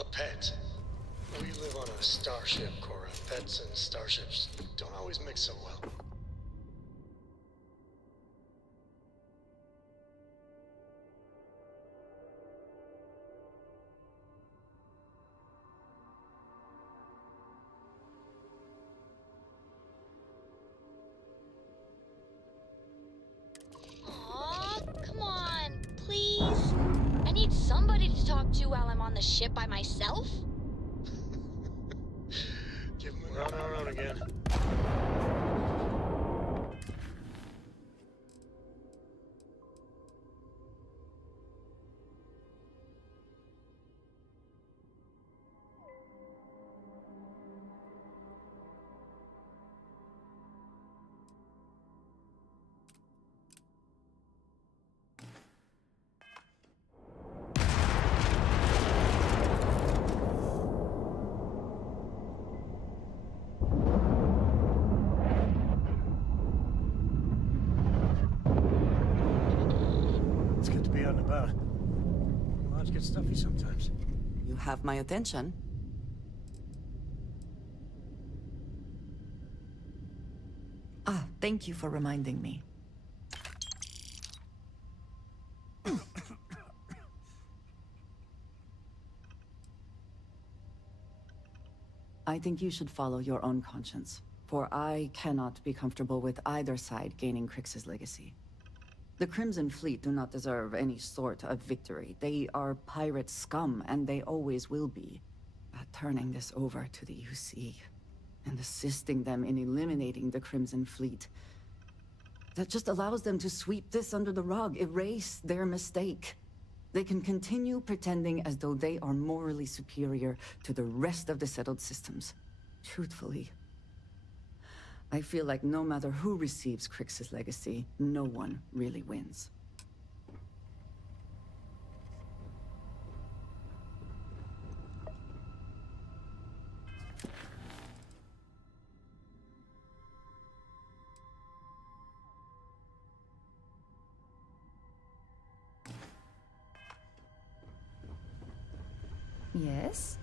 A pet? We live on a starship, Cora. Pets and starships don't always mix so well. Aw, come on, please. I need somebody to talk to while I'm on the ship by myself. Give him a round again. out and about. Lodge gets stuffy sometimes. You have my attention. Ah, thank you for reminding me. I think you should follow your own conscience, for I cannot be comfortable with either side gaining Crix's legacy. The Crimson Fleet do not deserve any sort of victory. They are pirate scum, and they always will be. But turning this over to the UC, and assisting them in eliminating the Crimson Fleet, that just allows them to sweep this under the rug, erase their mistake. They can continue pretending as though they are morally superior to the rest of the settled systems. Truthfully, I feel like no matter who receives Crix's legacy, no one really wins. Yes?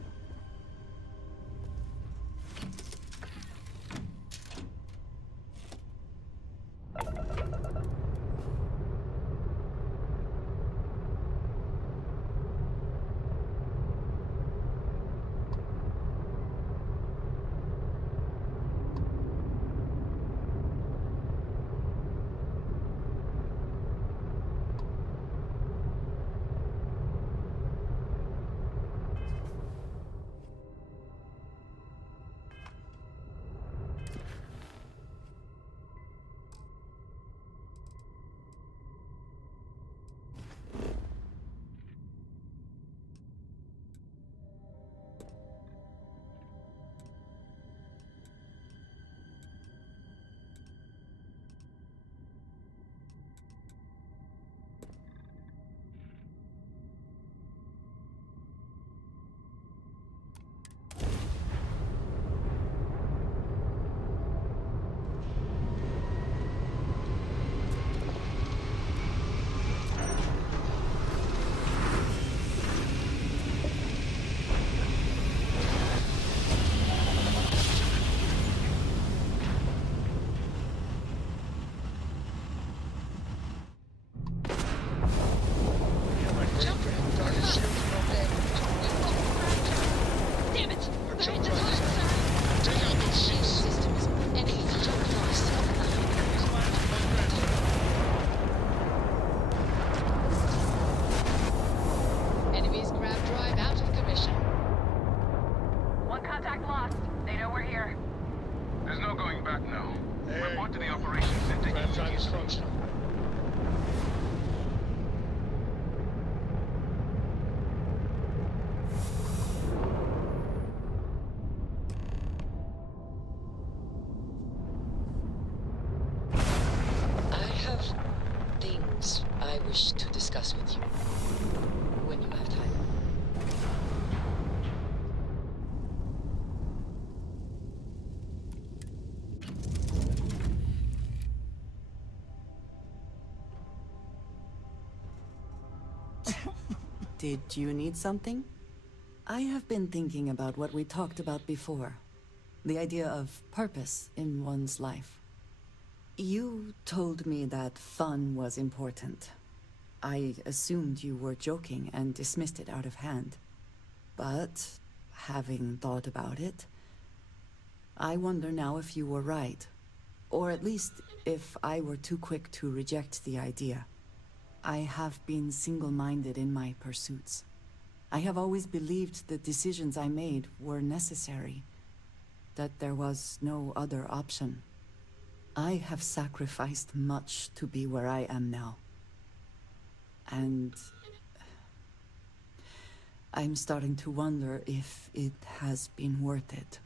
I wish to discuss with you when you have time. Did you need something? I have been thinking about what we talked about before. The idea of purpose in one's life. You told me that fun was important. I assumed you were joking and dismissed it out of hand. But, having thought about it, I wonder now if you were right. Or at least, if I were too quick to reject the idea. I have been single-minded in my pursuits. I have always believed the decisions I made were necessary. That there was no other option. I have sacrificed much to be where I am now. And I'm starting to wonder if it has been worth it.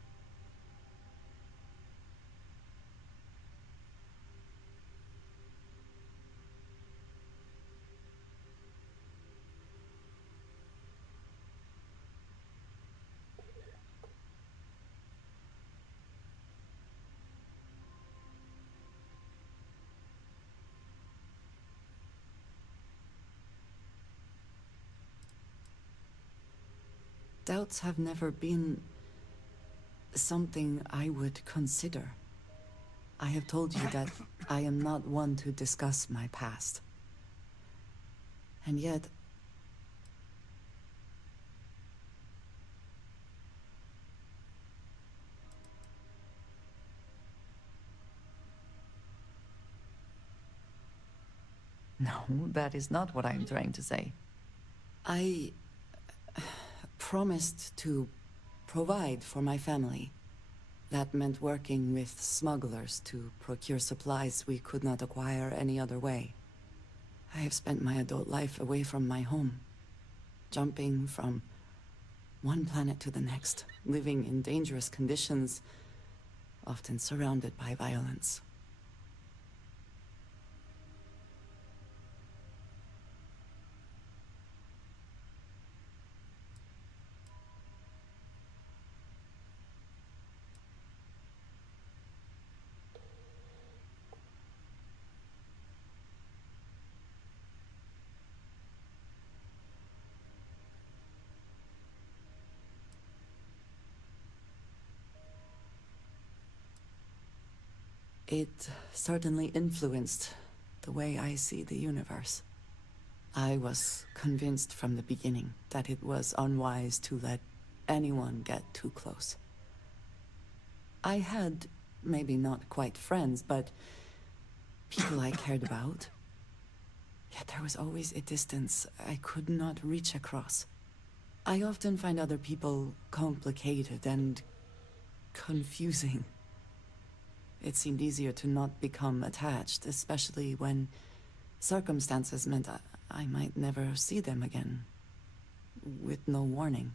Doubts have never been something I would consider. I have told you that I am not one to discuss my past. And yet... No, that is not what I'm trying to say. I promised to provide for my family. That meant working with smugglers to procure supplies we could not acquire any other way. I have spent my adult life away from my home, jumping from one planet to the next, living in dangerous conditions, often surrounded by violence. It certainly influenced the way I see the universe. I was convinced from the beginning that it was unwise to let anyone get too close. I had, maybe not quite friends, but people I cared about. Yet there was always a distance I could not reach across. I often find other people complicated and confusing. It seemed easier to not become attached, especially when circumstances meant I might never see them again, with no warning.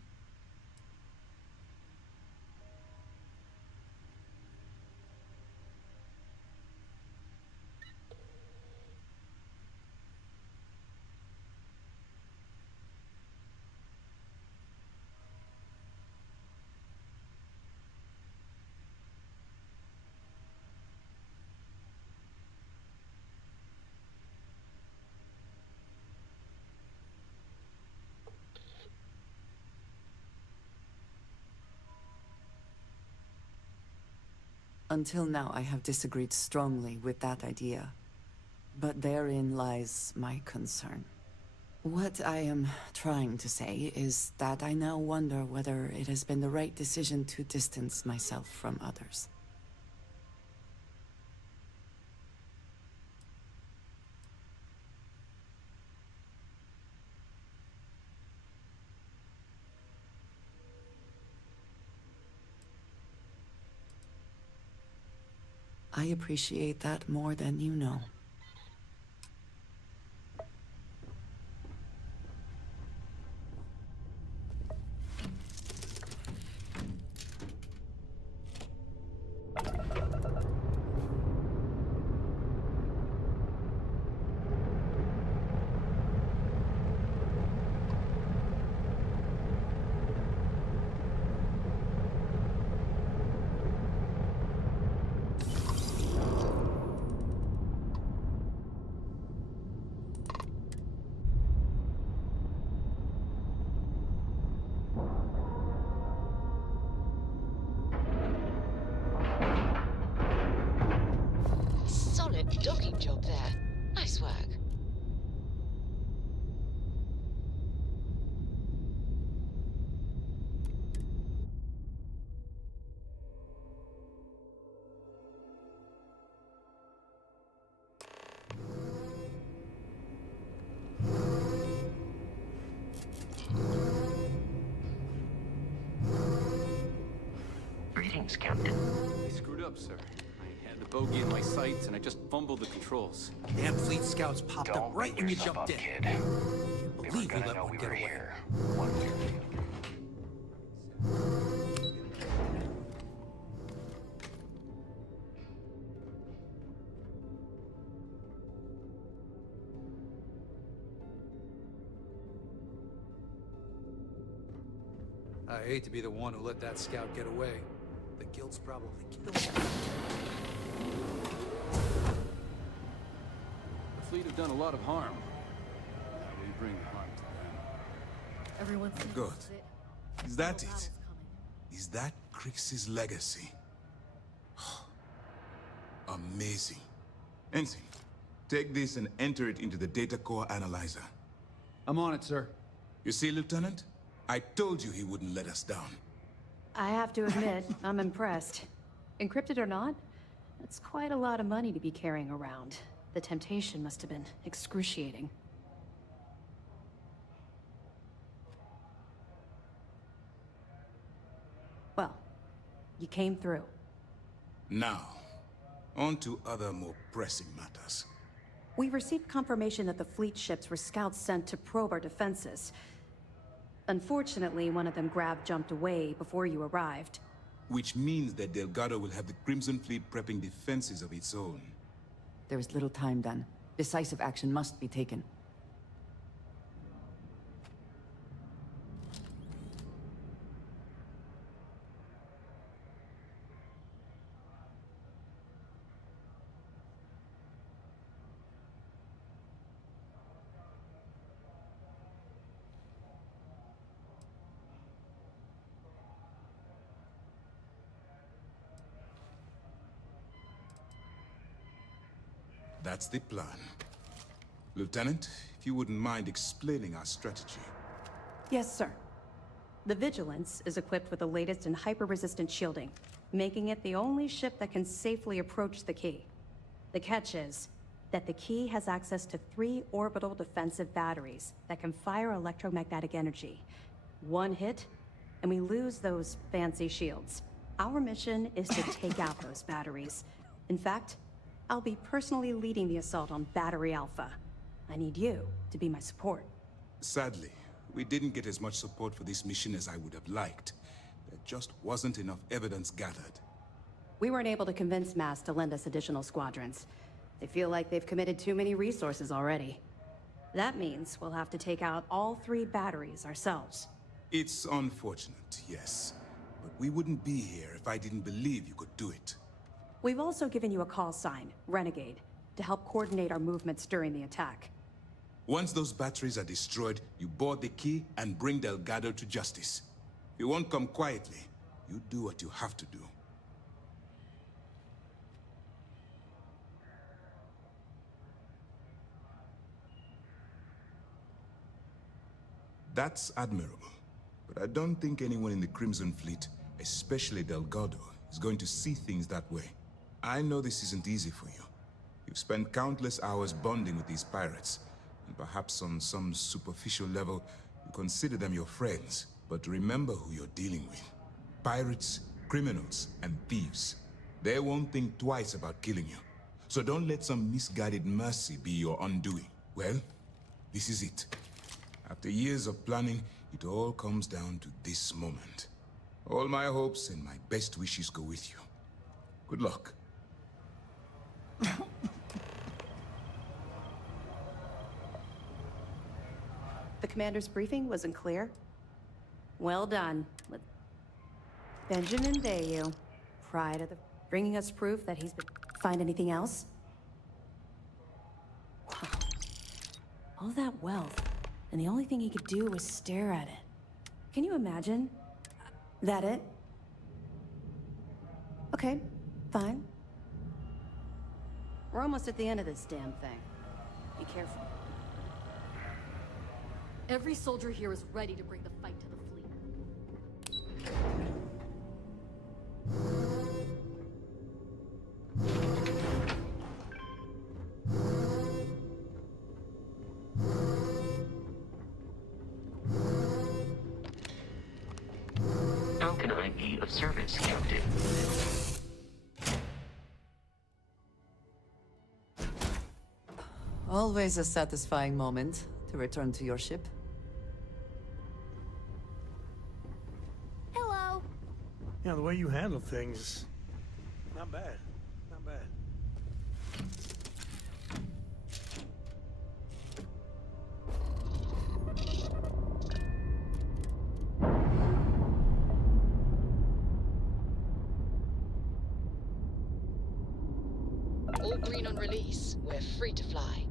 Until now, I have disagreed strongly with that idea. But therein lies my concern. What I am trying to say is that I now wonder whether it has been the right decision to distance myself from others. I appreciate that more than you know. Solid docking job there. Nice work. Greetings, Captain. I screwed up, sir. I had the bogey in my sights, and I just fumbled the controls. Damn fleet scouts popped up right when you jumped in. Kid. Can't believe we let one get away. One way or the other. I hate to be the one who let that scout get away. The guild's probably killed him. The fleet have done a lot of harm. Now we bring the harm to them. Everyone's Good. Is that it? Is that Crix's legacy? Amazing. Ensign, take this and enter it into the data core analyzer. I'm on it, sir. You see, Lieutenant? I told you he wouldn't let us down. I have to admit, I'm impressed. Encrypted or not, that's quite a lot of money to be carrying around. The temptation must have been excruciating. Well, you came through. Now, on to other more pressing matters. We received confirmation that the fleet ships were scouts sent to probe our defenses. Unfortunately, one of them jumped away before you arrived. Which means that Delgado will have the Crimson Fleet prepping defenses of its own. There is little time, Dan. Decisive action must be taken. That's the plan. Lieutenant, if you wouldn't mind explaining our strategy. Yes, sir. The Vigilance is equipped with the latest in hyper-resistant shielding, making it the only ship that can safely approach the key. The catch is that the key has access to 3 orbital defensive batteries that can fire electromagnetic energy. One hit, and we lose those fancy shields. Our mission is to take out those batteries. In fact, I'll be personally leading the assault on Battery Alpha. I need you to be my support. Sadly, we didn't get as much support for this mission as I would have liked. There just wasn't enough evidence gathered. We weren't able to convince MAS to lend us additional squadrons. They feel like they've committed too many resources already. That means we'll have to take out all 3 batteries ourselves. It's unfortunate, yes. But we wouldn't be here if I didn't believe you could do it. We've also given you a call sign, Renegade, to help coordinate our movements during the attack. Once those batteries are destroyed, you board the key and bring Delgado to justice. You won't come quietly. You do what you have to do. That's admirable. But I don't think anyone in the Crimson Fleet, especially Delgado, is going to see things that way. I know this isn't easy for you. You've spent countless hours bonding with these pirates, and perhaps on some superficial level, you consider them your friends. But remember who you're dealing with. Pirates, criminals, and thieves. They won't think twice about killing you. So don't let some misguided mercy be your undoing. Well, this is it. After years of planning, it all comes down to this moment. All my hopes and my best wishes go with you. Good luck. The commander's briefing wasn't clear. Well done. Benjamin Bayou, pride of the... bringing us proof that he's been... Find anything else? Wow. All that wealth, and the only thing he could do was stare at it. Can you imagine? That it? Okay, fine. We're almost at the end of this damn thing. Be careful. Every soldier here is ready to bring the fight to the fleet. How can I be of service, Captain? Always a satisfying moment to return to your ship. Hello. Yeah, the way you handle things, not bad. Not bad. All green on release. We're free to fly.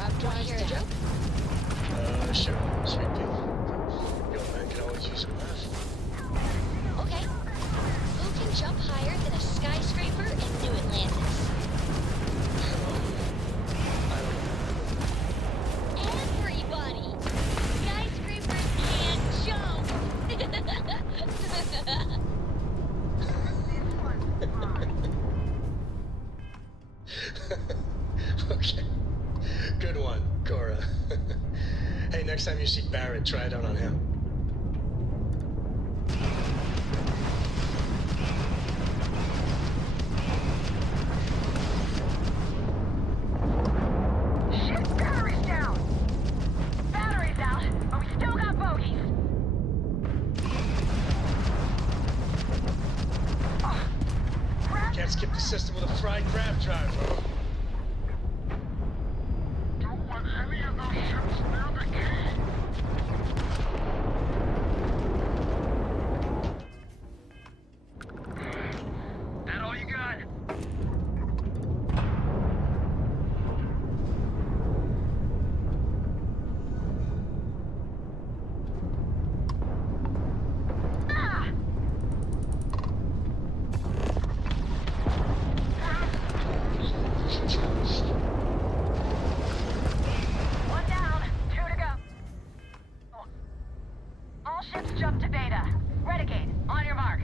Want to hear a joke? Sure. Sweet deal. Young man can always use a laugh. Okay. Who can jump higher than a skyscraper in New Atlantis? Everybody! Skyscrapers can't jump! Okay. Good one, Cora. Hey, next time you see Barrett, try it out on him. Shit, battery's down! Battery's out, but we still got bogeys. Can't skip the system with a fried crab drive, bro. Don't want any of those ships near the key. That all you got? One down, 2 to go. All ships jump to beta. Renegade, on your mark.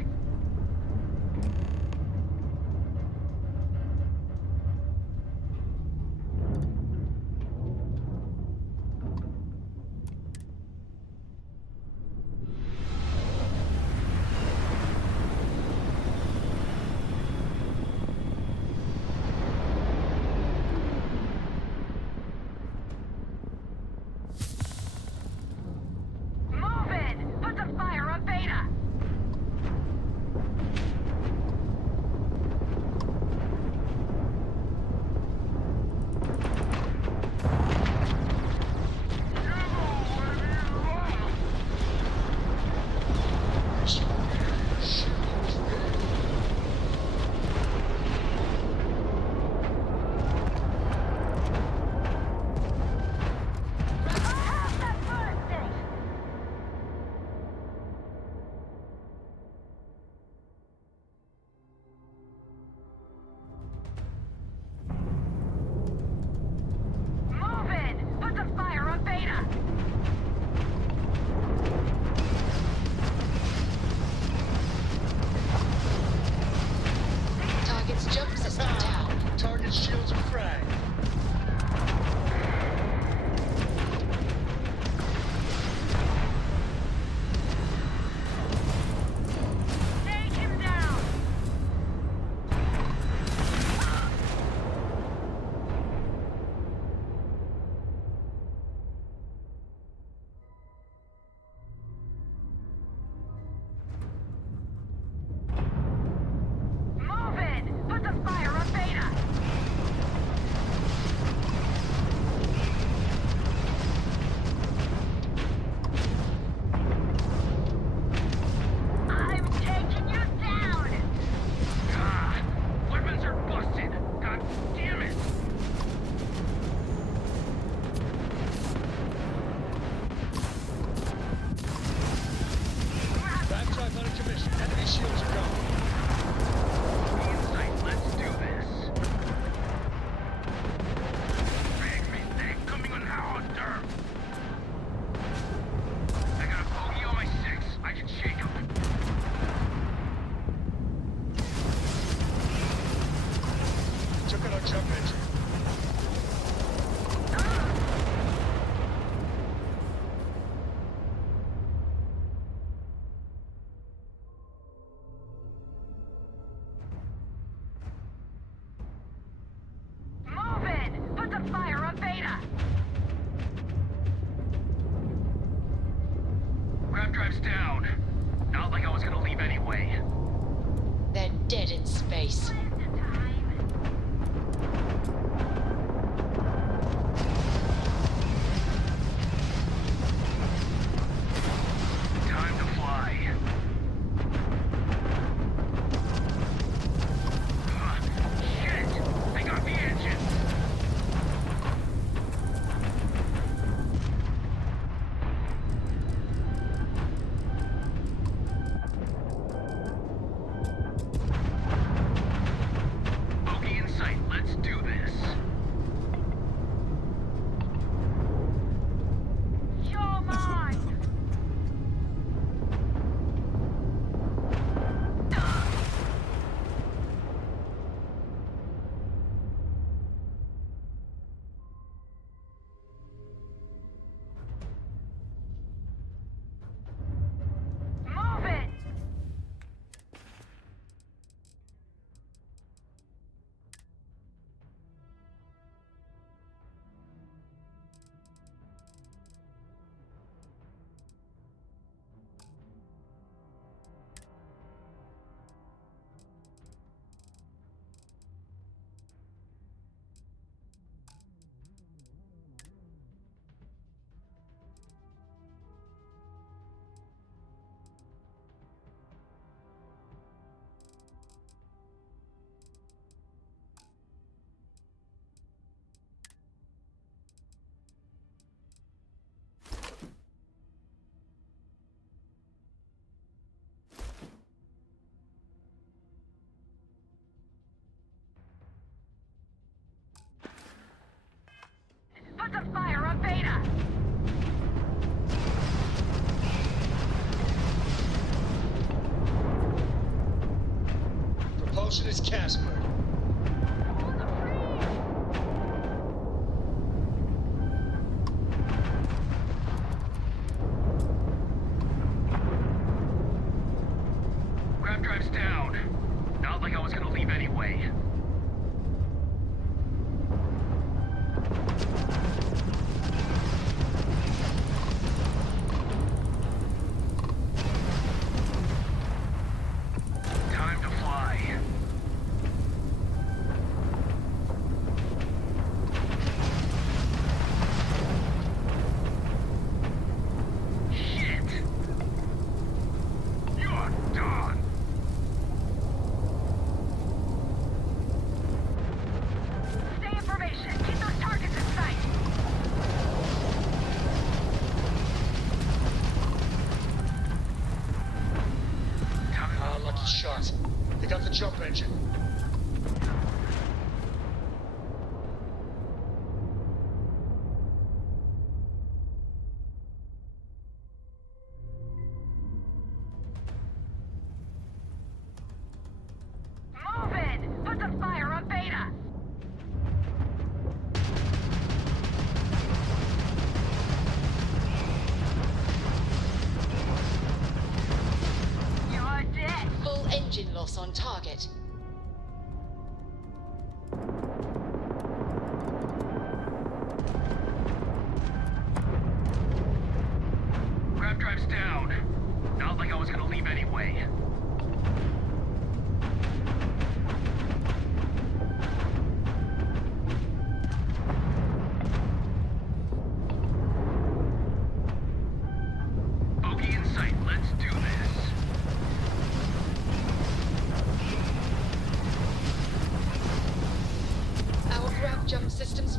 Move it! Put the fire on beta! Move it! Put the fire on beta! Target's jump system down. Target shields are fragged. Take him down! Move it! Put the fire on beta! I'm taking you down! Ah, weapons are busted. God damn it. Back drive under commission. Enemy shields are gone. Insight, let's do this. Rig me, they're coming on harder. I got a bogey on my 6. I can shake him. Took out our jump engine. Move it! Put the fire on beta! Grab drive's down. Not like I was gonna leave anyway. They're dead in space. Time to fly. Shit! They got the engine! motion is Casper. Grab drive's down. Not like I was gonna leave anyway. Time to fly. Shit! You're done! Stay in formation. Keep those targets in sight. Ah, lucky shot. They got the jump engine. Move it! Put some fire on Beta! You're dead! Full engine loss on target. Grab drive's down. Not like I was gonna leave anyway. Bogey in sight. Let's do this. Our grab jump systems.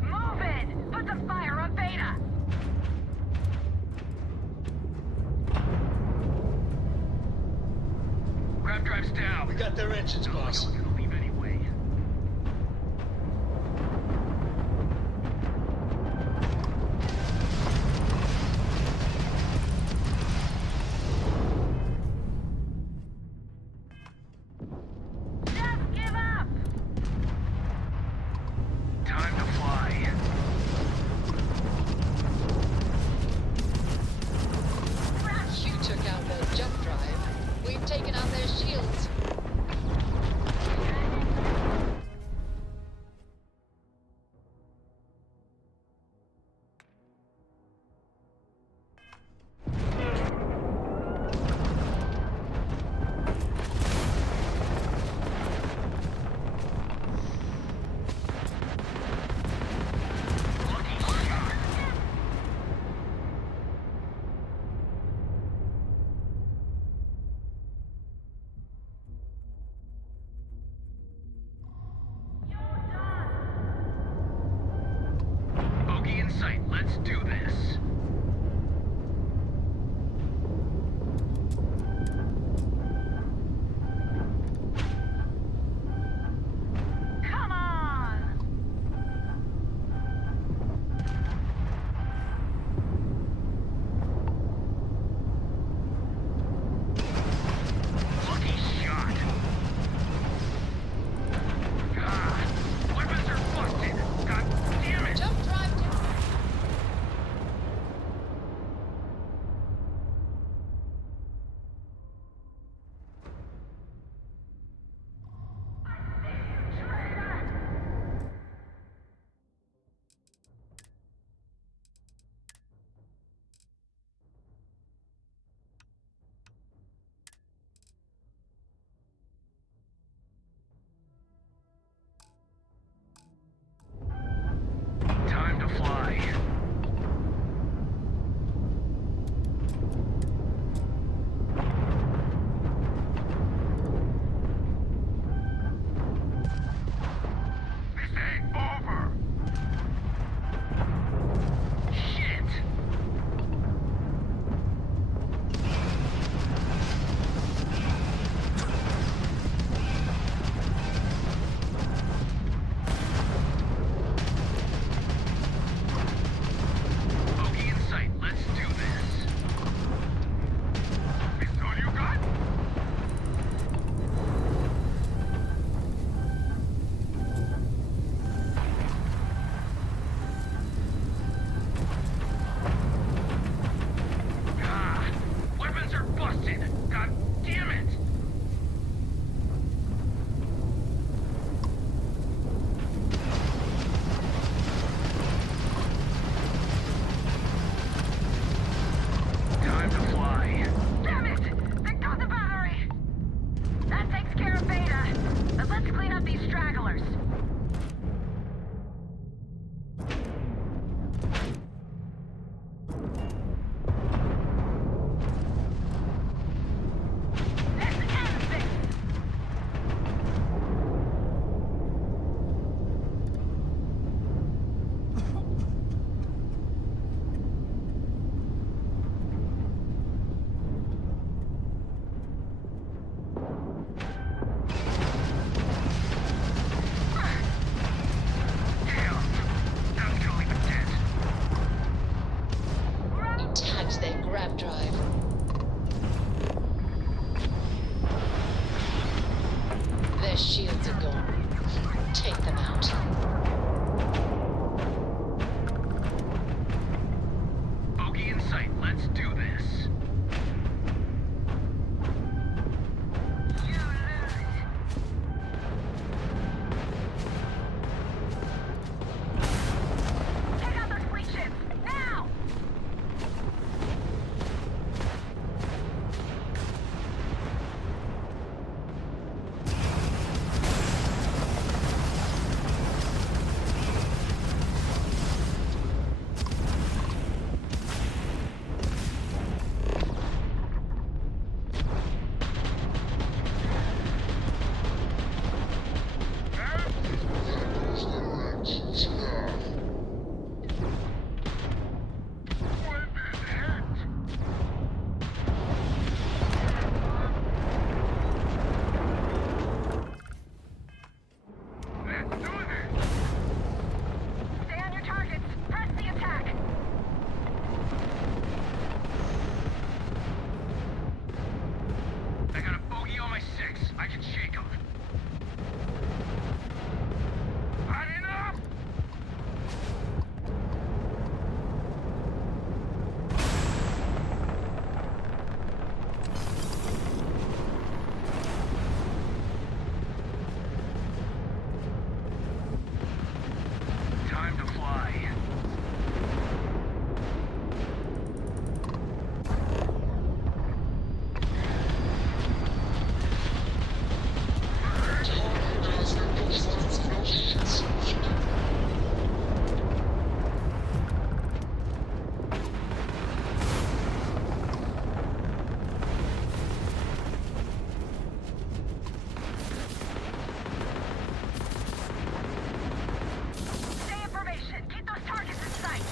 Move it! Put some fire on Beta! Grab drive's down. We got their engines, Not like I boss. was gonna leave anyway. Just give up! Time to fly. You took out their jump drive. We've taken out their shields. Bogey in sight. Let's do this. Come on! Lucky shot. Ah, weapons are busted. God damn it. Jump drive down. Time to fly. This ain't over. Shit. exhausted. God damn it! Time to fly. Damn it! They got the battery! That takes care of Beta. But let's clean up these stragglers. You tagged their grab drive. Their shields are gone. Take them out. Bogey in sight. Let's do this. Take out those fleet ships! Now! Stay on your targets. Press the attack. I got a bogey on my 6. I can shake him. Lining up! Time to fly. Stay in formation. Keep those targets in sight.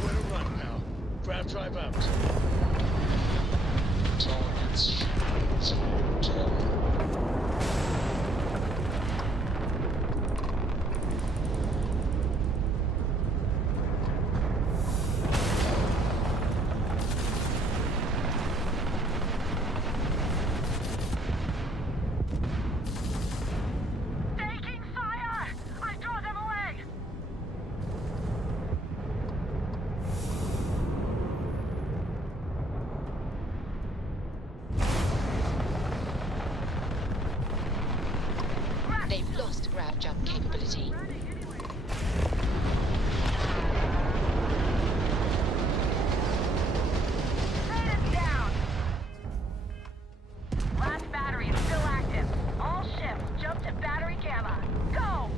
Where to run now? Grab drive out. Targets shields are down. Taking fire! I draw them away! They've lost grav jump capability. Beta's down! Last battery is still active. All ships jump to battery gamma. Go!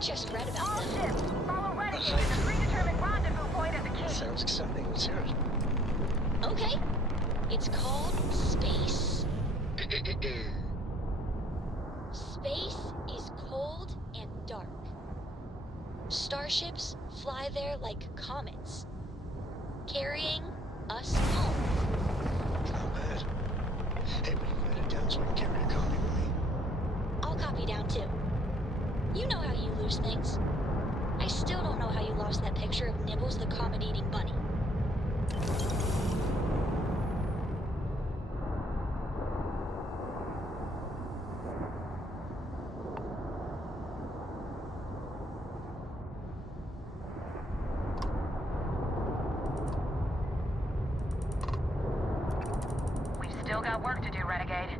just read about All them. ships, follow Renegade to the predetermined rendezvous point at the key. Sounds exciting. Let's hear it. Okay. It's called space. Space is cold and dark. Starships fly there like comets, carrying us home. Not bad. Hey, will you write it down so I can carry a copy with me? I'll copy down too. You know how you lose things. I still don't know how you lost that picture of Nibbles the comet-eating bunny. We've still got work to do, Renegade.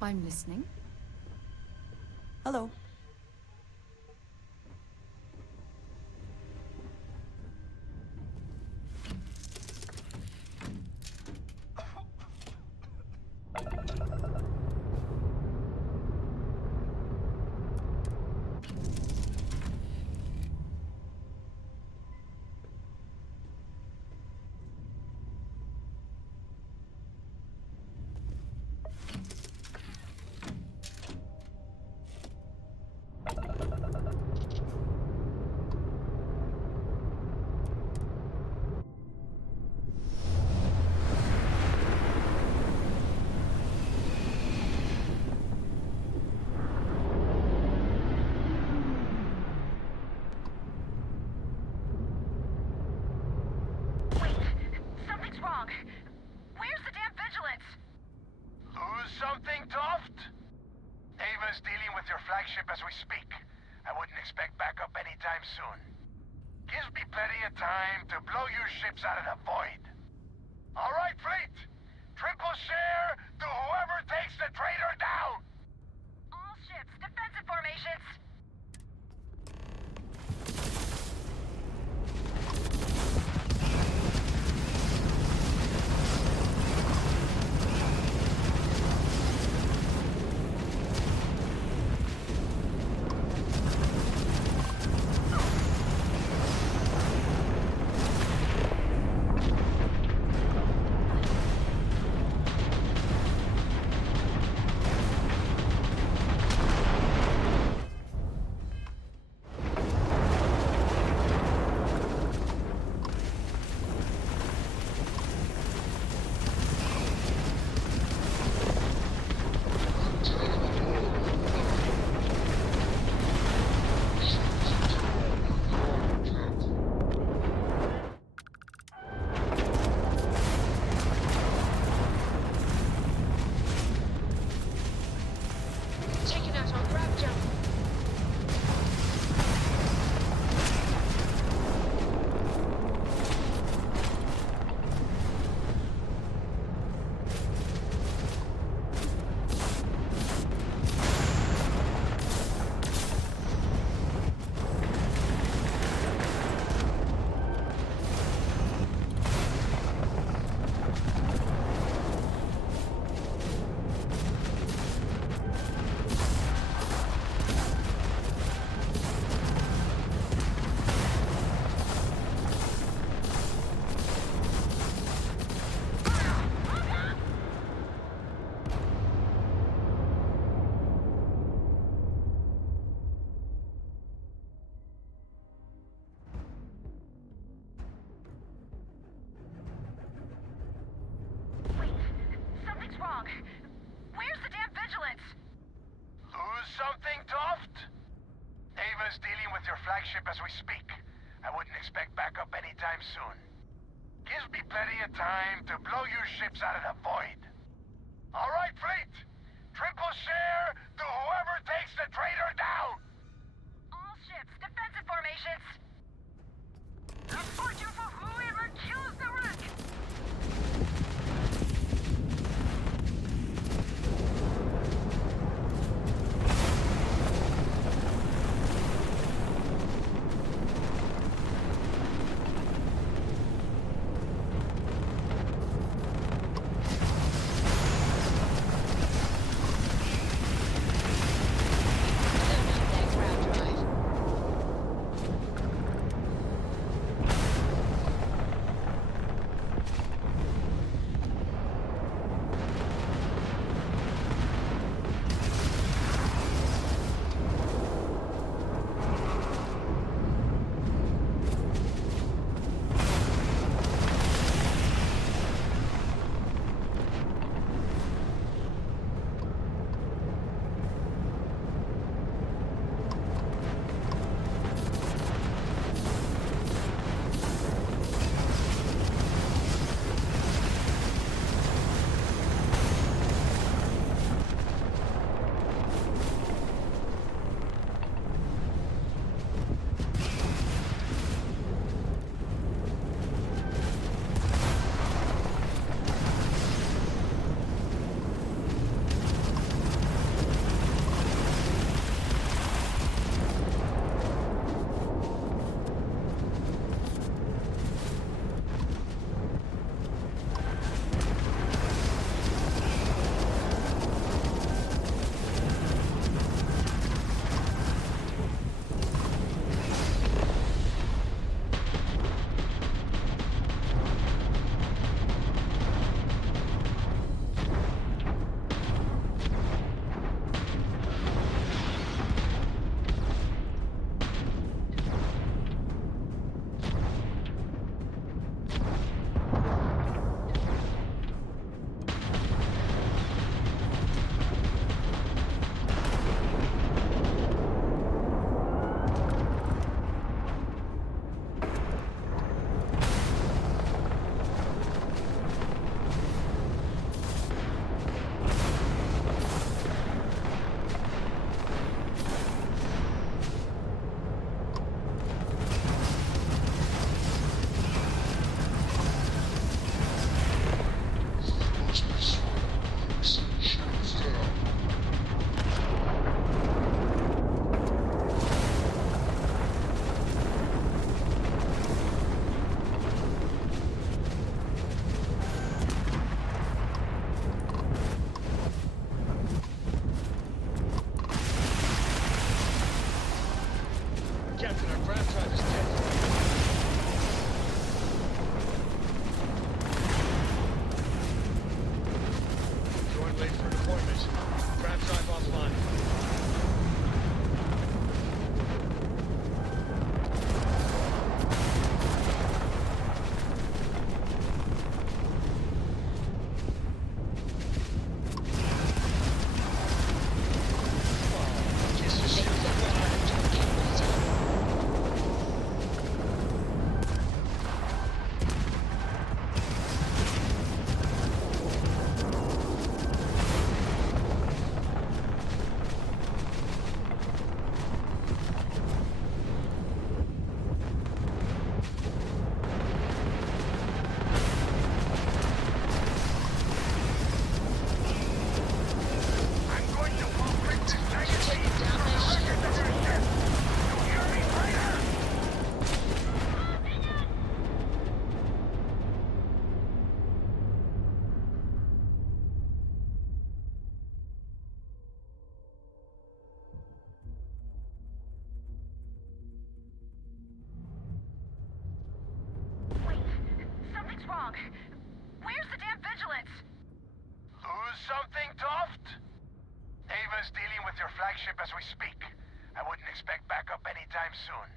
I'm listening. Hello. Something's wrong. Where's the damn vigilance? Lose something, Toft? Ava's dealing with your flagship as we speak. I wouldn't expect backup anytime soon. Gives me plenty of time to blow your ships out of the void. All right, fleet. Triple share to whoever takes the traitor down. All ships, defensive formations. flagship as we speak. I wouldn't expect backup anytime soon. Gives me plenty of time to blow your ships out of the void. All right, fleet. Triple share to whoever takes the traitor down. All ships, defensive formations. A fortune for whoever kills the wreck. Captain, our grab drive is dead. Join late for deployment. Grab drive offline. wrong. Where's the damn vigilance? Lose something, Toft? Ava's dealing with your flagship as we speak. I wouldn't expect backup anytime soon.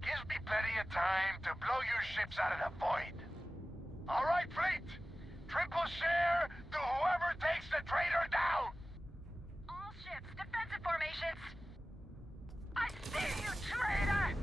Gives me plenty of time to blow your ships out of the void. All right, fleet. Triple share to whoever takes the traitor down. All ships, defensive formations. I see you, traitor!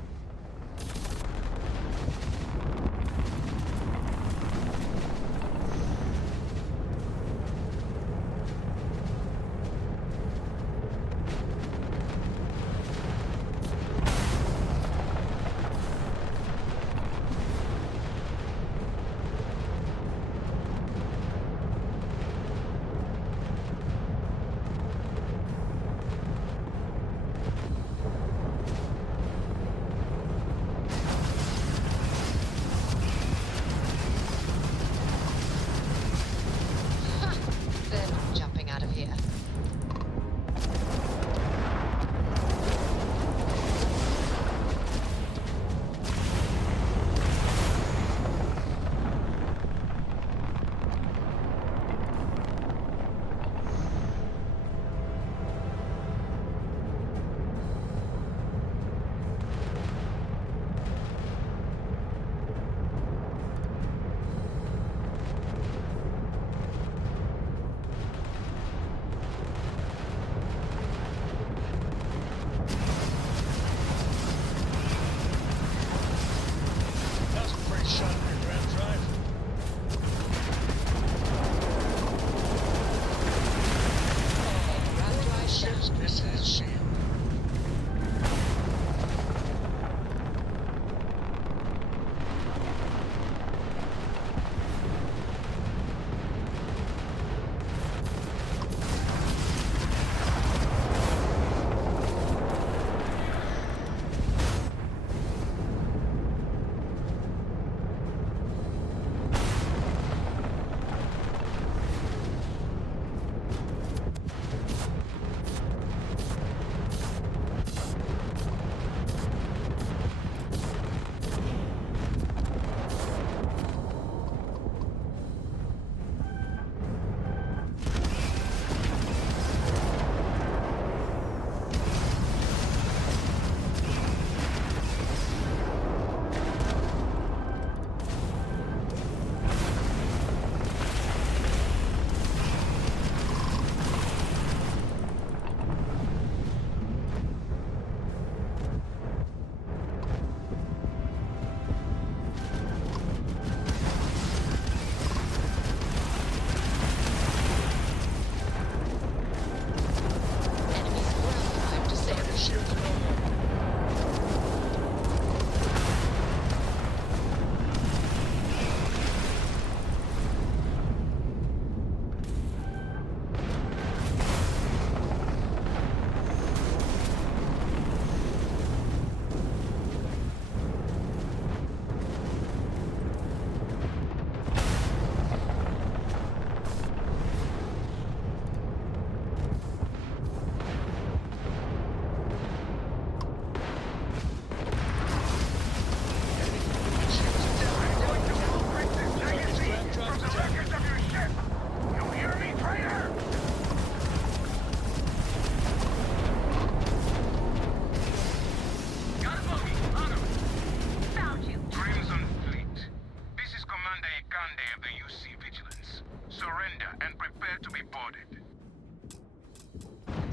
Commander Ikande of the UC Vigilance. Surrender and prepare to be boarded.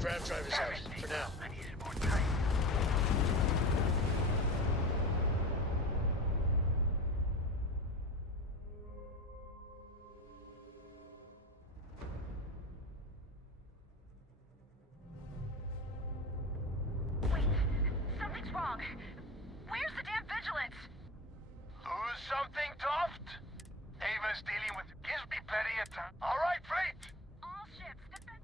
Draft driver's out, for now. I needed more time. Wait, something's wrong. Where's the damn vigilance? Lose something, Toft? Ava's dealing with... Gives me plenty of time. All right, fleet! All ships, defend...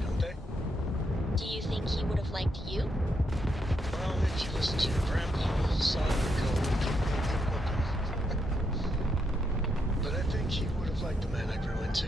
don't they? Do you think he would have liked you? Well, if you listen to your grandpa, solid code, but I think he would have liked the man I grew into.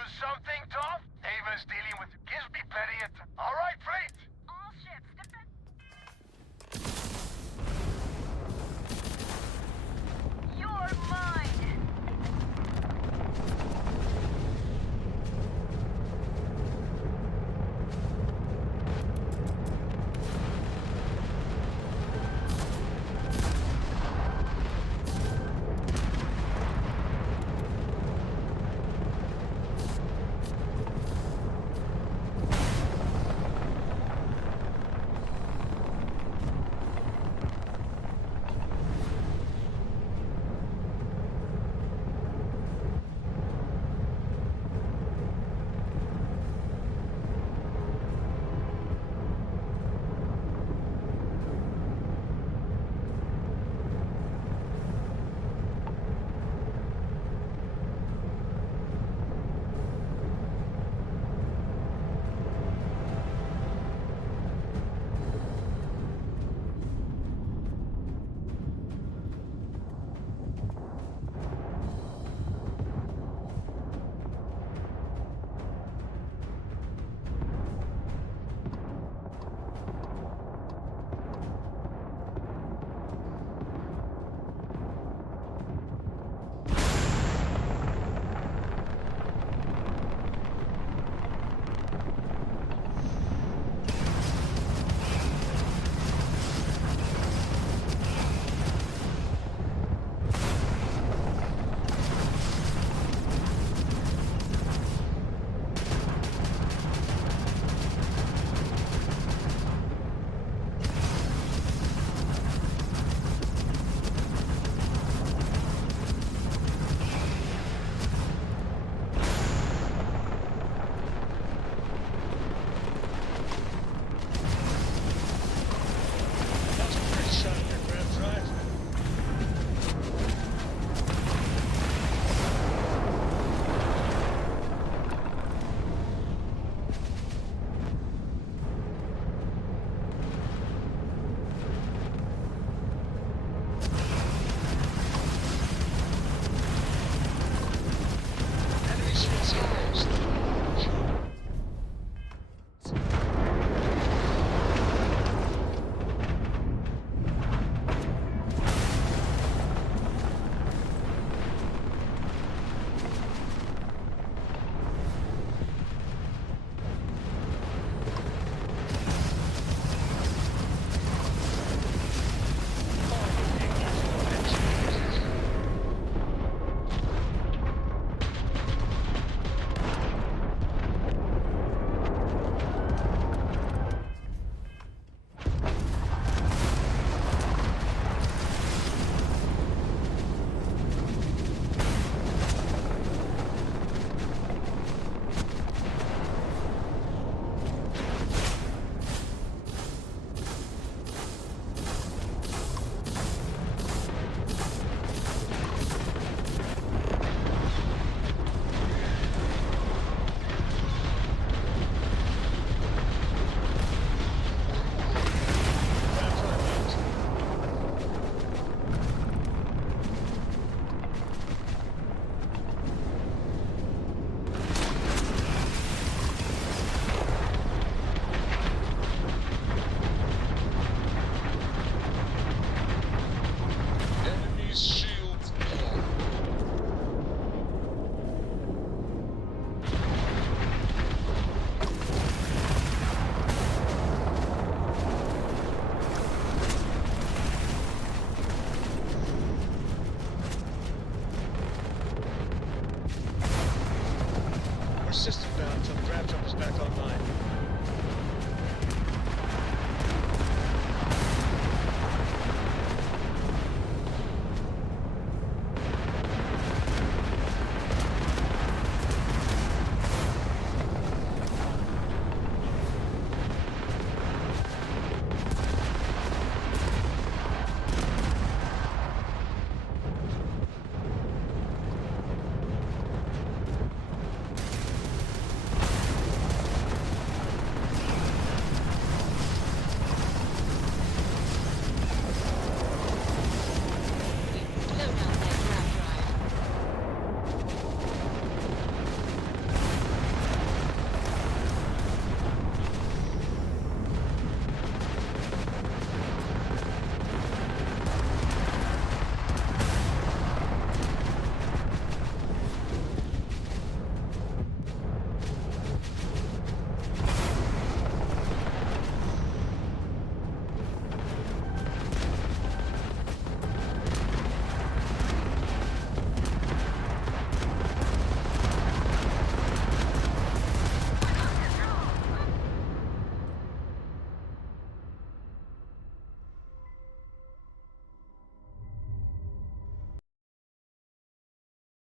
Lose something, Tom? Ava's dealing with